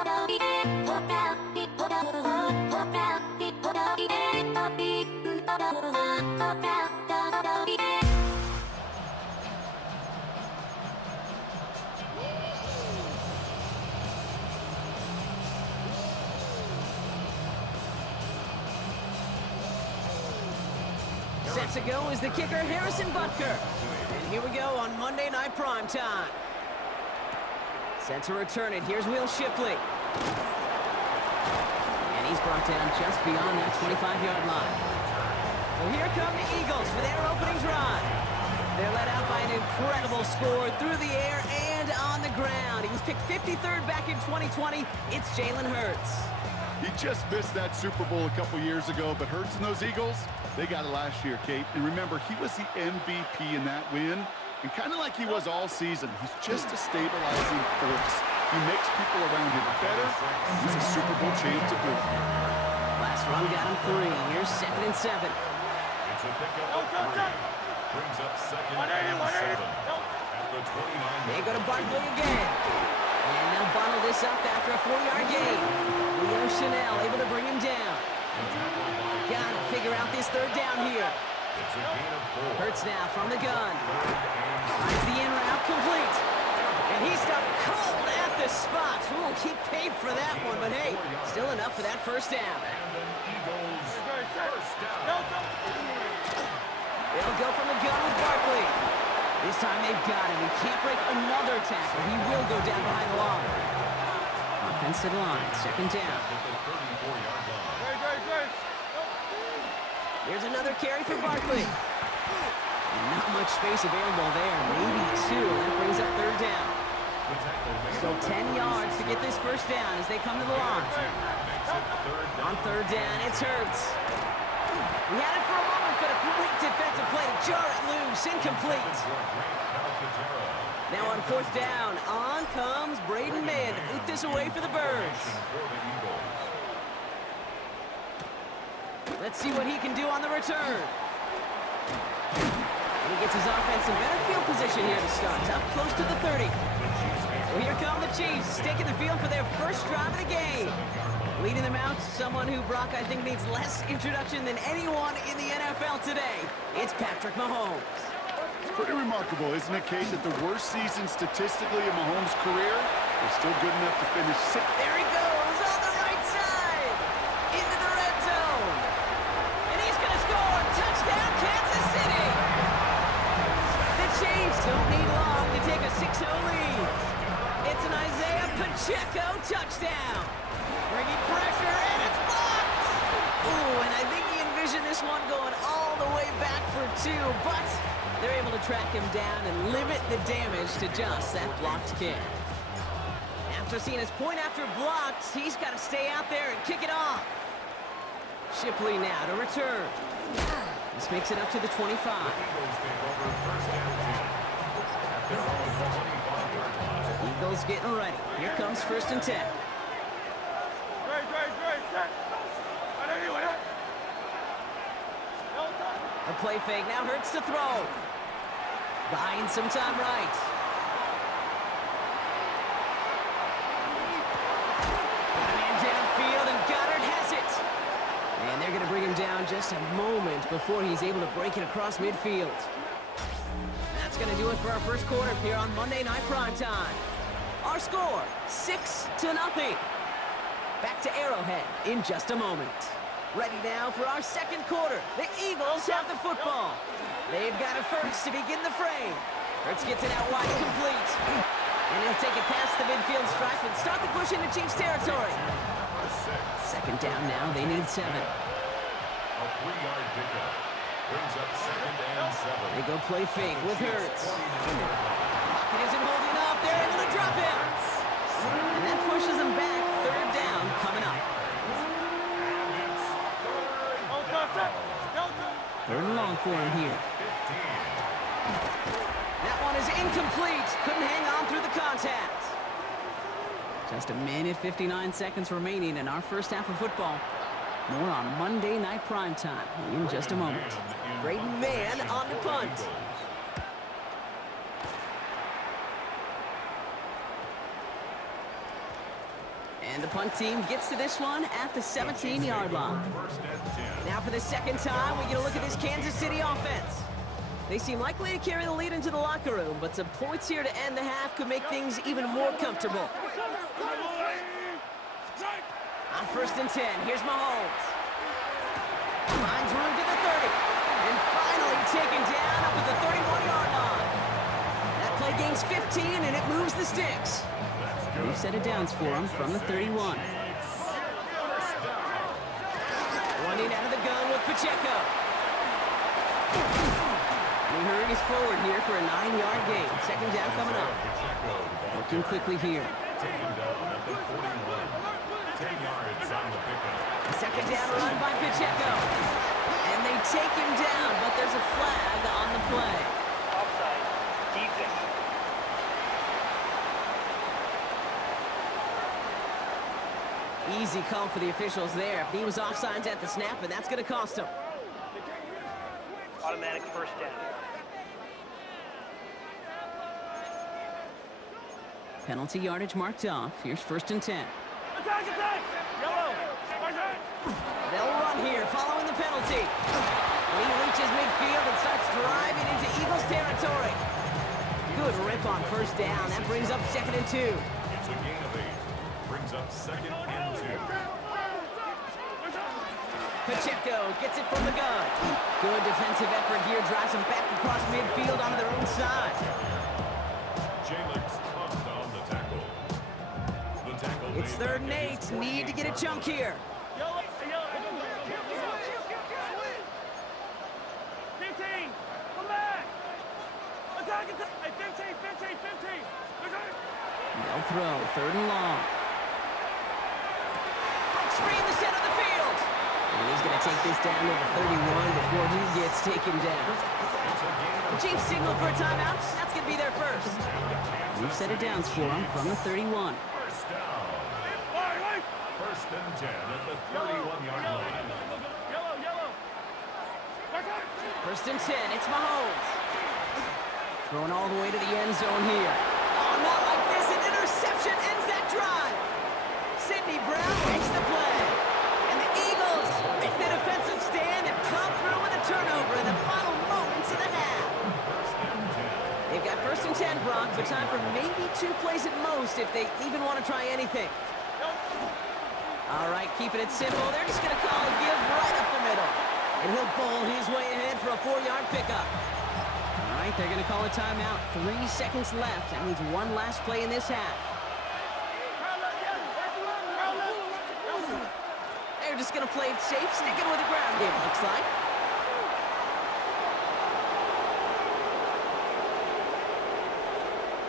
Set to go is the kicker, Harrison Butker. And here we go on Monday Night Primetime. Set to return it. Here's Will Shipley. And he's brought down just beyond that 25-yard line. So here come the Eagles for their opening drive. They're led out by an incredible score through the air and on the ground. He was picked 53rd back in 2020. It's Jalen Hurts. He just missed that Super Bowl a couple years ago, but Hurts and those Eagles, they got it last year, Kate. And remember, he was the MVP in that win. And kind of like he was all season, he's just a stabilizing force. He makes people around him better. He's a Super Bowl champ to boot. Last run got him 3. Here's 2nd and 7. It's a pickup of 3. Brings up 2nd and 7. At the 29. They go to Barkley again. And they'll bottle this up after a 4-yard gain. Leo Chanel able to bring him down. Gotta figure out this 3rd down here. It's a gain of 4. Hurts now from the gun. Finds the in route complete. And he stopped cold at the spot. Ooh, he paid for that one, but hey, still enough for that 1st down. And an Eagles first down. They'll go from the gun with Barkley. This time they've got him. He can't break another tackle. He will go down behind the line. Offense to the line. 2nd down. Here's another carry for Barkley. And not much space available there. Maybe 2. That brings up 3rd down. So 10 yards to get this 1st down as they come to the line. On 3rd down, it's Hurts. We had it for a moment, but a great defensive play to jar it loose. Incomplete. Now on 4th down, on comes Braden Mann to boot this away for the Birds. Let's see what he can do on the return. And he gets his offense in better field position here to start. Up close to the 30. So here come the Chiefs, taking the field for their 1st drive of the game. Leading them out, someone who, Brock, I think needs less introduction than anyone in the NFL today. It's Patrick Mahomes. It's pretty remarkable, isn't it, Kate, that the worst season statistically in Mahomes' career is still good enough to finish 6th. There he goes on the right side. Into the red zone. And he's going to score. Touchdown, Kansas City. The Chiefs don't need long to take a 6-0 lead. It's an Isaiah Pacheco touchdown. Bringing pressure, and it's blocked. Ooh, and I think he envisioned this one going all the way back for 2, but they're able to track him down and limit the damage to just that blocked kick. After seeing his point after blocked, he's got to stay out there and kick it off. Shipley now to return. This makes it up to the 25. Eagles getting ready. Here comes 1st and 10. A play fake, now Hurts to throw. Buying some time right. Got a man downfield, and Goddard has it. And they're going to bring him down just a moment before he's able to break it across midfield. That's going to do it for our 1st quarter here on Monday Night Primetime. Our score, 6-0. Back to Arrowhead in just a moment. Ready now for our 2nd quarter. The Eagles have the football. They've got it first to begin the frame. Hurts gets it out wide, complete. And he'll take it past the midfield stripe and start the push into Chiefs territory. 2nd down now, they need 7. A 3-yard pickup. Brings up 2nd and 7. They go play fake with Hurts. Pocket isn't holding up. They're able to drop him. And that pushes them back. 3rd down coming up. 3rd and long for him here. That one is incomplete. Couldn't hang on through the contact. Just 1:59 remaining in our 1st half of football. More on Monday Night Primetime in just a moment. Braden Mann on the punt. And And the punt team gets to this one at the 17-yard line. First and 10. Now for the second time, we get a look at this Kansas City offense. They seem likely to carry the lead into the locker room, but some points here to end the half could make things even more comfortable. On first and 10, here's Mahomes. Finds room to the 30. And finally taken down up at the 31-yard line. That play gains 15, and it moves the sticks. We've set it downs for him from the 31. Running out of the gun with Pacheco. He hurries forward here for a 9-yard gain. Second down coming up. Working quickly here. Taken down at the 41. 10 yards on the pickup. A second down run by Pacheco. And they take him down, but there's a flag on the play. Offside. Defense. Easy call for the officials there. He was offsides at the snap, and that's going to cost him. Automatic first down. Penalty yardage marked off. Here's first and 10. Attack! Yellow! They'll run here following the penalty. And he reaches midfield and starts driving into Eagles territory. Good rip on first down. That brings up second and 2. It's a gain of 8. Brings up second and 2. Pacheco gets it from the gun. Good defensive effort here. Drives him back across midfield onto their own side. Jalix pumped on the tackle. The tackle It's made third and back 8. Need to get a chunk here. 15! Come back! Attack! Hey, 15! They'll throw. Third and long. Breaks free in the center of the field. And he's going to take this down to the 31 before he gets taken down. The Chiefs signal for a timeout. That's going to be their first. We've set it downs for him from the 31. First down. First and 10 at the 31-yard line. First and 10. It's Mahomes. Throwing all the way to the end zone here. Oh, not like this. An interception ends that drive. Sidney Brown makes the play. And the Eagles make the defensive stand and come through with a turnover in the final moments of the half. They've got first and 10, Brock, but time for maybe 2 plays at most if they even want to try anything. All right, keeping it simple. They're just going to call a give right up the middle. And he'll bowl his way ahead for a 4-yard pickup. All right, they're going to call a timeout. 3 seconds left. That means one last play in this half. They're just going to play it safe, sticking with the ground game, it looks like.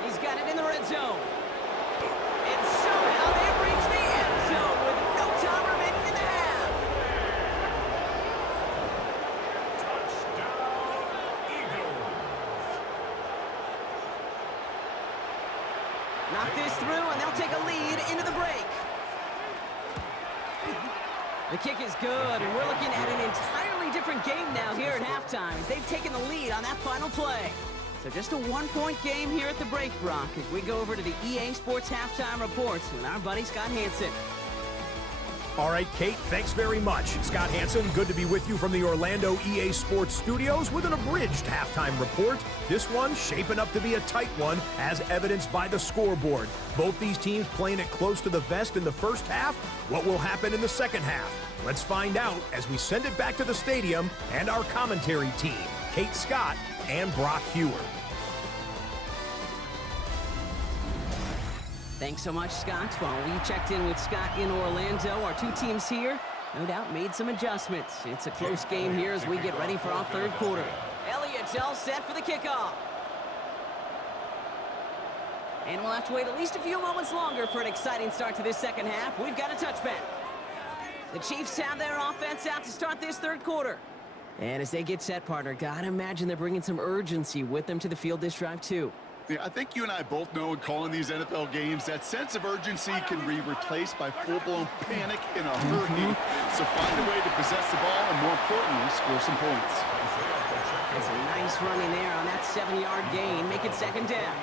He's got it in the red zone. And somehow they've reached the end zone with no time remaining in the half. Touchdown, Eagles. Knock this through, and they'll take a lead into the break. The kick is good, and we're looking at an entirely different game now here at halftime as they've taken the lead on that final play. So just a 1-point game here at the break, Brock, as we go over to the EA Sports Halftime Reports with our buddy Scott Hanson. All right, Kate, thanks very much. Scott Hanson, good to be with you from the Orlando EA Sports Studios with an abridged halftime report. This one shaping up to be a tight one, as evidenced by the scoreboard. Both these teams playing it close to the vest in the first half. What will happen in the second half? Let's find out as we send it back to the stadium and our commentary team, Kate Scott and Brock Hewer. Thanks so much, Scott. While we checked in with Scott in Orlando, our 2 teams here, no doubt, made some adjustments. It's a close game here as we get ready for our third quarter. Elliott's all set for the kickoff. And we'll have to wait at least a few moments longer for an exciting start to this second half. We've got a touchback. The Chiefs have their offense out to start this third quarter. And as they get set, partner, gotta imagine they're bringing some urgency with them to the field this drive, too. Yeah, I think you and I both know in calling these NFL games that sense of urgency can be replaced by full-blown panic in a hurry. So find a way to possess the ball and, more importantly, score some points. It's a nice running there on that 7-yard gain. Make it second down.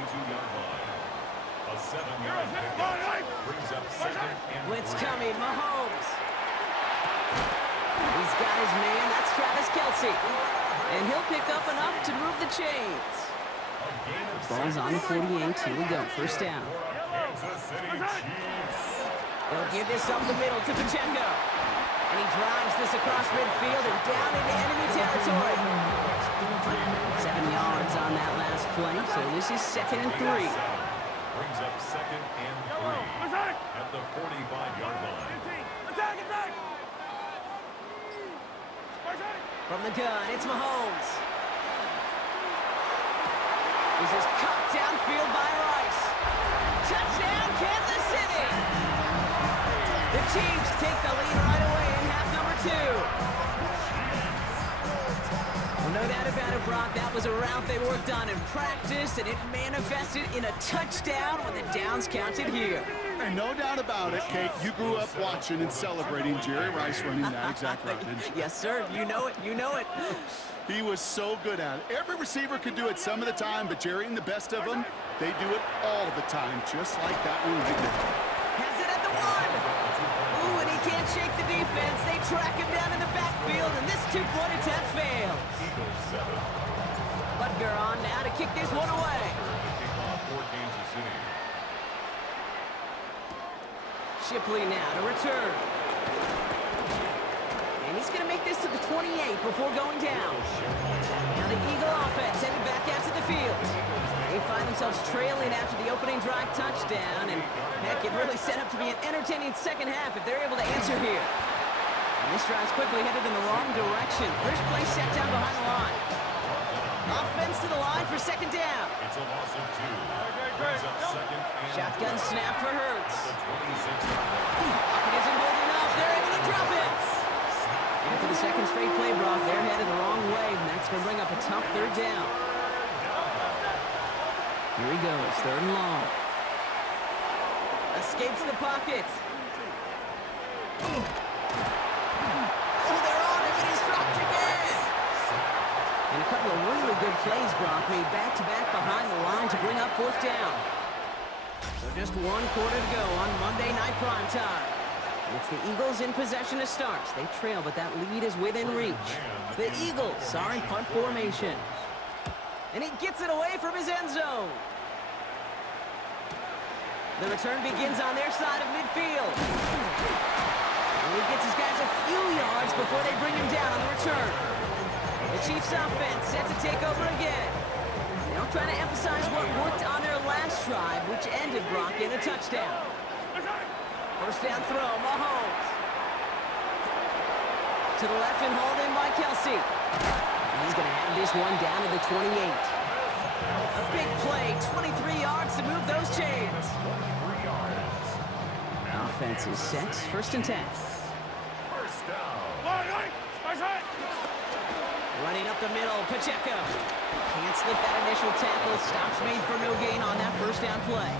A 7-yard pickup. Brings up second and Blitz 3. coming, Mahomes. He's got his man, that's Travis Kelce. And he'll pick up enough to move the chains. Ball's on the 48, here we go, first down. Kansas City Chiefs. They'll give this up the middle to Pacheco. And he drives this across midfield and down into enemy territory. 7 yards on that last play, so this is second and 3. Brings up second and 3 at the 45-yard line. From the gun, it's Mahomes. This is cut downfield by Rice. Touchdown, Kansas City! The Chiefs take the lead right away in half number 2. Well, no doubt about it, Brock. That was a route they worked on in practice, and it manifested in a touchdown when the downs counted here. And no doubt about it, Kate, you grew up watching and celebrating Jerry Rice running that exact route, didn't you? Yes, sir. You know it. You know it. He was so good at it. Every receiver could do it some of the time, but Jerry and the best of them, they do it all the time, just like that one right there. Has it at the 1. Ooh, and he can't shake the defense. They track him down in the backfield, and this two-point attempt fails. Eagles 7. Butker on now to kick this one away. Kickoff for Kansas City. Shipley now to return. And he's going to make this to the 28 before going down. Now the Eagle offense headed back out to the field. They find themselves trailing after the opening drive touchdown. And heck, it really set up to be an entertaining second half if they're able to answer here. And this drive's quickly headed in the wrong direction. First play set down behind the line. Offense to the line for second down. It's a loss of 2. Brings up second and Shotgun snap for Hurts. the 26-yard line. Pocket isn't holding up. They're able to drop it. And for the second straight play, Brock, they're headed the wrong way. And that's going to bring up a tough third down. Here he goes, third and long. Escapes the pocket. Oh, they're on him, and he's dropped again. And a couple of really good plays, Brock, made back-to-back behind the line to bring up fourth down. So just 1 quarter to go on Monday Night Primetime. It's the Eagles in possession to start. They trail, but that lead is within reach. The Eagles are in punt formation. And he gets it away from his end zone. The return begins on their side of midfield. And he gets his guys a few yards before they bring him down on the return. The Chiefs offense set to take over again. They'll try to emphasize what worked on their last drive, which ended Brock in a touchdown. First down throw, Mahomes. To the left and hauled in by Kelce. And he's going to have this one down to the 28. A big play, 23 yards to move those chains. Offense is set, first and 10. First down. Running up the middle, Pacheco. Can't slip that initial tackle. Stops made for no gain on that first down play.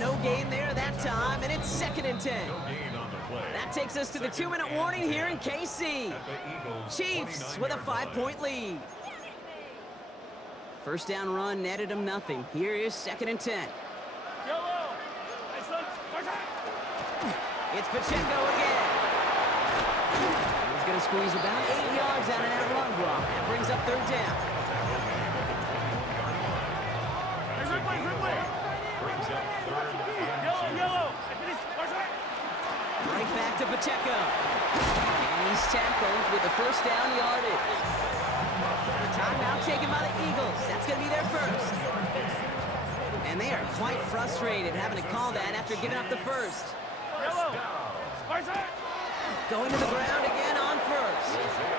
No gain there that time, and it's second and 10. No gain on the play. That takes us to the 2-minute warning here in KC. At the Eagles' Chiefs with a 5-point lead. First down run netted them nothing. Here is second and 10. It's Pacheco again. He's going to squeeze about 8 yards out of that run block. That brings up third down. Brings up third and 2. Right back to Pacheco. And he's tackled with the first down yardage. Timeout taken by the Eagles. That's going to be their first. And they are quite frustrated having to call that after giving up the first. Going to the ground again on first.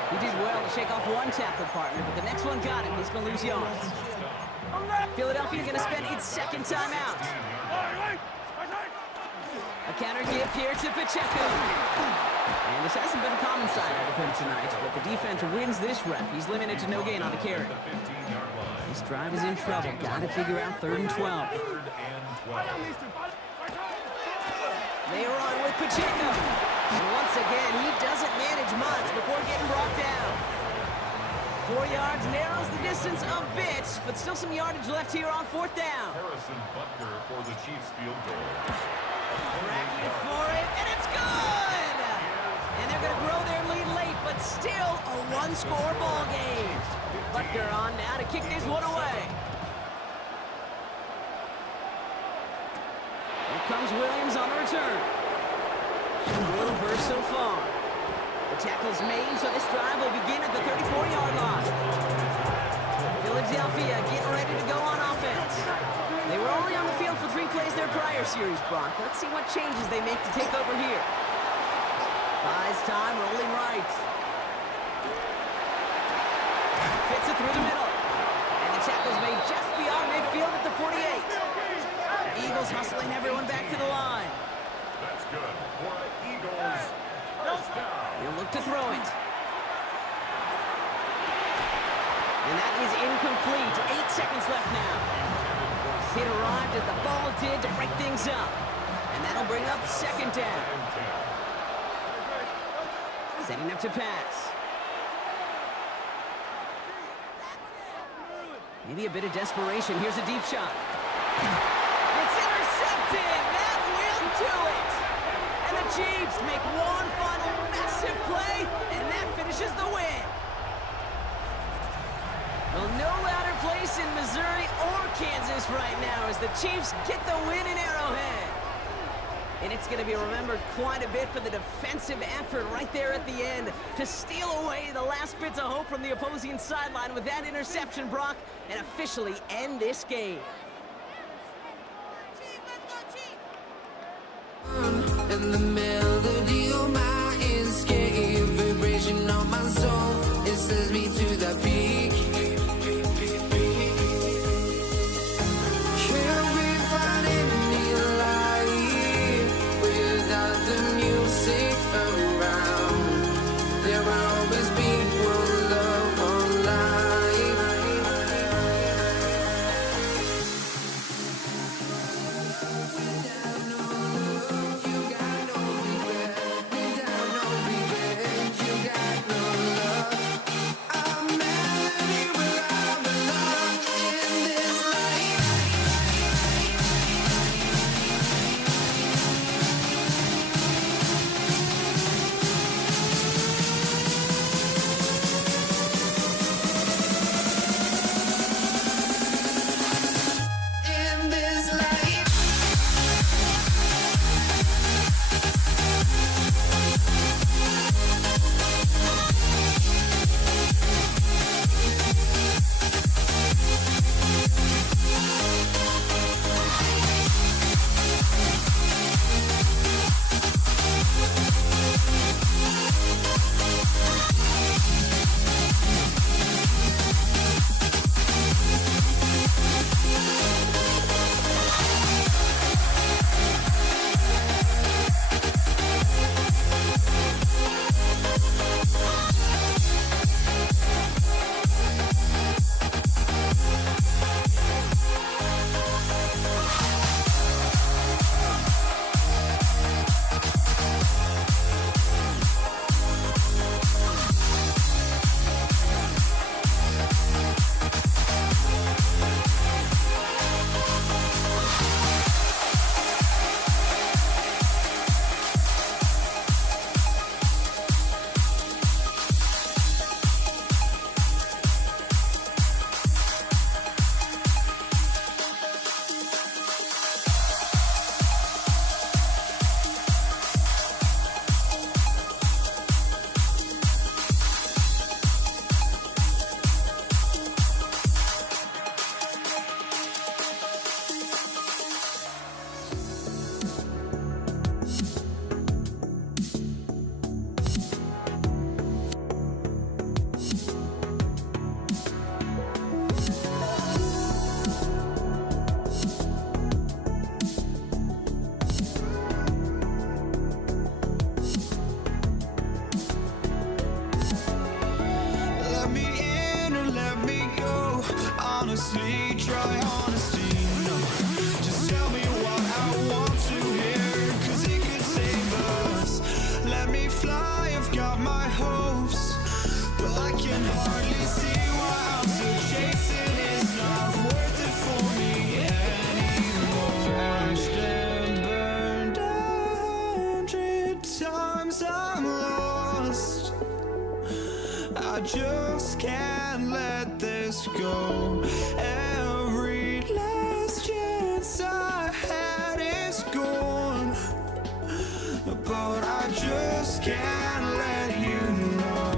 He did well to shake off one tackle partner, but the next one got him. He's going to lose yards. Philadelphia going to spend its second timeout. A counter give here to Pacheco. And this hasn't been a common side out of him tonight, but the defense wins this rep. He's limited to no gain on the carry. This drive is in trouble. Got to figure out third and 12. They run with Pacheco. And once again, he doesn't manage much before getting brought down. 4 yards narrows the distance a bit, but still some yardage left here on 4th down. Harrison Butker for the Chiefs field goal. Cracking for it, and it's good! And they're going to grow their lead late, but still a one-score ball game. Butker on now to kick this one away. Here comes Williams on the return. A little burst so far. The tackle's made, so this drive will begin at the 34-yard line. Philadelphia getting ready to go on offense. They were only on the field for 3 plays their prior series, Brock. Let's see what changes they make to take over here. Buys time, rolling right. Fits it through the middle. And the tackle's made just beyond midfield at the 48. Eagles hustling everyone back to the line. That's good for the Eagles. First down. He'll look to throw it. And that is incomplete. 8 seconds left now. Hit arrived as the ball did to break things up. And that'll bring up 2nd down. Setting up to pass. Maybe a bit of desperation. Here's a deep shot. It's intercepted. That will do it. And the Chiefs make one final massive play, and that finishes the win. Well, no louder place in Missouri or Kansas right now as the Chiefs get the win in Arrowhead. And it's going to be remembered quite a bit for the defensive effort right there at the end to steal away the last bits of hope from the opposing sideline with that interception, Brock, and officially end this game. And the melody of my escape, vibration on my soul, it sends me to the peak. Can't we find any light without the music around? There will always be one love on life. Without no love, you got no regret. Without no regret, you got no love. A melody where I belong in this life. In this life. Let me in or let me go. Honestly, try honesty. No, just tell me what I want to hear, 'cause it could save us. Let me fly, I've got my hopes, Well, I can hardly see why I'm still chasing. It's not worth it for me anymore. Crashed and burned 100 times I'm lost. I just can't let this go. Every last chance I had is gone, but I just can't let you know.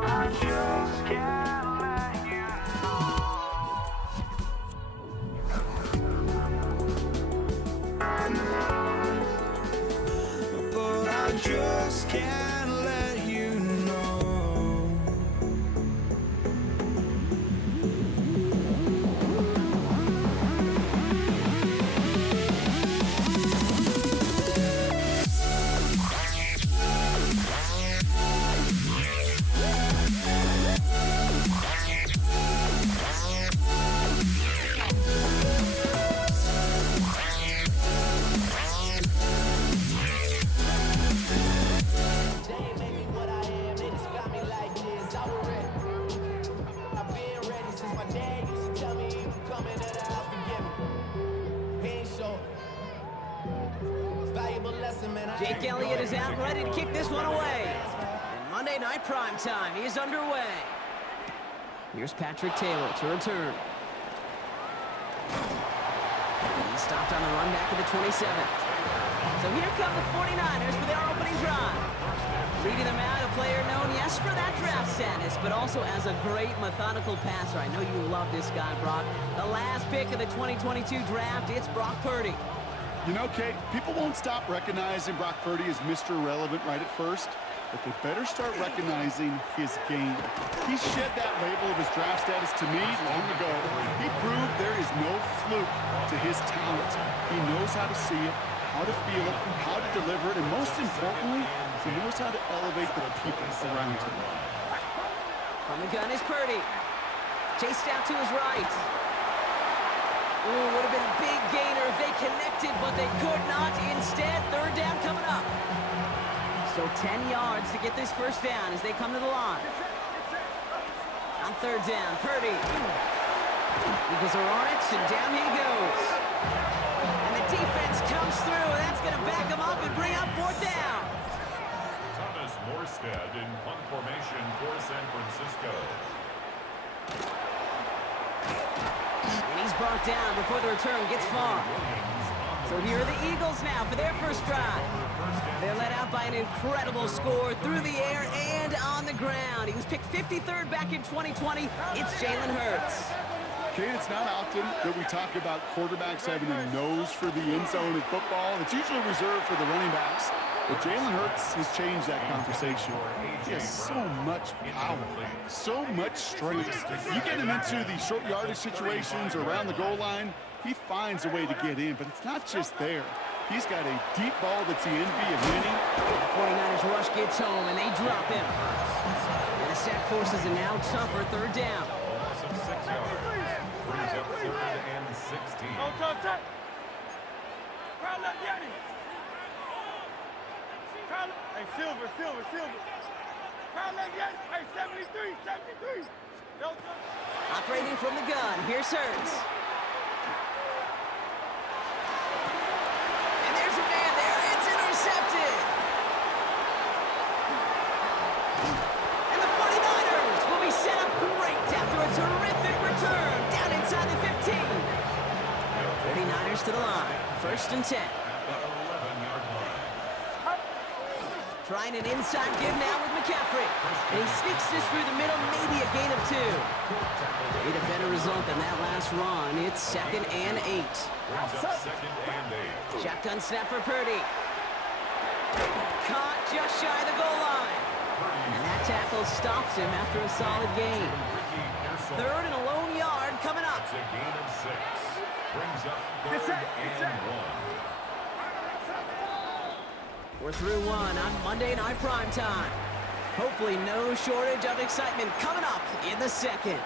I just can't let you know. But I just can't let you know. Jake Elliott is out ready to kick this one away. And Monday Night Primetime is underway. Here's Patrick Taylor to return. He stopped on the run back at the 27. So here come the 49ers for their opening drive. Leading them out, a player known, yes, for that draft status, but also as a great methodical passer. I know you love this guy, Brock. The last pick of the 2022 draft, it's Brock Purdy. You know, Kate, people won't stop recognizing Brock Purdy as Mr. Irrelevant right at first, but they better start recognizing his game. He shed that label of his draft status to me long ago. He proved there is no fluke to his talent. He knows how to see it, how to feel it, how to deliver it, and most importantly, he knows how to elevate the people around him. From the gun is Purdy. Chased out to his right. Ooh, would have been a big gainer if they connected, but they could not. Instead, third down coming up. So 10 yards to get this first down as they come to the line. On third down, Purdy. Eagles are on it, and down he goes. And the defense comes through, and that's going to back him up and bring up fourth down. Thomas Morstead in punt formation for San Francisco. And he's brought down before the return gets far. So here are the Eagles now for their first drive. They're led out by an incredible score through the air and on the ground. He was picked 53rd back in 2020. It's Jalen Hurts. Kate, it's not often that we talk about quarterbacks having a nose for the end zone in football. It's usually reserved for the running backs. But Jalen Hurts has changed that conversation. He has so much power, so much strength. You get him into the short yardage situations or around the goal line, he finds a way to get in. But it's not just there. He's got a deep ball that's the envy of many. The 49ers rush gets home, and they drop him. And the sack forces a now tougher third down. Loss of 6 yards. Brings up 3rd and 16. Hey, Silver. Hey, 73. Operating from the gun, here's Hurts. And there's a man there, it's intercepted. And the 49ers will be set up great after a terrific return down inside the 15. 49ers to the line, 1st and 10. Trying an inside give now with McCaffrey. And he sneaks this through the middle, maybe a gain of 2. Need a better result than that last run. It's 2nd and 8. Brings up 2nd and 8. Shotgun snap for Purdy. Caught just shy of the goal line. And that tackle stops him after a solid gain. 3rd and a lone yard coming up. It's a gain of 6. Brings up 3rd and 1. We're through one on Monday Night Primetime. Hopefully no shortage of excitement coming up in the second.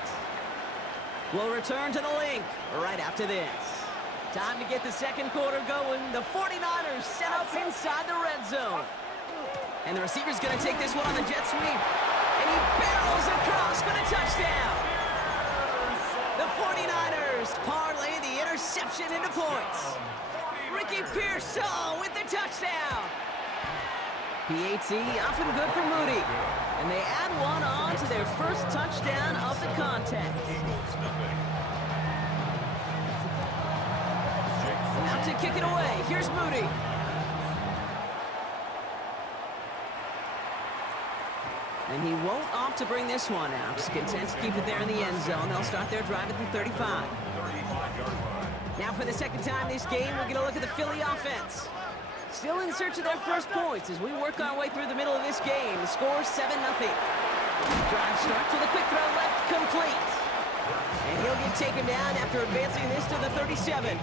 We'll return to the link right after this. Time to get the second quarter going. The 49ers set up inside the red zone. And the receiver's going to take this one on the jet sweep. And he barrels across for the touchdown. The 49ers parlay the interception into points. Ricky Pearsall with the touchdown. PAT up and good for Moody. And they add one on to their first touchdown of the contest. Out to kick it away. Here's Moody. And he won't opt to bring this one out. Just content to keep it there in the end zone. They'll start their drive at the 35. Now for the second time this game, we're going to look at the Philly offense. Still in search of their first points as we work our way through the middle of this game. The score 7-0. Drive starts with a quick throw left, complete. And he'll get taken down after advancing this to the 37.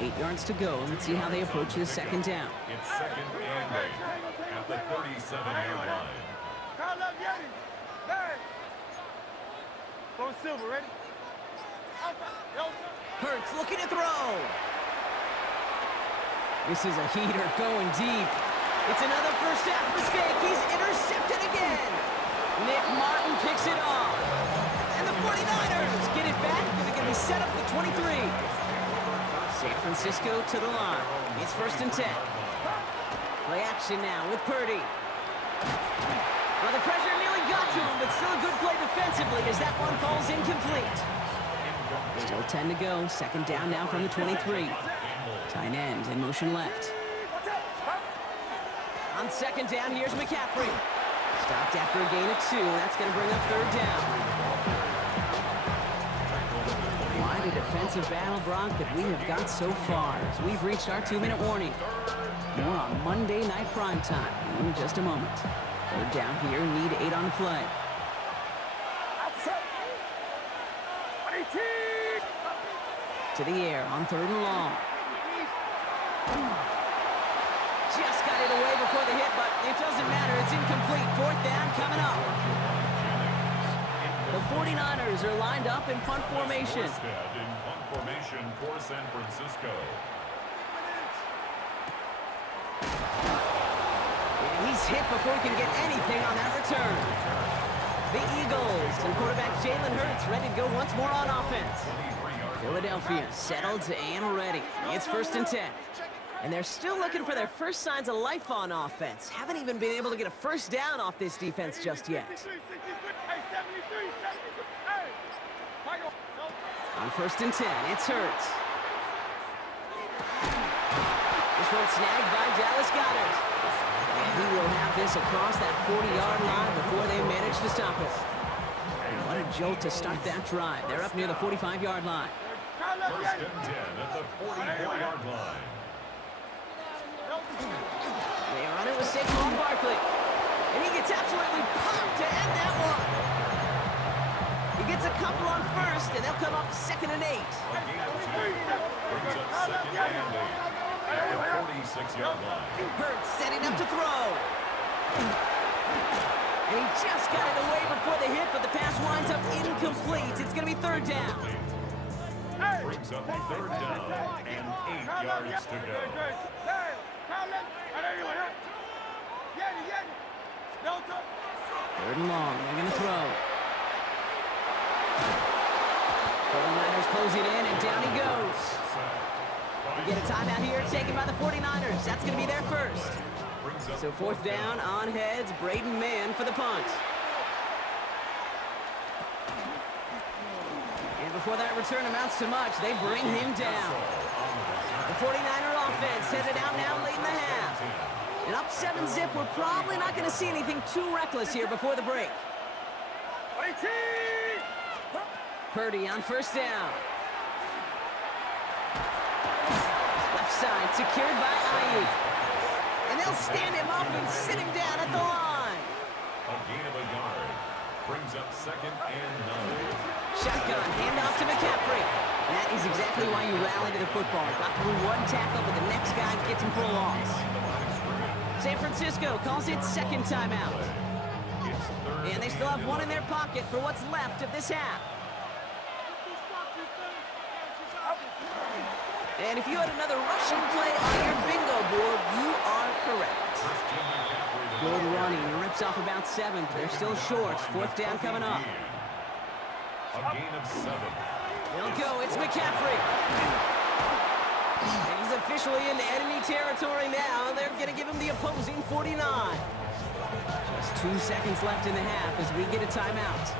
8 yards to go. Let's see how they approach this second down. It's second and 8 at the 37-yard line. Kyle left Yeti. Hey. Phone Silver, ready? Hurts looking to throw. This is a heater going deep. It's another first half mistake. He's intercepted again. Nick Martin picks it off. And the 49ers get it back, and they're going to be set up at 23. San Francisco to the line. It's first and 10. Play action now with Purdy. Well, the pressure nearly got to him, but still a good play defensively as that one falls incomplete. Still 10 to go. Second down now from the 23. Tight end in motion left. On second down, here's McCaffrey. Stopped after a gain of 2. That's going to bring up third down. Quite a defensive battle, Brock, that we have got so far as we've reached our 2-minute warning. More on Monday Night Primetime in just a moment. Third down here, need 8 on the play. To the air on third and long. Just got it away before the hit, but it doesn't matter. It's incomplete. Fourth down coming up. The 49ers are lined up in punt formation. In punt formation for San Francisco. And he's hit before he can get anything on that return. The Eagles and quarterback Jalen Hurts ready to go once more on offense. Philadelphia settled and ready. It's first and 10. And they're still looking for their first signs of life on offense. Haven't even been able to get a first down off this defense just yet. On first and 10, it's Hurts. This one snagged by Dallas Goedert. And he will have this across that 40-yard line before they manage to stop it. And what a jolt to start that drive. They're up near the 45-yard line. First and 10 at the 44-yard line. They run it with Saquon Barkley. And he gets absolutely pumped to end that one. He gets a couple on first, and they'll come up second and 8. A gain of 2 brings up second and 8 at the 46-yard line. Hurts setting up to throw. And he just got it away before the hit, but the pass winds up incomplete. It's going to be third down. Brings up third down and 8 yards to go. Third and long. They're going to throw. 49ers closing in, and down he goes. We get a timeout here taken by the 49ers. That's going to be their first. So fourth down on heads. Braden Mann for the punt. And before that return amounts to much, they bring him down. The 49er offense headed out now late in the half. And up 7-zip, we're probably not going to see anything too reckless here before the break. Purdy on first down. Left side secured by Ayuk. And they'll stand him up and sit him down at the line. A gain of a yard brings up second and 9. Shotgun, handoff to McCaffrey. And that is exactly why you rally to the football. Got through one tackle, but the next guy gets him for a loss. San Francisco calls it second timeout. And they still have one in their pocket for what's left of this half. And if you had another rushing play on your bingo board, you are correct. Good running. He rips off about 7. They're still short. 4th down coming up. A gain of 7. They'll go. It's McCaffrey. And he's officially in enemy territory now. They're going to give him the opposing 49. Just 2 seconds left in the half as we get a timeout.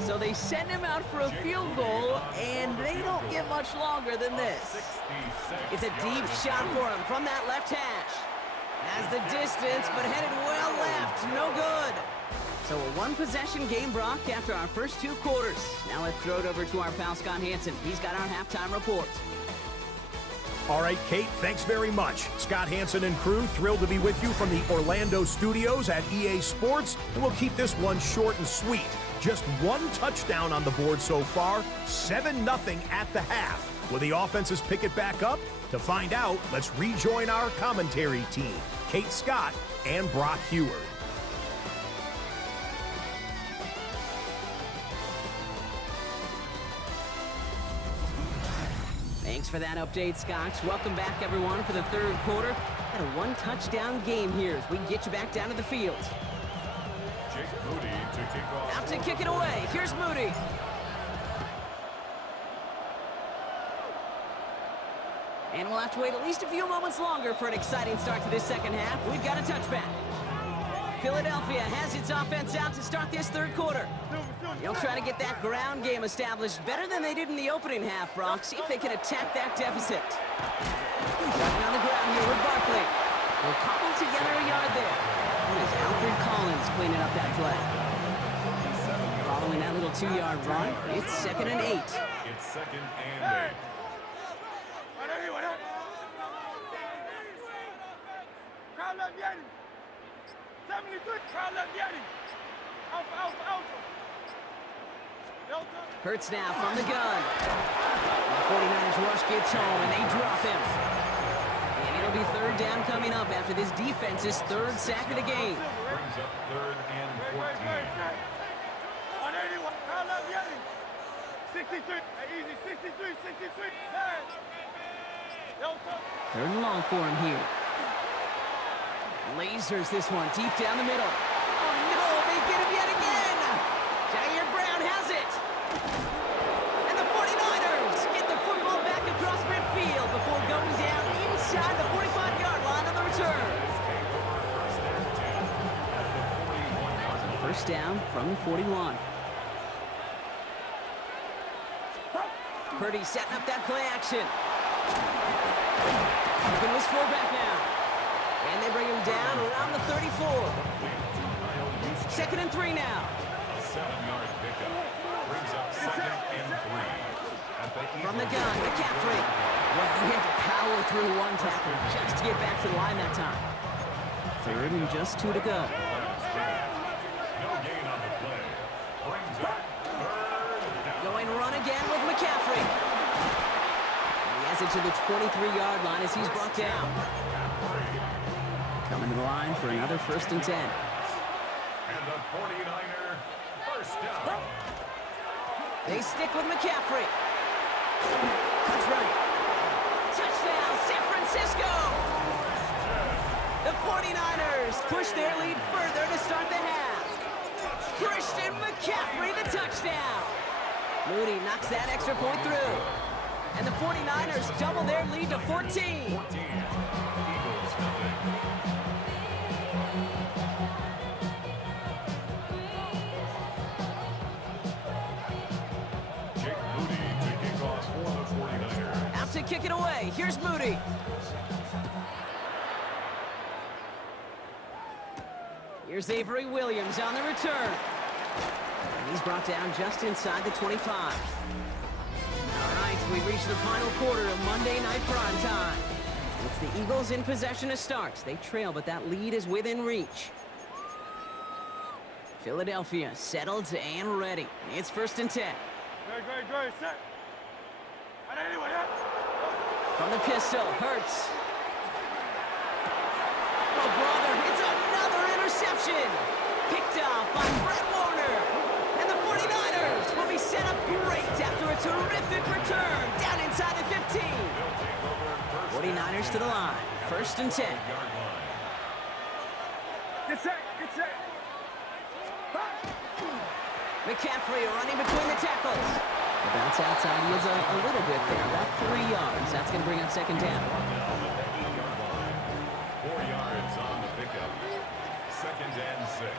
So they send him out for a field goal, and they don't get much longer than this. It's a deep shot for him from that left hash. Has the distance, but headed well left. No good. So a one-possession game, Brock, after our first 2 quarters. Now let's throw it over to our pal Scott Hanson. He's got our halftime report. All right, Kate, thanks very much. Scott Hanson and crew, thrilled to be with you from the Orlando studios at EA Sports. And we'll keep this one short and sweet. Just 1 touchdown on the board so far, 7-0 at the half. Will the offenses pick it back up? To find out, let's rejoin our commentary team, Kate Scott and Brock Heward. Thanks for that update, Scott. Welcome back, everyone, for the 3rd quarter. Got a 1-touchdown game here as we get you back down to the field. Jake Moody to kick off. Out to kick it away. Here's Moody. And we'll have to wait at least a few moments longer for an exciting start to this second half. We've got a touchback. Philadelphia has its offense out to start this 3rd quarter. They'll try to get that ground game established better than they did in the opening half, Brock. See if they can attack that deficit. Driving on the ground here with Barkley. They'll cobble together a yard there. And it's Alfred Collins cleaning up that play. Following that little 2-yard run, it's 2nd and 8. It's 2nd and 8. Hurts now from the gun. The 49ers rush gets home, and they drop him. And it'll be 3rd down coming up after this defense's 3rd sack of the game. Brings up 3rd and 14. 3rd and long for him here. Lasers this one deep down the middle. Oh no, they get him yet again! Jair Brown has it! And the 49ers get the football back across midfield before going down inside the 45-yard line on the return. 1st down from the 41. Purdy setting up that play action. Looking to his fullback now. And they bring him down around the 34. 2nd and 3 now. A 7-yard pickup. Brings up 2nd and 3. From the gun, McCaffrey. Well, he had to power through 1 tackle just to get back to the line that time. 3rd and just 2 to go. No gain on the play. Brings up 3rd down. Going run again with McCaffrey. And he has it to the 23-yard line as he's brought down. Coming to the line for another 1st and 10. And the 49er 1st down. They stick with McCaffrey. Cuts right. Touchdown, San Francisco! The 49ers push their lead further to start the half. Christian McCaffrey, the touchdown. Moody knocks that extra point through. And the 49ers double their lead to 14. 14. Eagles nothing. Jake Moody to kick off for the 49ers. Out to kick it away. Here's Moody. Here's Avery Williams on the return. And he's brought down just inside the 25. All right, we've reached the final quarter of Monday Night Prime Time. It's the Eagles in possession to start. They trail, but that lead is within reach. Philadelphia settled and ready. It's 1st and 10. Great, set. From the pistol, Hurts. Oh, brother, it's another interception. Picked off by Brett Warner. And the 49ers will be set Terrific return down inside the 15. 49ers to the line. 1st and 10. Get set, get set. McCaffrey running between the tackles. The bounce outside, he is a little bit there, about 3 yards. That's going to bring up 2nd down. 4 yards on the pickup. 2nd and 6.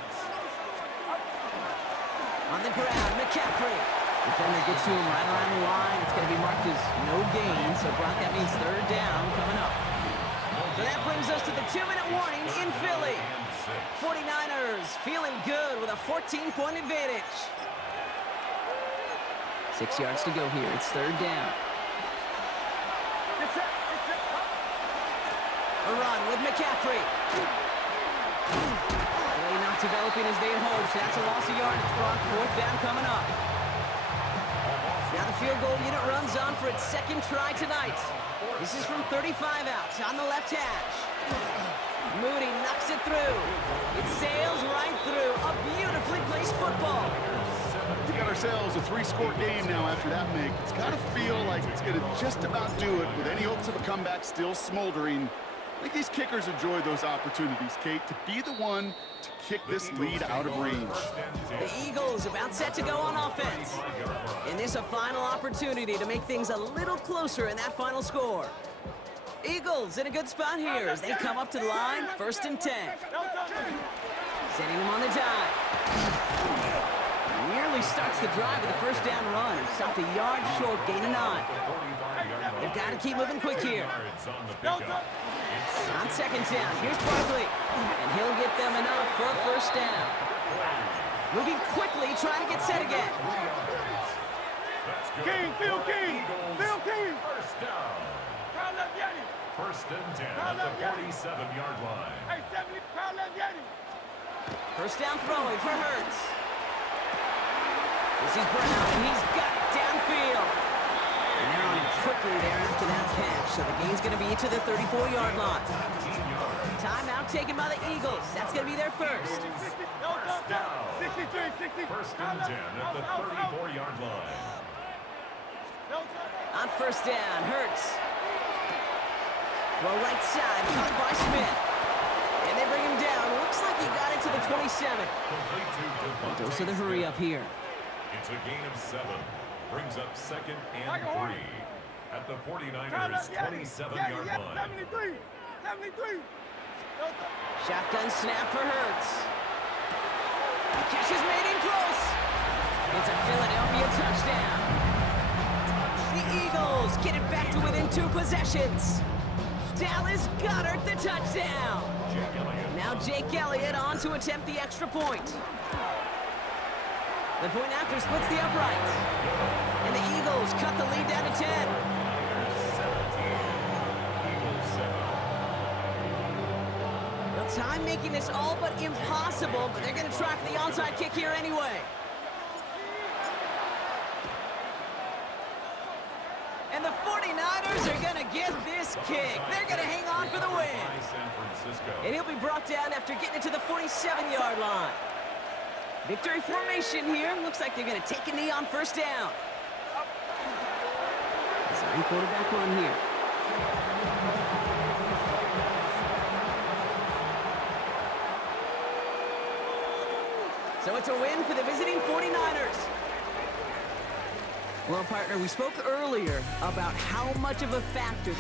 On the ground, McCaffrey. Defender gets to him right around the line. It's going to be marked as no gain, so Brock, that means 3rd down coming up. So that brings us to the 2-minute warning in Philly. 49ers feeling good with a 14-point advantage. 6 yards to go here. It's 3rd down. Get set, get set. A run with McCaffrey. Really not developing as they had hoped. So that's a loss of yardage. Brock, 4th down coming up. Now the field goal unit runs on for its 2nd try tonight. This is from 35 out on the left hash. Moody knocks it through. It sails right through. A beautifully placed football. We got ourselves a 3-score game now after that make. It's got to feel like it's going to just about do it with any hopes of a comeback still smoldering. I think these kickers enjoy those opportunities, Kate, to be the one to kick this lead out of range. The Eagles about set to go on offense. And this a final opportunity to make things a little closer in that final score. Eagles in a good spot here as they come up to the line. 1st and 10. Setting them on the dive. Nearly starts the drive with a 1st down run. Stopped a yard short, gain of 9. They've got to keep moving quick here. On 2nd down, here's Barkley. And he'll get them enough for a 1st down. Moving quickly, trying to get set again. King, Phil King, Phil King. 1st down. 1st and 10 at the 47-yard line. Hey, 70, pound left Yeti. 1st down throwing for Hurts. This is Brown, and he's got it downfield. And they're on him quickly there after that catch, so the gain's going to be to the 34-yard line. Timeout taken by the Eagles. That's going to be their 1st. 63, 60. 1st and 10 at the 34-yard line. On 1st down, Hurts. Well, right side, caught by Smith. And they bring him down. Looks like he got it to the 27. A dose of the hurry up here. It's a gain of 7. Brings up 2nd and 3 at the 49ers' 27-yard line. 73, 73. Shotgun snap for Hurts. Catch is made in close. It's a Philadelphia touchdown. The Eagles get it back to within 2 possessions. Dallas Goedert the touchdown. Now Jake Elliott on to attempt the extra point. The point after splits the upright. And the Eagles cut the lead down to 10. Well, time making this all but impossible, but they're going to try for the onside kick here anyway. And the 49ers are going to get this kick. They're going to hang on for the win. And he'll be brought down after getting it to the 47-yard line. Victory formation here. Looks like they're going to take a knee on 1st down. Design quarterback run here. So it's a win for the visiting 49ers. Well, partner, we spoke earlier about how much of a factor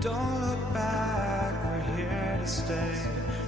Don't look back, we're here to stay.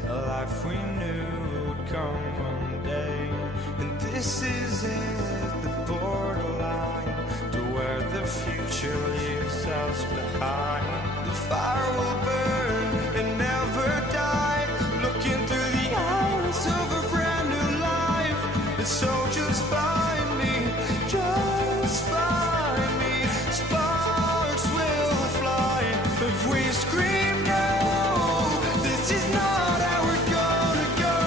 A life we knew would come one day. And this is it, the borderline to where the future leaves us behind. The fire will burn and never die, looking through the eyes of a brand new life. And so just find me, just find me. Sparks will fly if we scream no. This is not how we're gonna go.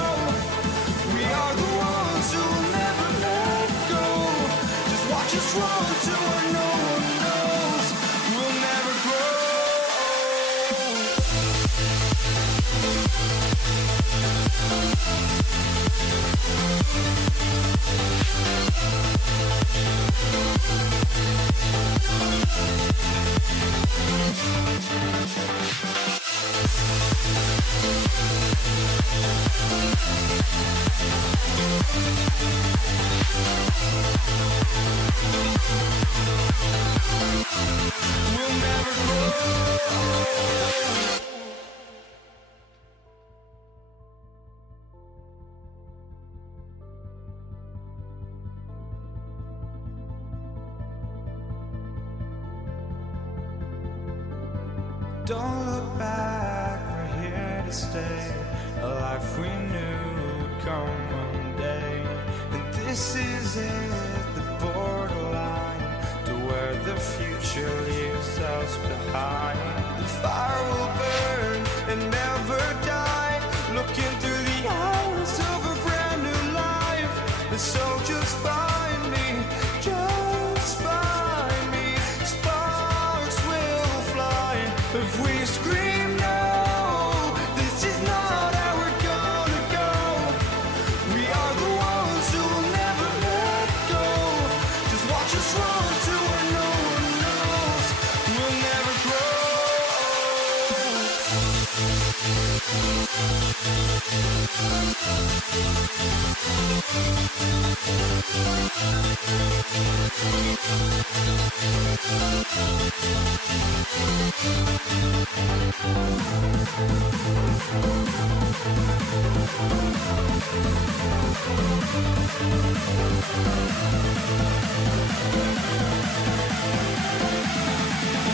We are the ones who will never let go. Just watch us run to where no one knows. We'll never grow. We'll never grow. Don't look back, we're here to stay. A life we knew would come one day. And this is it, the borderline to where the future leaves us behind. The fire will burn and never die, looking through the eyes of a brand new life. And so just find me, just find me. Sparks will fly if we scream no. This is not how we're gonna go. We are the ones who will never let go. Just watch us run to where no one knows. We'll never grow.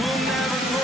We'll never grow.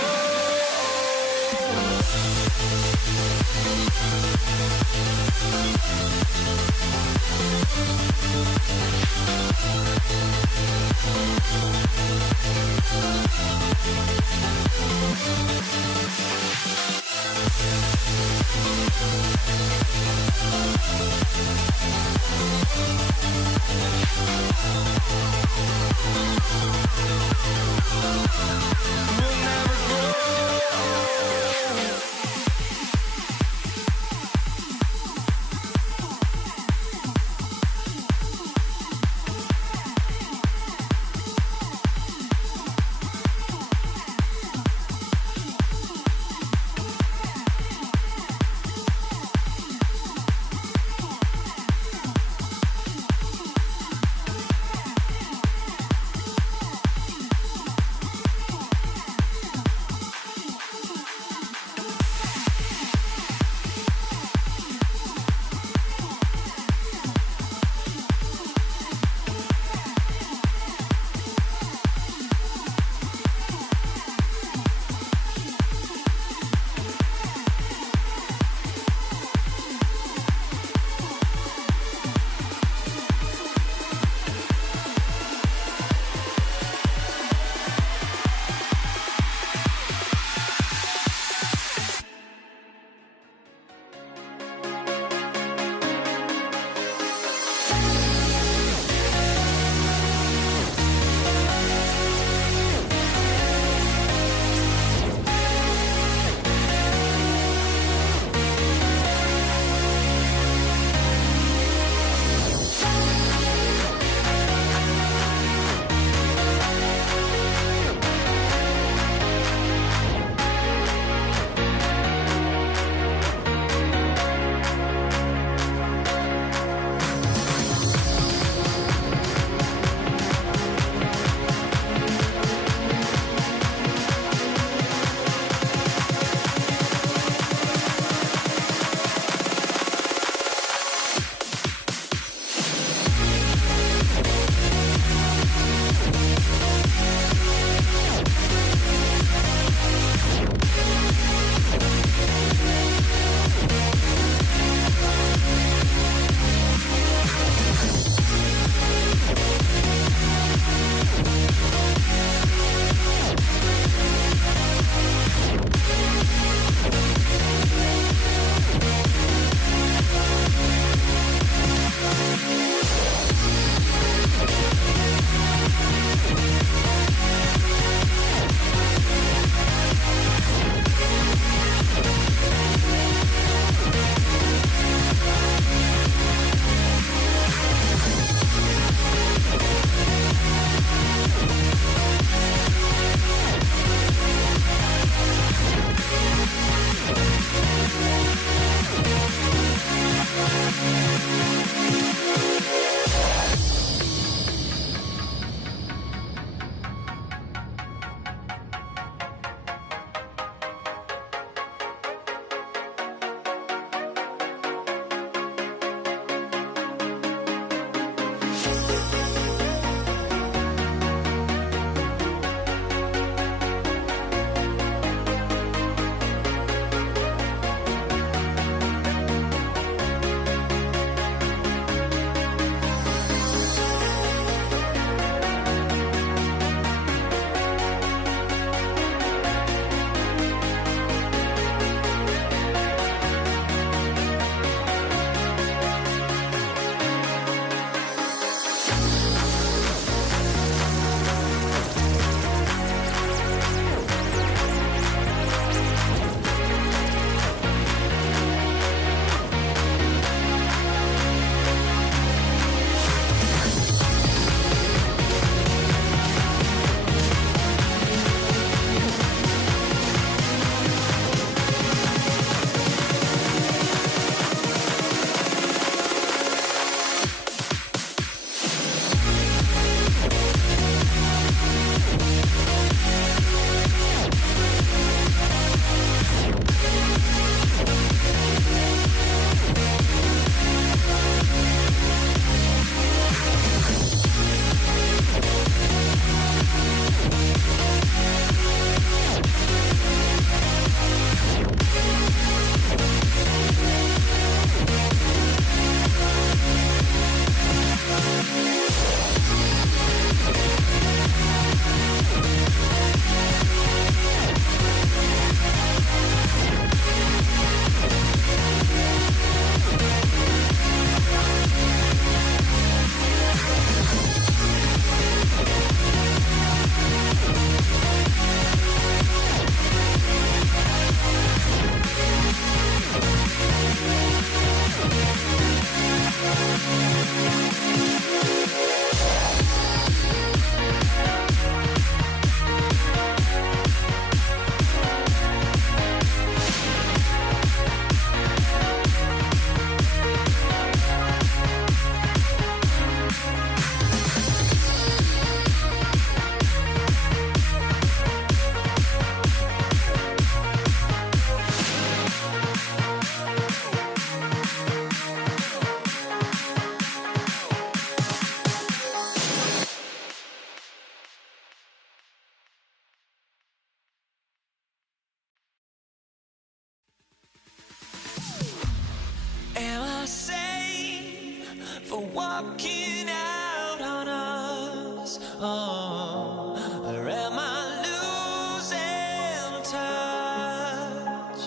walking out on us? Oh, or am I losing touch?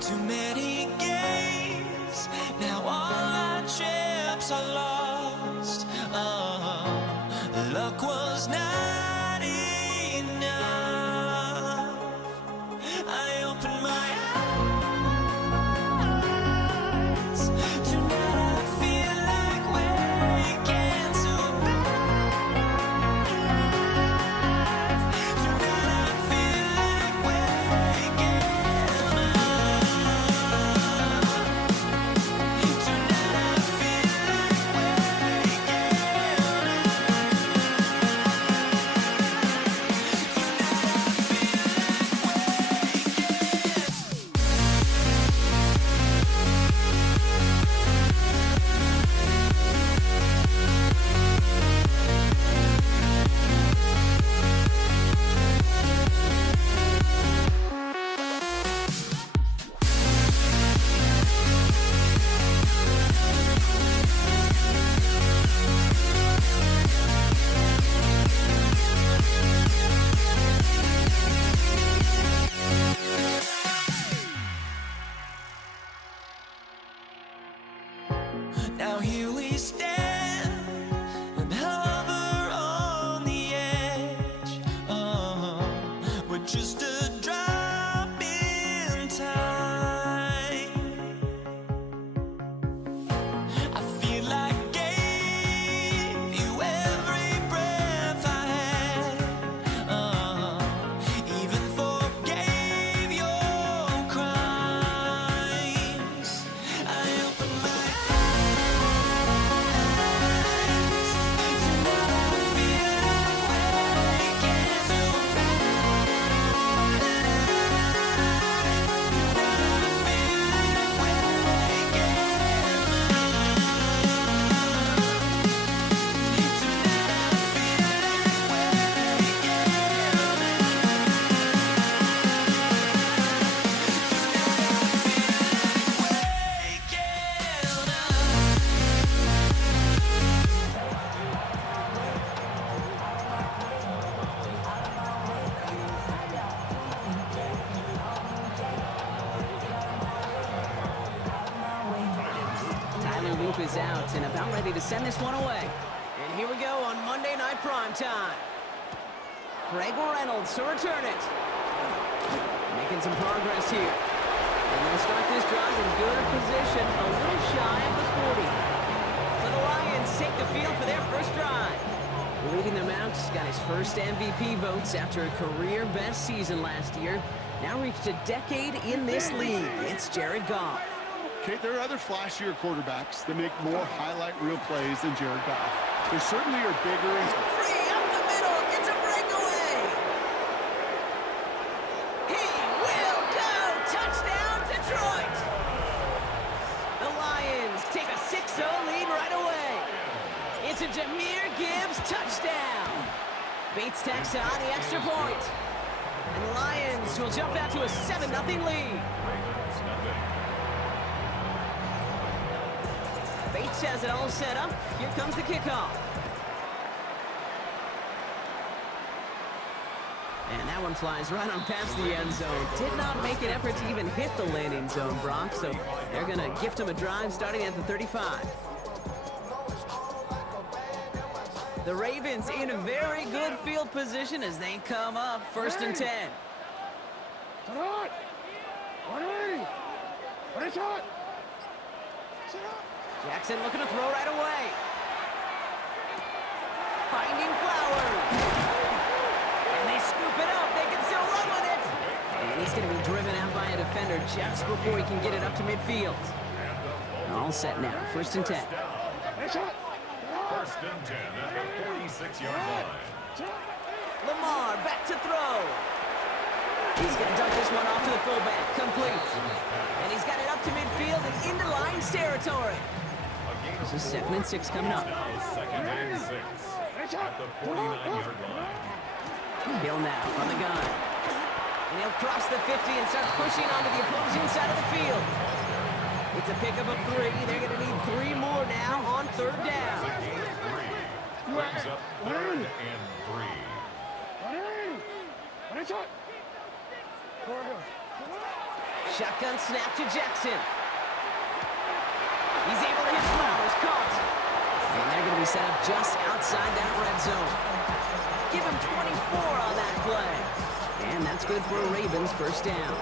Too many games, now all our chips are lost. Oh, luck was not enough. I opened my eyes. Tonight I feel like waking to life. Tonight I feel like waking up. Tonight I feel like waking Now here we stand and hover on the edge. Oh, we're just a drop in time. I feel like I gave you every breath I had. Oh, even forgave your crimes. I opened my Tyler Loop is out and about ready to send this one away. And here we go on Monday Night Primetime. Craig Reynolds to return it. Making some progress here. And they'll start this drive in good position, a little shy of the 40. So the Lions take the field for their first drive. Leading them out, got his first MVP votes after a career-best season last year. Now reached a decade in this league. It's Jared Goff. Kate, there are other flashier quarterbacks that make more highlight reel plays than Jared Goff. There certainly are bigger and Free up the middle, gets a breakaway. He will go. Touchdown, Detroit. The Lions take a 6-0 lead right away. It's a Jahmyr Gibbs touchdown. Bates tacks on the extra point. And the Lions will jump out to a 7-0 lead. Bates has it all set up. Here comes the kickoff. And that one flies right on past the end zone. Did not make an effort to even hit the landing zone, Brock. So they're going to gift him a drive starting at the 35. The Ravens in a very good field position as they come up 1st and 10. Jackson looking to throw right away. Finding Flowers. And they scoop it up. They can still run with it. And he's going to be driven out by a defender just before he can get it up to midfield. All set now. 1st and 10. 1st and 10 at the 46-yard line. Lamar back to throw. He's going to dump this one off to the fullback. Complete. And he's got it up to midfield and into Lions territory. This is 2nd and 6 coming up. Now 2nd and 6 at the 49-yard line. Hill now from the gun. And he'll cross the 50 and start pushing onto the opposing side of the field. It's It's a pickup of 3. They're going to need 3 more now on 3rd down. Brings up 3rd and 3. Shotgun snap to Jackson. He's able to hit Flowers. Caught. And they're going to be set up just outside that red zone. Give him 24 on that play. And that's good for a Ravens 1st down.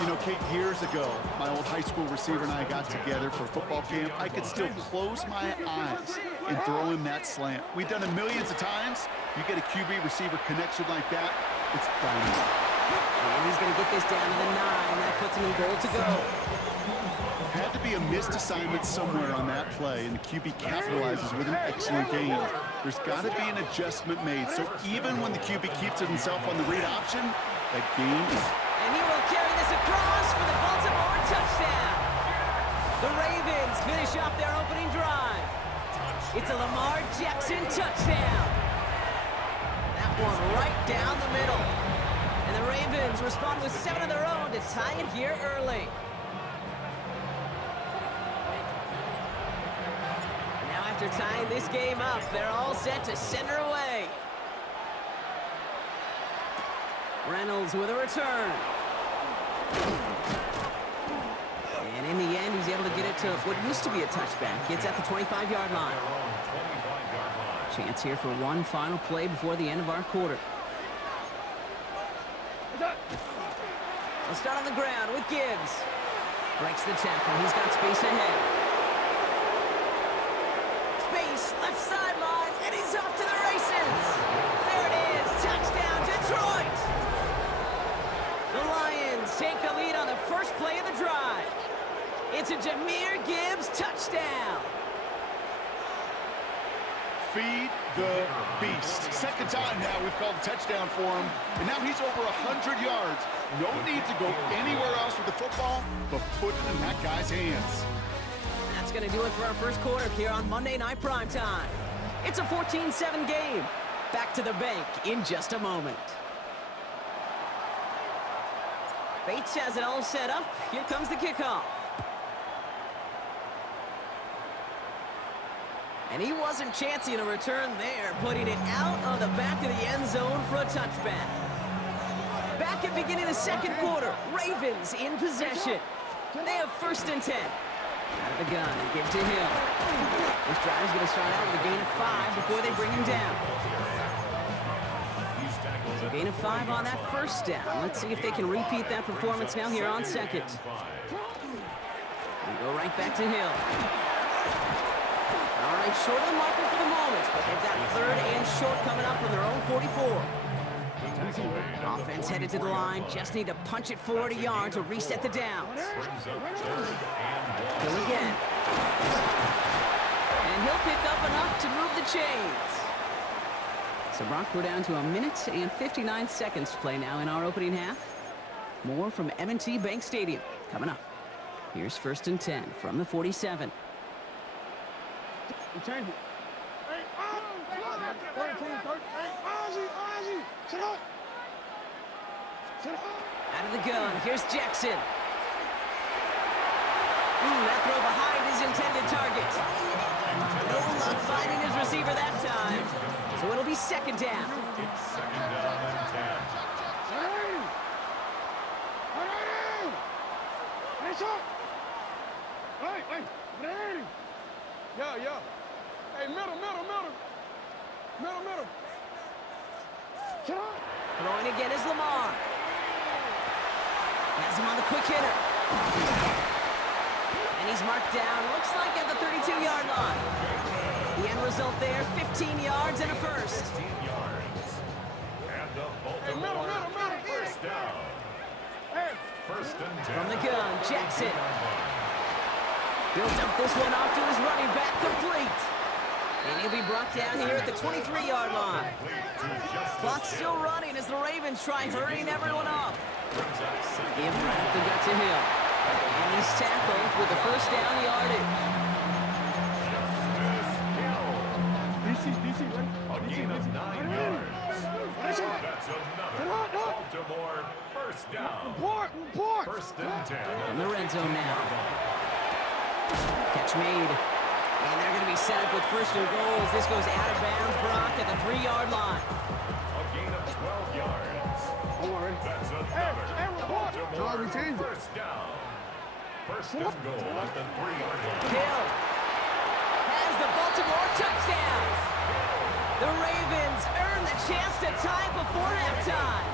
You know, Kate, years ago, my old high school receiver and I got together for a football camp. I could still close my eyes and throw him that slant. We've done it millions of times. You get a QB receiver connection like that, it's dynamite. And he's going to get this down to the 9. That puts him in goal to go. Had to be a missed assignment somewhere on that play, and the QB capitalizes with an excellent gain. There's got to be an adjustment made, so even when the QB keeps it himself on the read option, that gain is... And he will carry this across for the Baltimore touchdown. The Ravens finish off their opening drive. It's a Lamar Jackson touchdown. That one right down the middle. And the Ravens respond with 7 of their own to tie it here early. Now after tying this game up, they're all set to center away. Reynolds with a return. And in the end, he's able to get it to what used to be a touchback. It's at the 25-yard line. Chance here for one final play before the end of our quarter. We'll start on the ground with Gibbs. Breaks the tackle. He's got space ahead. Space, left sideline, and he's off to the races. There it is. Touchdown, Detroit. The Lions take the lead on the first play of the drive. It's a Jahmyr Gibbs touchdown. Feed the beast. Second time now we've called a touchdown for him, and now he's over 100 yards. No need to go anywhere else with the football, but put it in that guy's hands. That's going to do it for our first quarter here on Monday Night Primetime. It's a 14-7 game. Back to the bank in just a moment. Bates has it all set up. Here comes the kickoff. And he wasn't chancing a return there, putting it out on the back of the end zone for a touchback. Back at beginning of the second quarter, Ravens in possession. They have 1st and 10. Out of the gun and give to Hill. This drive is going to start out with a gain of 5 before they bring him down. So gain of 5 on that 1st down. Let's see if they can repeat that performance now here on 2nd. We go right back to Hill. All right, short of the marker for the moment, but they've got 3rd and short coming up from their own 44. Offense headed to the line. Just need to punch it forward a yard to reset the downs. Hill again. And he'll pick up enough to move the chains. So Brock, we're down to 1 minute and 59 seconds to play now in our opening half. More from M&T Bank Stadium coming up. Here's 1st and 10 from the 47. Change it. Hey, Ozzie, sit up. Out of the gun, here's Jackson. That throw behind his intended target. No luck finding his receiver that time. So it'll be 2nd down. It's 2nd down and 10. Hey, shot. Hey. Yeah. Hey, middle. Shut up. Throwing again is Lamar. Has him on the quick hitter. And he's marked down, looks like at the 32-yard line. The end result there, 15 yards and a 1st. 15 yards. And the Baltimore 1st down. 1st and 10. From the gun, Jackson. He'll dump this one off to his running back, complete. And he'll be brought down here at the 23-yard line. Clock's still running as the Ravens try hurrying everyone up. Give right up the gut to Hill. And he's tackled with the 1st down yardage. DC, a gain of 9 yards. That's another Baltimore 1st down. 1st and 10. In the red zone now. Catch made. And they're going to be set up with first and goals. This goes out of bounds, Brock, at the 3-yard line. A gain of 12 yards. That's another Baltimore first down. First and goal at the 3-yard line. Hill has the Baltimore touchdown. The Ravens earn the chance to tie before halftime.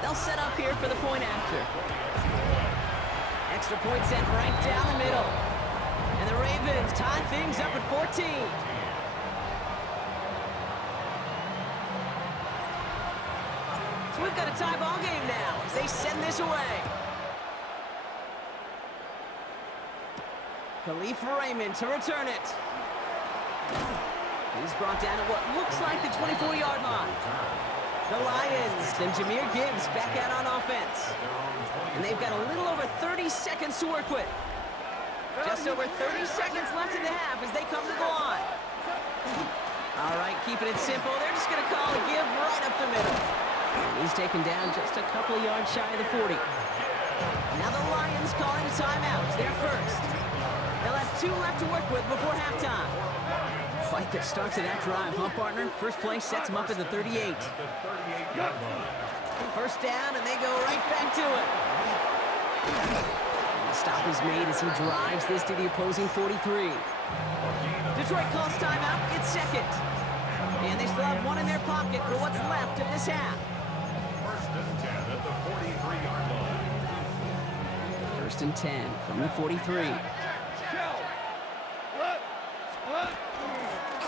They'll set up here for the point after. Extra point sent right down the middle. And the Ravens tie things up at 14. So we've got a tie ball game now as they send this away. Khalif Raymond to return it. He's brought down at what looks like the 24-yard line. The Lions and Jahmyr Gibbs back out on offense. And they've got a little over 30 seconds to work with. Just over 30 seconds left in the half as they come to the line. All right, keeping it simple. They're just going to call a give right up the middle. And he's taken down just a couple of yards shy of the 40. Now the Lions calling a timeout. They're first. They'll have 2 left to work with before halftime. Quite the start to that drive, huh, partner? First play sets them up at the 38. First down, and they go right back to it. And the stop is made as he drives this to the opposing 43. Detroit calls timeout. It's second. And they still have 1 in their pocket for what's left of this half. First and 10 at the 43-yard line. First and 10 from the 43.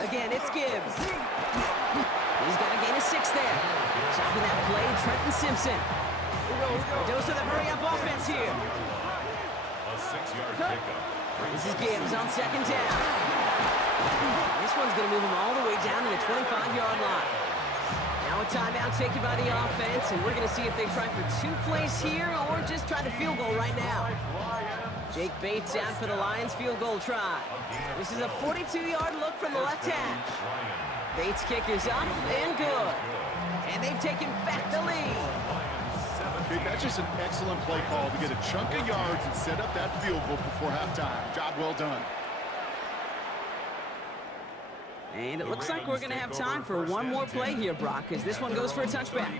Again, it's Gibbs. He's got a gain of 6 there. Stopping that play, Trenton Simpson. Dose of the hurry-up offense here. A 6-yard pickup. This is Gibbs on second down. This one's going to move him all the way down to the 25-yard line. Now a timeout taken by the offense, and we're going to see if they try for 2 plays here or just try the field goal right now. Jake Bates out for the Lions field goal try. This is a 42-yard look from the left hash. Bates' kick is up and good. And they've taken back the lead. Okay, that's just an excellent play call to get a chunk of yards and set up that field goal before halftime. Job well done. And it looks like we're going to have time for one more play here, Brock, as this one goes for a touchback.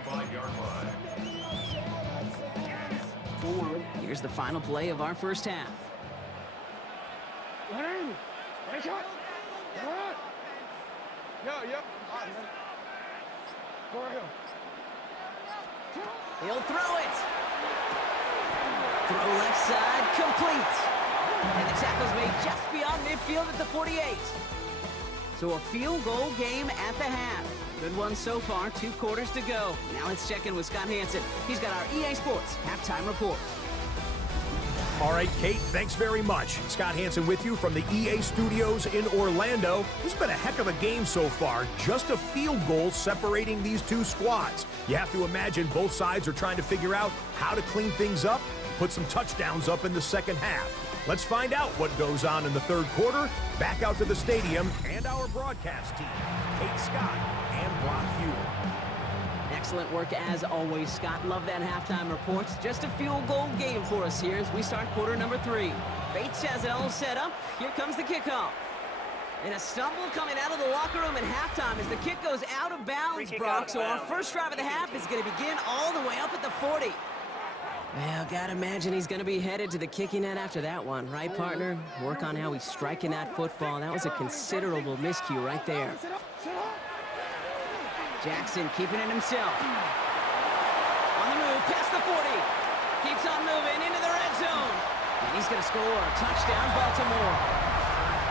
Here's the final play of our first half. He'll throw it. Throw left side, complete. And the tackle's made just beyond midfield at the 48. So a field goal game at the half. Good one so far, 2 quarters to go. Now let's check in with Scott Hanson. He's got our EA Sports halftime report. All right, Kate, thanks very much. Scott Hanson with you from the EA Studios in Orlando. This has been a heck of a game so far. Just a field goal separating these 2 squads. You have to imagine both sides are trying to figure out how to clean things up, put some touchdowns up in the second half. Let's find out what goes on in the third quarter. Back out to the stadium and our broadcast team, Kate Scott and Brock Hughes. Excellent work as always, Scott. Love that halftime report. Just a field goal game for us here as we start quarter number 3. Bates has it all set up. Here comes the kickoff. And a stumble coming out of the locker room at halftime as the kick goes out of bounds, Brock. So our first drive of the half is going to begin all the way up at the 40. Well, gotta imagine he's gonna be headed to the kicking net after that one, right, partner? Work on how he's striking that football. That was a considerable miscue right there. Jackson keeping it himself. On the move, past the 40. Keeps on moving into the red zone. And he's gonna score. Touchdown, Baltimore.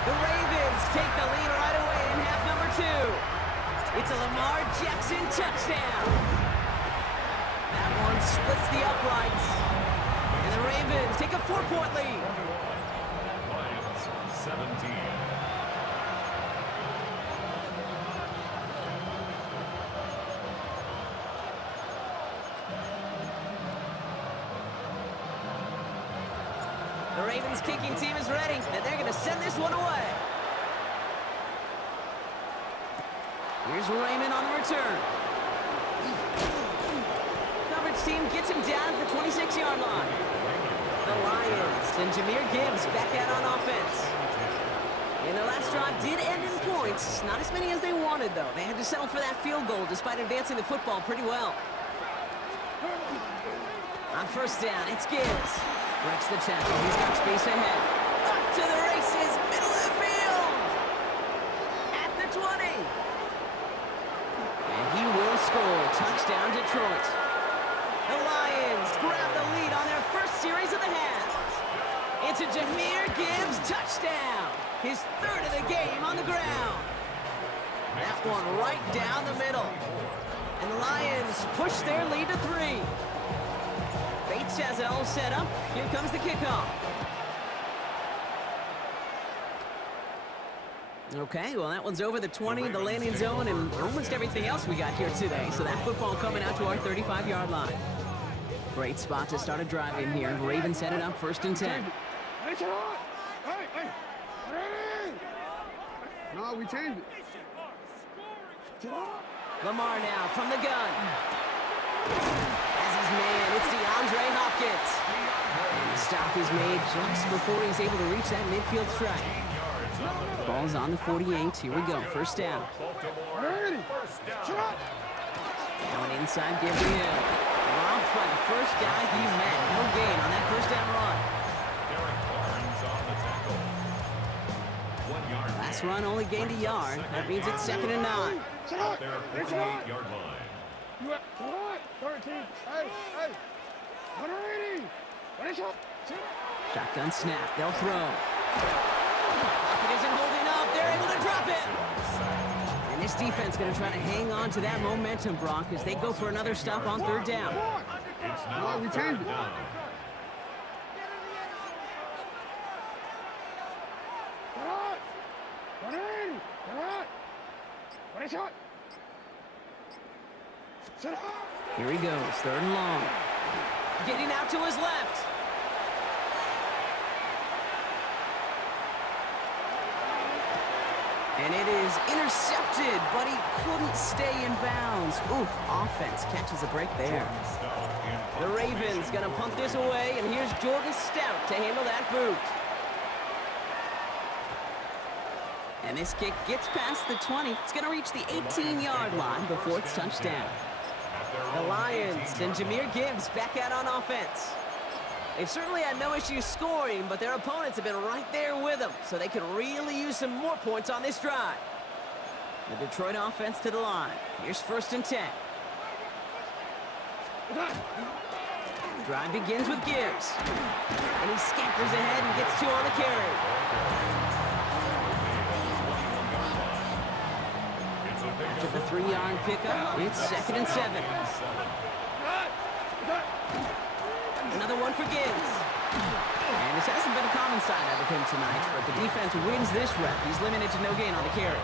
The Ravens take the lead right away in half number 2. It's a Lamar Jackson touchdown. That one splits the uprights. And the Ravens take a 4-point lead. Lions 17. The Ravens kicking team is ready, and they're going to send this one away. Here's Raymond on the return. Coverage team gets him down at the 26-yard line. The the Lions. And Jahmyr Gibbs back out on offense. And the last drive did end in points. Not as many as they wanted, though. They had to settle for that field goal despite advancing the football pretty well. On first down, it's Gibbs. Breaks the tackle. He's got space ahead. Up to the races. Middle of the field. At the 20. And he will score. Touchdown, Detroit. The Lions grab the lead on their first series of the half. It's a Jahmyr Gibbs touchdown. His third of the game on the ground. That one right down the middle. And the Lions push their lead to 3. Bates has it all set up. Here comes the kickoff. Okay, well, that one's over the 20, the landing zone, and almost everything else we got here today. So that football coming out to our 35-yard line. Great spot to start a drive in here. Ravens set it up 1st and 10. No, we changed it. Lamar now from the gun. As his man, it's DeAndre Hopkins. And the stop is made just before he's able to reach that midfield strike. Ball's on the 48. Here we go. First down. Now an inside give to him. Robbed by the first guy he met. No gain on that first down run. Last run only gained a yard. That means it's 2nd and 9. Out there, 48-yard line. 13. Hey. 180. Shotgun snap. They'll throw. Pocket isn't holding up. They're able to drop it. And this defense going to try to hang on to that momentum, Brock, as they go for another stop on 3rd down. It's now we changed it. down. Here he goes, 3rd and long. Getting out to his left. And it is intercepted, but he couldn't stay in bounds. Ooh, offense catches a break there. The Ravens gonna punt this away, and here's Jordan Stout to handle that boot. And this kick gets past the 20. It's gonna reach the 18-yard line before it's touchdown. The Lions and Jahmyr Gibbs back out on offense. They've certainly had no issues scoring, but their opponents have been right there with them, so they can really use some more points on this drive. The Detroit offense to the line. Here's 1st and 10. Drive begins with Gibbs. And he scampers ahead and gets 2 on the carry. After the 3-yard pickup, it's 2nd and 7. Another one for Gibbs. And this hasn't been a common side out of him tonight, but the defense wins this rep. He's limited to no gain on the carry.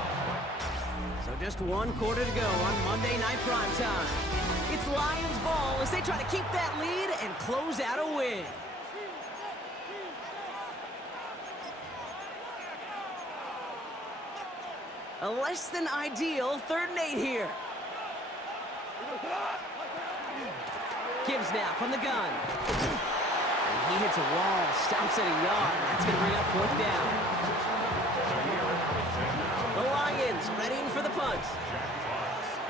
So just 1 quarter to go on Monday Night Primetime. It's Lions ball as they try to keep that lead and close out a win. A less than ideal 3rd and 8 here. Gibbs now from the gun. And he hits a wall, stops at a yard. That's going to bring up 4th down. The Lions readying for the punt.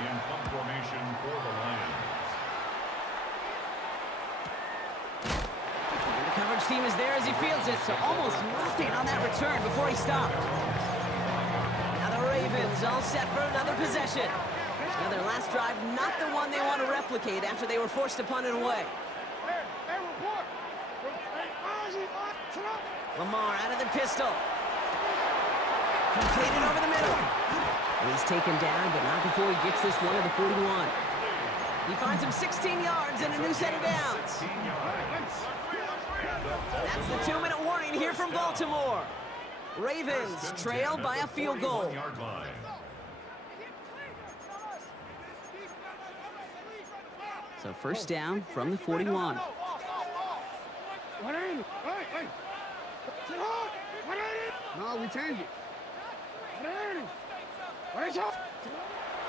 In punt formation for the Lions. And the coverage team is there as he fields it, so almost nothing on that return before he stopped. Now the Ravens all set for another possession. Now their last drive, not the one they want to replicate after they were forced to punt it away. Lamar out of the pistol. Completed over the middle. And he's taken down, but not before he gets this one to the 41. He finds him 16 yards and a new set of downs. That's the 2-minute warning here from Baltimore. Ravens trail by a field goal. So first down from the 41. No, we changed it.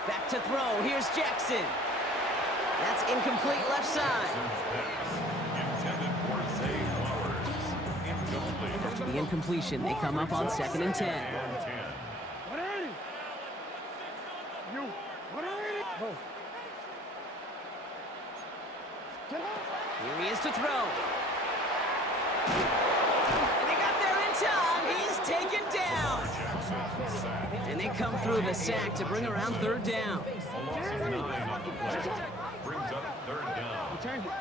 Back to throw. Here's Jackson. That's incomplete left side. Intended for Zay Flowers. The incompletion. They come up on 2nd and 10. 180. You. 180. Oh. Here he is to throw. And they got there in time. He's taken down. And they come through the sack to bring around 3rd down. Brings up 3rd down. Change it.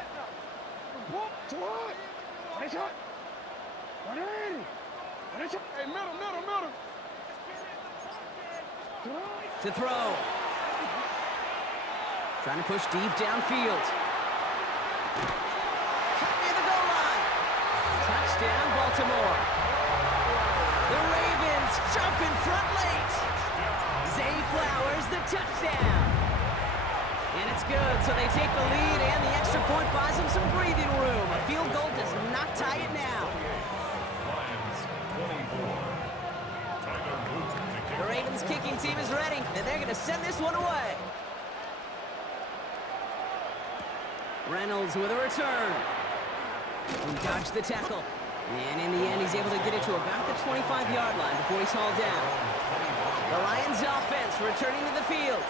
To what? Nice shot. 180. Nice shot. Hey, middle. To throw. Trying to push deep downfield. Cut near the goal line. Touchdown, Baltimore. The Ravens jump in front late. Zay Flowers, the touchdown. And it's good, so they take the lead, and the extra point buys them some breathing room. A field goal does not tie it now. Lions 24. The Ravens kicking team is ready, and they're going to send this one away. Reynolds with a return. He dodged the tackle. And in the end, he's able to get it to about the 25-yard line before he's hauled down. The Lions offense returning to the field.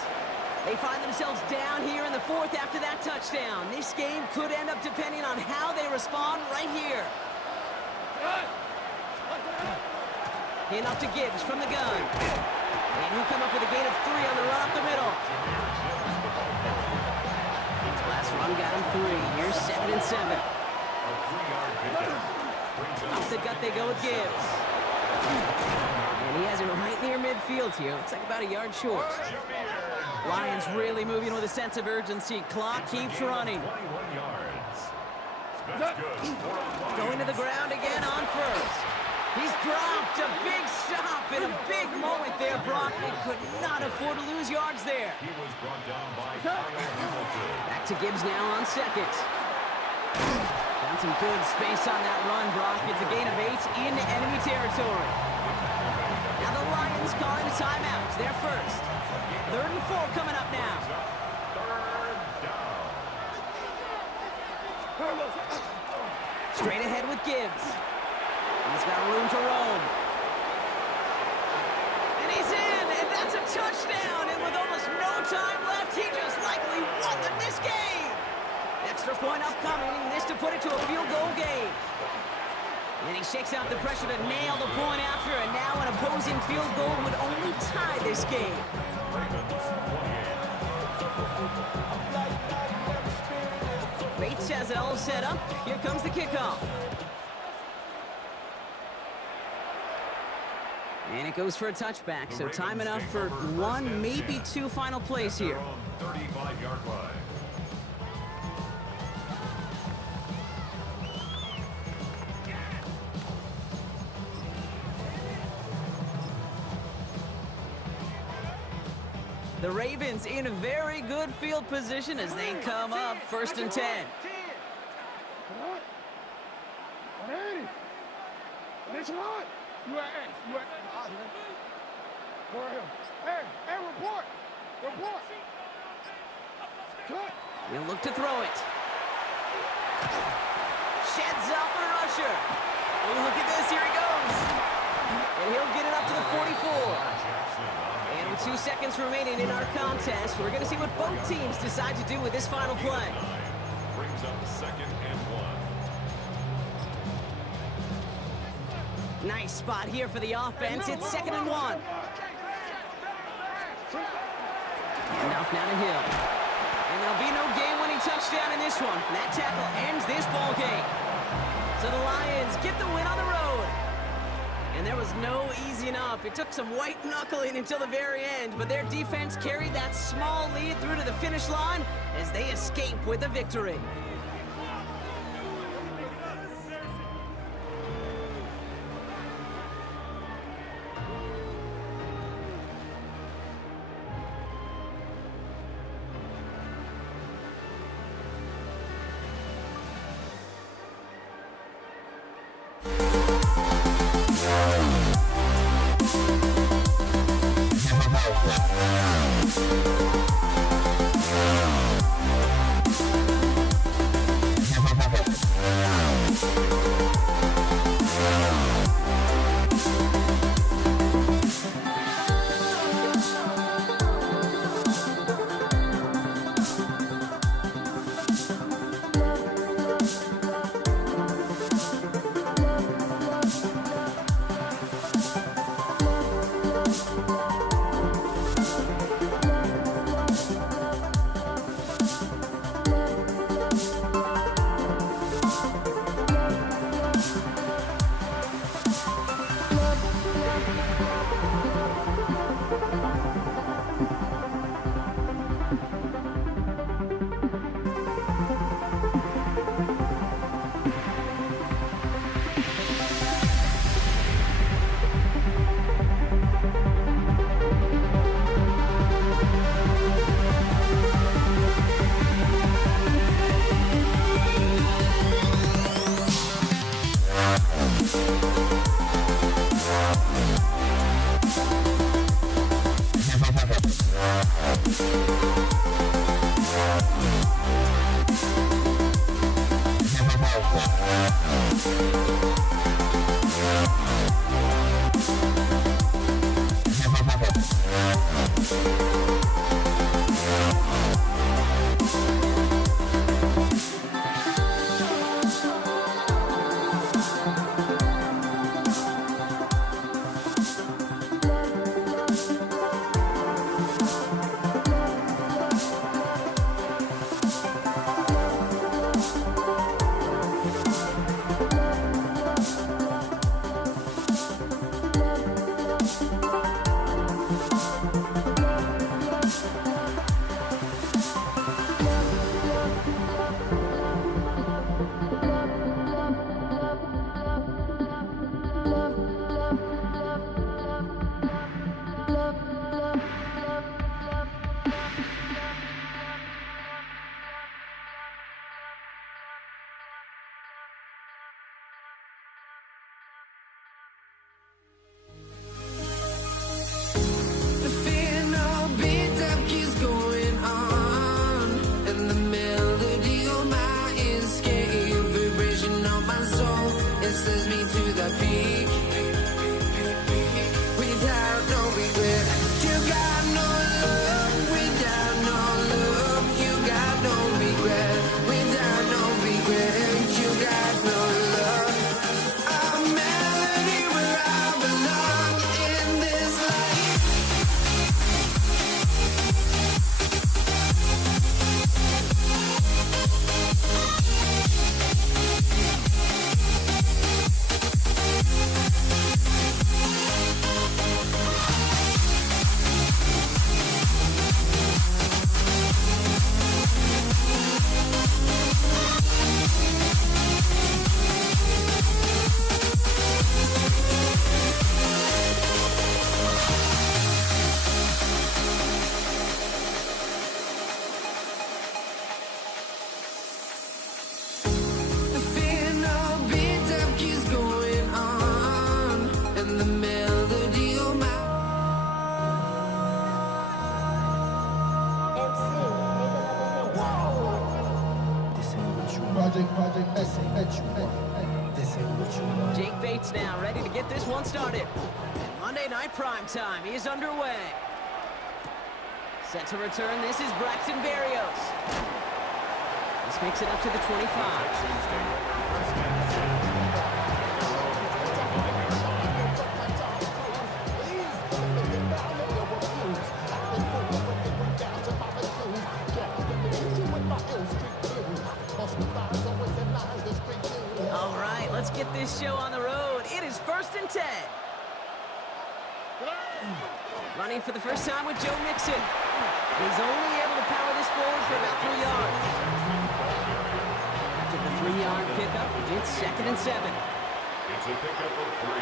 They find themselves down here in the 4th after that touchdown. This game could end up depending on how they respond right here. Handoff to Gibbs from the gun. And he'll come up with a gain of 3 on the run up the middle. Last run got him 3. Here's 2nd and 7. Off the gut they go with Gibbs. And he has it right near midfield here. Looks like about a yard short. Lions really moving with a sense of urgency. Clock keeps running. 21 yards. That's good. Going to the ground again on 1st. He's dropped a big stop in a big moment there, Brock. They could not afford to lose yards there. He was brought down by Kyle Hamilton. Back to Gibbs now on 2nd. Found some good space on that run, Brock. It's a gain of 8 in enemy territory. Now the Lions calling a timeout. They're first. 3rd and 4 coming up now. 3rd down. Straight ahead with Gibbs. He's got room to roam. And he's in, and that's a touchdown. And with almost no time left, he just likely won this game. Extra point upcoming, this to put it to a field goal game. And he shakes out the pressure to nail the point after, and now an opposing field goal would only tie this game. Bates has it all set up. Here comes the kickoff. And it goes for a touchback, so time enough for 1, maybe 2 final plays here. 35-yard line. The Ravens in a very good field position as they come up 1st and 10. 180. That's a lot. You are. Hey, report. Cut. He'll look to throw it. Sheds off the rusher. Oh, look at this, here he goes. And he'll get it up to the 44. And with 2 seconds remaining in our contest, we're going to see what both teams decide to do with this final play. Brings up 2nd and 1. Nice spot here for the offense. It's 2nd and 1. And off now to Hill. And there'll be no game-winning touchdown in this one. And that tackle ends this ball game. So the Lions get the win on the road. And there was no easing up. It took some white knuckling until the very end, but their defense carried that small lead through to the finish line as they escape with the victory. The fear no beat up keeps going on, and the melody on my escape, vibration on my soul, it sends me to the peak. Without no regret, you got no love. Without no love, you got no regret. Without no regret, you got no love. A melody where I belong in this life. The fear no beat up keeps going on, and the melody on my Project X, X, this ain't what you want. Jake Bates now ready to get this one started. And Monday Night Prime Time is underway. Set to return, this is Braxton Berrios. This makes it up to the 25. All right, let's get this show on the road. It is 1st and 10. Running for the first time with Joe Mixon. He's only able to power this forward for about 3 yards. After the 3-yard pickup, it's 2nd and 7. It's a pickup of 3.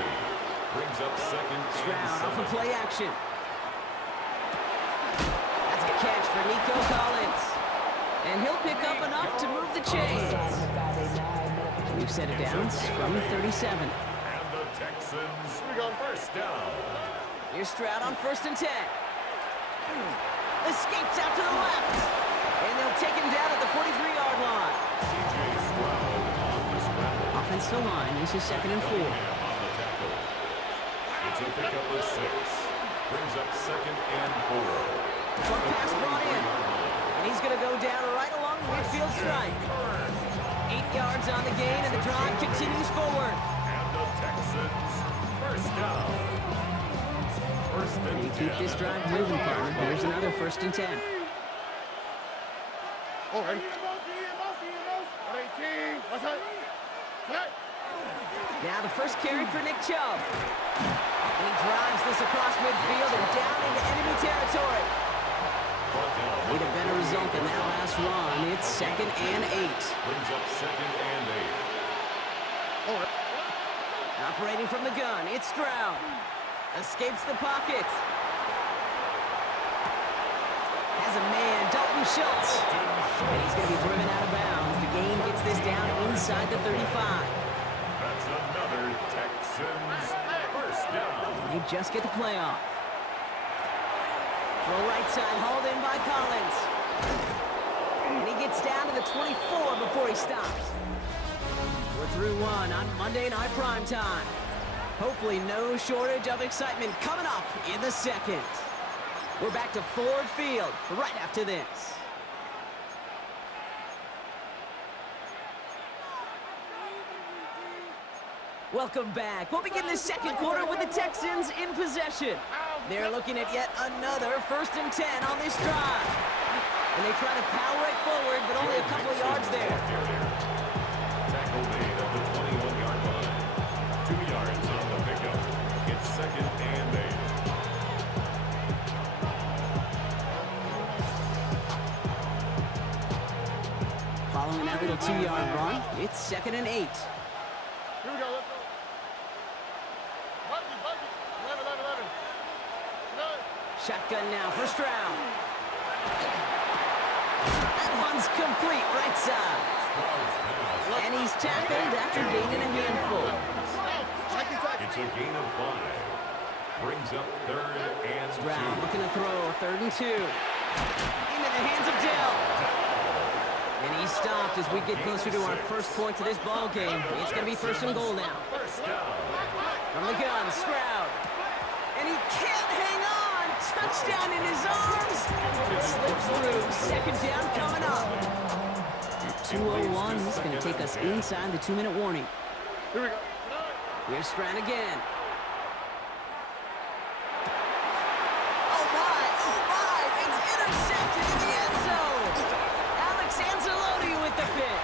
Brings up 2nd Stroud and off 7. of play action. That's a catch for Nico Collins. And he'll pick up enough to move the chains. We've set it down from 37. And the Texans first down. Here's Stroud on 1st and 10. Escapes out to the left. And they'll take him down at the 43-yard line. C.J. Stroud on the scramble. Offensive line, this is 2nd and 4. On the tackle. It's a pickup of 6. Brings up 2nd and 4. Short pass brought in. And he's going to go down right along the midfield stripe. 8 yards on the gain, and the drive continues forward. And the Texans first down. First And you and keep 10. this drive moving, partner. Here's another 1st and 10. Oh, ready? 18. What's that? Hey. Now the first carry for Nick Chubb. And he drives this across midfield and down into enemy territory. Need a better result than that last run. It's 2nd and 8. Brings up 2nd and 8. Operating from the gun, it's Stroud. Escapes the pocket. Has a man, Dalton Schultz. And he's going to be driven out of bounds. The gain gets this down inside the 35. That's another Texans first down. They just get the playoff. Throw right side, hauled in by Collins. And he gets down to the 24 before he stops. We're through one on Monday Night Prime Time. Hopefully no shortage of excitement coming up in the second. We're back to Ford Field right after this. Welcome back. We'll begin the second quarter with the Texans in possession. They're looking at yet another 1st and 10 on this drive. And they try to power it forward, but only a couple of yards there. Tackle made at the 21-yard line. 2 yards on the pickup. It's 2nd and 8. little 2-yard run. It's 2nd and 8. Here we go, let's go. Buggy. 11. Shotgun now for Stroud. That one's complete, right side. And he's tackled after gaining a handful. It's a gain of 5. Brings up 3rd and 2. Stroud looking to throw, 3rd and 2. Into the hands of Dell. And he stopped as we get closer to our first points of this ball game. It's going to be 1st and goal now. From the gun, Stroud. And he can't hang on. Touchdown in his arms. Slips through. 2nd down coming up. At 2:01, he's going to take us inside the 2-minute warning. Here we go. Here's Stroud again. Oh my, it's intercepted in the end zone. Alex Anzalone with the pick.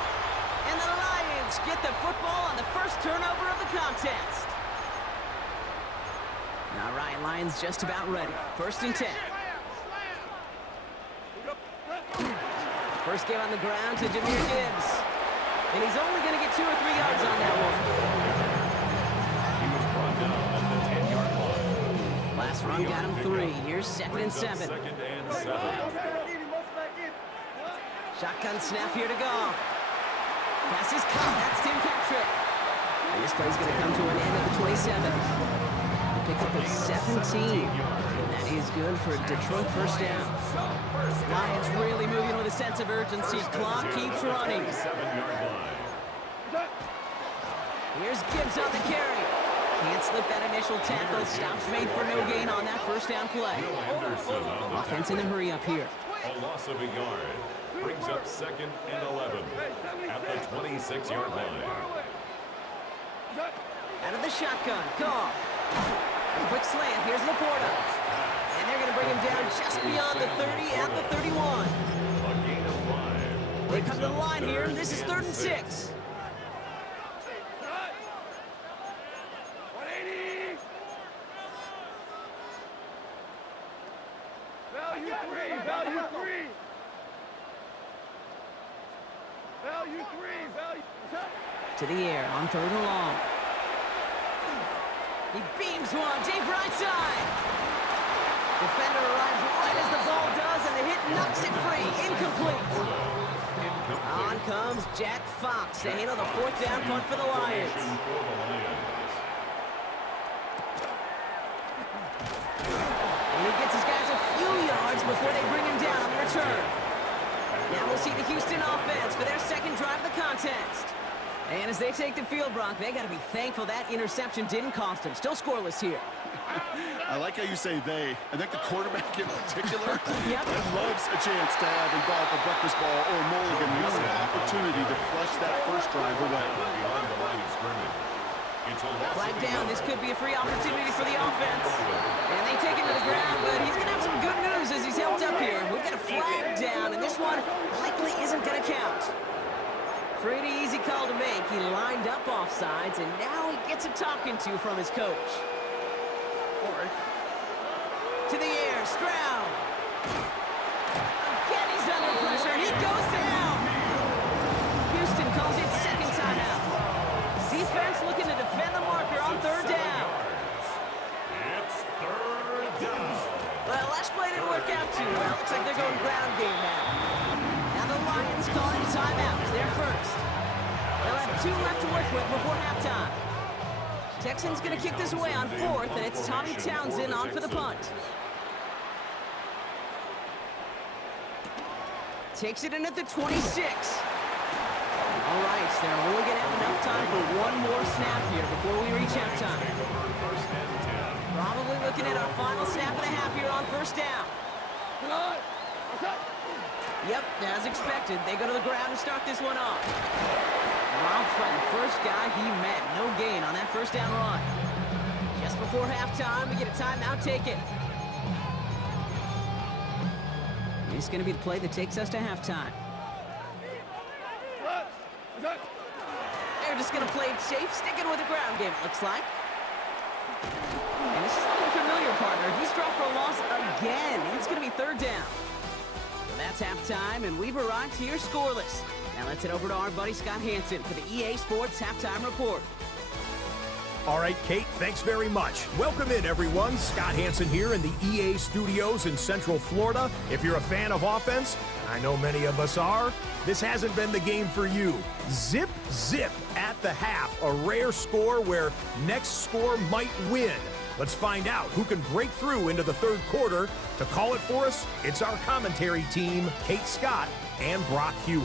And the Lions get the football on the first turnover of the contest. All right, Lions just about ready. 1st and 10. First game on the ground to Jahmyr Gibbs. And he's only going to get 2 or 3 yards on that one. He was brought down at the 10-yard line. Last run got him 3. Here's 2nd and 7. 2nd and 7. Shotgun snap here to Goff. Pass is caught. That's Tim Patrick. And this play's going to come to an end at the 27. A pickup of 17. And that is good for Detroit 1st down. Lions really moving with a sense of urgency. Clock keeps running. 7-yard line. Here's Gibbs on the carry. Can't slip that initial tackle. Stops made for no gain on that 1st down play. Anderson on the Offense in a hurry up here. A loss of a yard. Brings up 2nd and 11 at the 26-yard line. Out of the shotgun. Goff. Quick slant. Here's Laporta. And they're going to bring him down just beyond the 30 at the 31. A gain of 5. They come to the line here. This is 3rd and 6. To the air on 3rd and long. He beams one deep right side. Defender arrives right as the ball does, and the hit knocks it free. Incomplete. On comes Jack Fox to handle the 4th down punt for the Lions. And he gets his guys a few yards before they bring him down on the return. Now we'll see the Houston offense for their 2nd drive of the contest. And as they take the field, Brock, they got to be thankful that interception didn't cost them. Still scoreless here. I like how you say they. I think the quarterback in particular Yep. loves a chance to have involved a breakfast ball or Mulligan use an opportunity to flush that first drive away. Beyond the line of scrimmage. It's a loss Flag of a down. yard. This could be a free opportunity for the offense. And they take him to the ground, but he's going to have some good news as he's helped up here. We've got a flag down, and this one likely isn't going to count. Pretty easy call to make. He lined up offsides, and now he gets a talking to from his coach. To the air, Stroud. Again, he's under pressure, and he goes down. Houston calls it 2nd timeout. Defense looking to defend the marker on 3rd down. It's 3rd down. Well, last play didn't work out too well. Looks like they're going ground game now. Now the Lions calling a timeout. They're first. They'll have 2 left to work with before halftime. Texans going to kick this away on 4th, and it's Tommy Townsend on for the punt. Takes it in at the 26. All right, so they're only going to have enough time for one more snap here before we reach halftime. Probably looking at our final snap and a half here on 1st down. Yep, as expected, they go to the ground and start this one off. Robbed by the first guy he met. No gain on that 1st down run. Just before halftime, we get a timeout. Take it. It's going to be the play that takes us to halftime. They're just going to play it safe, sticking with the ground game, it looks like. And this is looking familiar, partner. He's dropped for a loss again. It's going to be 3rd down. So that's halftime, and we've arrived here scoreless. Now let's head over to our buddy Scott Hanson for the EA Sports Halftime Report. All right, Kate, thanks very much. Welcome in, everyone. Scott Hanson here in the EA Studios in Central Florida. If you're a fan of offense, I know many of us are, this hasn't been the game for you. Zip, zip at the half, a rare score where next score might win. Let's find out who can break through into the third quarter. To call it for us, it's our commentary team, Kate Scott and Brock Hewer.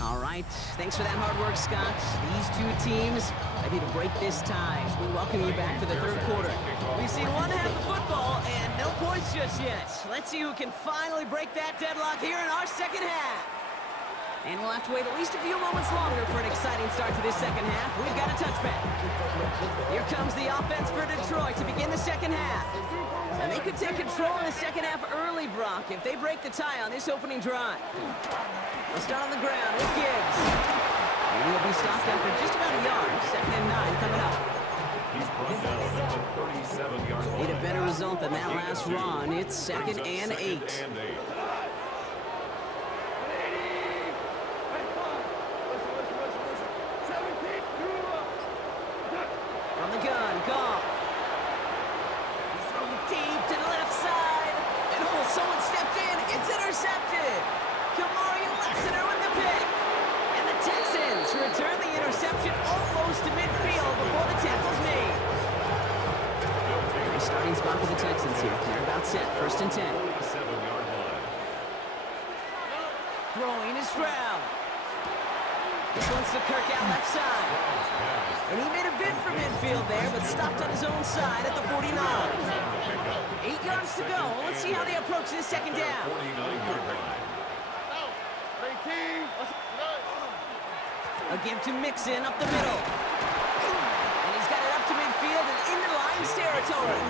All right, thanks for that hard work, Scott. These two teams ready to break this tie as we welcome you back to the third quarter. We've seen one half of football and no points just yet. Let's see who can finally break that deadlock here in our second half. And we'll have to wait at least a few moments longer for an exciting start to this second half. We've got a touchback. Here comes the offense for Detroit to begin the second half. And they could take control in the second half early, Brock, if they break the tie on this opening drive. We'll start on the ground with Gibbs. And he'll be stopped after just about a yard. 2nd and 9 coming up. He's brought down at the 37-yard line. Need a better result than that last run. It's 2nd and 8. From the gun, Goff. He's throwing deep to the left side. And someone stepped in. It's intercepted. Kamari Lassiter with the pick. And the Texans return the interception almost to midfield before the tackle's made. Nice starting spot for the Texans here. They're about set. 1st and 10. 47-yard line. Throwing is Stroud. This one's to Kirk out left side. And he made a bid for midfield there, but stopped on his own side at the 49. 8 yards to go. Let's see how they approach this second down. 49-yard line. A give to Mixon up the middle. And he's got it up to midfield and into Lions territory.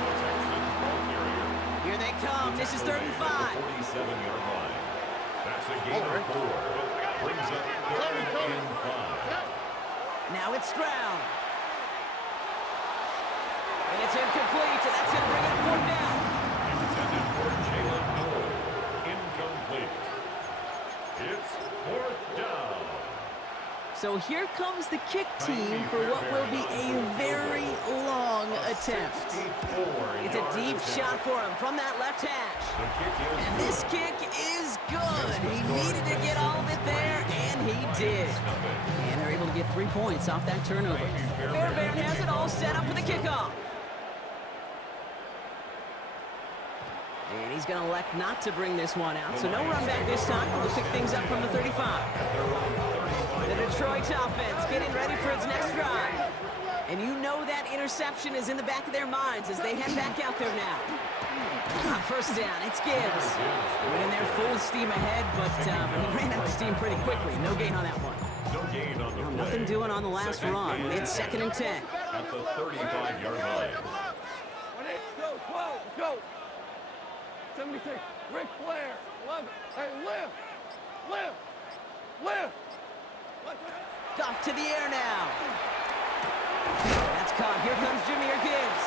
Here they come. This is 3rd and 5. 47-yard line. That's a gain of 4. Brings up 3rd and 5. Now it's Stroud. And it's incomplete, and that's going to bring it 4th down. Intended for Jalen Noel. Incomplete. It's 4th down. So here comes the kick team for what will be a very long attempt. It's a deep shot for him from that left hash. And this kick is good. He needed to get all of it there, and he did. And they're able to get 3 points off that turnover. Fairbairn has it all set up for the kickoff. And he's going to elect not to bring this one out. So no run back this time. We'll pick things up from the 35. The Detroit offense getting ready for its next drive. And you know that interception is in the back of their minds as they head back out there now. On 1st down, it's Gibbs. Went in there full steam ahead, but he ran out of steam pretty quickly. No gain on that one. No gain on the play. Nothing doing on the last run. It's 2nd and 10. At the 35-yard line. Go, 12, go. 76, Ric Flair, 11. Hey, lift, lift, lift. Off to the air now. That's caught. Here comes Jahmyr Gibbs.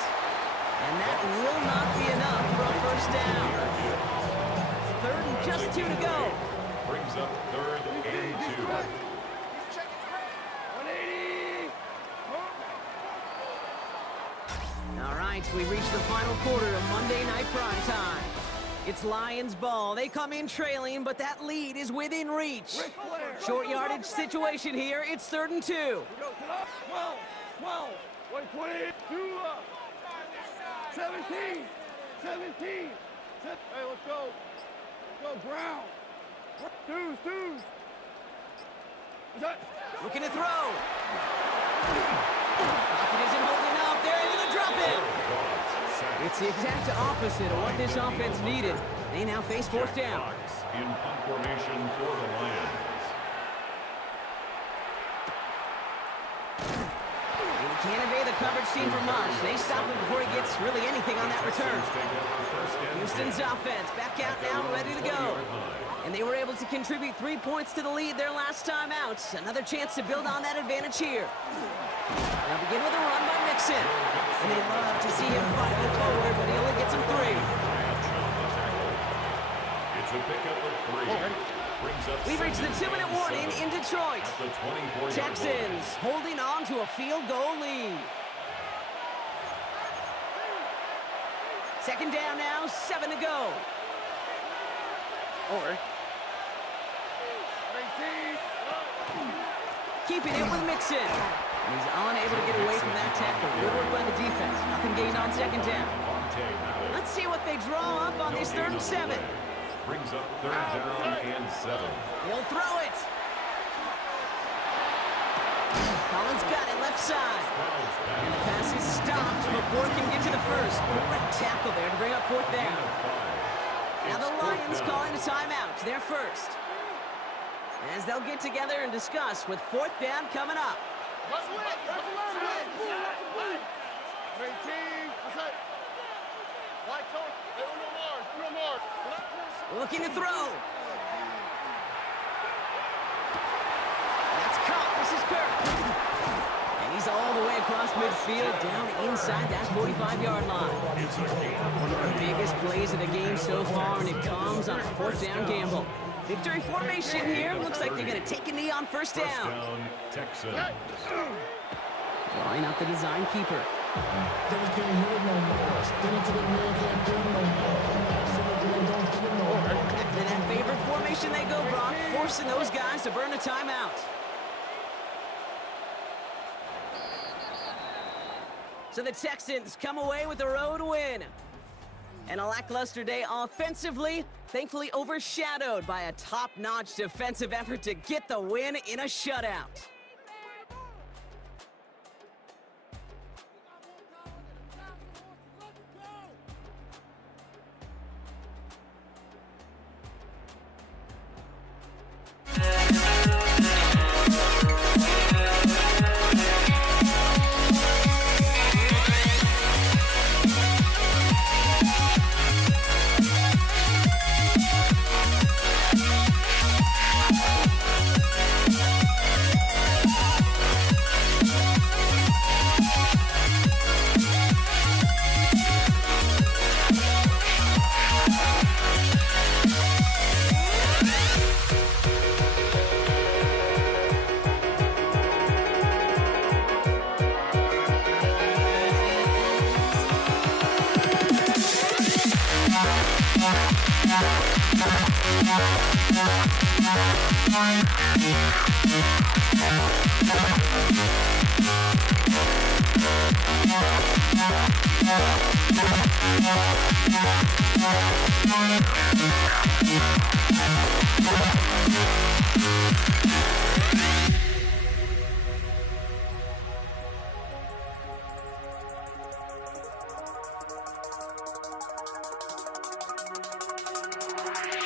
And that will not be enough for a 1st down. 3rd and just 2 to go. Brings up 3rd and 2. 180. All right, we reached the final quarter of Monday Night Prime Time. It's Lions ball. They come in trailing, but that lead is within reach. Short yardage situation here. It's 3rd and 2. 12, 12, 20, 17, 17. Hey, let's go. Let's go, Brown. Deuce. Looking to throw. Pocket isn't holding up. They're able to drop it. It's the exact opposite of what this offense needed. They now face 4th down. In punt formation for the Lions. And he can't evade the coverage team for much. They stop him before he gets really anything on that return. Houston's offense back out now, ready to go. And they were able to contribute 3 points to the lead their last time out. Another chance to build on that advantage here. Now begin with a run by Mixon. And they'd love to see him fighting forward, but he only gets him 3. It's a pickup of 3. Brings up We've reached the 2-minute warning in Detroit. at the 24-yard Texans holding on to a field goal lead. Second down now, 7 to go. Keeping it with Mixon. And he's unable to get away from that tackle. Good work by the defense. Nothing gained on second down. Let's see what they draw up on this 3rd and 7. Brings up 3rd down and 7. He'll throw it. Collins got it left side. And the pass is stopped before it can get to the first. Great tackle there to bring up 4th down. Now the Lions calling a timeout. Their first. As they'll get together and discuss with 4th down coming up. Looking to throw. That's caught. This is Kirk. And he's all the way across midfield, down inside that 45-yard line. One of the biggest plays of the game so far, and it comes on a 4th down gamble. Victory formation here. Looks like they're going to take a knee on 1st down. Texans. Drawing out the design keeper. Back to that favorite formation they go, Brock, forcing those guys to burn a timeout. So the Texans come away with a road win. And a lackluster day offensively, thankfully overshadowed by a top-notch defensive effort to get the win in a shutout.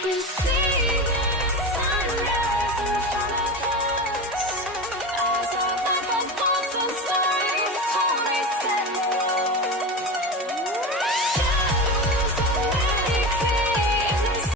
You see